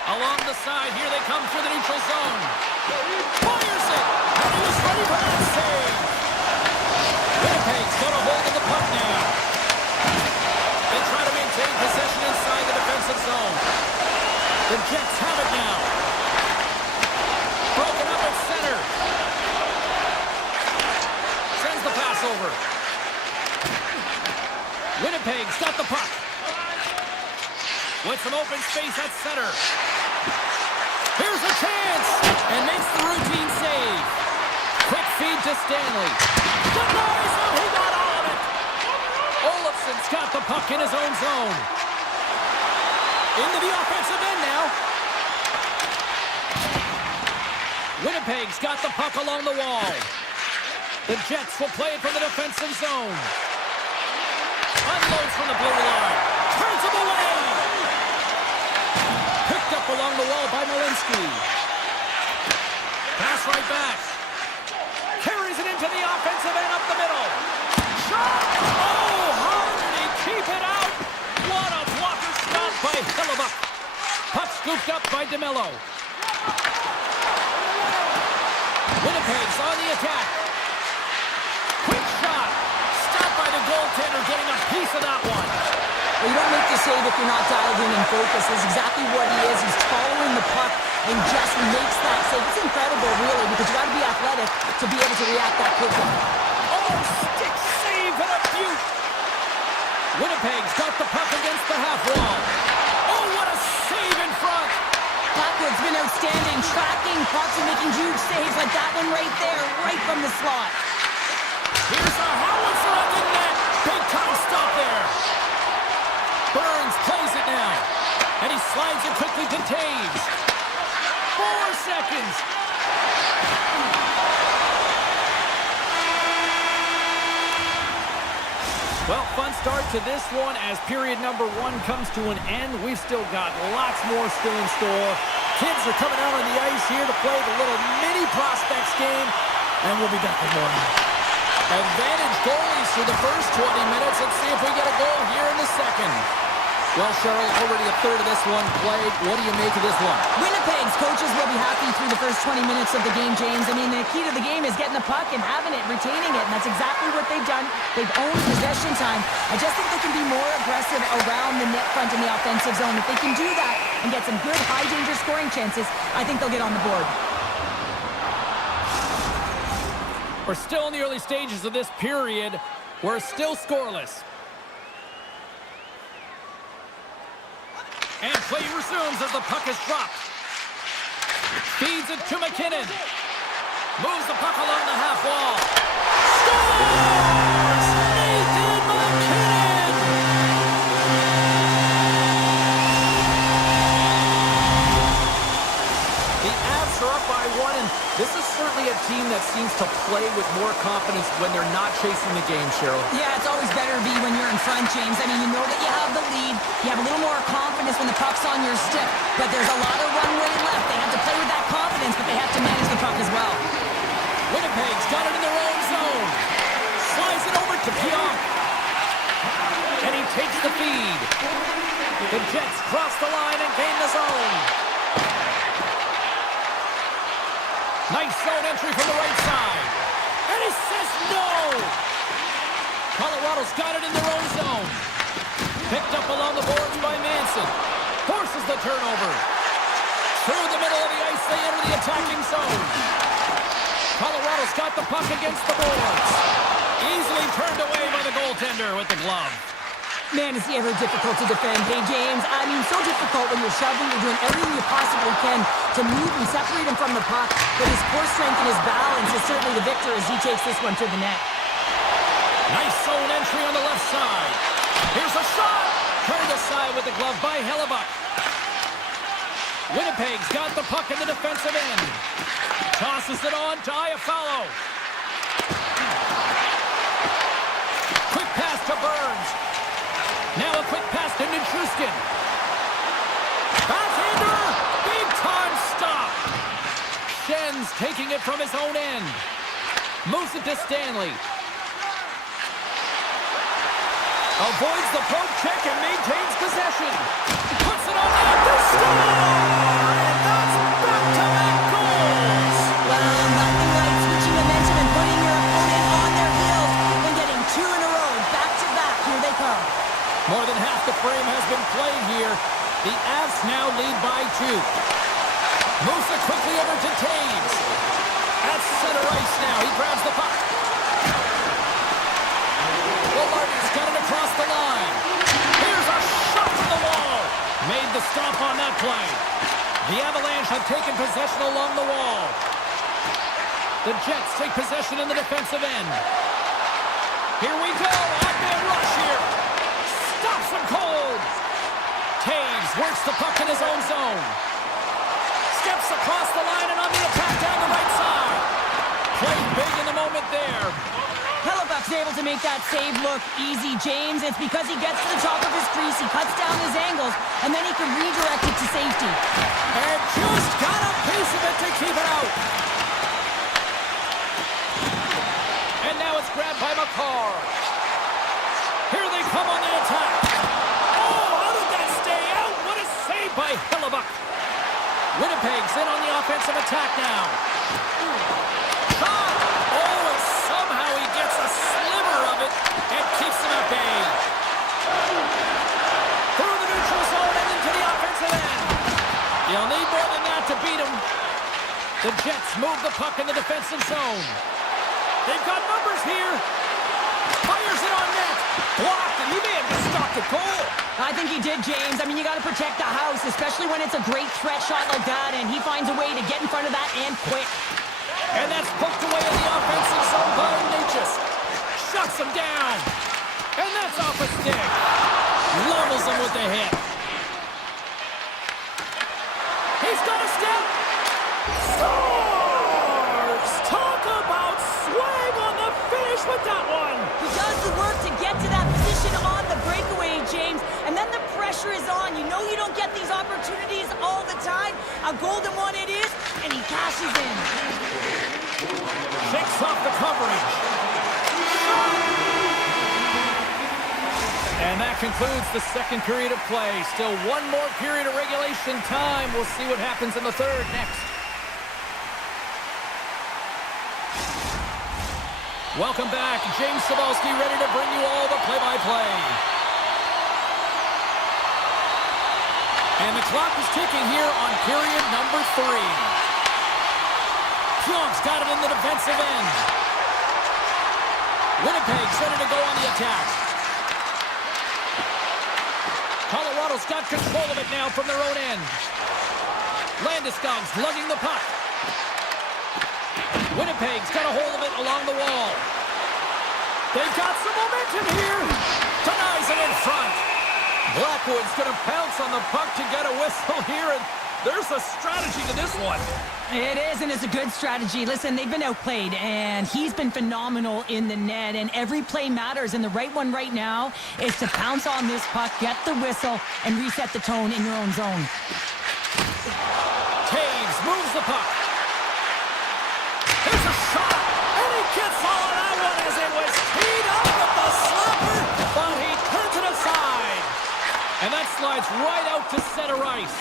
Along the side, here they come through the neutral zone. Fires it! And he was ready for that save. Winnipeg's got a hold of the puck now. They try to maintain possession inside the defensive zone. The Jets have it now. Broken up at center. Sends the pass over. Winnipeg's got the puck. With some open space at center. Here's a chance! And makes the routine save. Quick feed to Stanley. Denies him! He got all of it! Olofsson's got the puck in his own zone. Into the offensive end now. Winnipeg's got the puck along the wall. The Jets will play it from the defensive zone. Unloads from the blue line. Turns him away! Picked up along the wall by Malinsky. Pass right back. Carries it into the offensive end up the middle. Shot! Oh, how did he keep it out? What a blocker stop by Hellebuck. Puck scooped up by DeMello. Winnipeg's on the attack. Quick shot. Stopped by the goaltender, getting a piece of that one. Well, you don't make the save if you're not dialed in and focused. That's exactly what he is. He's following the puck and just makes that save. It's incredible, really, because you got to be athletic to be able to react that quickly. Oh, stick save and a beaut. Winnipeg's got the puck against the half wall. Oh, what a save in front. Blackwood's been outstanding, tracking pucks and making huge saves like that one right there, right from the slot. Here's a howitzer on the net. Big time stop there. Burns plays it now. And he slides it quickly to Taves. 4 seconds. Well, fun start to this one as period number 1 comes to an end. We've still got lots more still in store. Kids are coming out on the ice here to play the little mini prospects game. And we'll be back with more. Advantage goalies for the first 20 minutes. Let's see if we get a goal here in the second. Well, Cheryl, already a third of this one played. What do you make of this one? Winnipeg's coaches will be happy through the first 20 minutes of the game, James. I mean, the key to the game is getting the puck and having it, retaining it, and that's exactly what they've done. They've owned possession time. I just think they can be more aggressive around the net front in the offensive zone. If they can do that and get some good high-danger scoring chances, I think they'll get on the board. We're still in the early stages of this period. We're still scoreless. And play resumes as the puck is dropped. Feeds it to McKinnon. Moves the puck along the half wall. Scores! Nathan McKinnon! The Avs are up by 1, and this is certainly a team that seems to play with more confidence when they're not chasing the game, Cheryl. Yeah, it's always better to be when you're in front, James. I mean, you know that you have the lead. You have a little more confidence when the puck's on your stick, but there's a lot of runway left. They have to play with that confidence, but they have to manage the puck as well. Winnipeg's got it in their own zone. Slides it over to Pionk. And he takes the feed. The Jets cross the line and gain the zone. Nice zone entry from the right side. And he says no! Colorado's got it in their own zone. Picked up along the boards by Manson. Forces the turnover. Through the middle of the ice, they enter the attacking zone. Colorado's got the puck against the boards. Easily turned away by the goaltender with the glove. Man, is he ever difficult to defend. Hey, James, I mean, so difficult when you're shoving, you're doing everything you possibly can to move and separate him from the puck, but his core strength and his balance is certainly the victor as he takes this one to the net. Nice zone entry on the left side. Here's a shot! Turned aside with the glove by Hellebuck. Winnipeg's got the puck in the defensive end. Tosses it on to Iafallo. Quick pass to Burns. Now a quick pass to Nichushkin. Backhander! Big time stop! Schen's taking it from his own end. Moves it to Stanley. Avoids the poke check and maintains possession. Puts it on net to score! And that's back-to-back goals! Well, nothing like switching momentum and putting your opponent on their heels and getting two in a row. Back-to-back, here they come. More than half the frame has been played here. The Avs now lead by 2. Moves it quickly over to Taves. At center ice now. He grabs the puck. Willardy's got it across the line. Here's a shot to the wall. Made the stop on that play. The Avalanche have taken possession along the wall. The Jets take possession in the defensive end. Here we go. Odd-man rush here. Stops him cold. Taves works the puck in his own zone. Steps across the line and on the attack down the right side. Played big in the moment there. Hellebuck's able to make that save look easy, James. It's because he gets to the top of his crease, he cuts down his angles, and then he can redirect it to safety. And just got a piece of it to keep it out. And now it's grabbed by McCarr. Here they come on the attack. Oh, how did that stay out? What a save by Hellebuck. Winnipeg's in on the offensive attack now. Shot! Oh, and somehow he gets a sliver of it and keeps him at bay. Through the neutral zone and into the offensive end. You'll need more than that to beat him. The Jets move the puck in the defensive zone. They've got numbers here. Fires it on net. Blocked, and he may have just stopped the goal. I think he did, James. I mean, you got to protect the house, especially when it's a great threat shot like that, and he finds a way to get in front of that and quick. And that's poked away in the offensive zone by Natchez. Shuts him down. And that's off a stick. Levels him with the hit. He's got a step. Scores! Talk about swag on the finish with that one. He does the work to get to that position on the breakaway, James, and then the pressure is on. You know you don't get these opportunities all the time. A golden one it is, and he cashes in. Shakes off the coverage. And that concludes the second period of play. Still one more period of regulation time. We'll see what happens in the third next. Welcome back. James Cybulski ready to bring you all the play-by-play. And the clock is ticking here on period number 3. Pionk's got it in the defensive end. Winnipeg's ready to go on the attack. Colorado's got control of it now from their own end. Landeskog's lugging the puck. Winnipeg's got a hold of it along the wall. They've got some momentum here. Denies it in front. Blackwood's going to pounce on the puck to get a whistle here, and there's a strategy to this one. It is, and it's a good strategy. Listen, they've been outplayed, and he's been phenomenal in the net, and every play matters, and the right one right now is to pounce on this puck, get the whistle, and reset the tone in your own zone. Taves moves the puck. Here's a shot, and he gets all of that one as it was teed up with the slapper, but he turns it aside. And that slides right out to center ice.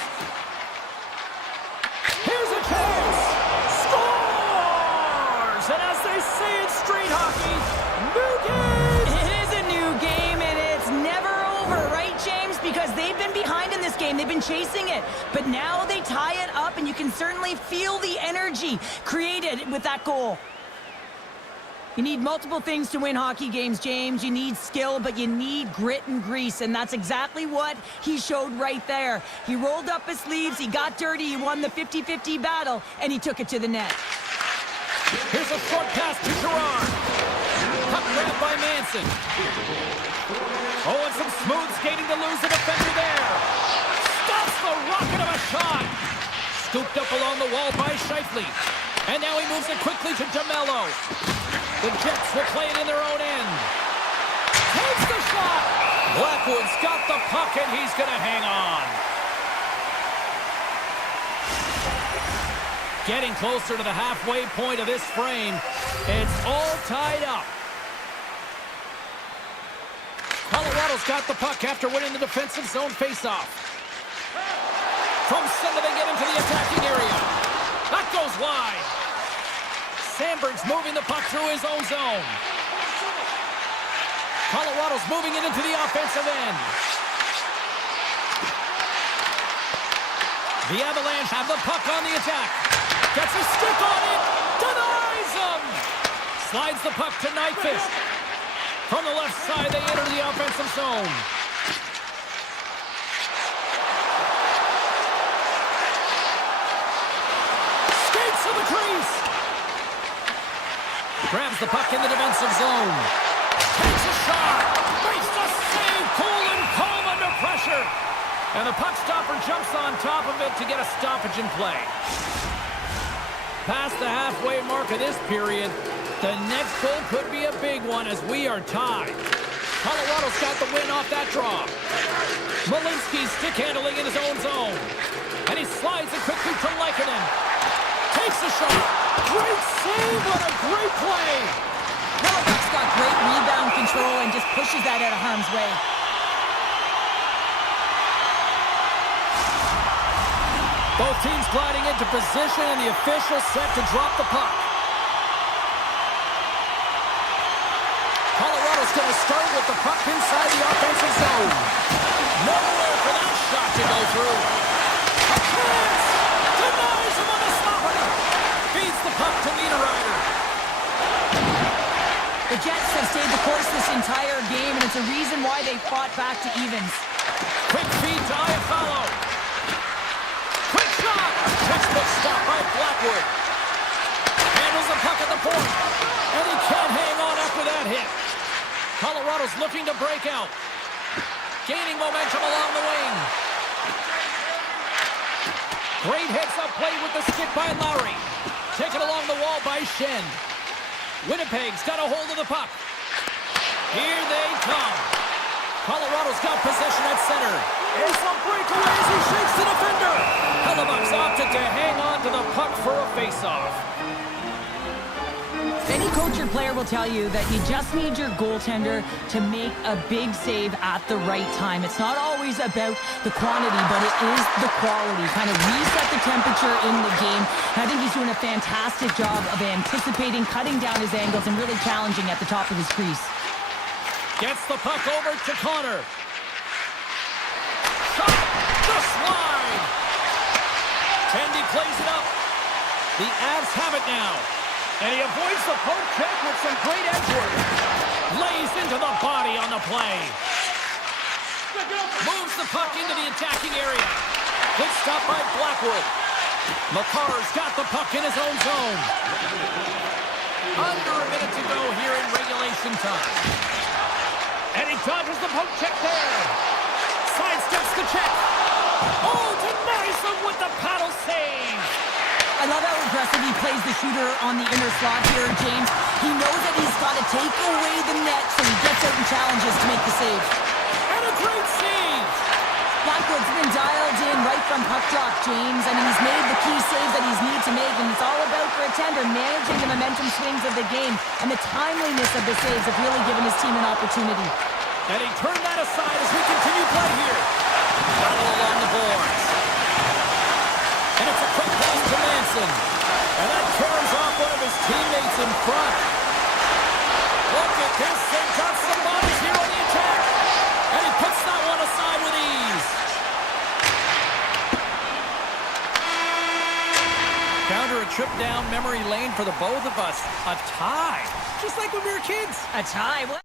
Here's a chance! Scores! And as they say in street hockey, new game! It is a new game, and it's never over, right, James? Because they've been behind in this game. They've been chasing it. But now they tie it up, and you can certainly feel the energy created with that goal. You need multiple things to win hockey games, James. You need skill, but you need grit and grease, and that's exactly what he showed right there. He rolled up his sleeves, he got dirty, he won the 50-50 battle, and he took it to the net. Here's a short pass to Gerard. Puck grabbed by Manson. Oh, and some smooth skating to lose the defender there. Stops the rocket of a shot. Scooped up along the wall by Scheifele. And now he moves it quickly to DeMello. The Jets will play it in their own end. Takes the shot. Blackwood's got the puck, and he's going to hang on. Getting closer to the halfway point of this frame. It's all tied up. Colorado's got the puck after winning the defensive zone faceoff. From center, they get into the attacking area. That goes wide. Sandberg's moving the puck through his own zone. Colorado's moving it into the offensive end. The Avalanche have the puck on the attack. Gets a stick on it. Denies him. Slides the puck to Nyquist. From the left side, they enter the offensive zone. Skates to the crease. Grabs the puck in the defensive zone. Takes a shot. Makes the save. Cool and calm under pressure. And the puck stopper jumps on top of it to get a stoppage in play. Past the halfway mark of this period, the next goal could be a big one as we are tied. Colorado's got the win off that draw. Malinsky's stick handling in his own zone. And he slides it quickly to Lehkonen. Takes the shot. Great save. What a great play. Halifax got great rebound control and just pushes that out of harm's way. Both teams gliding into position, and the official set to drop the puck. Colorado's going to start with the puck inside the offensive zone. Nowhere for that shot to go through. A chance! Denies him on the stopper. Feeds the puck to Niederreiter. The Jets have stayed the course this entire game, and it's a reason why they fought back to evens. Quick feed to Iafallo. Quick shot! Textbook stop by Blackwood. Handles the puck at the point. And he can't hang on after that hit. Colorado's looking to break out. Gaining momentum along the wing. Great hits up play with the stick by Lowry. Taken along the wall by Shen. Winnipeg's got a hold of the puck. Here they come. Colorado's got possession at center. Here's some breakaway as he shakes the defender. Halifax opted to hang on to the puck for a face-off. Any coach or player will tell you that you just need your goaltender to make a big save at the right time. It's not always about the quantity, but it is the quality. Kind of reset the temperature in the game. I think he's doing a fantastic job of anticipating, cutting down his angles, and really challenging at the top of his crease. Gets the puck over to Connor. Shot! The slide! Tandy plays it up. The Avs have it now. And he avoids the poke check with some great edge work. Lays into the body on the play. Moves the puck into the attacking area. Good stop by Blackwood. McCarr's got the puck in his own zone. Under a minute to go here in regulation time. And he dodges the poke check there. Sidesteps the check. Oh, denies him with the paddle save. I love how aggressive he plays the shooter on the inner slot here, James. He knows that he's got to take away the net, so he gets out and challenges to make the save. And a great save. Blackwood's been dialed in right from puck drop, James. I mean, he's made the key saves that he's need to make, and it's all about for a tender managing the momentum swings of the game, and the timeliness of the saves have really given his team an opportunity. And he turned that aside as we continue play here. Battle along the boards. And it's a quick pass to Manson. And that carries off one of his teammates in front. Look at this. They've got some bodies here on the attack. And he puts that one aside with ease. Counter a trip down memory lane for the both of us. A tie. Just like when we were kids. A tie? What?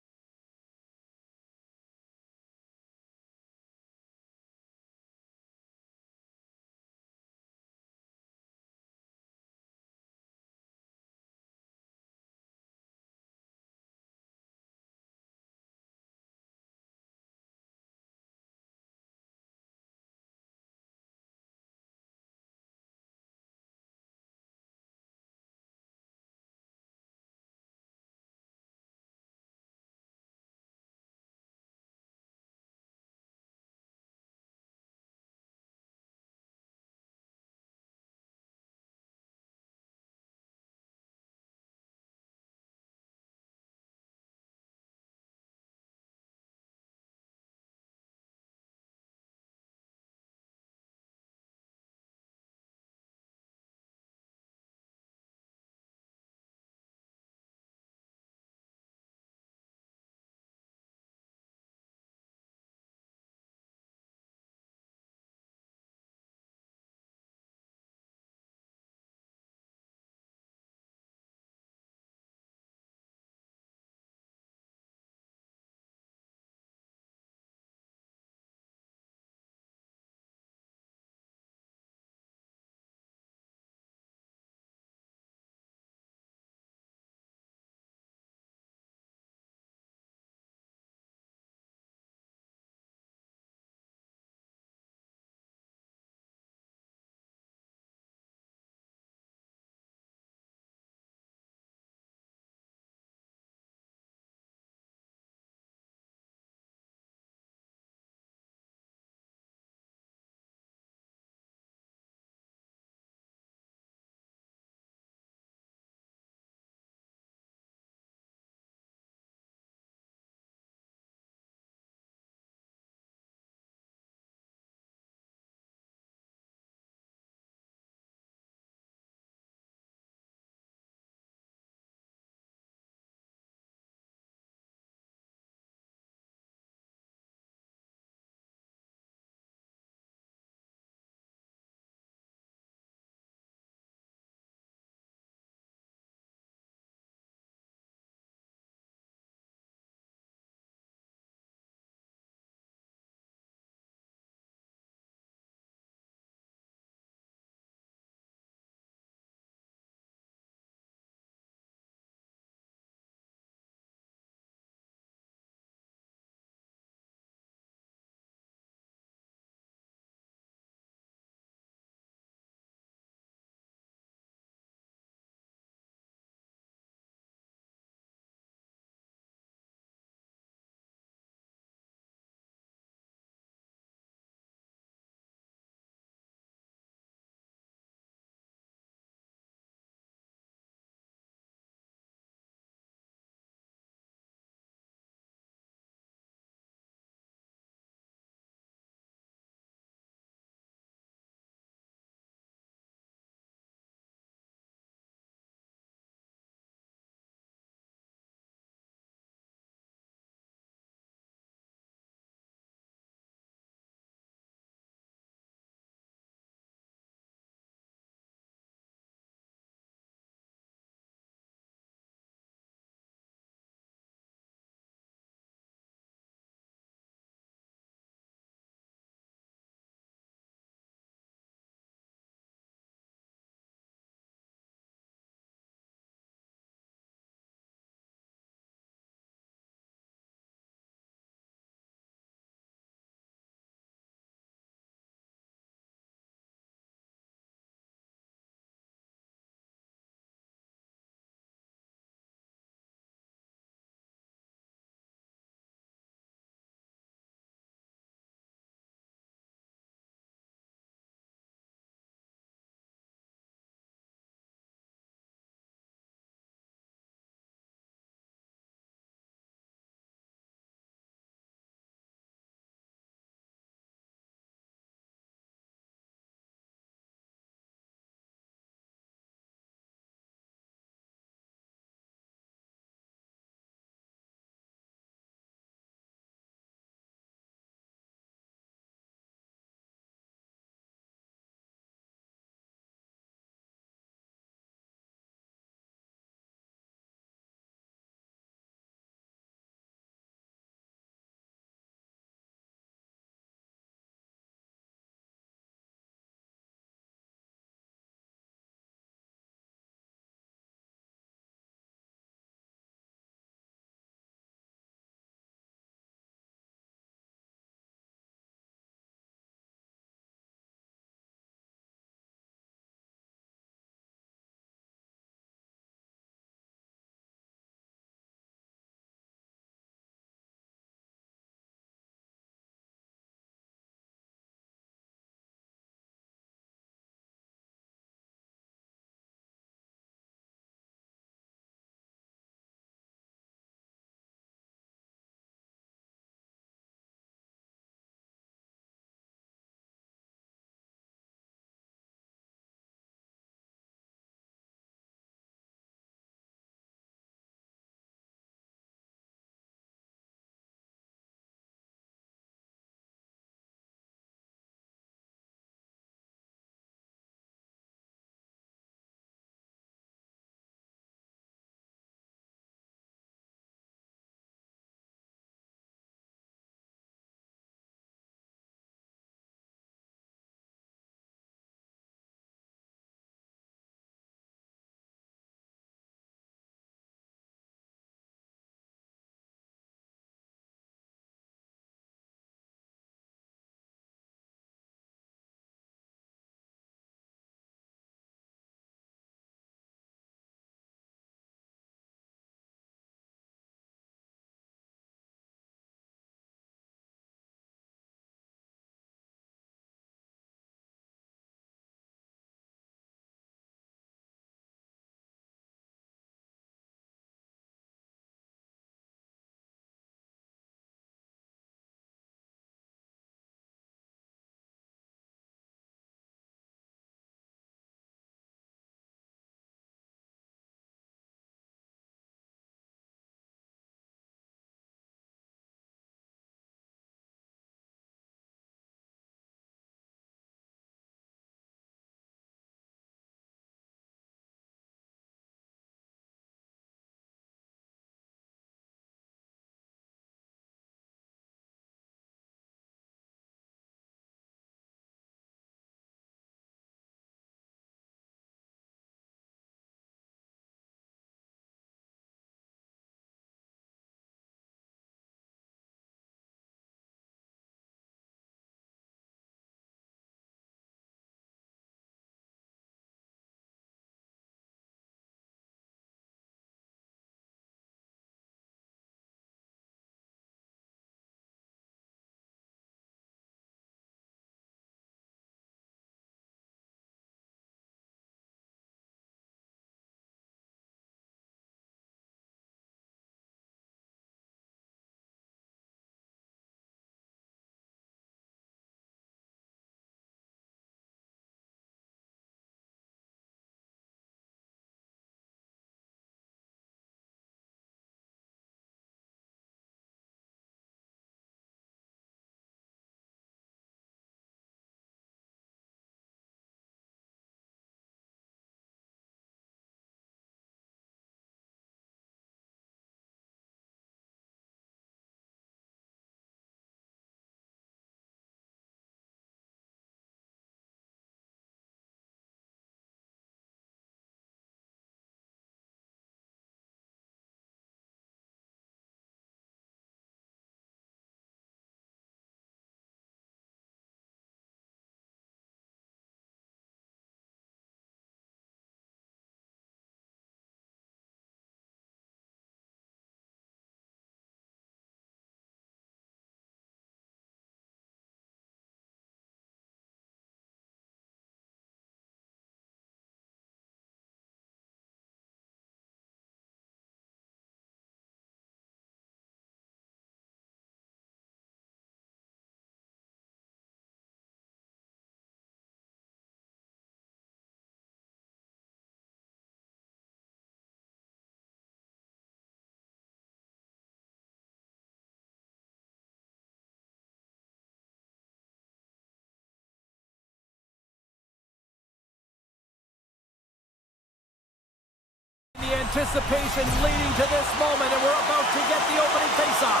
anticipation leading to this moment, and we're about to get the opening faceoff.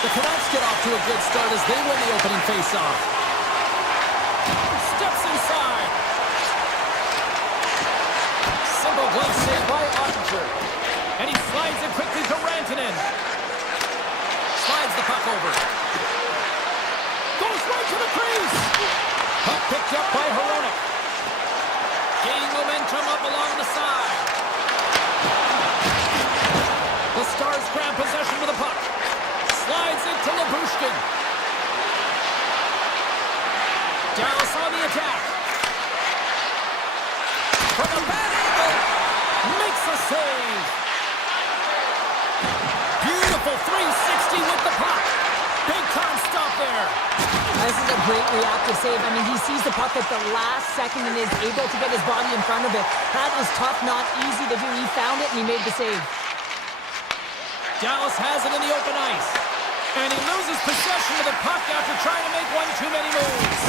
The Canucks get off to a good start as they win the opening faceoff. Steps inside. Simple glove save by Ottinger. And he slides it quickly to Rantanen. Slides the puck over. Goes right to the crease. Puck picked up by Hronek. Gaining momentum up along the side. The Stars grab possession of the puck. Slides it to Labushkin. Dallas on the attack. From a bad angle. Makes a save. Beautiful 360 with the puck. Big time stop there. This is a great reactive save. I mean, he sees the puck at the last second and is able to get his body in front of it. That is tough, not easy to do. He found it and he made the save. Dallas has it in the open ice. And he loses possession of the puck after trying to make one too many moves.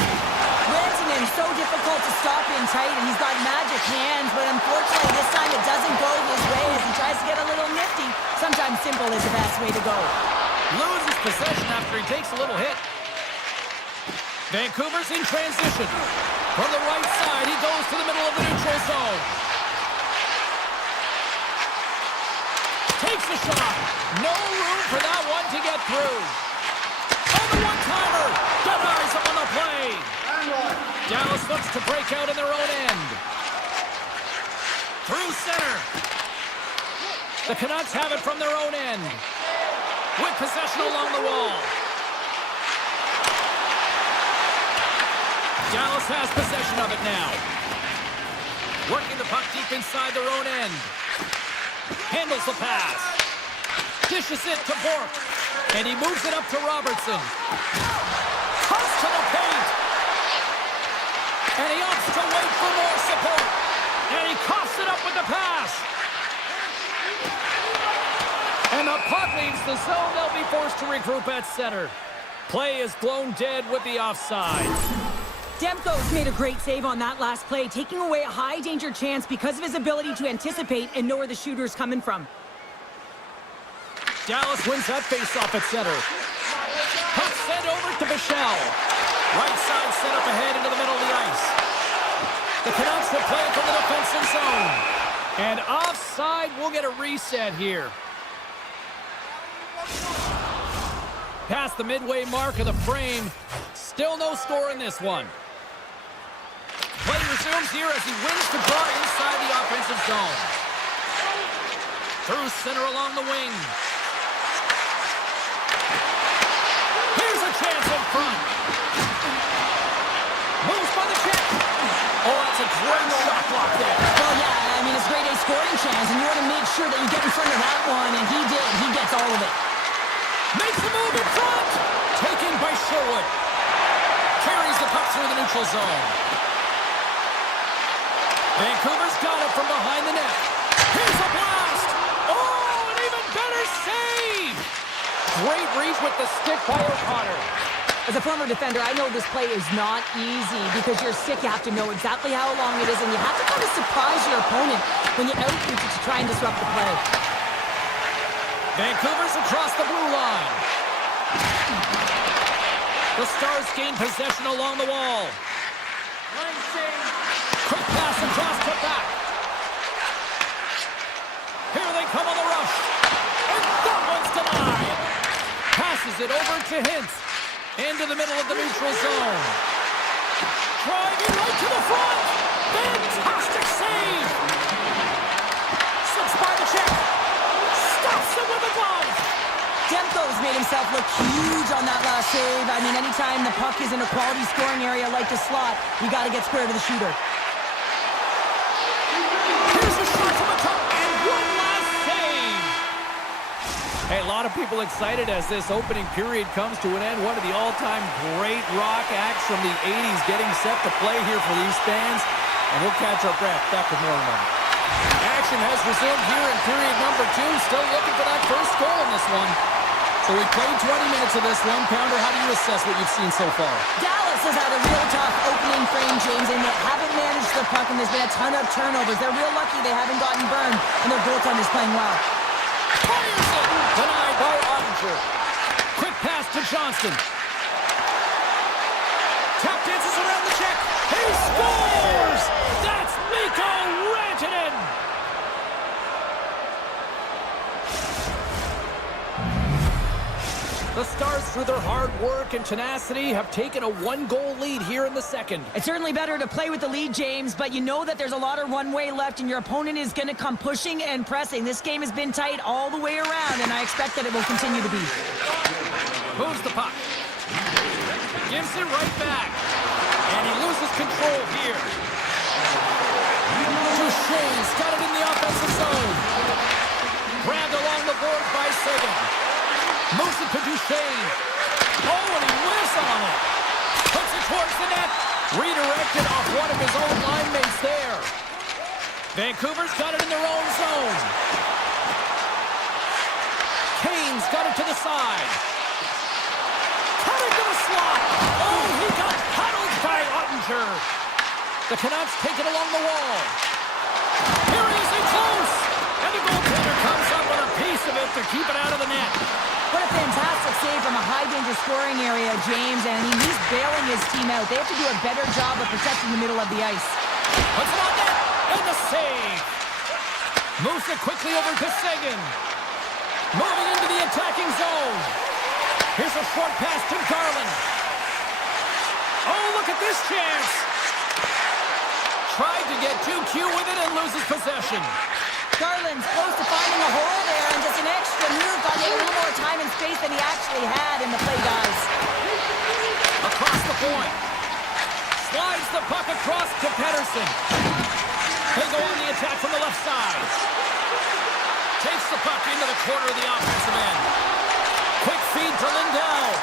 Rantanen, so difficult to stop in tight, and he's got magic hands, but unfortunately this time it doesn't go his way as he tries to get a little nifty. Sometimes simple is the best way to go. Loses possession after he takes a little hit. Vancouver's in transition. From the right side, he goes to the middle of the neutral zone. Takes the shot. No room for that one to get through. On the one-timer. Denies him on the play. Dallas looks to break out in their own end. Through center. The Canucks have it from their own end. With possession along the wall. Dallas has possession of it now. Working the puck deep inside their own end. Handles the pass. Dishes it to Bork. And he moves it up to Robertson. Cuts to the paint. And he opts to wait for more support. And he coughs it up with the pass. And the puck leaves the zone. They'll be forced to regroup at center. Play is blown dead with the offside. Demko's made a great save on that last play, taking away a high-danger chance because of his ability to anticipate and know where the shooter's coming from. Dallas wins that face-off at center. Puck sent over to Bichelle. Right side set up ahead into the middle of the ice. The Canucks will play it from the defensive zone. And offside, we'll get a reset here. Past the midway mark of the frame. Still no score in this one. Play resumes here as he wins the draw inside the offensive zone. Through center along the wing. Here's a chance in front. Moves by the check. Oh, that's a great shot block there. Well, yeah, I mean, it's a grade A scoring chance, and you want to make sure that you get in front of that one, and he did. He gets all of it. Makes a move in front. Taken by Sherwood. Carries the puck through the neutral zone. Vancouver's got it from behind the net. Here's a blast! Oh, an even better save! Great reach with the stick by O'Connor. As a former defender, I know this play is not easy because you're sick. You have to know exactly how long it is, and you have to kind of surprise your opponent when you outreach it to try and disrupt the play. Vancouver's across the blue line. The Stars gain possession along the wall. Quick pass across to back. Here they come on the rush. And that one's denied. Passes it over to Hintz. Into the middle of the neutral zone. Driving right to the front. Fantastic save. Slips by the check. Stops it with a glove. Demko's made himself look huge on that last save. I mean, anytime the puck is in a quality scoring area like the slot, you got to get square to the shooter. Here's a shot from the top, and one last save. Hey, a lot of people excited as this opening period comes to an end. One of the all-time great rock acts from the 80s getting set to play here for these fans. And we'll catch our breath. Back with more in a moment. Action has resumed here in period number 2. Still looking for that first goal in this one. So we played 20 minutes of this one. Pounder, how do you assess what you've seen so far? Dallas has had a real tough opening frame, James, and they haven't managed the puck, and there's been a ton of turnovers. They're real lucky they haven't gotten burned, and their goaltender's playing well. Fires it! Denied by Ottinger. Quick pass to Johnston. Tap dances around the check. He scores! That's Mikko Rantanen! The Stars, through their hard work and tenacity, have taken a one-goal lead here in the second. It's certainly better to play with the lead, James, but you know that there's a lot of runway left, and your opponent is going to come pushing and pressing. This game has been tight all the way around, and I expect that it will continue to be. Moves the puck. Gives it right back. And he loses control here. Duchesne's got it in the offensive zone. Grabbed along the board by Sagan. Moves it to Duchesne. Oh, and he whiffs on it. Puts it towards the net. Redirected off one of his own line mates there. Vancouver's got it in their own zone. Kane's got it to the side. Cut into the slot. Oh, he got huddled by Ottinger. The Canucks take it along the wall. Here he is in close. And the goaltender comes up with a piece of it to keep it out of the net. What a fantastic save from a high-danger scoring area, James, and he's bailing his team out. They have to do a better job of protecting the middle of the ice. Puts it on net, and the save. Moves it quickly over to Sagan. Moving into the attacking zone. Here's a short pass to Garland. Oh, look at this chance. Tried to get too cute with it and loses possession. Garland's close to finding a hole there, and just an extra move got him a little more time and space than he actually had in the play, guys. Across the point. Slides the puck across to Pettersson. They go on the attack from the left side. Takes the puck into the corner of the offensive end. Quick feed to Lindell.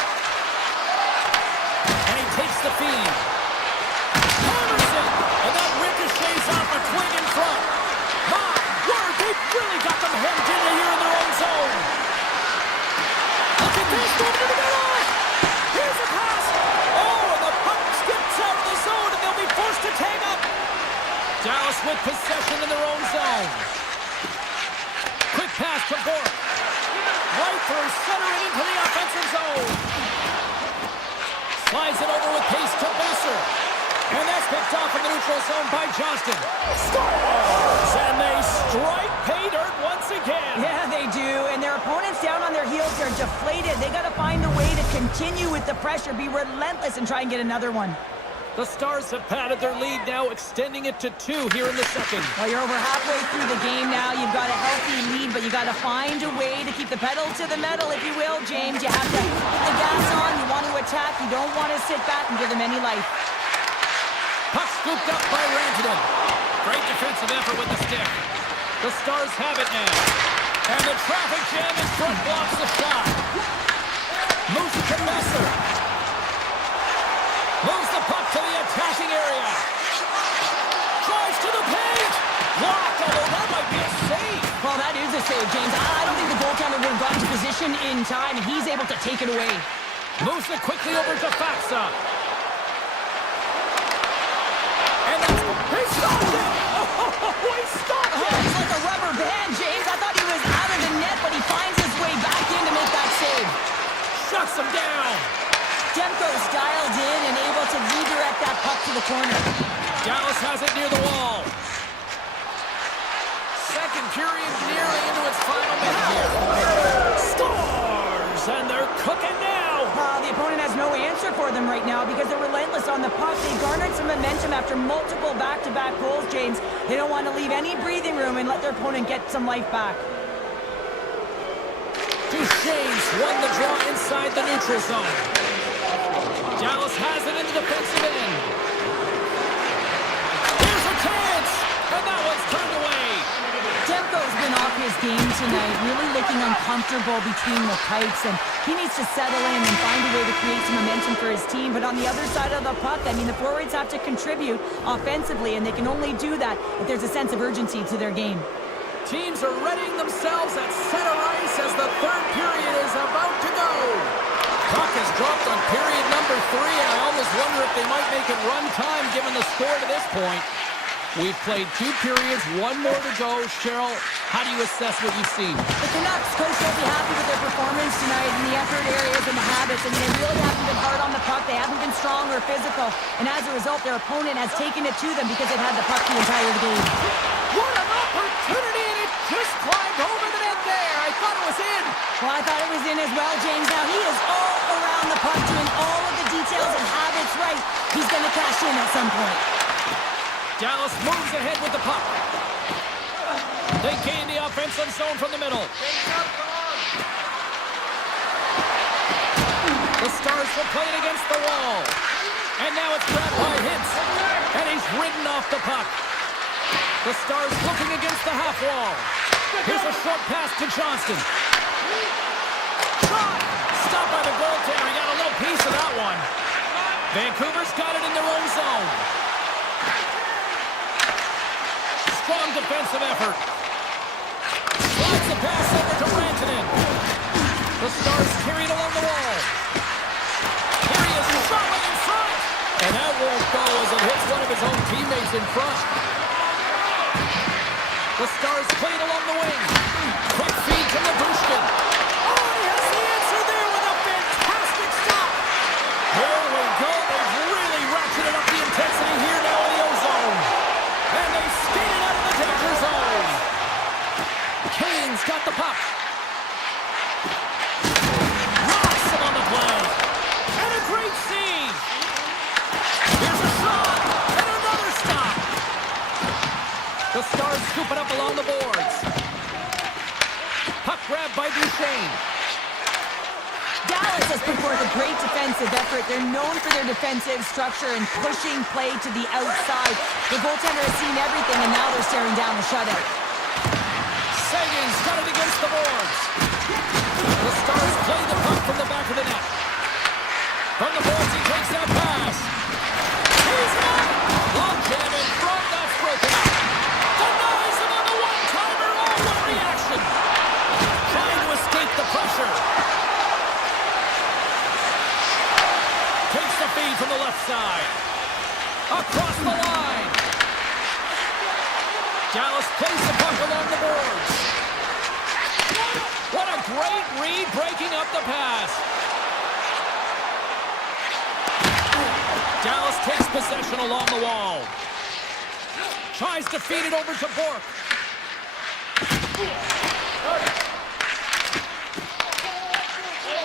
And he takes the feed. Pettersson! And that ricochets off a twig in front. My word, they've really got them hemmed in here in their own zone. Look at this, moving to the middle. Here's a pass. Oh, and the puck skips out of the zone, and they'll be forced to tag up. Dallas with possession in their own zone. Quick pass to Bork. Right through center and into the offensive zone. Slides it over with pace to Besser. And that's picked off in the neutral zone by Johnston. Scores! And they strike pay dirt once again. Yeah, they do. And their opponents down on their heels are deflated. They got to find a way to continue with the pressure, be relentless, and try and get another one. The Stars have padded their lead now, extending it to 2 here in the second. Well, you're over halfway through the game now. You've got a healthy lead, but you got to find a way to keep the pedal to the metal, if you will, James. You have to put the gas on. You want to attack. You don't want to sit back and give them any life. Puck scooped up by Rantanen. Great defensive effort with the stick. The Stars have it now. And the traffic jam in front blocks the shot. Moves it to Messer. Moves the puck to the attacking area. Drives to the paint. Blocked, although that might be a save. Well, that is a save, James. I don't think the goaltender would have gotten to position in time, and he's able to take it away. Moves it quickly over to Faksa. And that's... He stopped it! Oh, he stopped it! He's like a rubber band, James. I thought he was out of the net, but he finds his way back in to make that save. Shuts him down. Demko's dialed in and able to redirect that puck to the corner. Dallas has it near the wall. Second period nearly into its final minute here. Scores! And they're cooking now. The opponent has no answer for them right now because they're relentless on the puck. They garnered some momentum after multiple back-to-back goals, James. They don't want to leave any breathing room and let their opponent get some life back. Duchesne's won the draw inside the neutral zone. Dallas has it in the defensive end. Here's a chance, and that one's turned away. Demko's been off his game tonight, really looking uncomfortable between the pipes, and he needs to settle in and find a way to create some momentum for his team. But on the other side of the puck, I mean, the forwards have to contribute offensively, and they can only do that if there's a sense of urgency to their game. Teams are readying themselves at center ice as the third period is about to go. three, and I almost wonder if they might make it run time given the score to this point. We've played 2 periods, 1 more to go. Cheryl, how do you assess what you've seen? The Canucks, coach, will be happy with their performance tonight in the effort areas and the habits. I mean, they really haven't been hard on the puck. They haven't been strong or physical. And as a result, their opponent has taken it to them because they've had the puck the entire game. What an opportunity, and it just climbed over the net there. I thought it was in. Well, I thought it was in as well, James. Now, he is all around the puck, doing all of the details and habits right. He's going to cash in at some point. Dallas moves ahead with the puck. They gain the offensive zone from the middle. The Stars will play it against the wall. And now it's grabbed by Hintz. And he's ridden off the puck. The Stars looking against the half wall. Here's a short pass to Johnston. Shot! Stopped by the goaltender. He got a little piece of that one. Vancouver's got it in their own zone. Strong defensive effort. Slides the pass over to Rantanen. The Stars carried along the wall. Here he is, shot way in front. And that won't go as it hits one of his own teammates in front. The Stars played along the wing. Quick feed to Labushkin. Oh, and he has the answer there with a fantastic stop. There we go. They've really ratcheted up the intensity here now in the O-zone. And they skated out of the danger zone. Kane's got the puck. Rocks him on the play. And a great save. Here's a shot. And another stop. The Stars scoop it up along the boards. Puck grabbed by Duchesne. Dallas has put forth a great defensive effort. They're known for their defensive structure and pushing play to the outside. The goaltender has seen everything, and now they're staring down the shutout. Sagan's got it against the boards. The Stars play the puck from the back of the net. From the boards, he takes that pass. He's got it. Long jam in front. That's broken up. Denies him on the one-timer. Oh, what a reaction. Trying to escape the pressure. Takes the feed from the left side. Across the line. Dallas plays the puck along the boards. What a great read, breaking up the pass. Dallas takes possession along the wall. Tries to feed it over to Bork.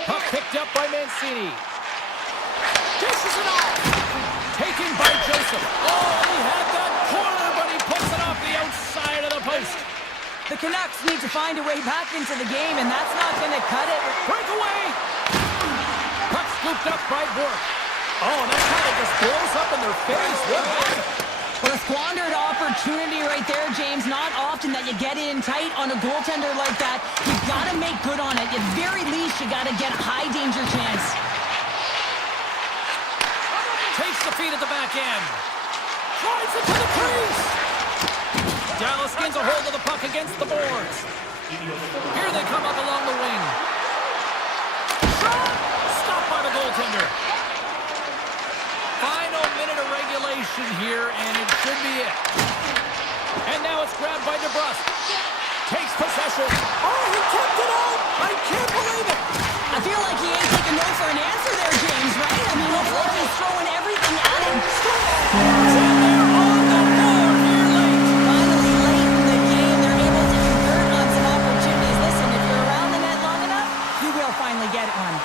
Puck picked up by Mancini. Dishes it off. Taken by Joseph. Oh, he had that corner, but he puts it off the outside of the post. The Canucks need to find a way back into the game, and that's not going to cut it. Breakaway. Puck scooped up by Bork. Oh, that kind of just blows up in their face. What happened? Well, a squandered opportunity right there, James. Not often that you get in tight on a goaltender like that. You've got to make good on it. At very least, you got to get a high danger chance. Takes the feed at the back end. Drives it to the crease. Dallas gains a hold of the puck against the boards. Here they come up along the wing. Shot! Stopped by the goaltender. Final minute of regulation here, and it should be it. And now it's grabbed by DeBrusque. Takes possession. Oh, he kept it out! I can't believe it! I feel like he ain't taking no for an answer there, James, right? I mean, looks like he's throwing everything at him. And they're on the board here late. Finally, late in the game, they're able to convert on some opportunities. Listen, if you're around the net long enough, you will finally get one.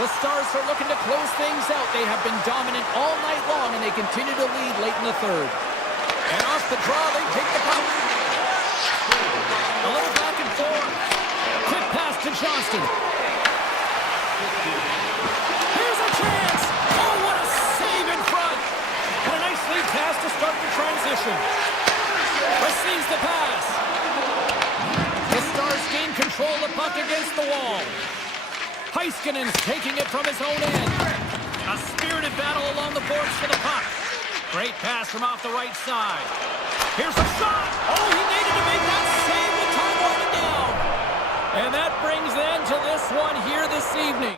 The Stars are looking to close things out. They have been dominant all night long, and they continue to lead late in the third. And off the draw, they take the puck. A little back and forth. Quick pass to Johnston. Here's a chance. Oh, what a save in front. And a nice lead pass to start the transition. Receives the pass. The Stars gain control of the puck against the wall. Heiskanen's taking it from his own end. A spirited battle along the boards for the puck. Great pass from off the right side. Here's a shot. Oh, he needed to make that save with time running down. And that brings an end to this one here this evening.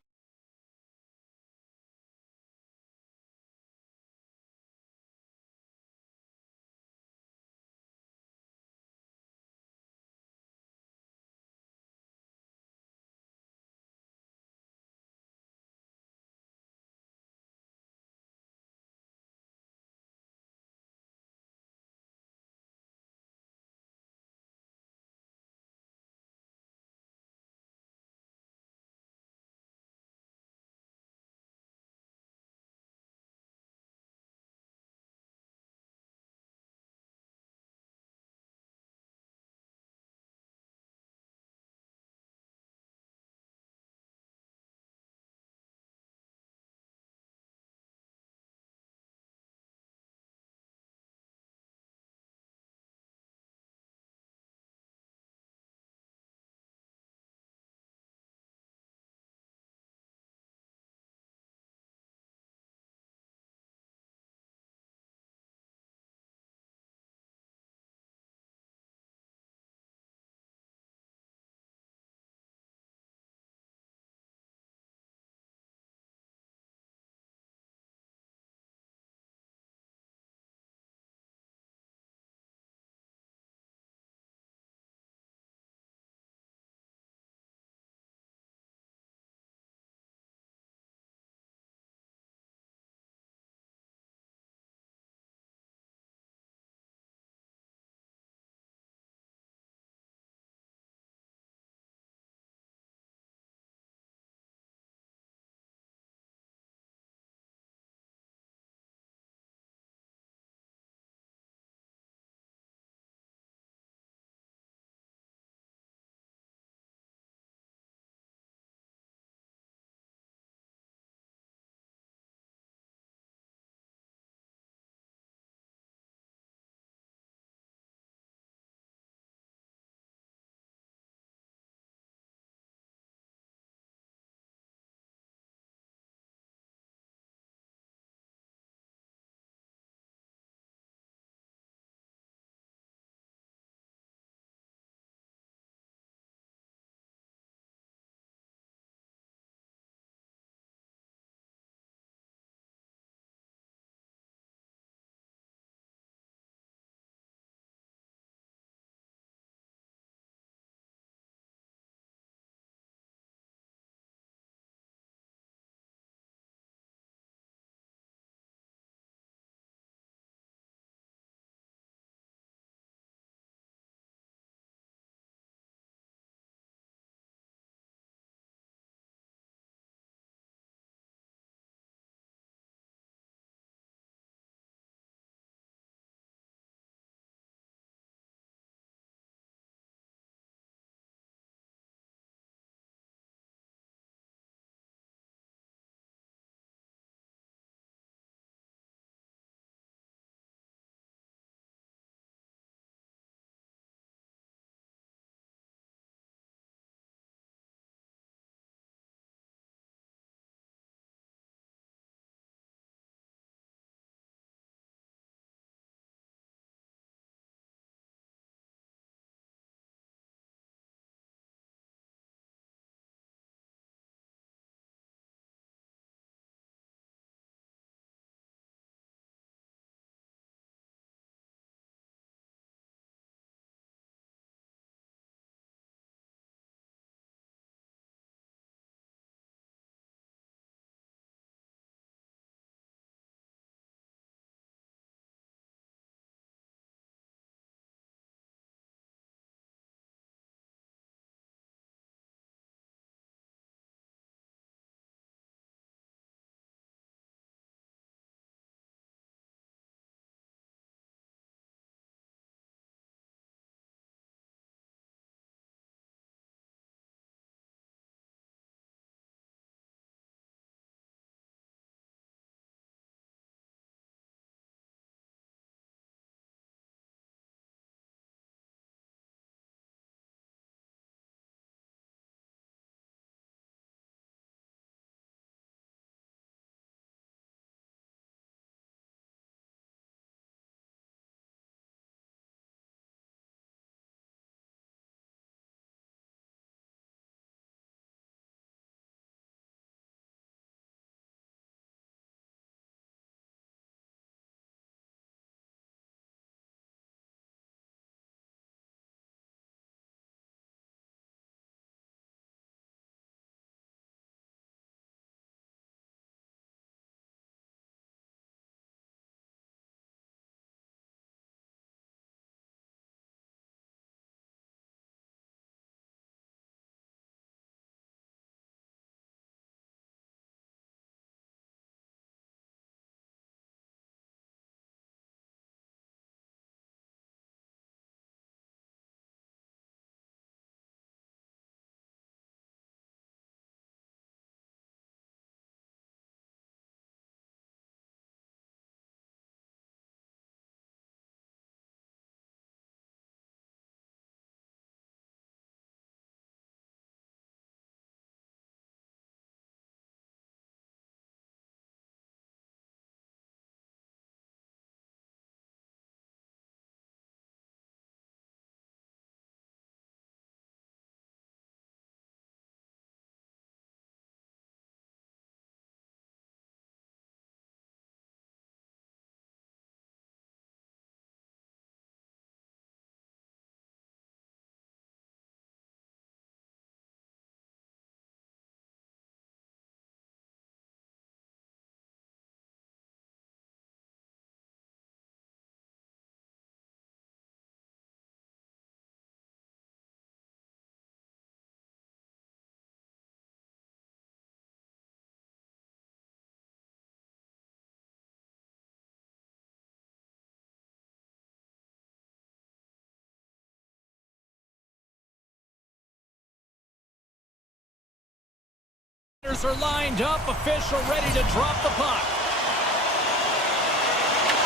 players are lined up, official ready to drop the puck.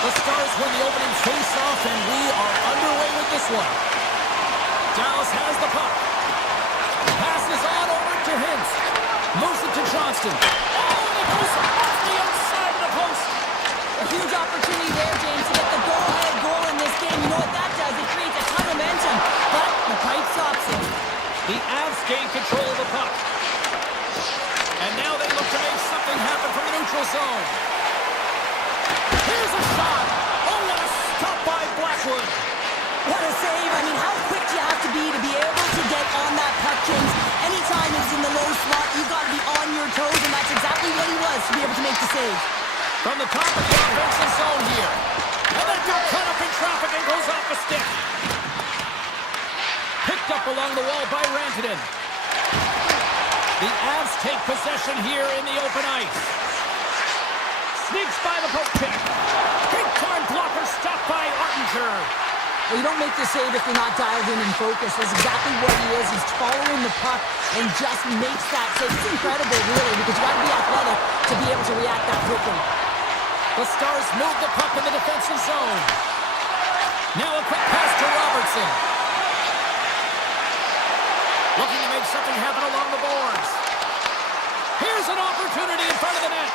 The Stars win the opening face-off, and we are underway with this one. Dallas has the puck. Passes on over to Hintz. Moves it to Johnston. Oh, and it goes off the outside of the post. A huge opportunity there, James, to get the go-ahead goal in this game. You know what that does? It creates a ton of momentum, but the pipe stops it. The Avs gain control of the puck. And now they look to make something happen from the neutral zone. Here's a shot. Oh, what a stop by Blackwood. What a save. I mean, how quick do you have to be able to get on that puck, James? Anytime it's in the low slot, you've got to be on your toes, and that's exactly what he was to be able to make the save. From the top of the offensive zone here. And that got cut up in traffic and goes off the stick. Picked up along the wall by Rantanen. The Avs take possession here in the open ice. Sneaks by the poke check. Big-time blocker stopped by Ottinger. Well, you don't make the save if you're not dialed in and focused. That's exactly what he is. He's following the puck and just makes that save. It's incredible, really, because you got to be athletic to be able to react that quickly. The Stars move the puck in the defensive zone. Now a quick pass to Robertson. Looking to make something happen along the boards. Here's an opportunity in front of the net.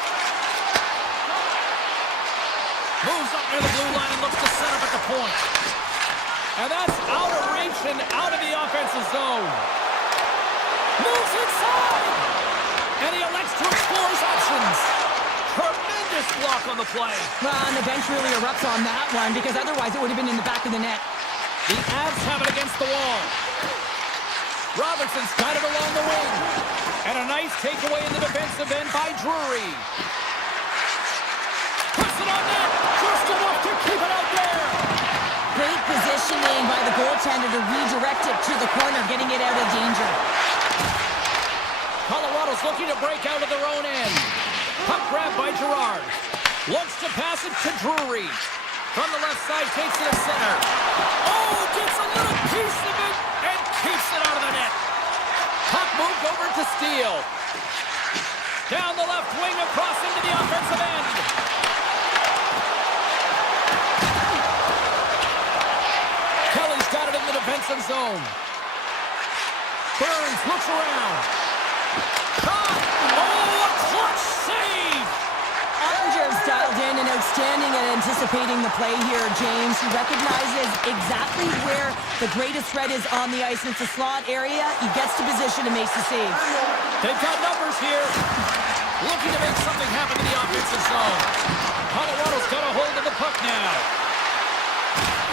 Moves up near the blue line and looks to set up at the point. And that's out of reach and out of the offensive zone. Moves inside. And he elects to explore his options. Tremendous block on the play. Well, and the bench really erupts on that one, because otherwise it would have been in the back of the net. The Avs have it against the wall. Robertson's got it along the wing. And a nice takeaway in the defensive end by Drury. Puts it on net. Just enough to keep it out there. Great positioning by the goaltender to redirect it to the corner, getting it out of danger. Colorado's looking to break out of their own end. Puck grab by Girard. Looks to pass it to Drury. From the left side, takes it to center. Oh, gets a little piece of it and keeps it out of the net. Puck moved over to Steele. Down the left wing, across into the offensive end. Kelly's got it in the defensive zone. Burns looks around. Shot! Oh, a clutch save! Ottinger's dialed in and outstanding at anticipating the play here, James. He recognizes exactly where the greatest threat is on the ice, and it's a slot area. He gets to position and makes the save. They've got numbers here. Looking to make something happen in the offensive zone. Colorado's got a hold of the puck now.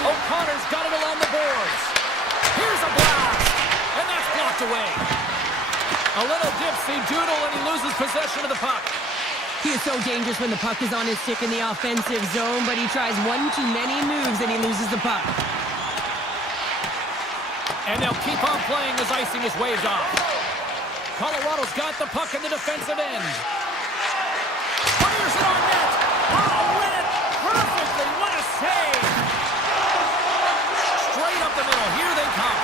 O'Connor's got it along the boards. Here's a blast, and that's blocked away. A little dipsy-doodle, and he loses possession of the puck. He is so dangerous when the puck is on his stick in the offensive zone, but he tries one too many moves and he loses the puck. And they'll keep on playing as icing is waved off. Colorado's got the puck in the defensive end. Fires it on net. Oh, win it perfectly. What a save. Straight up the middle. Here they come.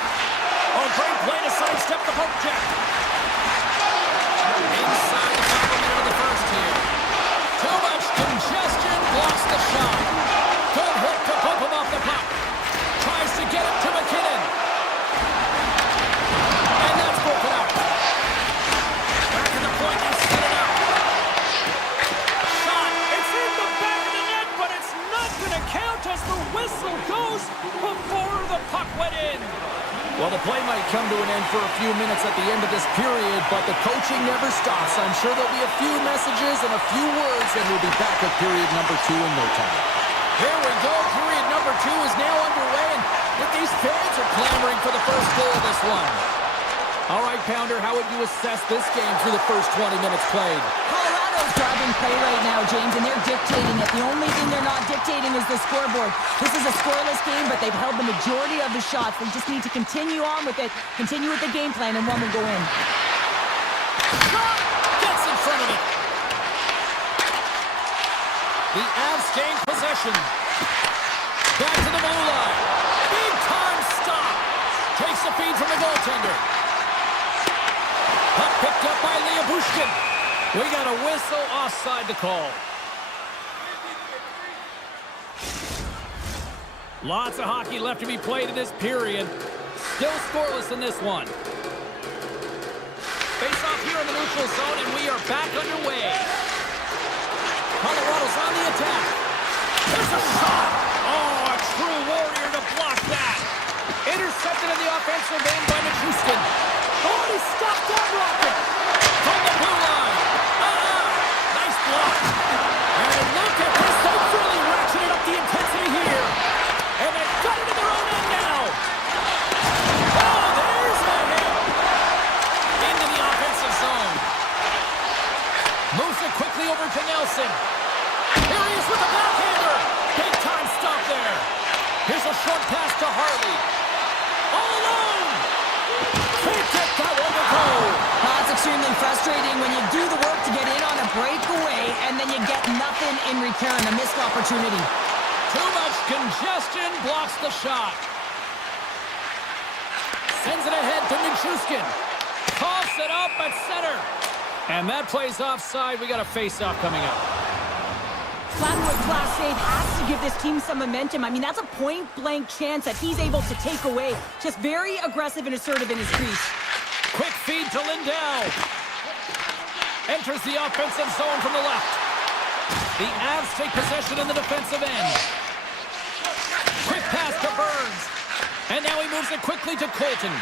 Oh, great play to sidestep the poke check. Inside the final minute of the first here. Too much congestion. Blocks the shot. Good hook to bump him off the puck. Tries to get it to McKinnon. And that's broken out. Back at the point, they set it up. Shot. It's in the back of the net, but it's not going to count as the whistle goes before the puck went in. Well, the play might come to an end for a few minutes at the end of this period, but the coaching never stops. I'm sure there'll be a few messages and a few words, and we'll be back at period number 2 in no time. Here we go. Period number 2 is now underway, and these fans are clamoring for the first goal of this one. All right, Pounder, how would you assess this game through the first 20 minutes played? Colorado's driving play right now, James, and they're dictating it. The only thing they're not dictating is the scoreboard. This is a scoreless game, but they've held the majority of the shots. They just need to continue on with it, continue with the game plan, and one will go in. Shot! Gets in front of it. The Avs gain possession. Back to the blue line. Big time stop. Takes the feed from the goaltender. Puck picked up by Leobushkin. We got a whistle offside to call. Lots of hockey left to be played in this period. Still scoreless in this one. Face off here in the neutral zone, and we are back underway. Colorado's on the attack. There's a shot. Oh, a true warrior to block that. Intercepted in the offensive end by Nichushkin. Oh, he stopped that rocket. From the blue line. Nice block. And look at this. They've really ratcheted up the intensity here. And they've got it in their own end now. Oh, there's the hit. Into the offensive zone. Moves it quickly over to Nelson. Here he is with the backhander. Big time stop there. Here's a short pass to Harley. All alone. Can't get that one to go. That's extremely frustrating when you do the work to get in on a breakaway and then you get nothing in return, a missed opportunity. Too much congestion blocks the shot. Sends it ahead to Nichushkin. Coughs it up at center. And that plays offside. We got a face-off coming up. Flatwood class save has to give this team some momentum. I mean, that's a point-blank chance that he's able to take away. Just very aggressive and assertive in his crease. Quick feed to Lindell. Enters the offensive zone from the left. The Avs take possession in the defensive end. Quick pass to Burns. And now he moves it quickly to Colton.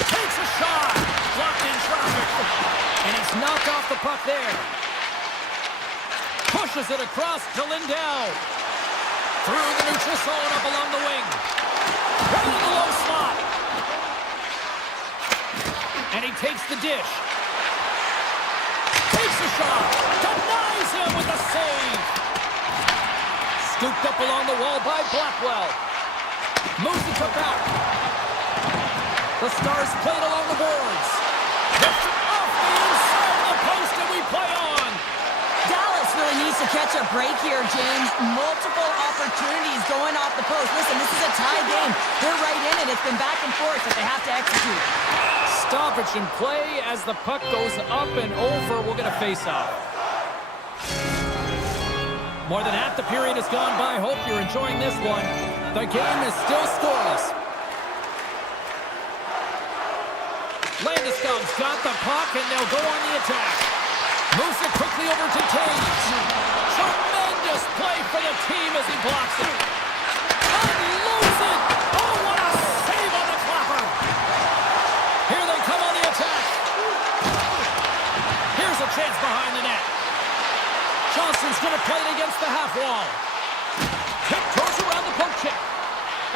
Takes a shot. Blocked in traffic. And he's knocked off the puck there. Pushes it across to Lindell. Through the neutral zone up along the wing. Right in the low slot. And he takes the dish. Takes a shot. Denies him with a save. Scooped up along the wall by Blackwell. Moves it to back. The Stars played along the boards. Lifts it off the inside of the post, and we play on. Dallas really needs to catch a break here, James. Multiple opportunities going off the post. Listen, this is a tie game. They're right in it. It's been back and forth, but they have to execute. Stoppage in play as the puck goes up and over. We'll get a face-off. More than half the period has gone by. Hope you're enjoying this one. The game is still scoreless. Landeskog's got the puck, and they'll go on the attack. Moves it quickly over to Taves. Tremendous play for the team as he blocks it. Unloads it. Oh, what a save on the clapper. Here they come on the attack. Here's a chance behind the net. Johnson's going to play it against the half wall. Tiptoes around the poke check.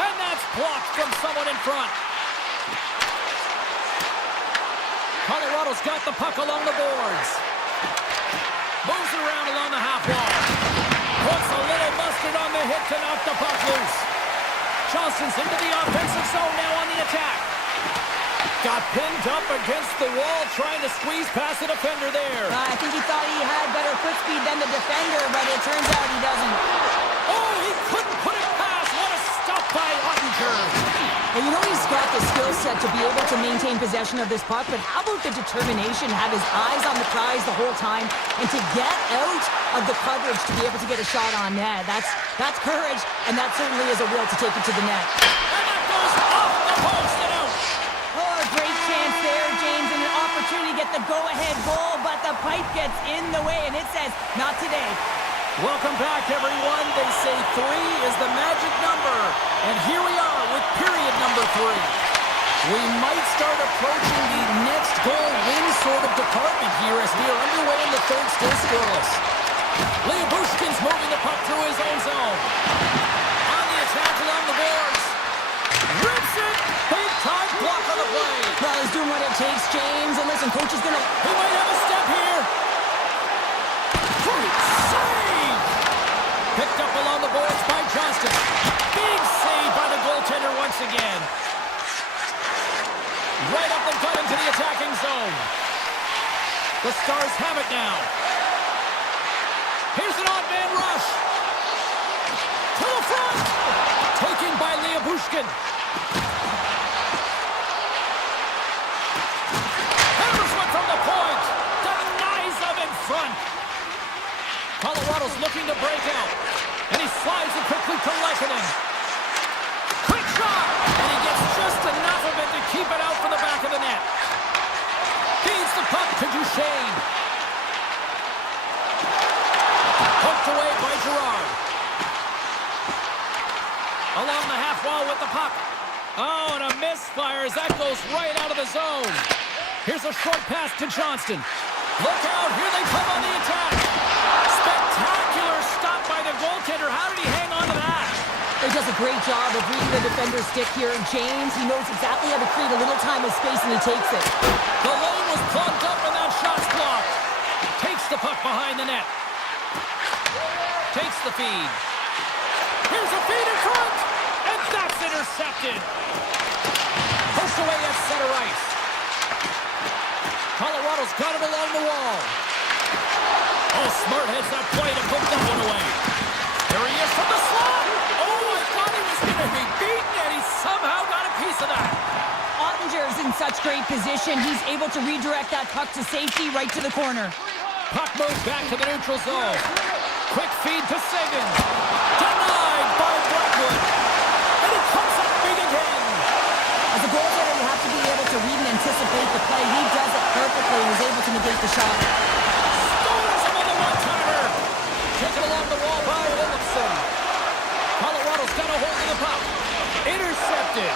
And that's blocked from someone in front. Colorado's got the puck along the boards. Moves it around along the half wall. Puts a little mustard on the hit to knock the puck loose. Johnson's into the offensive zone now on the attack. Got pinned up against the wall trying to squeeze past the defender there. I think he thought he had better foot speed than the defender, but it turns out he doesn't. Oh, he couldn't put it past. What a stop by Ottinger. Well, you know he's got the skill set to be able to maintain possession of this puck, but how about the determination, have his eyes on the prize the whole time, and to get out of the coverage to be able to get a shot on net. That's courage, and that certainly is a will to take it to the net. And that goes off the post and out. Oh, a great chance there, James, and an opportunity to get the go-ahead goal, but the pipe gets in the way, and it says, not today. Welcome back, everyone. They say 3 is the magic number. And here we are with period number 3. We might start approaching the next goal win sort of department here as we are underway in the third, still scoreless. Liabushkin's moving the puck through his own zone. On the attack along the boards. Rips it. Big time block on the play. Well, he's doing what it takes, James. And listen, coach is going to... He might have a step here. Great save. Picked up along the boards by Johnston. Big save by the goaltender once again. Right up the gut into the attacking zone. The Stars have it now. Here's an odd man rush. To the front. Taken by Liabushkin. Hammers one from the point. Denies him in front. Colorado's looking to break out. And he slides it quickly to Lekanen. Quick shot! And he gets just enough of it to keep it out for the back of the net. Feeds the puck to Duchesne. Hooked away by Girard. Along the half wall with the puck. Oh, and a misfire as that goes right out of the zone. Here's a short pass to Johnston. Look out, here they come on the attack. Spectacular stop by the goaltender. How did he hang on to that? He does a great job of reading the defender's stick here. James, he knows exactly how to create a little time and space, and he takes it. The lane was plugged up and that shot's blocked. Takes the puck behind the net. Takes the feed. Here's a feed in front, and that's intercepted. Pushed away at center ice. Colorado's got it along the wall. Oh, Smart heads that play to put that one away. There he is from the slot. Oh, I thought he was going to be beaten, and he somehow got a piece of that. Ottinger's in such great position. He's able to redirect that puck to safety right to the corner. Puck moves back to the neutral zone. Quick feed to Sagan. Denied by Blackwood. And it comes up big again. As a goaltender, you have to be able to read and anticipate the play. He does it perfectly and is able to negate the shot. Scores him on the one-timer. Taken along the wall by Olofsson. Colorado's got a hold of the puck. Intercepted.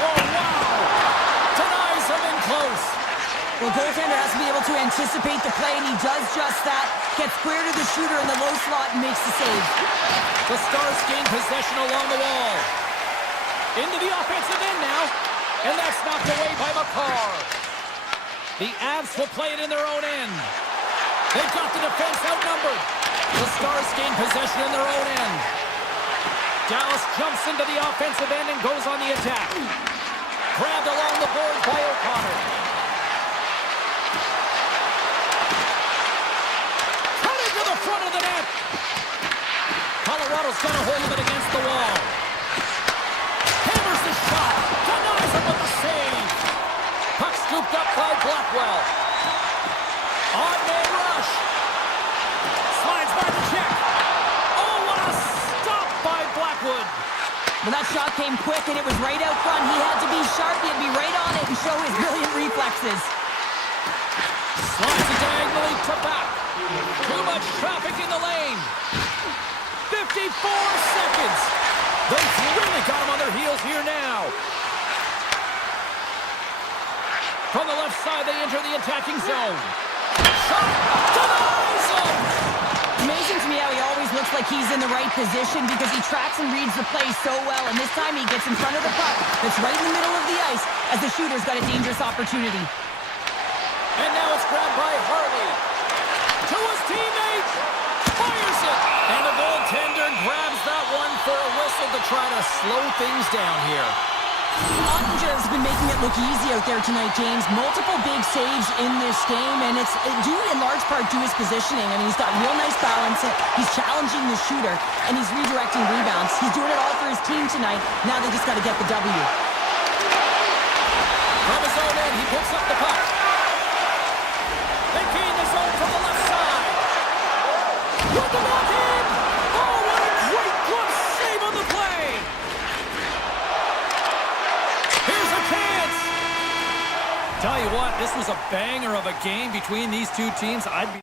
Oh, wow. Denies him in close. Well, goaltender has to be able to anticipate the play, and he does just that. Gets square to the shooter in the low slot and makes the save. The Stars gain possession along the wall. Into the offensive end now, and that's knocked away by McCarr. The Avs will play it in their own end. They've got the defense outnumbered. The Stars gain possession in their own end. Dallas jumps into the offensive end and goes on the attack. Grabbed along the boards by O'Connor. Front of the net. Colorado's got a hold of it against the wall. Hammers the shot. Denies him with the save. Puck scooped up by Blackwell. On man rush. Slides by the check. Oh, what a stop by Blackwood. Well, that shot came quick, and it was right out front. He had to be sharp. He had to be right on it and show his brilliant reflexes. Slides it diagonally to back. Too much traffic in the lane. 54 seconds. They've really got them on their heels here now. From the left side, they enter the attacking zone. Shot denies him. Amazing to me how he always looks like he's in the right position because he tracks and reads the play so well. And this time he gets in front of the puck that's right in the middle of the ice as the shooter's got a dangerous opportunity. And now it's grabbed by Harley. To his teammate, fires it, and the goaltender grabs that one for a whistle to try to slow things down here. Ottinger's been making it look easy out there tonight, James. Multiple big saves in this game, and it's due in large part to his positioning. I mean, he's got real nice balance. He's challenging the shooter, and he's redirecting rebounds. He's doing it all for his team tonight. Now they just got to get the W. From his own end, he picks up the puck. They gain the zone from the left side. With the backhand. Oh, what a great glove save on the play. Here's a chance. Tell you what, this was a banger of a game between these two teams. I'd be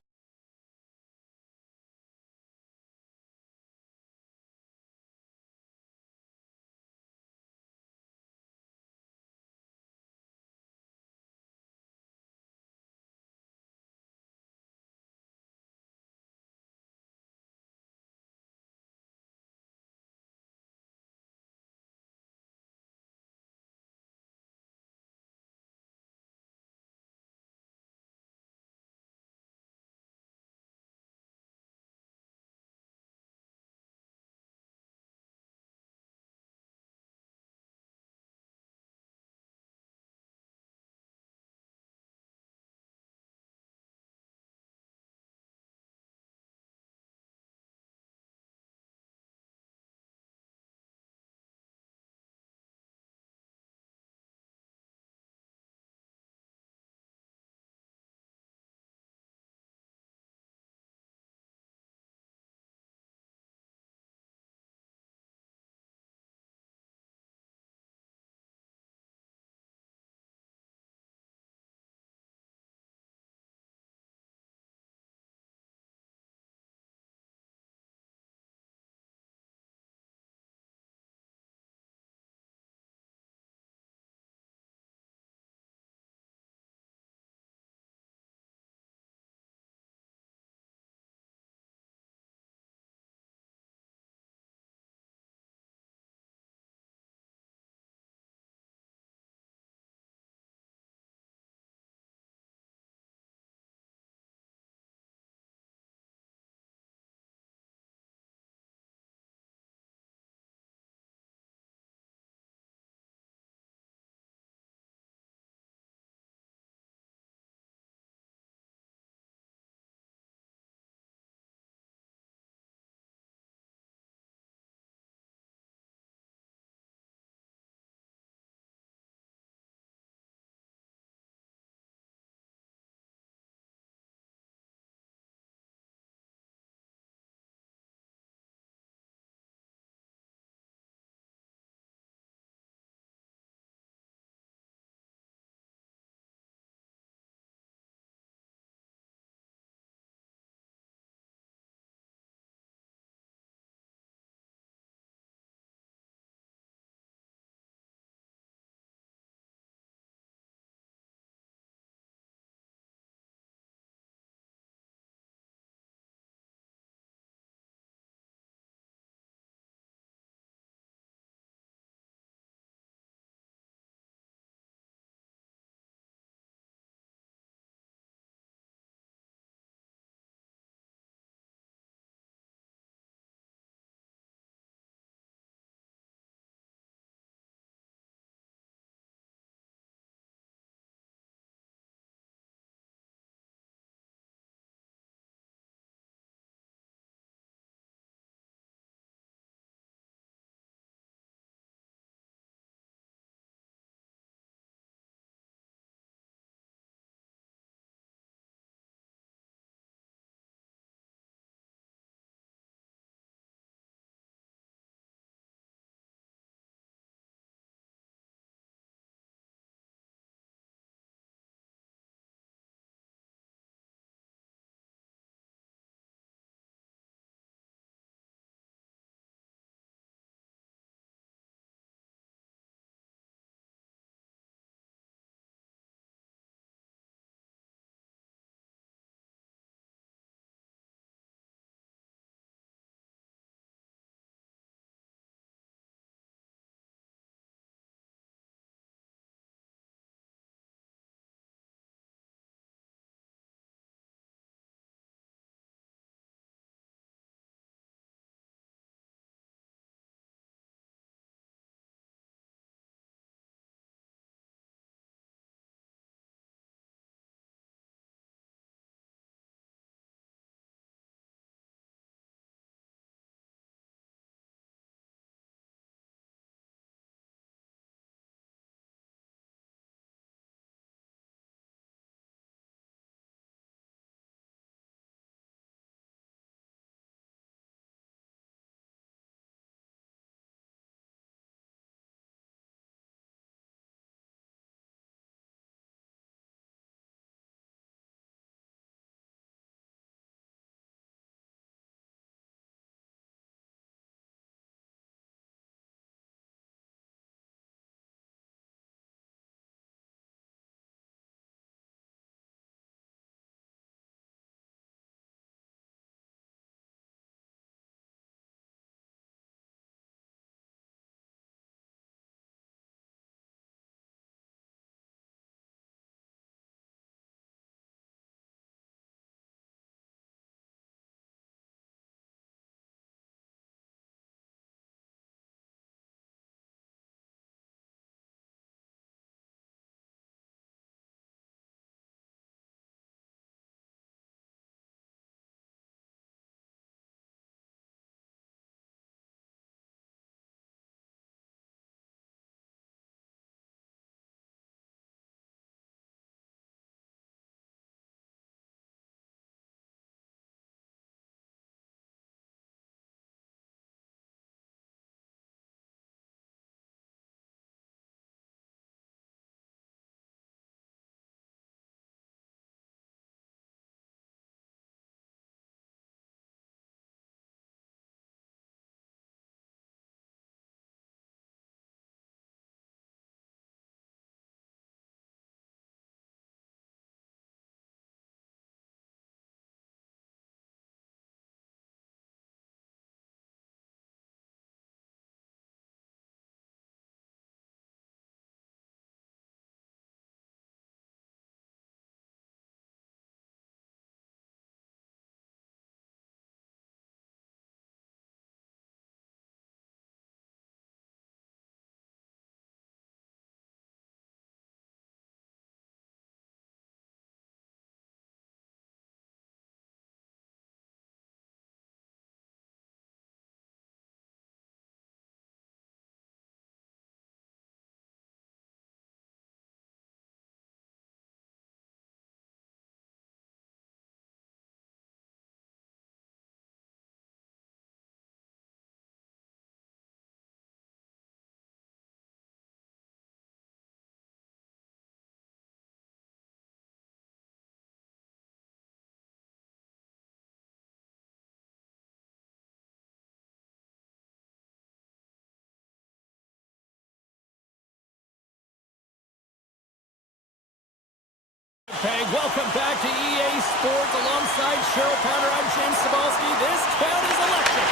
Hey, welcome back to EA Sports alongside Cheryl Potter. I'm James Cybulski. This town is electric.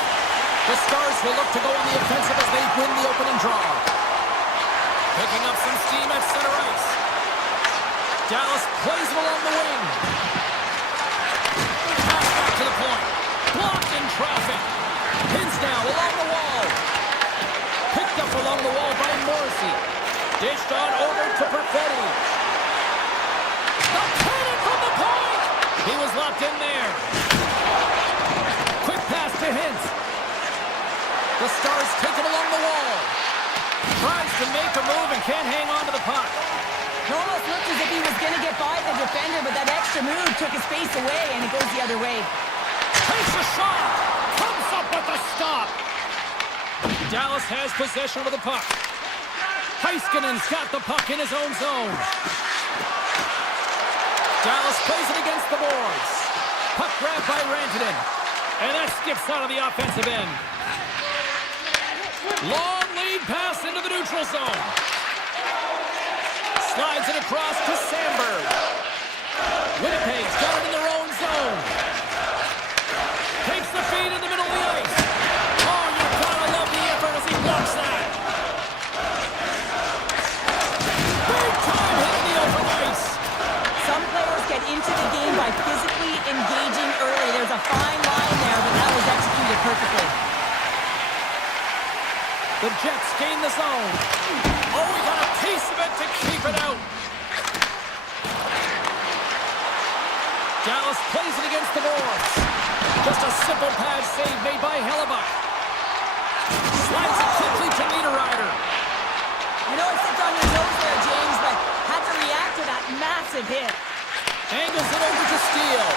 The Stars will look to go on the offensive as they win the opening draw. Picking up some steam at center ice. Dallas plays it along the wing. Pass back to the point. Blocked in traffic. Pins now along the wall. Picked up along the wall by Morrissey. Dished on over to Perfetti. The cannon from the point! He was locked in there. Quick pass to Hintz. The Stars take it along the wall. Tries to make a move and can't hang on to the puck. It almost looked as if he was going to get by the defender, but that extra move took his face away, and it goes the other way. Takes a shot. Comes up with a stop. Dallas has possession of the puck. Heiskanen's got the puck in his own zone. Dallas plays it against the boards. Puck grabbed by Rantanen. And that skips out of the offensive end. Long lead pass into the neutral zone. Slides it across to Sandberg. Winnipeg's got it in their own zone. Takes the feed in the middle of the ice. Oh, you gotta love the effort as he blocks that. Big time hit in the open ice. Some players get into the game by physically engaging early. There's a fine line there, but that was executed perfectly. The Jets gain the zone. Oh, we got a piece of it to keep it out. Dallas plays it against the boards. Just a simple pad save made by Hellebuck. Slides it quickly to Niederreiter. I know it sits on your nose there, James, but had to react to that massive hit. Angles it over to Steele.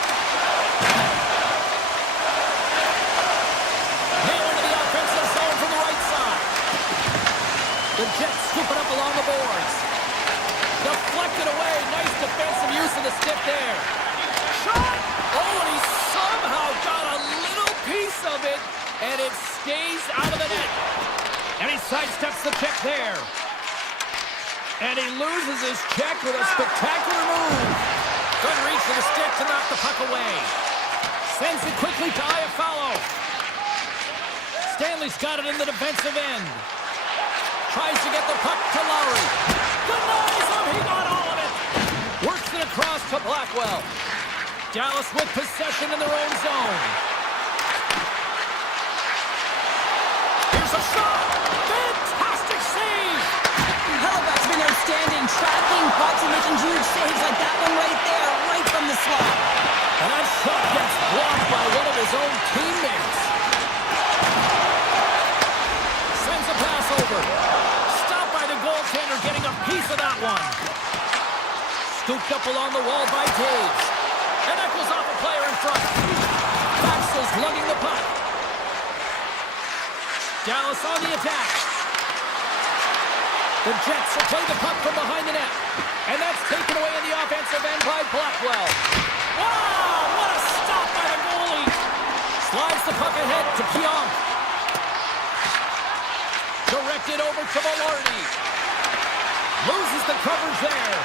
Nail into the offensive zone from the right side. The Jets scoop it up along the boards. Deflected away. Nice defensive use of the stick there. Shot! Oh, and he somehow got a little piece of it, and it stays out of the net. And he sidesteps the check there. And he loses his check with a spectacular move. Good reach for the stick to knock the puck away. Sends it quickly to Iafallo. Stanley's got it in the defensive end. Tries to get the puck to Lowry. Denies him. He got all of it. Works it across to Blackwell. Dallas with possession in their own zone. Here's a shot. Fantastic save. Hellebuck's been outstanding, tracking pucks and making huge saves like that one right there, right from the slot. And that shot gets blocked by one of his own teammates. Sends a pass over. Stopped by the goaltender, getting a piece of that one. Scooped up along the wall by Taves. And echoes off a player in front. Baxter's lugging the puck. Dallas on the attack. The Jets will play the puck from behind the net. And that's taken away in the offensive end by Blackwell. Wow, what a stop by the goalie. Slides the puck ahead to Pionk. Directed over to Velarde. Loses the coverage there.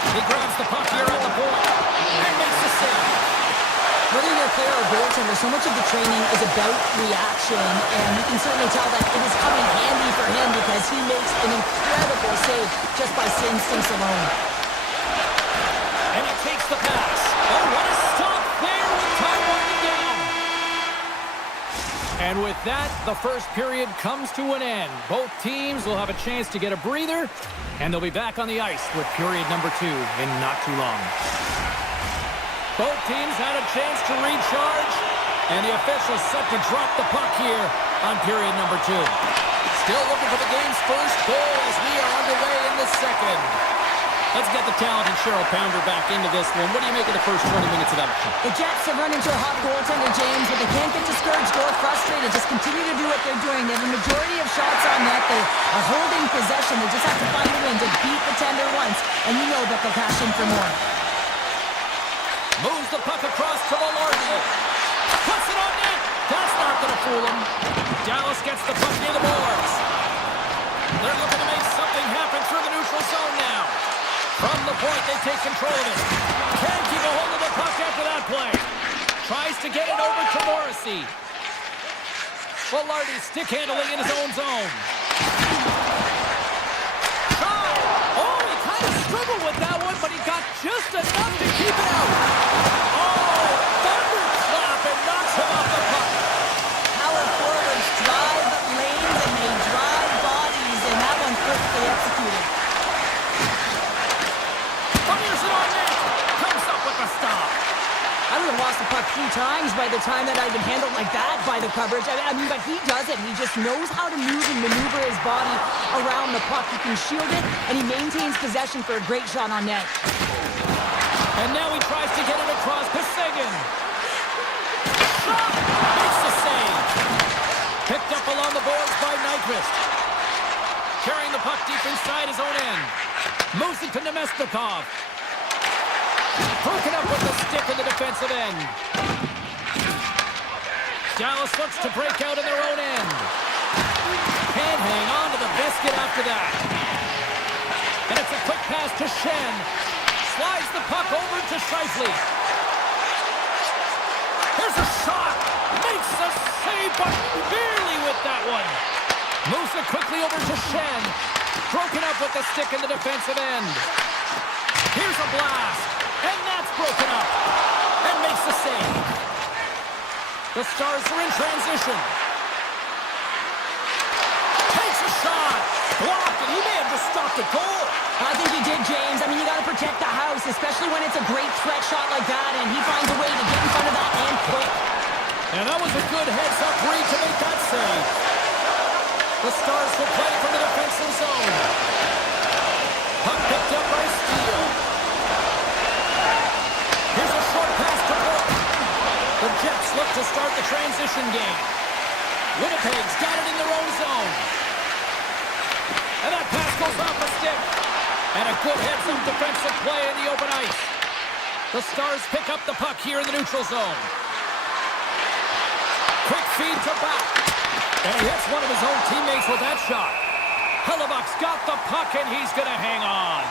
He grabs the puck here at the point. And makes the save. Whether you're a player or goaltender, so much of the training is about reaction, and you can certainly tell that it is coming handy for him because he makes an incredible save just by instincts alone. And he takes the pass. Oh, what a stop there with time winding down. And with that, the first period comes to an end. Both teams will have a chance to get a breather, and they'll be back on the ice with period number 2 in not too long. Both teams had a chance to recharge, and the officials set to drop the puck here on period number 2. Still looking for the game's first goal as we are underway in the second. Let's get the talented Cheryl Pounder back into this one. What do you make of the first 20 minutes of action? The Jets have run into a hot goaltender, James, but they can't get discouraged or frustrated. Just continue to do what they're doing. They have a majority of shots on net. They are holding possession. They just have to find a win to beat the tender once, and you know that they'll cash in for more. Moves the puck across to Velarde. Puts it on net. That's not going to fool him. Dallas gets the puck near the boards. They're looking to make something happen through the neutral zone now. From the point, they take control of it. tries to get it over to Morrissey. Velarde stick handling in his own zone. Shot! Oh, he kind of struggled with that one, but he got just enough to keep it out. Oh, thunderclap, and knocks him off the puck. Power forwards drive lanes and they drive bodies, and that one's perfectly executed. Fires it on net. Comes up with a stop. I would have lost the puck 3 times by the time that I'd been handled like that by the coverage. I mean, but he does it. He just knows how to move and maneuver his body around the puck. He can shield it, and he maintains possession for a great shot on net. And now he tries to get it across to Seguin. Shot! Makes the save. Picked up along the boards by Nyquist. Carrying the puck deep inside his own end. Moves it to Nemestikov. Broken up with the stick in the defensive end. Dallas looks to break out in their own end. Can't hang on to the biscuit after that. And it's a quick pass to Shen. Slides the puck over to Scheifele. Here's a shot. Makes the save, but barely with that one. Moves it quickly over to Shen. Broken up with the stick in the defensive end. Here's a blast. And that's broken up. And makes the save. The Stars are in transition. Takes a shot. Blocked, and he may have just stopped the goal. I think he did, James. I mean, you got to protect the house, especially when it's a great threat shot like that, and he finds a way to get in front of that and quick. And that was a good heads-up read to make that save. The Stars will play from the defensive zone. Puck picked up by Steele. Here's a short pass to Brook. The Jets look to start the transition game. Winnipeg's got it in their own zone. And that pass goes off a stick. And a good heads-up defensive play in the open ice. The Stars pick up the puck here in the neutral zone. Quick feed to back. And he hits one of his own teammates with that shot. Hellebuck's got the puck, and he's going to hang on.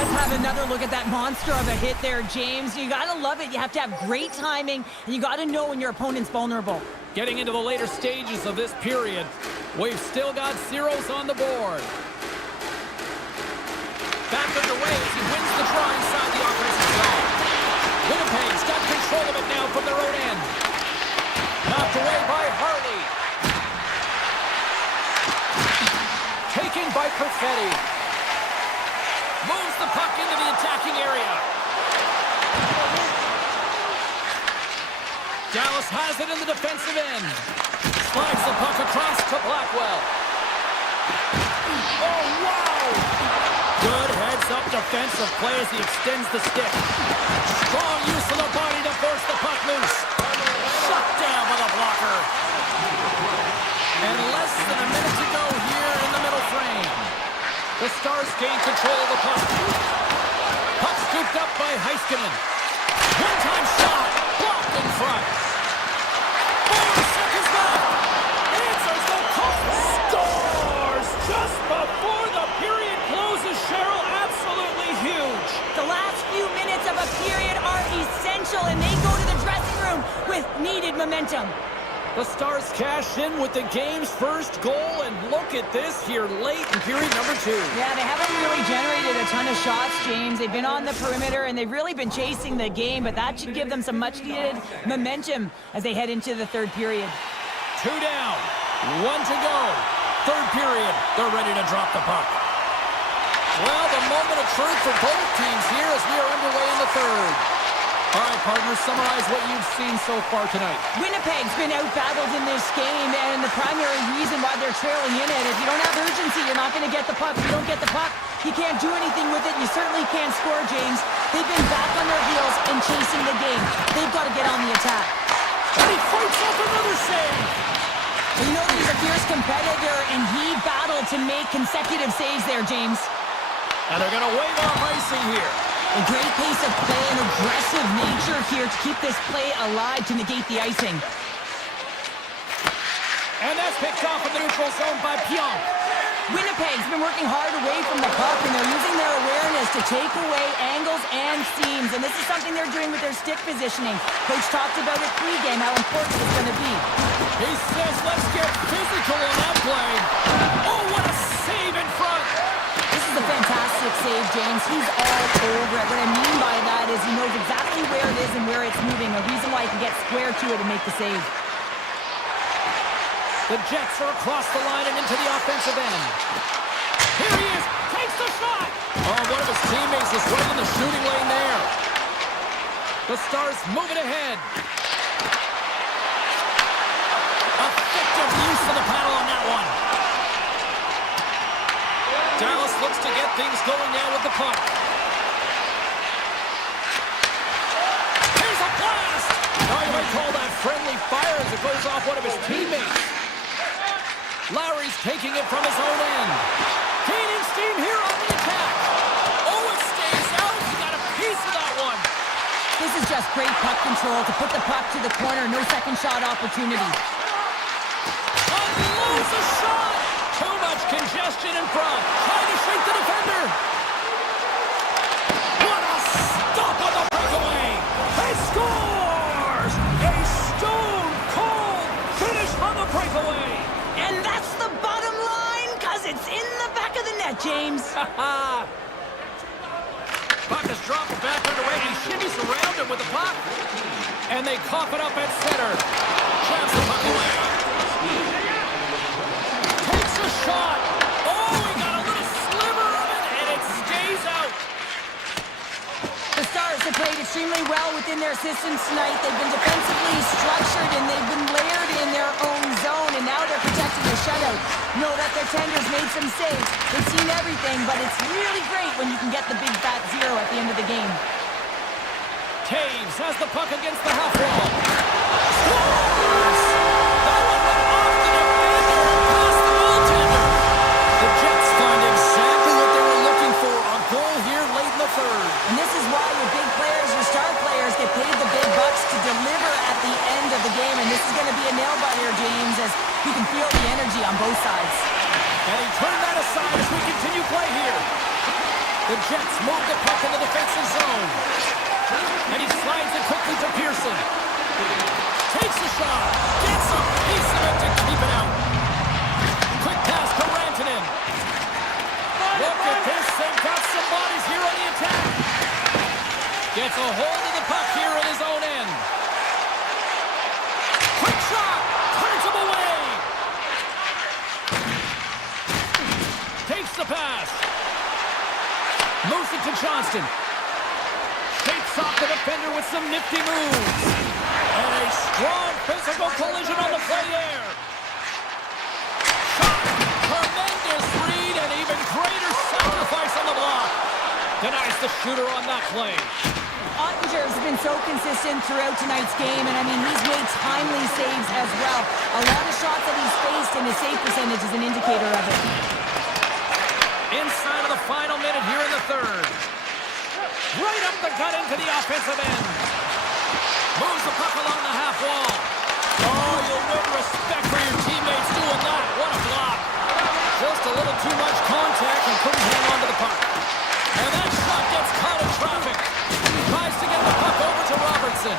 Let's have another look at that monster of a hit there, James. You got to love it. You have to have great timing, and you got to know when your opponent's vulnerable. Getting into the later stages of this period, we've still got zeros on the board. Back underway as he wins the draw inside the offensive zone. Winnipeg's got control of it now from their own end. Knocked away by Harley. Taken by Perfetti. Moves the puck into the attacking area. Dallas has it in the defensive end. Slides the puck across to Blackwell. Oh, wow! Good heads-up defensive play as he extends the stick. Strong use of the body to force the puck loose. Shut down with a blocker. And less than a minute to go here in the middle frame. The Stars gain control of the puck. Puck scooped up by Heiskanen. One-time shot. Blocked in front. 4 seconds left. Answers the call. Scores just before the period closes, Cheryl. Absolutely huge. The last few minutes of a period are essential, and they go to the dressing room with needed momentum. The Stars cash in with the game's first goal, and look at this here late in period number 2. Yeah, they haven't really generated a ton of shots, James. They've been on the perimeter, and they've really been chasing the game, but that should give them some much-needed momentum as they head into the third period. 2 down, 1 to go. Third period, they're ready to drop the puck. Well, the moment of truth for both teams here as we are underway in the third. All right, partners, summarize what you've seen so far tonight. Winnipeg's been out-battled in this game, and the primary reason why they're trailing in it, if you don't have urgency, you're not going to get the puck. If you don't get the puck, you can't do anything with it. You certainly can't score, James. They've been back on their heels and chasing the game. They've got to get on the attack. And he fights off another save. Well, you know that he's a fierce competitor, and he battled to make consecutive saves there, James. And they're going to wave off icing here. A great pace of play and aggressive nature here to keep this play alive to negate the icing. And that's picked off in the neutral zone by Pionk. Winnipeg's been working hard away from the puck, and they're using their awareness to take away angles and both teams, and this is something they're doing with their stick positioning. Coach talked about it pregame, how important it's going to be. He says, let's get physical on that play. Oh, what a save in front. This is a fantastic save, James. He's all over it. What I mean by that is he knows exactly where it is and where it's moving, a reason why he can get square to it and make the save. The Jets are across the line and into the offensive end. Here he is, takes the shot. Oh, one of his teammates is right in the shooting lane there. The Stars moving ahead. Effective use of the paddle on that one. Dallas looks to get things going now with the puck. Here's a blast! Now you might call that friendly fire as it goes off one of his teammates. Lowry's taking it from his own end. Gaining steam here on the attack. Oh, it stays out. He got a piece of that one. This is just great puck control to put the puck to the corner. No second shot opportunity. Unloads a shot. Too much congestion in front. Trying to shake the defender. What a stop on the breakaway. He scores! A stone-cold finish on the breakaway. And that's the bottom line, because it's in the back of the net, James. Puck is dropped back underway. He shimmies around him with the puck. And they cough it up at center. Traps the puck away. Takes a shot. Oh, he got a little sliver of it, and it stays out. The Stars have played extremely well within their systems tonight. They've been defensively structured, and they've been layered in their own zone, and now they're protecting the shutout. Know that their tenders made some saves. They've seen everything, but it's really great when you can get the big fat zero at the end of the game. Taves has the puck against the half wall. Scores! That one went off the defender and past the goaltender. The Jets find exactly what they were looking for, a goal here late in the third. And this is why your big players, your star players, get paid the big bucks to deliver at the end of the game. And this is going to be a nail-biter, James, as you can feel the energy on both sides. And he turned that aside as we continue play here. The Jets move the puck in the defensive zone. And he slides it quickly to Pearson. Takes a shot. Gets a piece of it to keep it out. Quick pass to Rantanen. Look at this. They've got some bodies here on the attack. Gets a hold of the puck here in his own end. Quick shot. Turns him away. Takes the pass. Moves it to Johnston. Shakes off the defender with some nifty moves. And a strong physical collision on the play there. Shot. Tremendous read and even greater sacrifice on the block. Denies the shooter on that play. Ottinger's been so consistent throughout tonight's game, and I mean, he's made timely saves as well. A lot of shots that he's faced, and his save percentage is an indicator of it. Inside of the final minute here in the third. Right up the gut into the offensive end. Moves the puck along the half wall. Oh, you'll win respect for your teammates doing that. What a block. Just a little too much contact and couldn't hang on to the puck. And that shot gets caught in traffic. Tries to get the puck over to Robertson.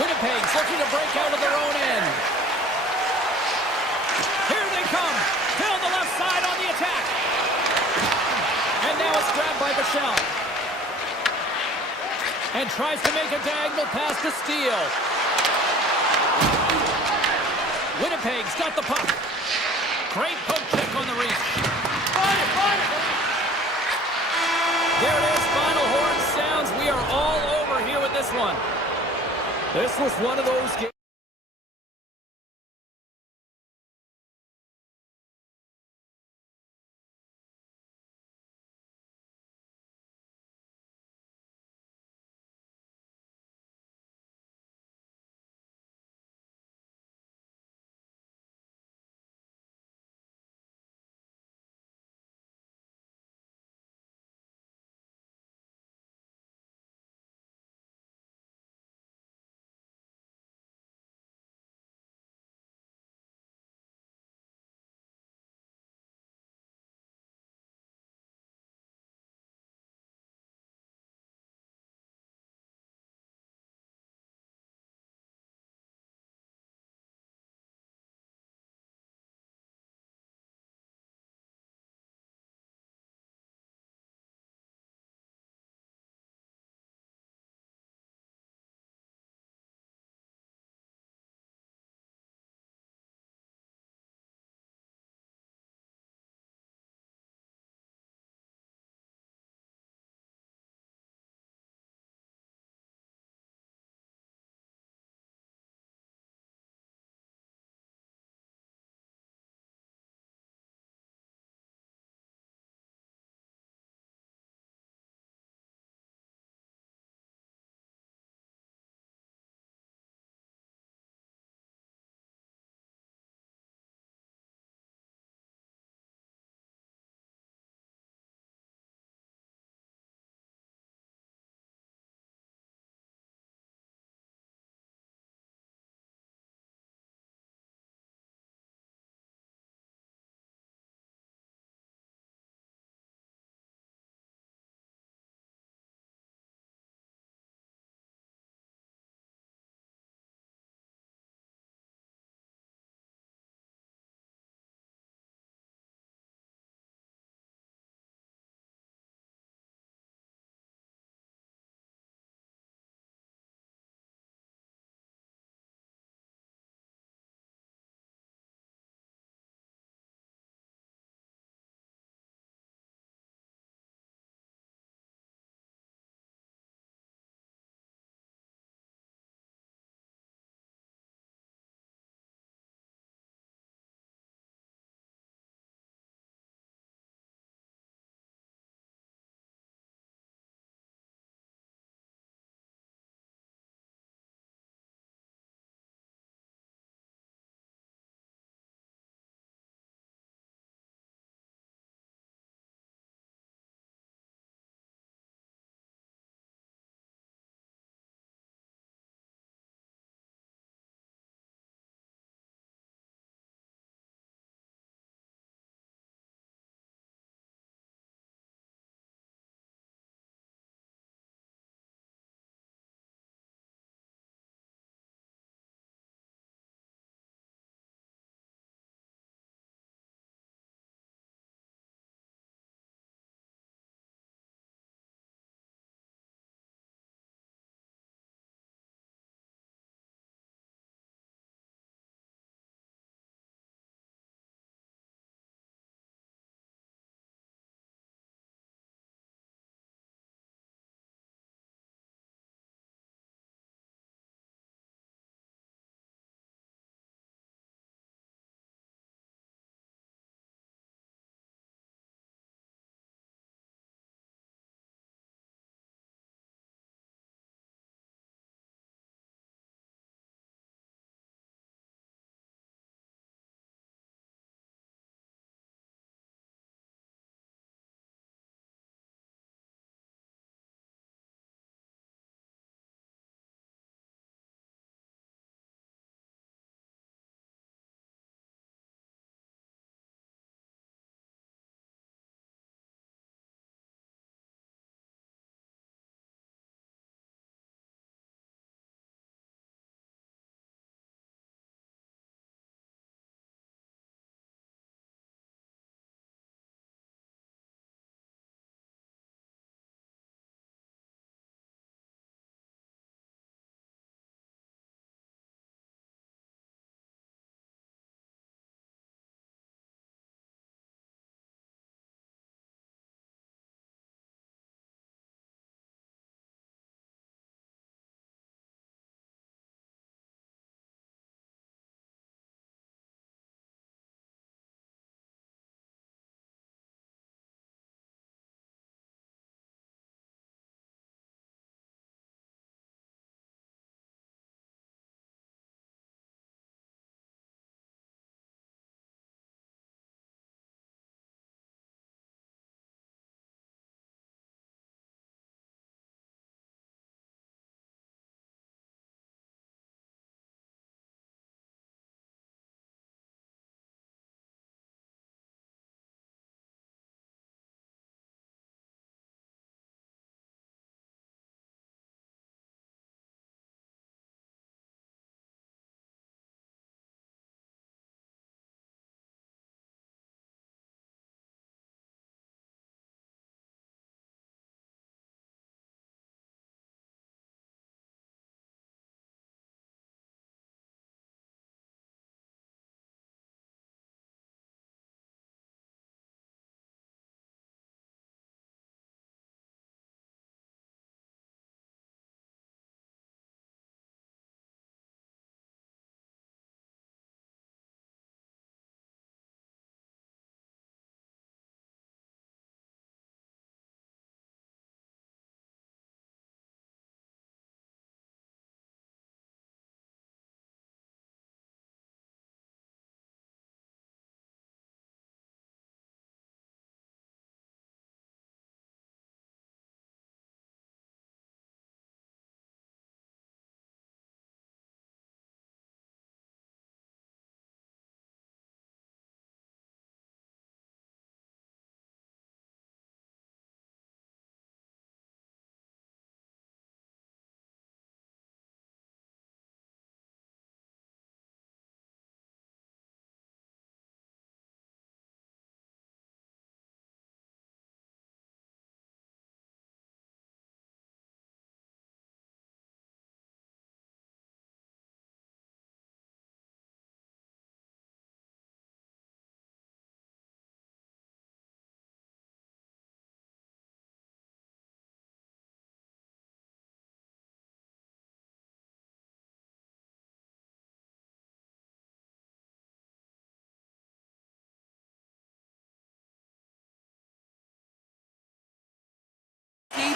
Winnipeg's looking to break out of their own end. Here they come. Down the left side on the attack. And now it's grabbed by Bichelle. And tries to make a diagonal pass to Steele. Winnipeg's got the puck. Great poke check on the reach. There it is, final horn sounds. We are all over here with this one. This was one of those games.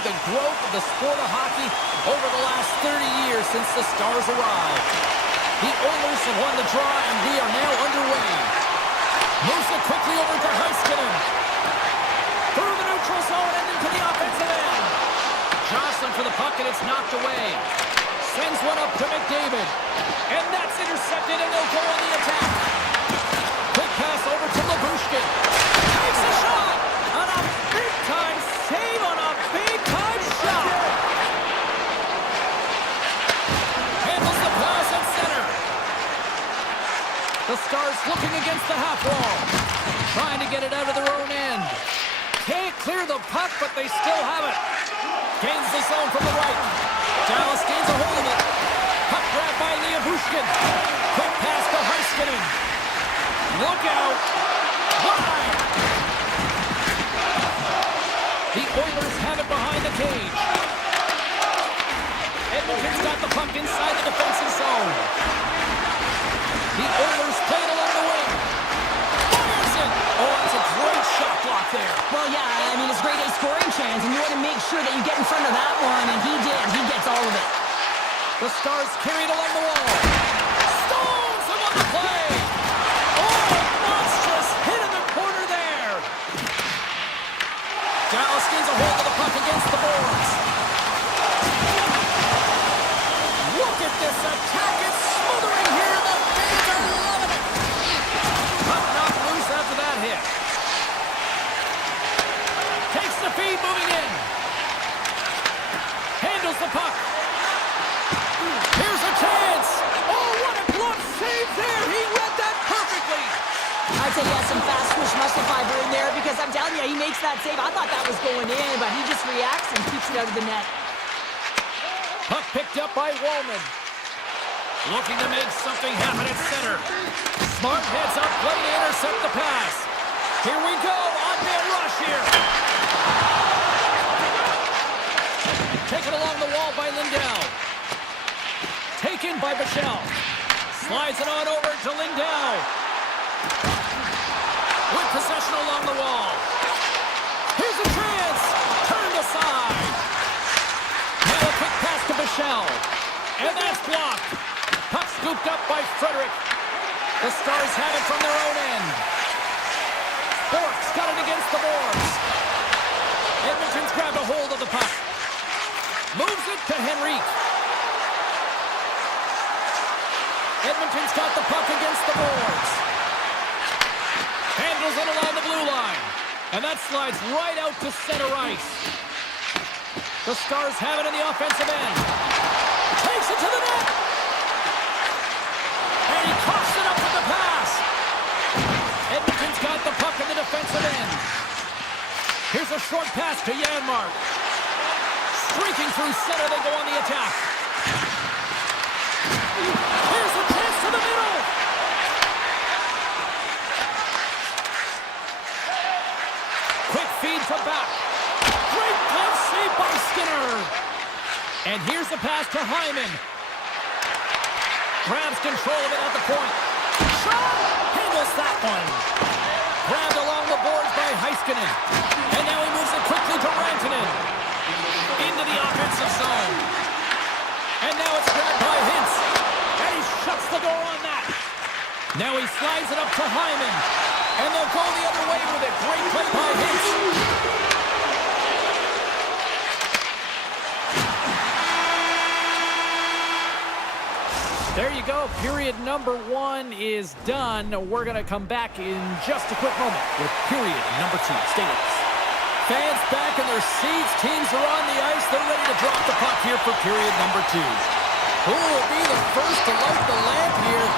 the growth of the sport of hockey over the last 30 years since the Stars arrived. The Oilers have won the draw, and we are now underway. Moves it quickly over to Heiskanen. Through the neutral zone and into the offensive end. Jostling for the puck, and it's knocked away. Sends one up to McDavid. And that's intercepted, and they'll go on the attack. Quick pass over to Labushkin. Takes a shot on a big-time save on a big-time shot. Handles the pass at center. The Stars looking against the half wall. Trying to get it out of their own end. Can't clear the puck, but they still have it. Gains the zone from the right. Dallas gains a hold of it. Puck grabbed by Labushkin. Quick pass to Heiskanen. Look out. Wide. The Oilers have it behind the cage. Edmonton's got the puck inside the defensive zone. The Oilers play it along the wing. Fires it. Oh, that's a great shot block there. Well, yeah, I mean, it's great a scoring chance, and you want to make sure that you get in front of that one, and he did. He gets all of it. The Stars carry it along the wall. Stones him on the play. Oh, monstrous hit in the corner there. Dallas gains a hold of the puck against the boards. Look at this attack. It's smothering here. The fans are loving it. Puck knocked loose after that hit. Takes the feed moving in. Handles the puck. Here's a chance. Oh, what a glove save there. He read that perfectly. I'd say he has some fast twitch muscle fiber in there because I'm telling you, he makes that save. I thought that was going in, but he just reacts and keeps it out of the net. Puck picked up by Wallman. Looking to make something happen at center. Smart heads up, play to intercept the pass. Here we go, on-man rush here. Taken along the wall by Lindell. Taken by Bichelle. Slides it on over to Lindell. With possession along the wall. Here's a chance. Turned aside. Now a quick pass to Bichelle. And that's blocked. Puck scooped up by Frederick. The Stars have it from their own end. Bork's got it against the boards. Edmonton's grabbed a hold of the puck. Moves it to Henrique. Edmonton's got the puck against the boards. Handles it along the blue line. And that slides right out to center ice. The Stars have it in the offensive end. Takes it to the net. And he coughs it up with the pass. Edmonton's got the puck in the defensive end. Here's a short pass to Janmark. Streaking through center, they go on the attack. Here's a chance to the middle. Quick feed to back. Great glove save by Skinner. And here's the pass to Hyman. Grabs control of it at the point. Shot! Handles that one. Grabbed along the boards by Heiskanen. And now he moves it quickly to Rantanen. Into the offensive zone. And now it's grabbed by Hintz. And he shuts the door on that. Now he slides it up to Hyman. And they'll go the other way with it. Great play by Hintz. There you go. Period number 1 is done. We're going to come back in just a quick moment with period number 2. Stay with us. Fans back in their seats. Teams are on the ice. They're ready to drop the puck here for period number 2. Who will be the first to light the lamp here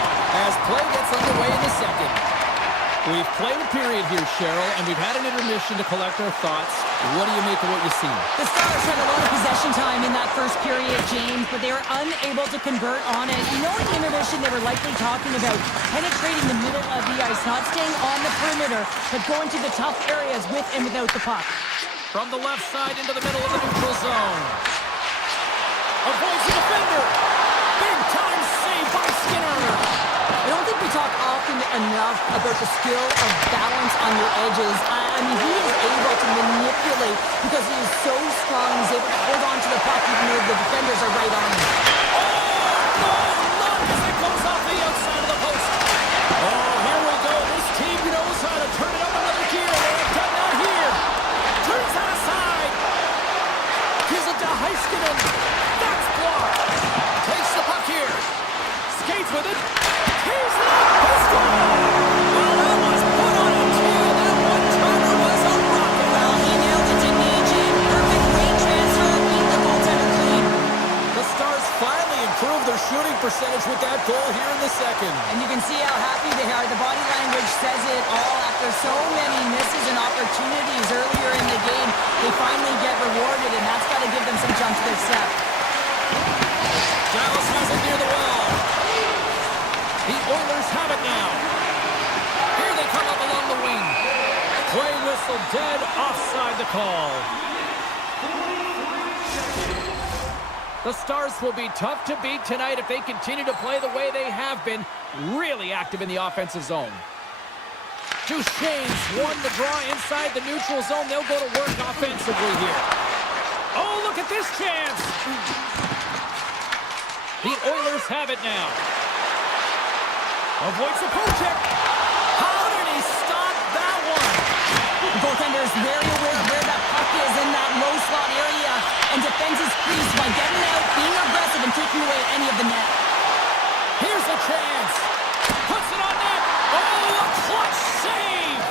as play gets underway in the second? We've played a period here, Cheryl, and we've had an intermission to collect our thoughts. What do you make of what you've seen? The Stars had a lot of possession time in that first period, James, but they were unable to convert on it. You know, in the intermission, they were likely talking about penetrating the middle of the ice, not staying on the perimeter, but going to the tough areas with and without the puck. From the left side into the middle of the neutral zone. Avoids the defender. Big time save by Skinner. I don't think we talk often enough about the skill of balance on your edges. I mean, he is able to manipulate because he is so strong. He's able with it. Here's the pistol! Well, that was put on a tee, and that one-timer was a rocket. Well, he nailed it, didn't he, Jim? Perfect weight transfer, beat the goaltender clean. The Stars finally improved their shooting percentage with that goal here in the second. And you can see how happy they are. The body language says it all. After so many misses and opportunities earlier in the game, they finally get rewarded, and that's got to give them some jump to their step. Dallas has it near the wall. The Oilers have it now. Here they come up along the wing. Play whistle dead, offside the call. The Stars will be tough to beat tonight if they continue to play the way they have been, really active in the offensive zone. Duchesne's won the draw inside the neutral zone. They'll go to work offensively here. Oh, look at this chance! The Oilers have it now. Avoids the poke check. How did he stop that one? The goaltender is very aware of where that puck is in that low slot area and defends his crease by getting out, being aggressive, and taking away any of the net. Here's a chance. Puts it on net. Oh, a clutch save!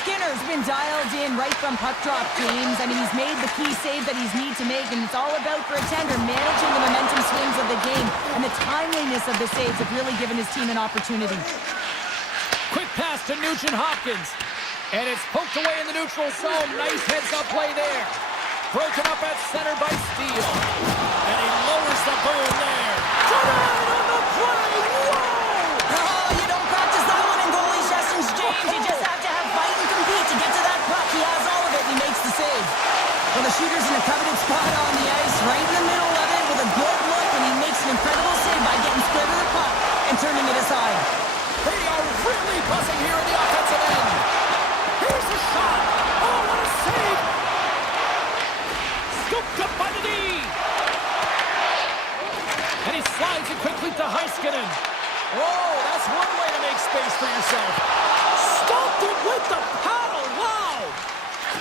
Skinner's been dialed in right from puck drop, James. I mean, he's made the key save that he's need to make, and it's all about, for a tender, managing the momentum swings of the game, and the timeliness of the saves have really given his team an opportunity. Quick pass to Nugent-Hopkins, and it's poked away in the neutral zone. Nice heads-up play there. Broken up at center by Steele, and he lowers the boom there. Denied on the play. Whoa! Oh, you don't practice that one in goalie sessions, James. You just have to have fight and compete to get to that puck. He has all of it, and he makes the save. Well, the shooter's in a coveted spot on the ice, right in the middle of it, with a good look, and he makes an incredible save by getting square to the puck and turning it aside. They are really buzzing here in the offensive end. Here's the shot. Oh, what a save! Scooped up by the D. And he slides it quickly to Heiskanen. Whoa, that's one way to make space for yourself. Stopped it with the paddle. Wow!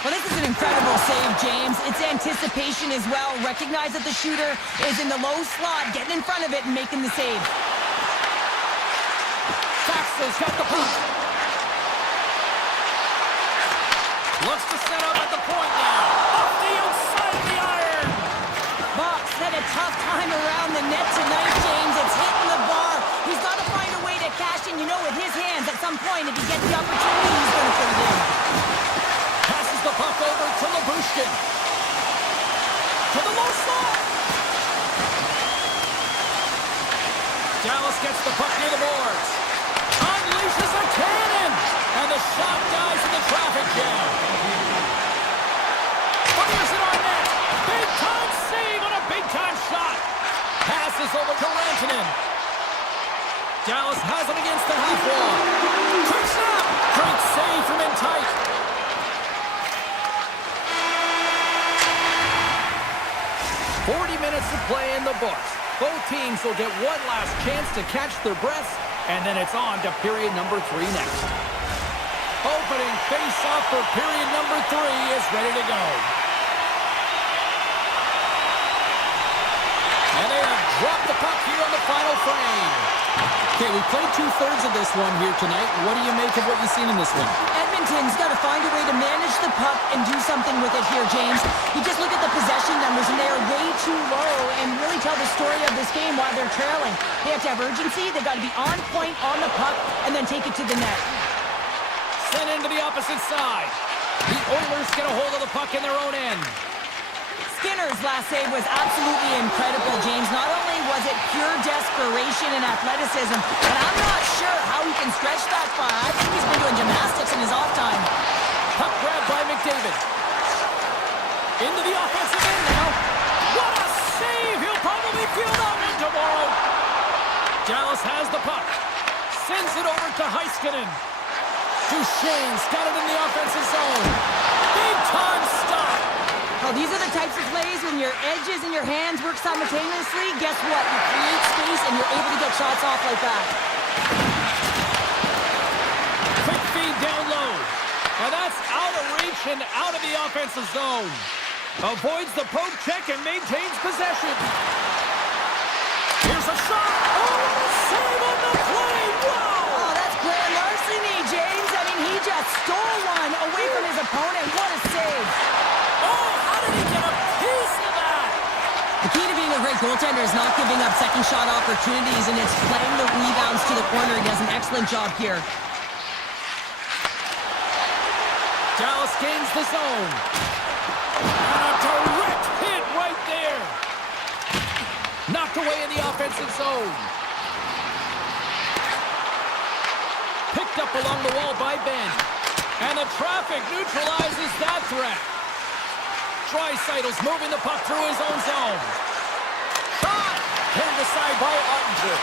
Well, this is an incredible save, James. It's anticipation as well. Recognize that the shooter is in the low slot, getting in front of it and making the save. Faxel's got the puck. Looks to set up at the point now. Off the outside of the iron. Box had a tough time around the net tonight, James. It's hitting the bar. He's got to find a way to cash in. You know, with his hands, at some point, if he gets the opportunity, he's going to put it in. Passes the puck over to Labushkin. To the low slot. Dallas gets the puck near the boards. Unleashes a cannon. And the shot dies in the traffic jam. Fires it on net. Big-time save on a big-time shot. Passes over to Rantanen. Dallas has it against the half wall. Quick snap. Great save from in tight. Minutes of play in the books. Both teams will get one last chance to catch their breaths, and then it's on to period number 3 next. Opening face-off for period number 3 is ready to go. And they have dropped the puck here on the final frame. Okay, we played 2/3 of this one here tonight. What do you make of what you've seen in this one? Edmonton's got to find a way to manage the puck and do something with it here, James. You just look at the possession numbers, and they are way too low and really tell the story of this game while they're trailing. They have to have urgency. They've got to be on point on the puck and then take it to the net. Sent into the opposite side. The Oilers get a hold of the puck in their own end. Skinner's last save was absolutely incredible, James. Not only was it pure desperation and athleticism, but I'm not sure how he can stretch that far. I think he's been doing gymnastics in his off time. Puck grab by McDavid. Into the offensive end now. What a save! He'll probably feel that one tomorrow. Dallas has the puck. Sends it over to Heiskanen. Duchesne's got it in the offensive zone. Big time stop. Well, these are the types of plays when your edges and your hands work simultaneously. Guess what? You create space and you're able to get shots off like that. Quick feed down low. And that's out of reach and out of the offensive zone. Avoids the poke check and maintains possession. Here's a shot. Oh, save on the play! Whoa! Oh, that's grand larceny, James. I mean, he just stole one away from his opponent. What a save. Oh, how did he get a piece of that? The key to being a great goaltender is not giving up second shot opportunities, and it's playing the rebounds to the corner. He does an excellent job here. Dallas gains the zone. And a direct hit right there. Knocked away in the offensive zone. Picked up along the wall by Ben. And the traffic neutralizes that threat. Dreisaitl's moving the puck through his own zone. Shot! Turned aside by Ottinger.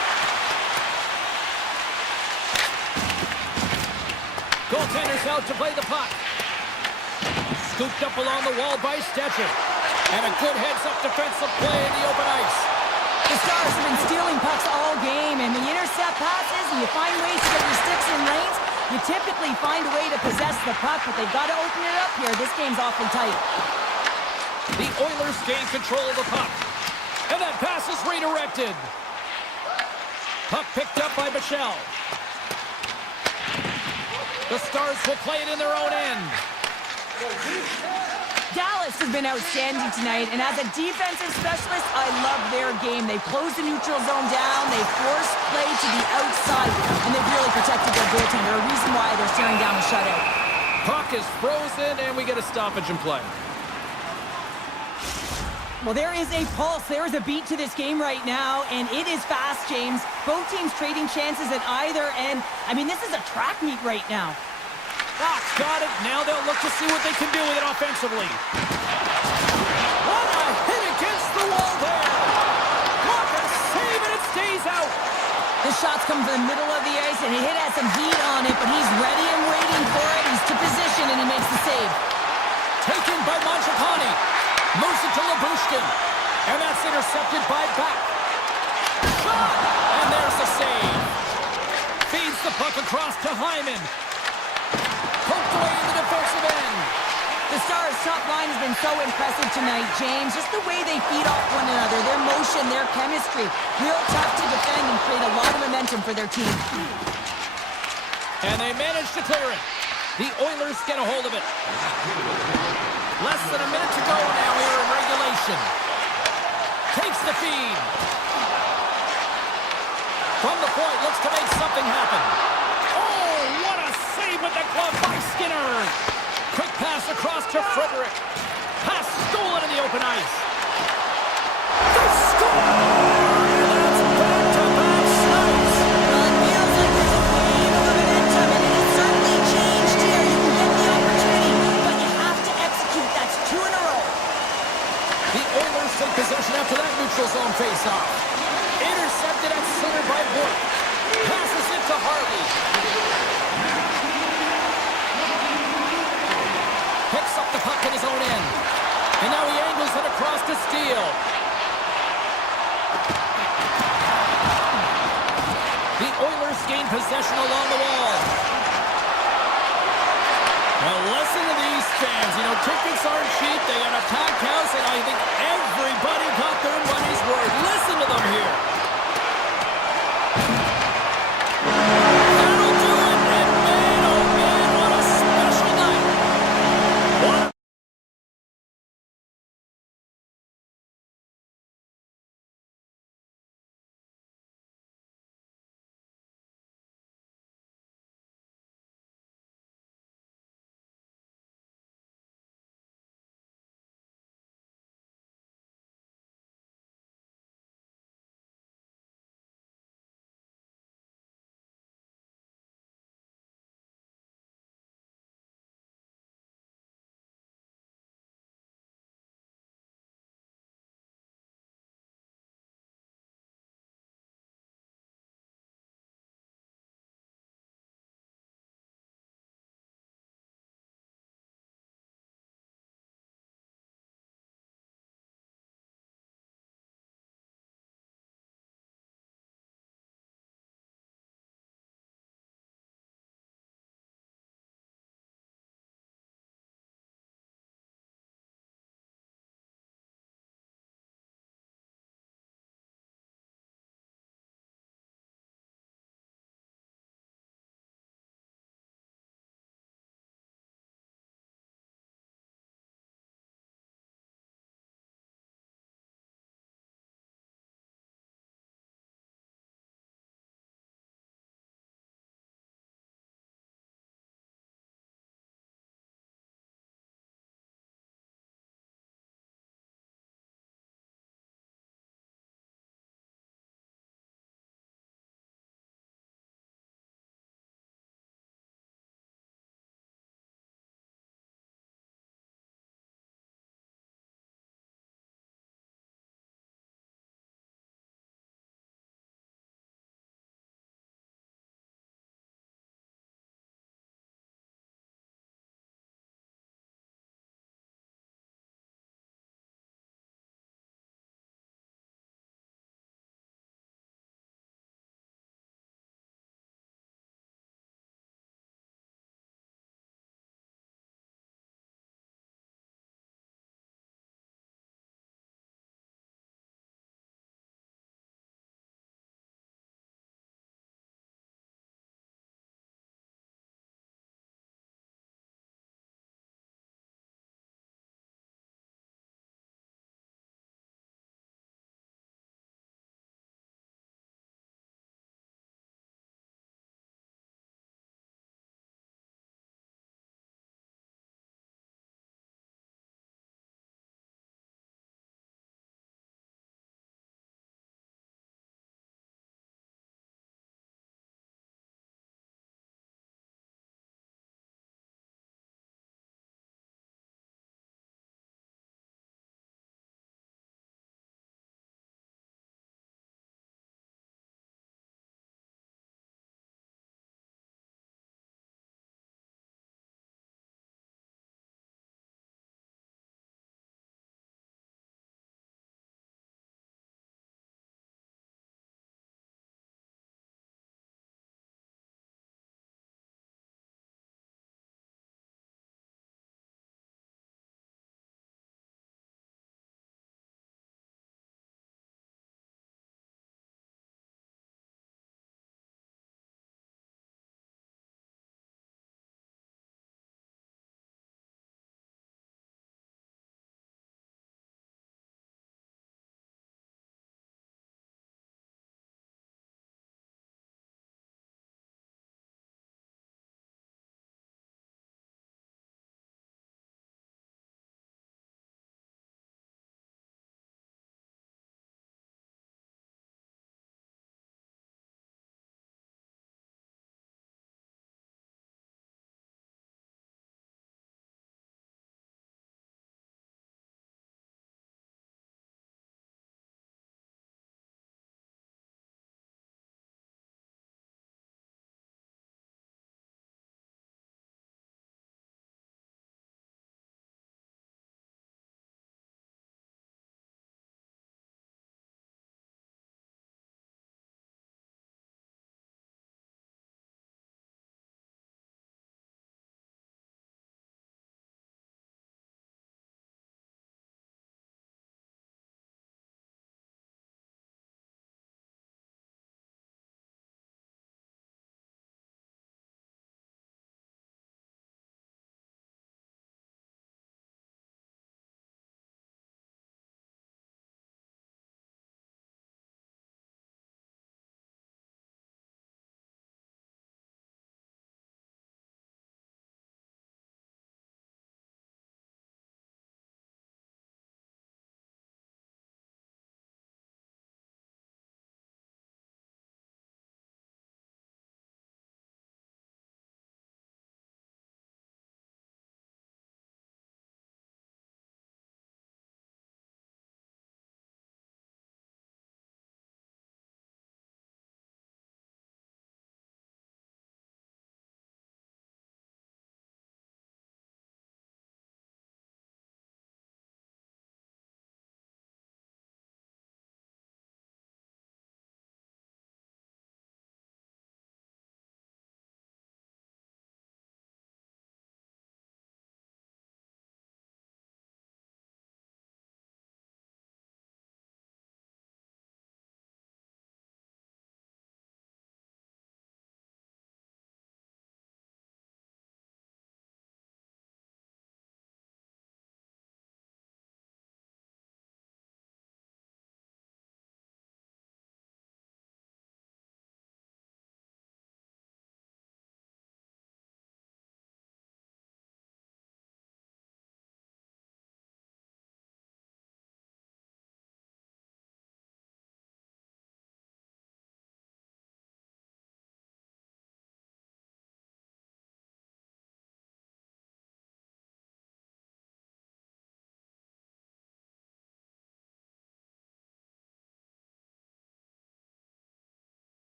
Goaltender's out to play the puck. Scooped up along the wall by Stetcher. And a good heads-up defensive play in the open ice. The Stars have been stealing pucks all game, and the intercept passes, and you find ways to get your sticks in lanes. You typically find a way to possess the puck, but they've got to open it up here. This game's awfully tight. The Oilers gain control of the puck. And that pass is redirected. Puck picked up by Michelle. The Stars will play it in their own end. Dallas has been outstanding tonight, and as a defensive specialist, I love their game. They've closed the neutral zone down, they've forced play to the outside, and they've really protected their goaltender, a reason why they're staring down the shutout. Puck is frozen, and we get a stoppage in play. Well, there is a pulse, there is a beat to this game right now, and it is fast, James. Both teams trading chances at either end. I mean, this is a track meet right now. Fox got it. Now they'll look to see what they can do with it offensively. What a hit against the wall there. What a save, and it stays out. The shots come from the middle of the ice, and the hit has some heat on it, but he's ready and waiting for it. He's to position, and he makes the save. Taken by Mangiapane. Moves it to Labushkin. And that's intercepted by Back. Shot! And there's the save. Feeds the puck across to Hyman. Poked away in the defensive end. The Stars' top line has been so impressive tonight, James. Just the way they feed off one another, their motion, their chemistry. Real tough to defend and create a lot of momentum for their team. And they manage to clear it. The Oilers get a hold of it. Less than a minute to go now here in regulation. Takes the feed. From the point, looks to make something happen. Oh, what a save with the glove by Skinner. Quick pass across to Frederick. Pass stolen in the open ice. They score! That's back-to-back snipes. Well, it feels like there's a wave of momentum, and it has certainly changed here. You can get the opportunity, but you have to execute. That's 2 in a row. The Oilers take possession after that neutral zone face-off. Intercepted at center by Boyd. Passes it to Harley. Picks up the puck in his own end. And now he angles it across to Steele. The Oilers gain possession along the wall. Well, listen to these fans. You know, tickets aren't cheap. They got a packed house, and I think everybody got their money's worth. Listen to them here.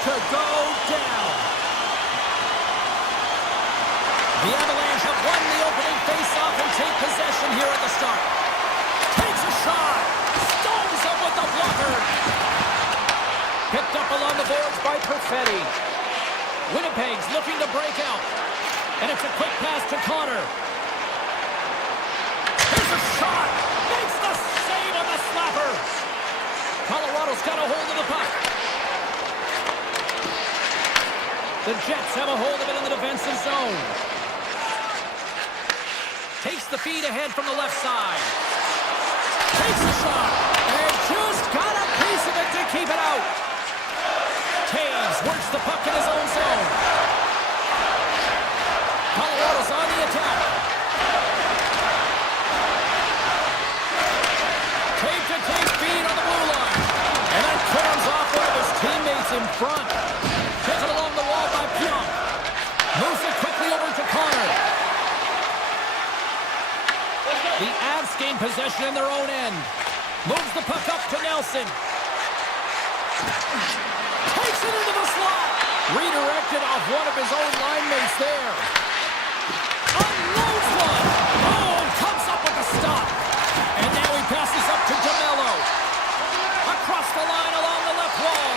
to go down. The Avalanche have won the opening face-off and take possession here at the start. Takes a shot. Stones up with the blocker. Picked up along the boards by Perfetti. Winnipeg's looking to break out. And it's a quick pass to Connor. Here's a shot. Makes the save on the slapper. Colorado's got a hold of the puck. The Jets have a hold of it in the defensive zone. Takes the feed ahead from the left side. Takes the shot. And just got a piece of it to keep it out. Taves works the puck in his own zone. Colorado's on the attack. Tape-to-tape feed on the blue line. And that turns off one of his teammates in front. Taken along the wall by Pionk. Moves it quickly over to Connor. The Avs gain possession in their own end. Moves the puck up to Nelson. Takes it into the slot. Redirected off one of his own line mates there. Unloads one. Oh, comes up with a stop. And now he passes up to DeMello. Across the line along the left wall.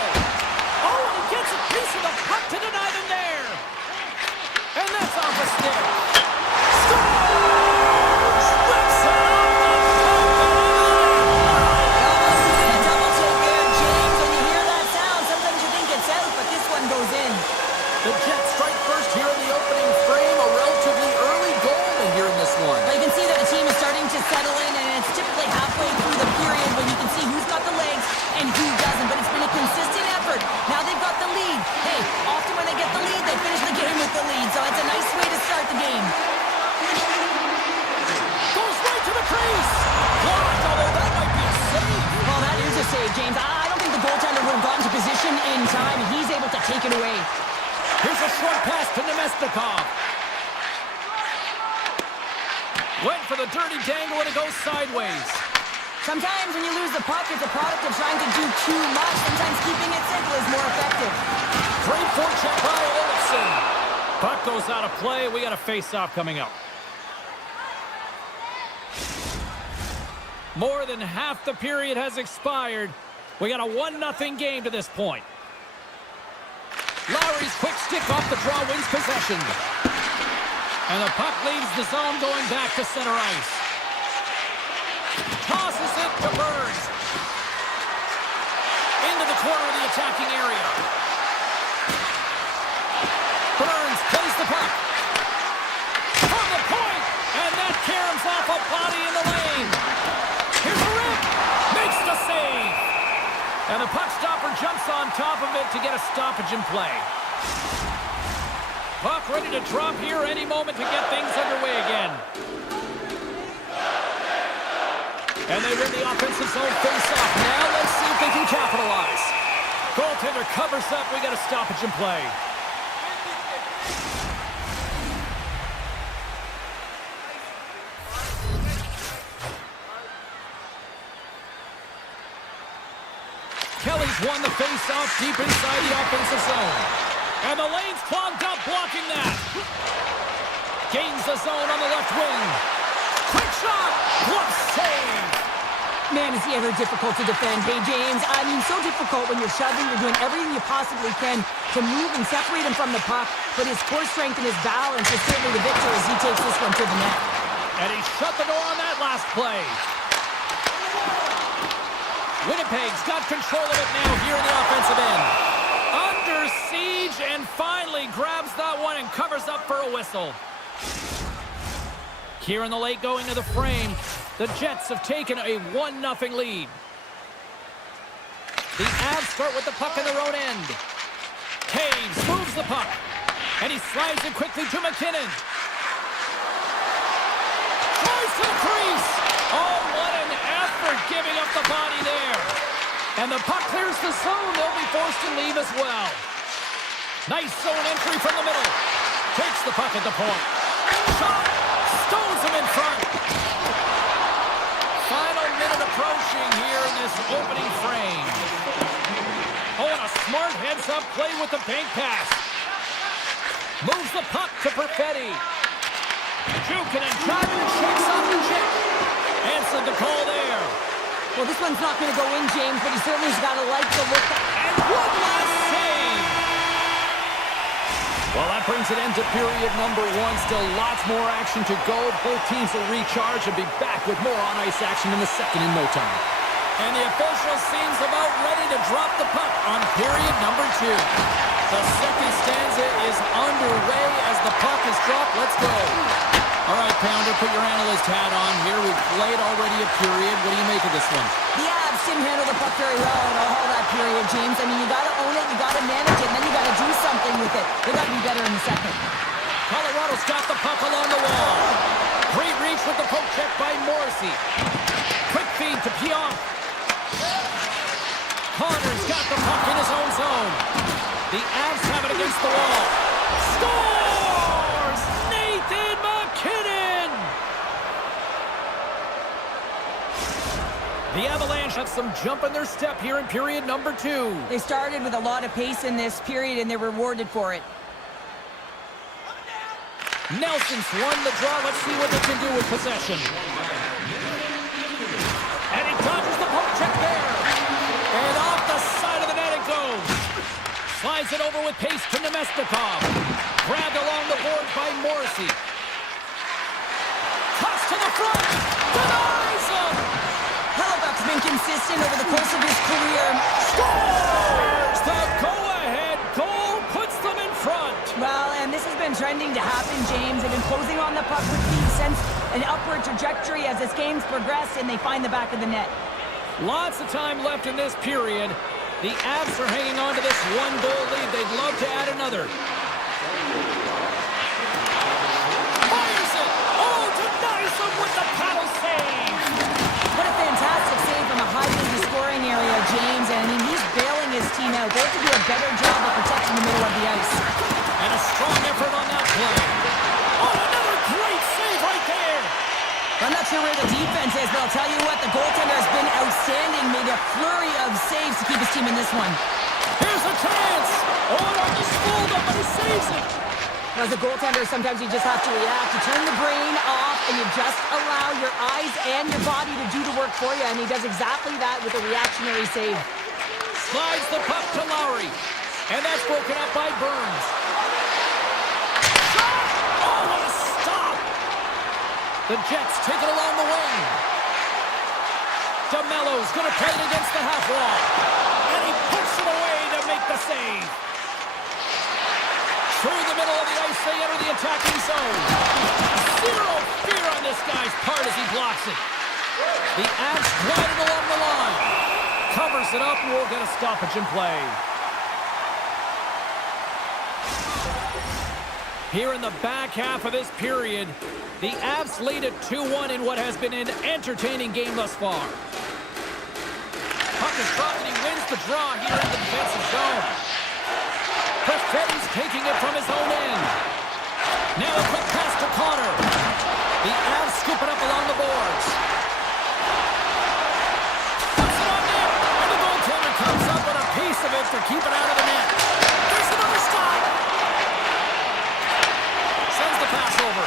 Oh, and he gets a piece of the puck to deny them there. And that's off a stick. Scores! Rips it off the A double take there, James. When you hear that sound, sometimes you think it's out, but this one goes in. The Jets strike first here in the opening frame. A relatively early goal here in this one. But you can see that the team is starting to settle in, and it's typically halfway through the period when you can see who's got the legs and who doesn't. But it's been a consistent effort. Now they've got the lead. Hey, often when they get the lead, they finish the game with the lead. So it's a nice way to start the game. Goes right to the crease. Blocked, although that might be a save. Well, that is a save, James. I don't think the goaltender would have gotten to position in time. He's able to take it away. Here's a short pass to Nemestikov. Went for the dirty dangle and it goes sideways. Sometimes when you lose the puck, it's a product of trying to do too much. Sometimes keeping it simple is more effective. Great forecheck by Olofsson. Puck goes out of play. We got a face-off coming up. More than half the period has expired. We got a 1-0 game to this point. Lowry's quick stick off the draw wins possession. And the puck leaves the zone going back to center ice. Tosses it to Burns. Into the corner of the attacking area. Burns plays the puck. From the point. And that caroms off a body in the lane. Here's a rip. Makes the save. And the puck stopper jumps on top of it to get a stoppage in play. Puck ready to drop here any moment to get things underway again. And they win the offensive zone face-off. Now let's see if they can capitalize. Goaltender covers up. We got a stoppage in play. Kelly's won the face-off deep inside the offensive zone. And the lane's clogged up, blocking that. Gains the zone on the left wing. Quick shot! What save! Man, is he ever difficult to defend. Hey, James, I mean, so difficult when you're shoving. You're doing everything you possibly can to move and separate him from the puck. But his core strength and his balance is certainly the victor as he takes this one to the net. And he shut the door on that last play. Winnipeg's got control of it now here in the offensive end. Under siege and finally grabs that one and covers up for a whistle. Here in the late going to the frame, the Jets have taken a 1-0 lead. The Avs start with the puck in their own end. Taves moves the puck, and he slides it quickly to McKinnon. Tries to the crease. Oh, what an effort giving up the body there. And the puck clears the zone. They'll be forced to leave as well. Nice zone entry from the middle. Takes the puck at the point. Shot. Stones him in front. Final minute approaching here in this opening frame. Oh, and a smart heads-up play with the bank pass. Moves the puck to Perfetti. Jukin and Jordan shakes off the check. Answered the call there. Well, this one's not going to go in, James, but he certainly's got to like the look. And one last save. Well, that brings an end to period number one. Still lots more action to go. Both teams will recharge and be back with more on-ice action in the second in no time. And the official seems about ready to drop the puck on period number two. The second stanza is underway as the puck is dropped. Let's go. All right, Pounder, put your analyst hat on here. We've played already a period. What do you make of this one? The Avs didn't handle the puck very well in all that period, James. I mean, you got to own it, you got to manage it, and then you got to do something with it. They got to be better in the second. Colorado's got the puck along the wall. Great reach with the poke check by Morrissey. Quick feed to Pionk. Connor's got the puck in his own zone. The Avs have it against the wall. Scores! Nathan McKinnon! The Avalanche have some jump in their step here in period number two. They started with a lot of pace in this period, and they're rewarded for it. Nelson's won the draw. Let's see what they can do with possession. And he dodges the poke check there. And off the side of the net it goes. Slides it over with pace to Nemestikov. Grabbed along the board by Morrissey. Toss to the front. Denies him. Hellebuck's been consistent over the course of his career. Scores! The go-ahead goal puts them in front. Well, and this has been trending to happen, James. They've been closing on the puck with feet since an upward trajectory as this game's progressed, and they find the back of the net. Lots of time left in this period. The Avs are hanging on to this one-goal lead. They'd love to add another. Fires it! Oh, denies him with the paddle save! What a fantastic save from a high-danger scoring area, James. And I mean, he's bailing his team out. They have to do a better job of protecting the middle of the ice. And a strong effort on that play. Oh, another great save right there! I'm not sure where the defense is, but I'll tell you what, the goaltender has been outstanding. Made a flurry of saves to keep his team in this one. Here's a chance! Oh, it almost fooled him, but he saves it! As a goaltender, sometimes you just have to react. You turn the brain off, and you just allow your eyes and your body to do the work for you, and he does exactly that with a reactionary save. Slides the puck to Lowry, and that's broken up by Burns. Shot! Oh, what a stop! The Jets take it along the wing. DeMello's going to play it against the half wall. And he puts it away to make the save. Through the middle of the ice, they enter the attacking zone. Zero fear on this guy's part as he blocks it. The Avs glide it along the line. Covers it up and we'll get a stoppage in play. Here in the back half of this period, the Avs lead at 2-1 in what has been an entertaining game thus far. Puck is dropped and he wins the draw here in the defensive zone. Perfetti's taking it from his own end. Now a quick pass to Connor. The Avs scoop it up along the boards. Puts it on net, and the goaltender comes up with a piece of it to keep it out of the net. There's another stop. Sends the pass over.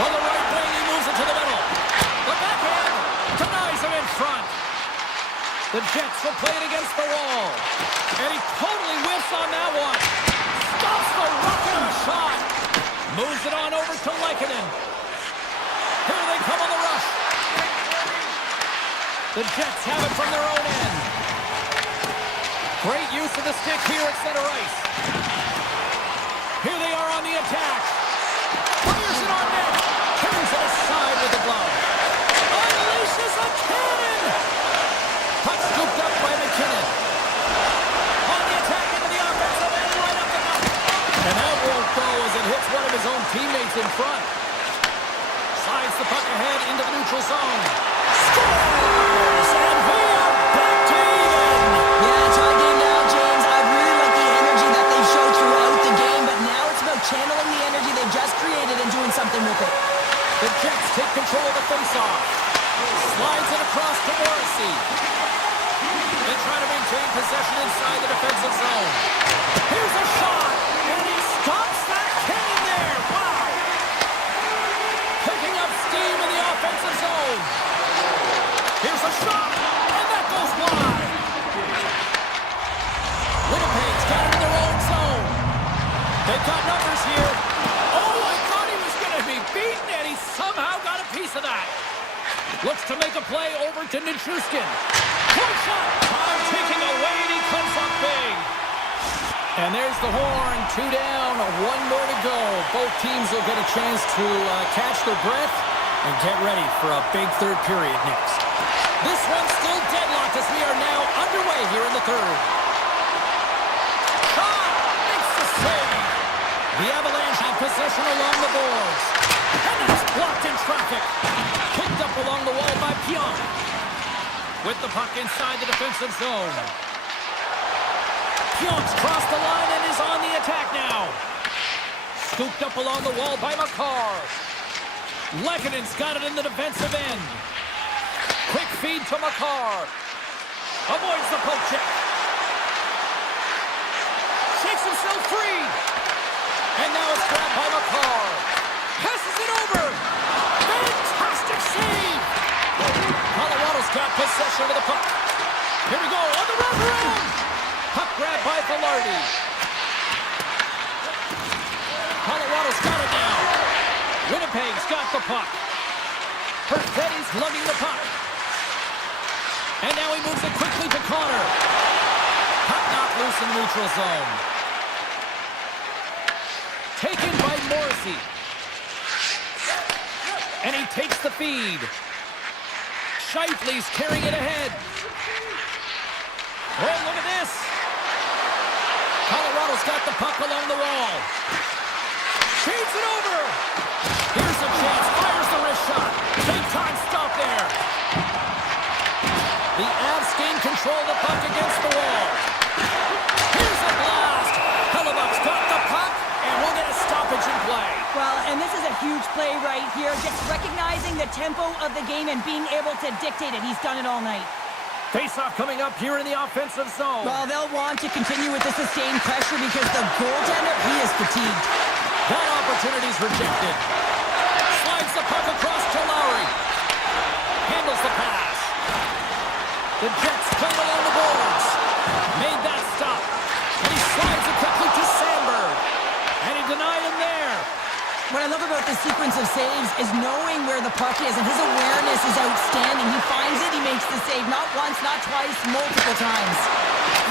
From the right wing, he moves it to the middle. The backhand denies him in front. The Jets will play it against the wall. And he totally whiffs on that one. Stops the rocket of a shot. Moves it on over to Lehkonen. Here they come on the rush. The Jets have it from their own end. Great use of the stick here at center ice. Here they are on the attack. Fires it on net. Turns it aside with the glove. Unleashes a cannon. Puck scooped up by McKinnon. On the attack into the offensive end, right up the gut. And that won't go as it hits one of his own teammates in front. Slides the puck ahead into the neutral zone. Scores! And we are back to even. Yeah, it's our game now, James. I really like the energy that they show throughout the game, but now it's about channeling the energy they've just created and doing something with it. The Jets take control of the faceoff. Slides it across to Morrissey. They try to maintain possession inside the defensive zone. Here's a shot, and he stops that cannon there. Wow! Picking up steam in the offensive zone. Here's a shot, and that goes wide. Winnipeg's got it in their own zone. They've got numbers here. Oh, I thought he was going to be beaten, and he somehow got a piece of that. Looks to make a play over to Nichushkin. Point shot. Time ticking away, and he comes up big. And there's the horn. 2 down, 1 more to go. Both teams will get a chance to catch their breath and get ready for a big third period next. This one's still deadlocked as we are now underway here in the third. Makes the save. The Avalanche have possession along the boards. And that's blocked in traffic. Picked up along the wall by Pionk. With the puck inside the defensive zone. Pionk's crossed the line and is on the attack now. Scooped up along the wall by Makar. Lekkonen's got it in the defensive end. Quick feed to Makar. Avoids the poke check. Shakes himself free. And now it's grabbed by Makar. Passes it over. Fantastic save. Colorado's got possession of the puck. Here we go on the wraparound. Puck grabbed by Velarde. Colorado's got it now. Winnipeg's got the puck. Perfetti's lugging the puck. And now he moves it quickly to Connor. Puck knocked loose in the neutral zone. Taken by Morrissey. And he takes the feed. Scheifele's carrying it ahead. Oh, look at this. Colorado's got the puck along the wall. Feeds it over. Here's a chance. Fires the wrist shot. Big time stop there. The Avs gain control of the puck against the wall. Here's a blast. Hellebuck's got the puck, and we'll get a stoppage in play. Well, and this is a huge play right here. Just recognizing the tempo of the game and being able to dictate it. He's done it all night. Face-off coming up here in the offensive zone. Well, they'll want to continue with the sustained pressure because the goaltender, he is fatigued. That opportunity's rejected. Slides the puck across to Lowry. Handles the pass. The Jets come along the boards. Made that stop. And he slides it quickly to Sandberg. And he denied him there. What I love about this sequence of saves is knowing where the puck is, and his awareness is outstanding. He finds it, he makes the save. Not once, not twice, multiple times.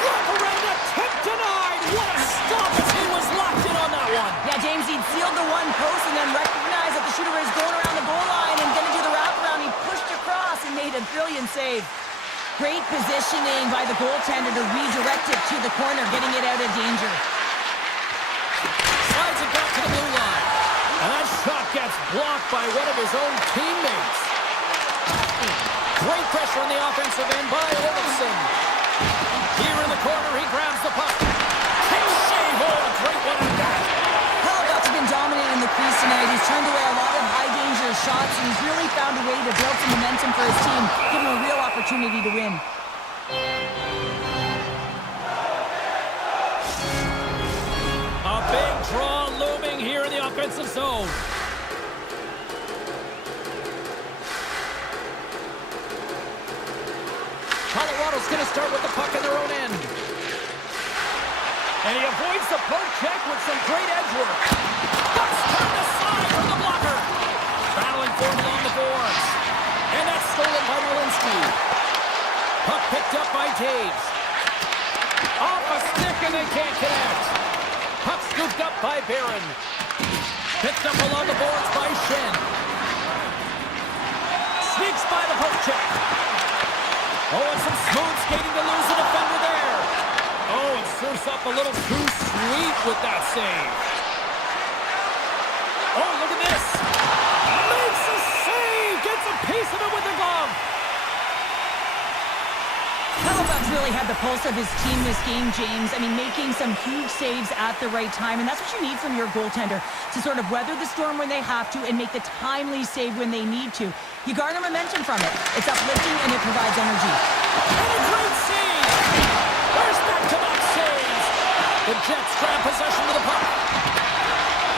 Wraparound attempt denied. What a stop as he was locked in on that one. Yeah, James, he'd sealed the one post and then recognized that the shooter is going around the goal line and going to do the wraparound. He pushed across and made a brilliant save. Great positioning by the goaltender to redirect it to the corner, getting it out of danger. Slides it back to the blue line. And that shot gets blocked by one of his own teammates. Great pressure on the offensive end by Olofsson. Here in the corner, he grabs the puck. Oh, a great one at that. Hellebuck's been dominant in the crease tonight. He's turned away a lot of high-danger shots, and he's really found a way to build some momentum for his team, give him a real opportunity to win. A big draw looming here in the offensive zone. Colorado's going to start with the puck in their own end. And he avoids the poke check with some great edge work. Puck's turned aside from the blocker. Battling for him along the boards. And that's stolen by Walensky. Puck picked up by Taves. Off a stick and they can't connect. Puck scooped up by Barron. Picked up along the boards by Shen. Sneaks by the poke check. Oh, and some smooth skating to lose the defender there. Oh, and surfs up a little too sweet with that save. Oh, look at this. Makes a save. Gets a piece of it with the glove. Hellebuck's really had the pulse of his team this game, James. I mean, making some huge saves at the right time, and that's what you need from your goaltender, to sort of weather the storm when they have to and make the timely save when they need to. You garner momentum from it. It's uplifting and it provides energy. And a great save! There's back-to-back saves! The Jets grab possession with the puck.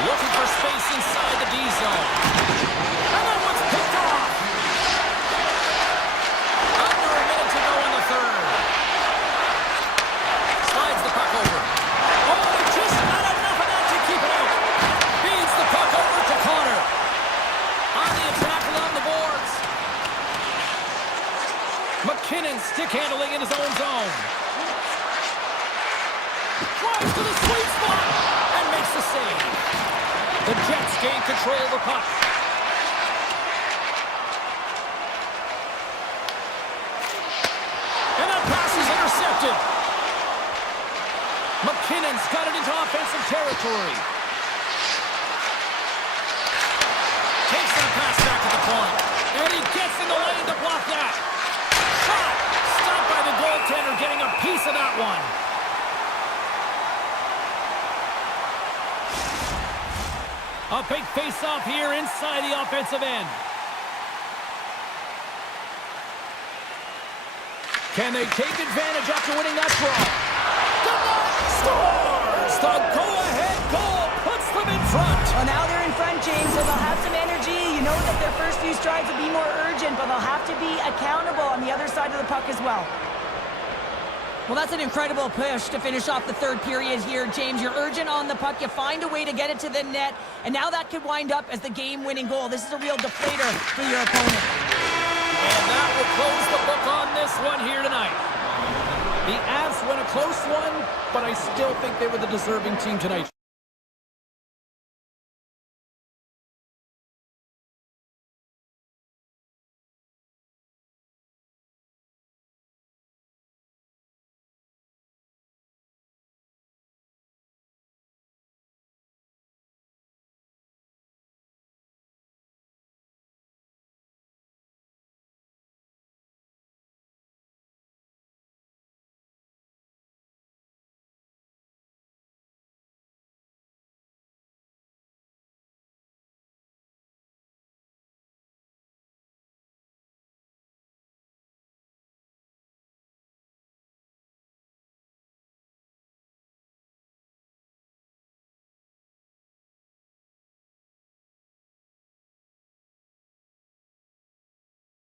Looking for space inside the D zone. And that one's picked off! Under a minute to go in the third. Slides the puck over. Oh, they just not enough of that to keep it out. Feeds the puck over to Connor. On the attack along the boards. McKinnon stick handling in his own zone. Drives to the sweet spot and makes the save. The Jets gain control of the puck. And that pass is intercepted. McKinnon's got it into offensive territory. Takes that pass back to the point. And he gets in the lane to block that. Shot! Stopped by the goaltender, getting a piece of that one. A big face-off here inside the offensive end. Can they take advantage after winning that draw? Scores! The go-ahead goal puts them in front. Well, now they're in front, James, so they'll have some energy. You know that their first few strides will be more urgent, but they'll have to be accountable on the other side of the puck as well. Well, that's an incredible push to finish off the third period here, James. You're urgent on the puck. You find a way to get it to the net, and now that could wind up as the game-winning goal. This is a real deflator for your opponent. And that will close the book on this one here tonight. The Avs win a close one, but I still think they were the deserving team tonight.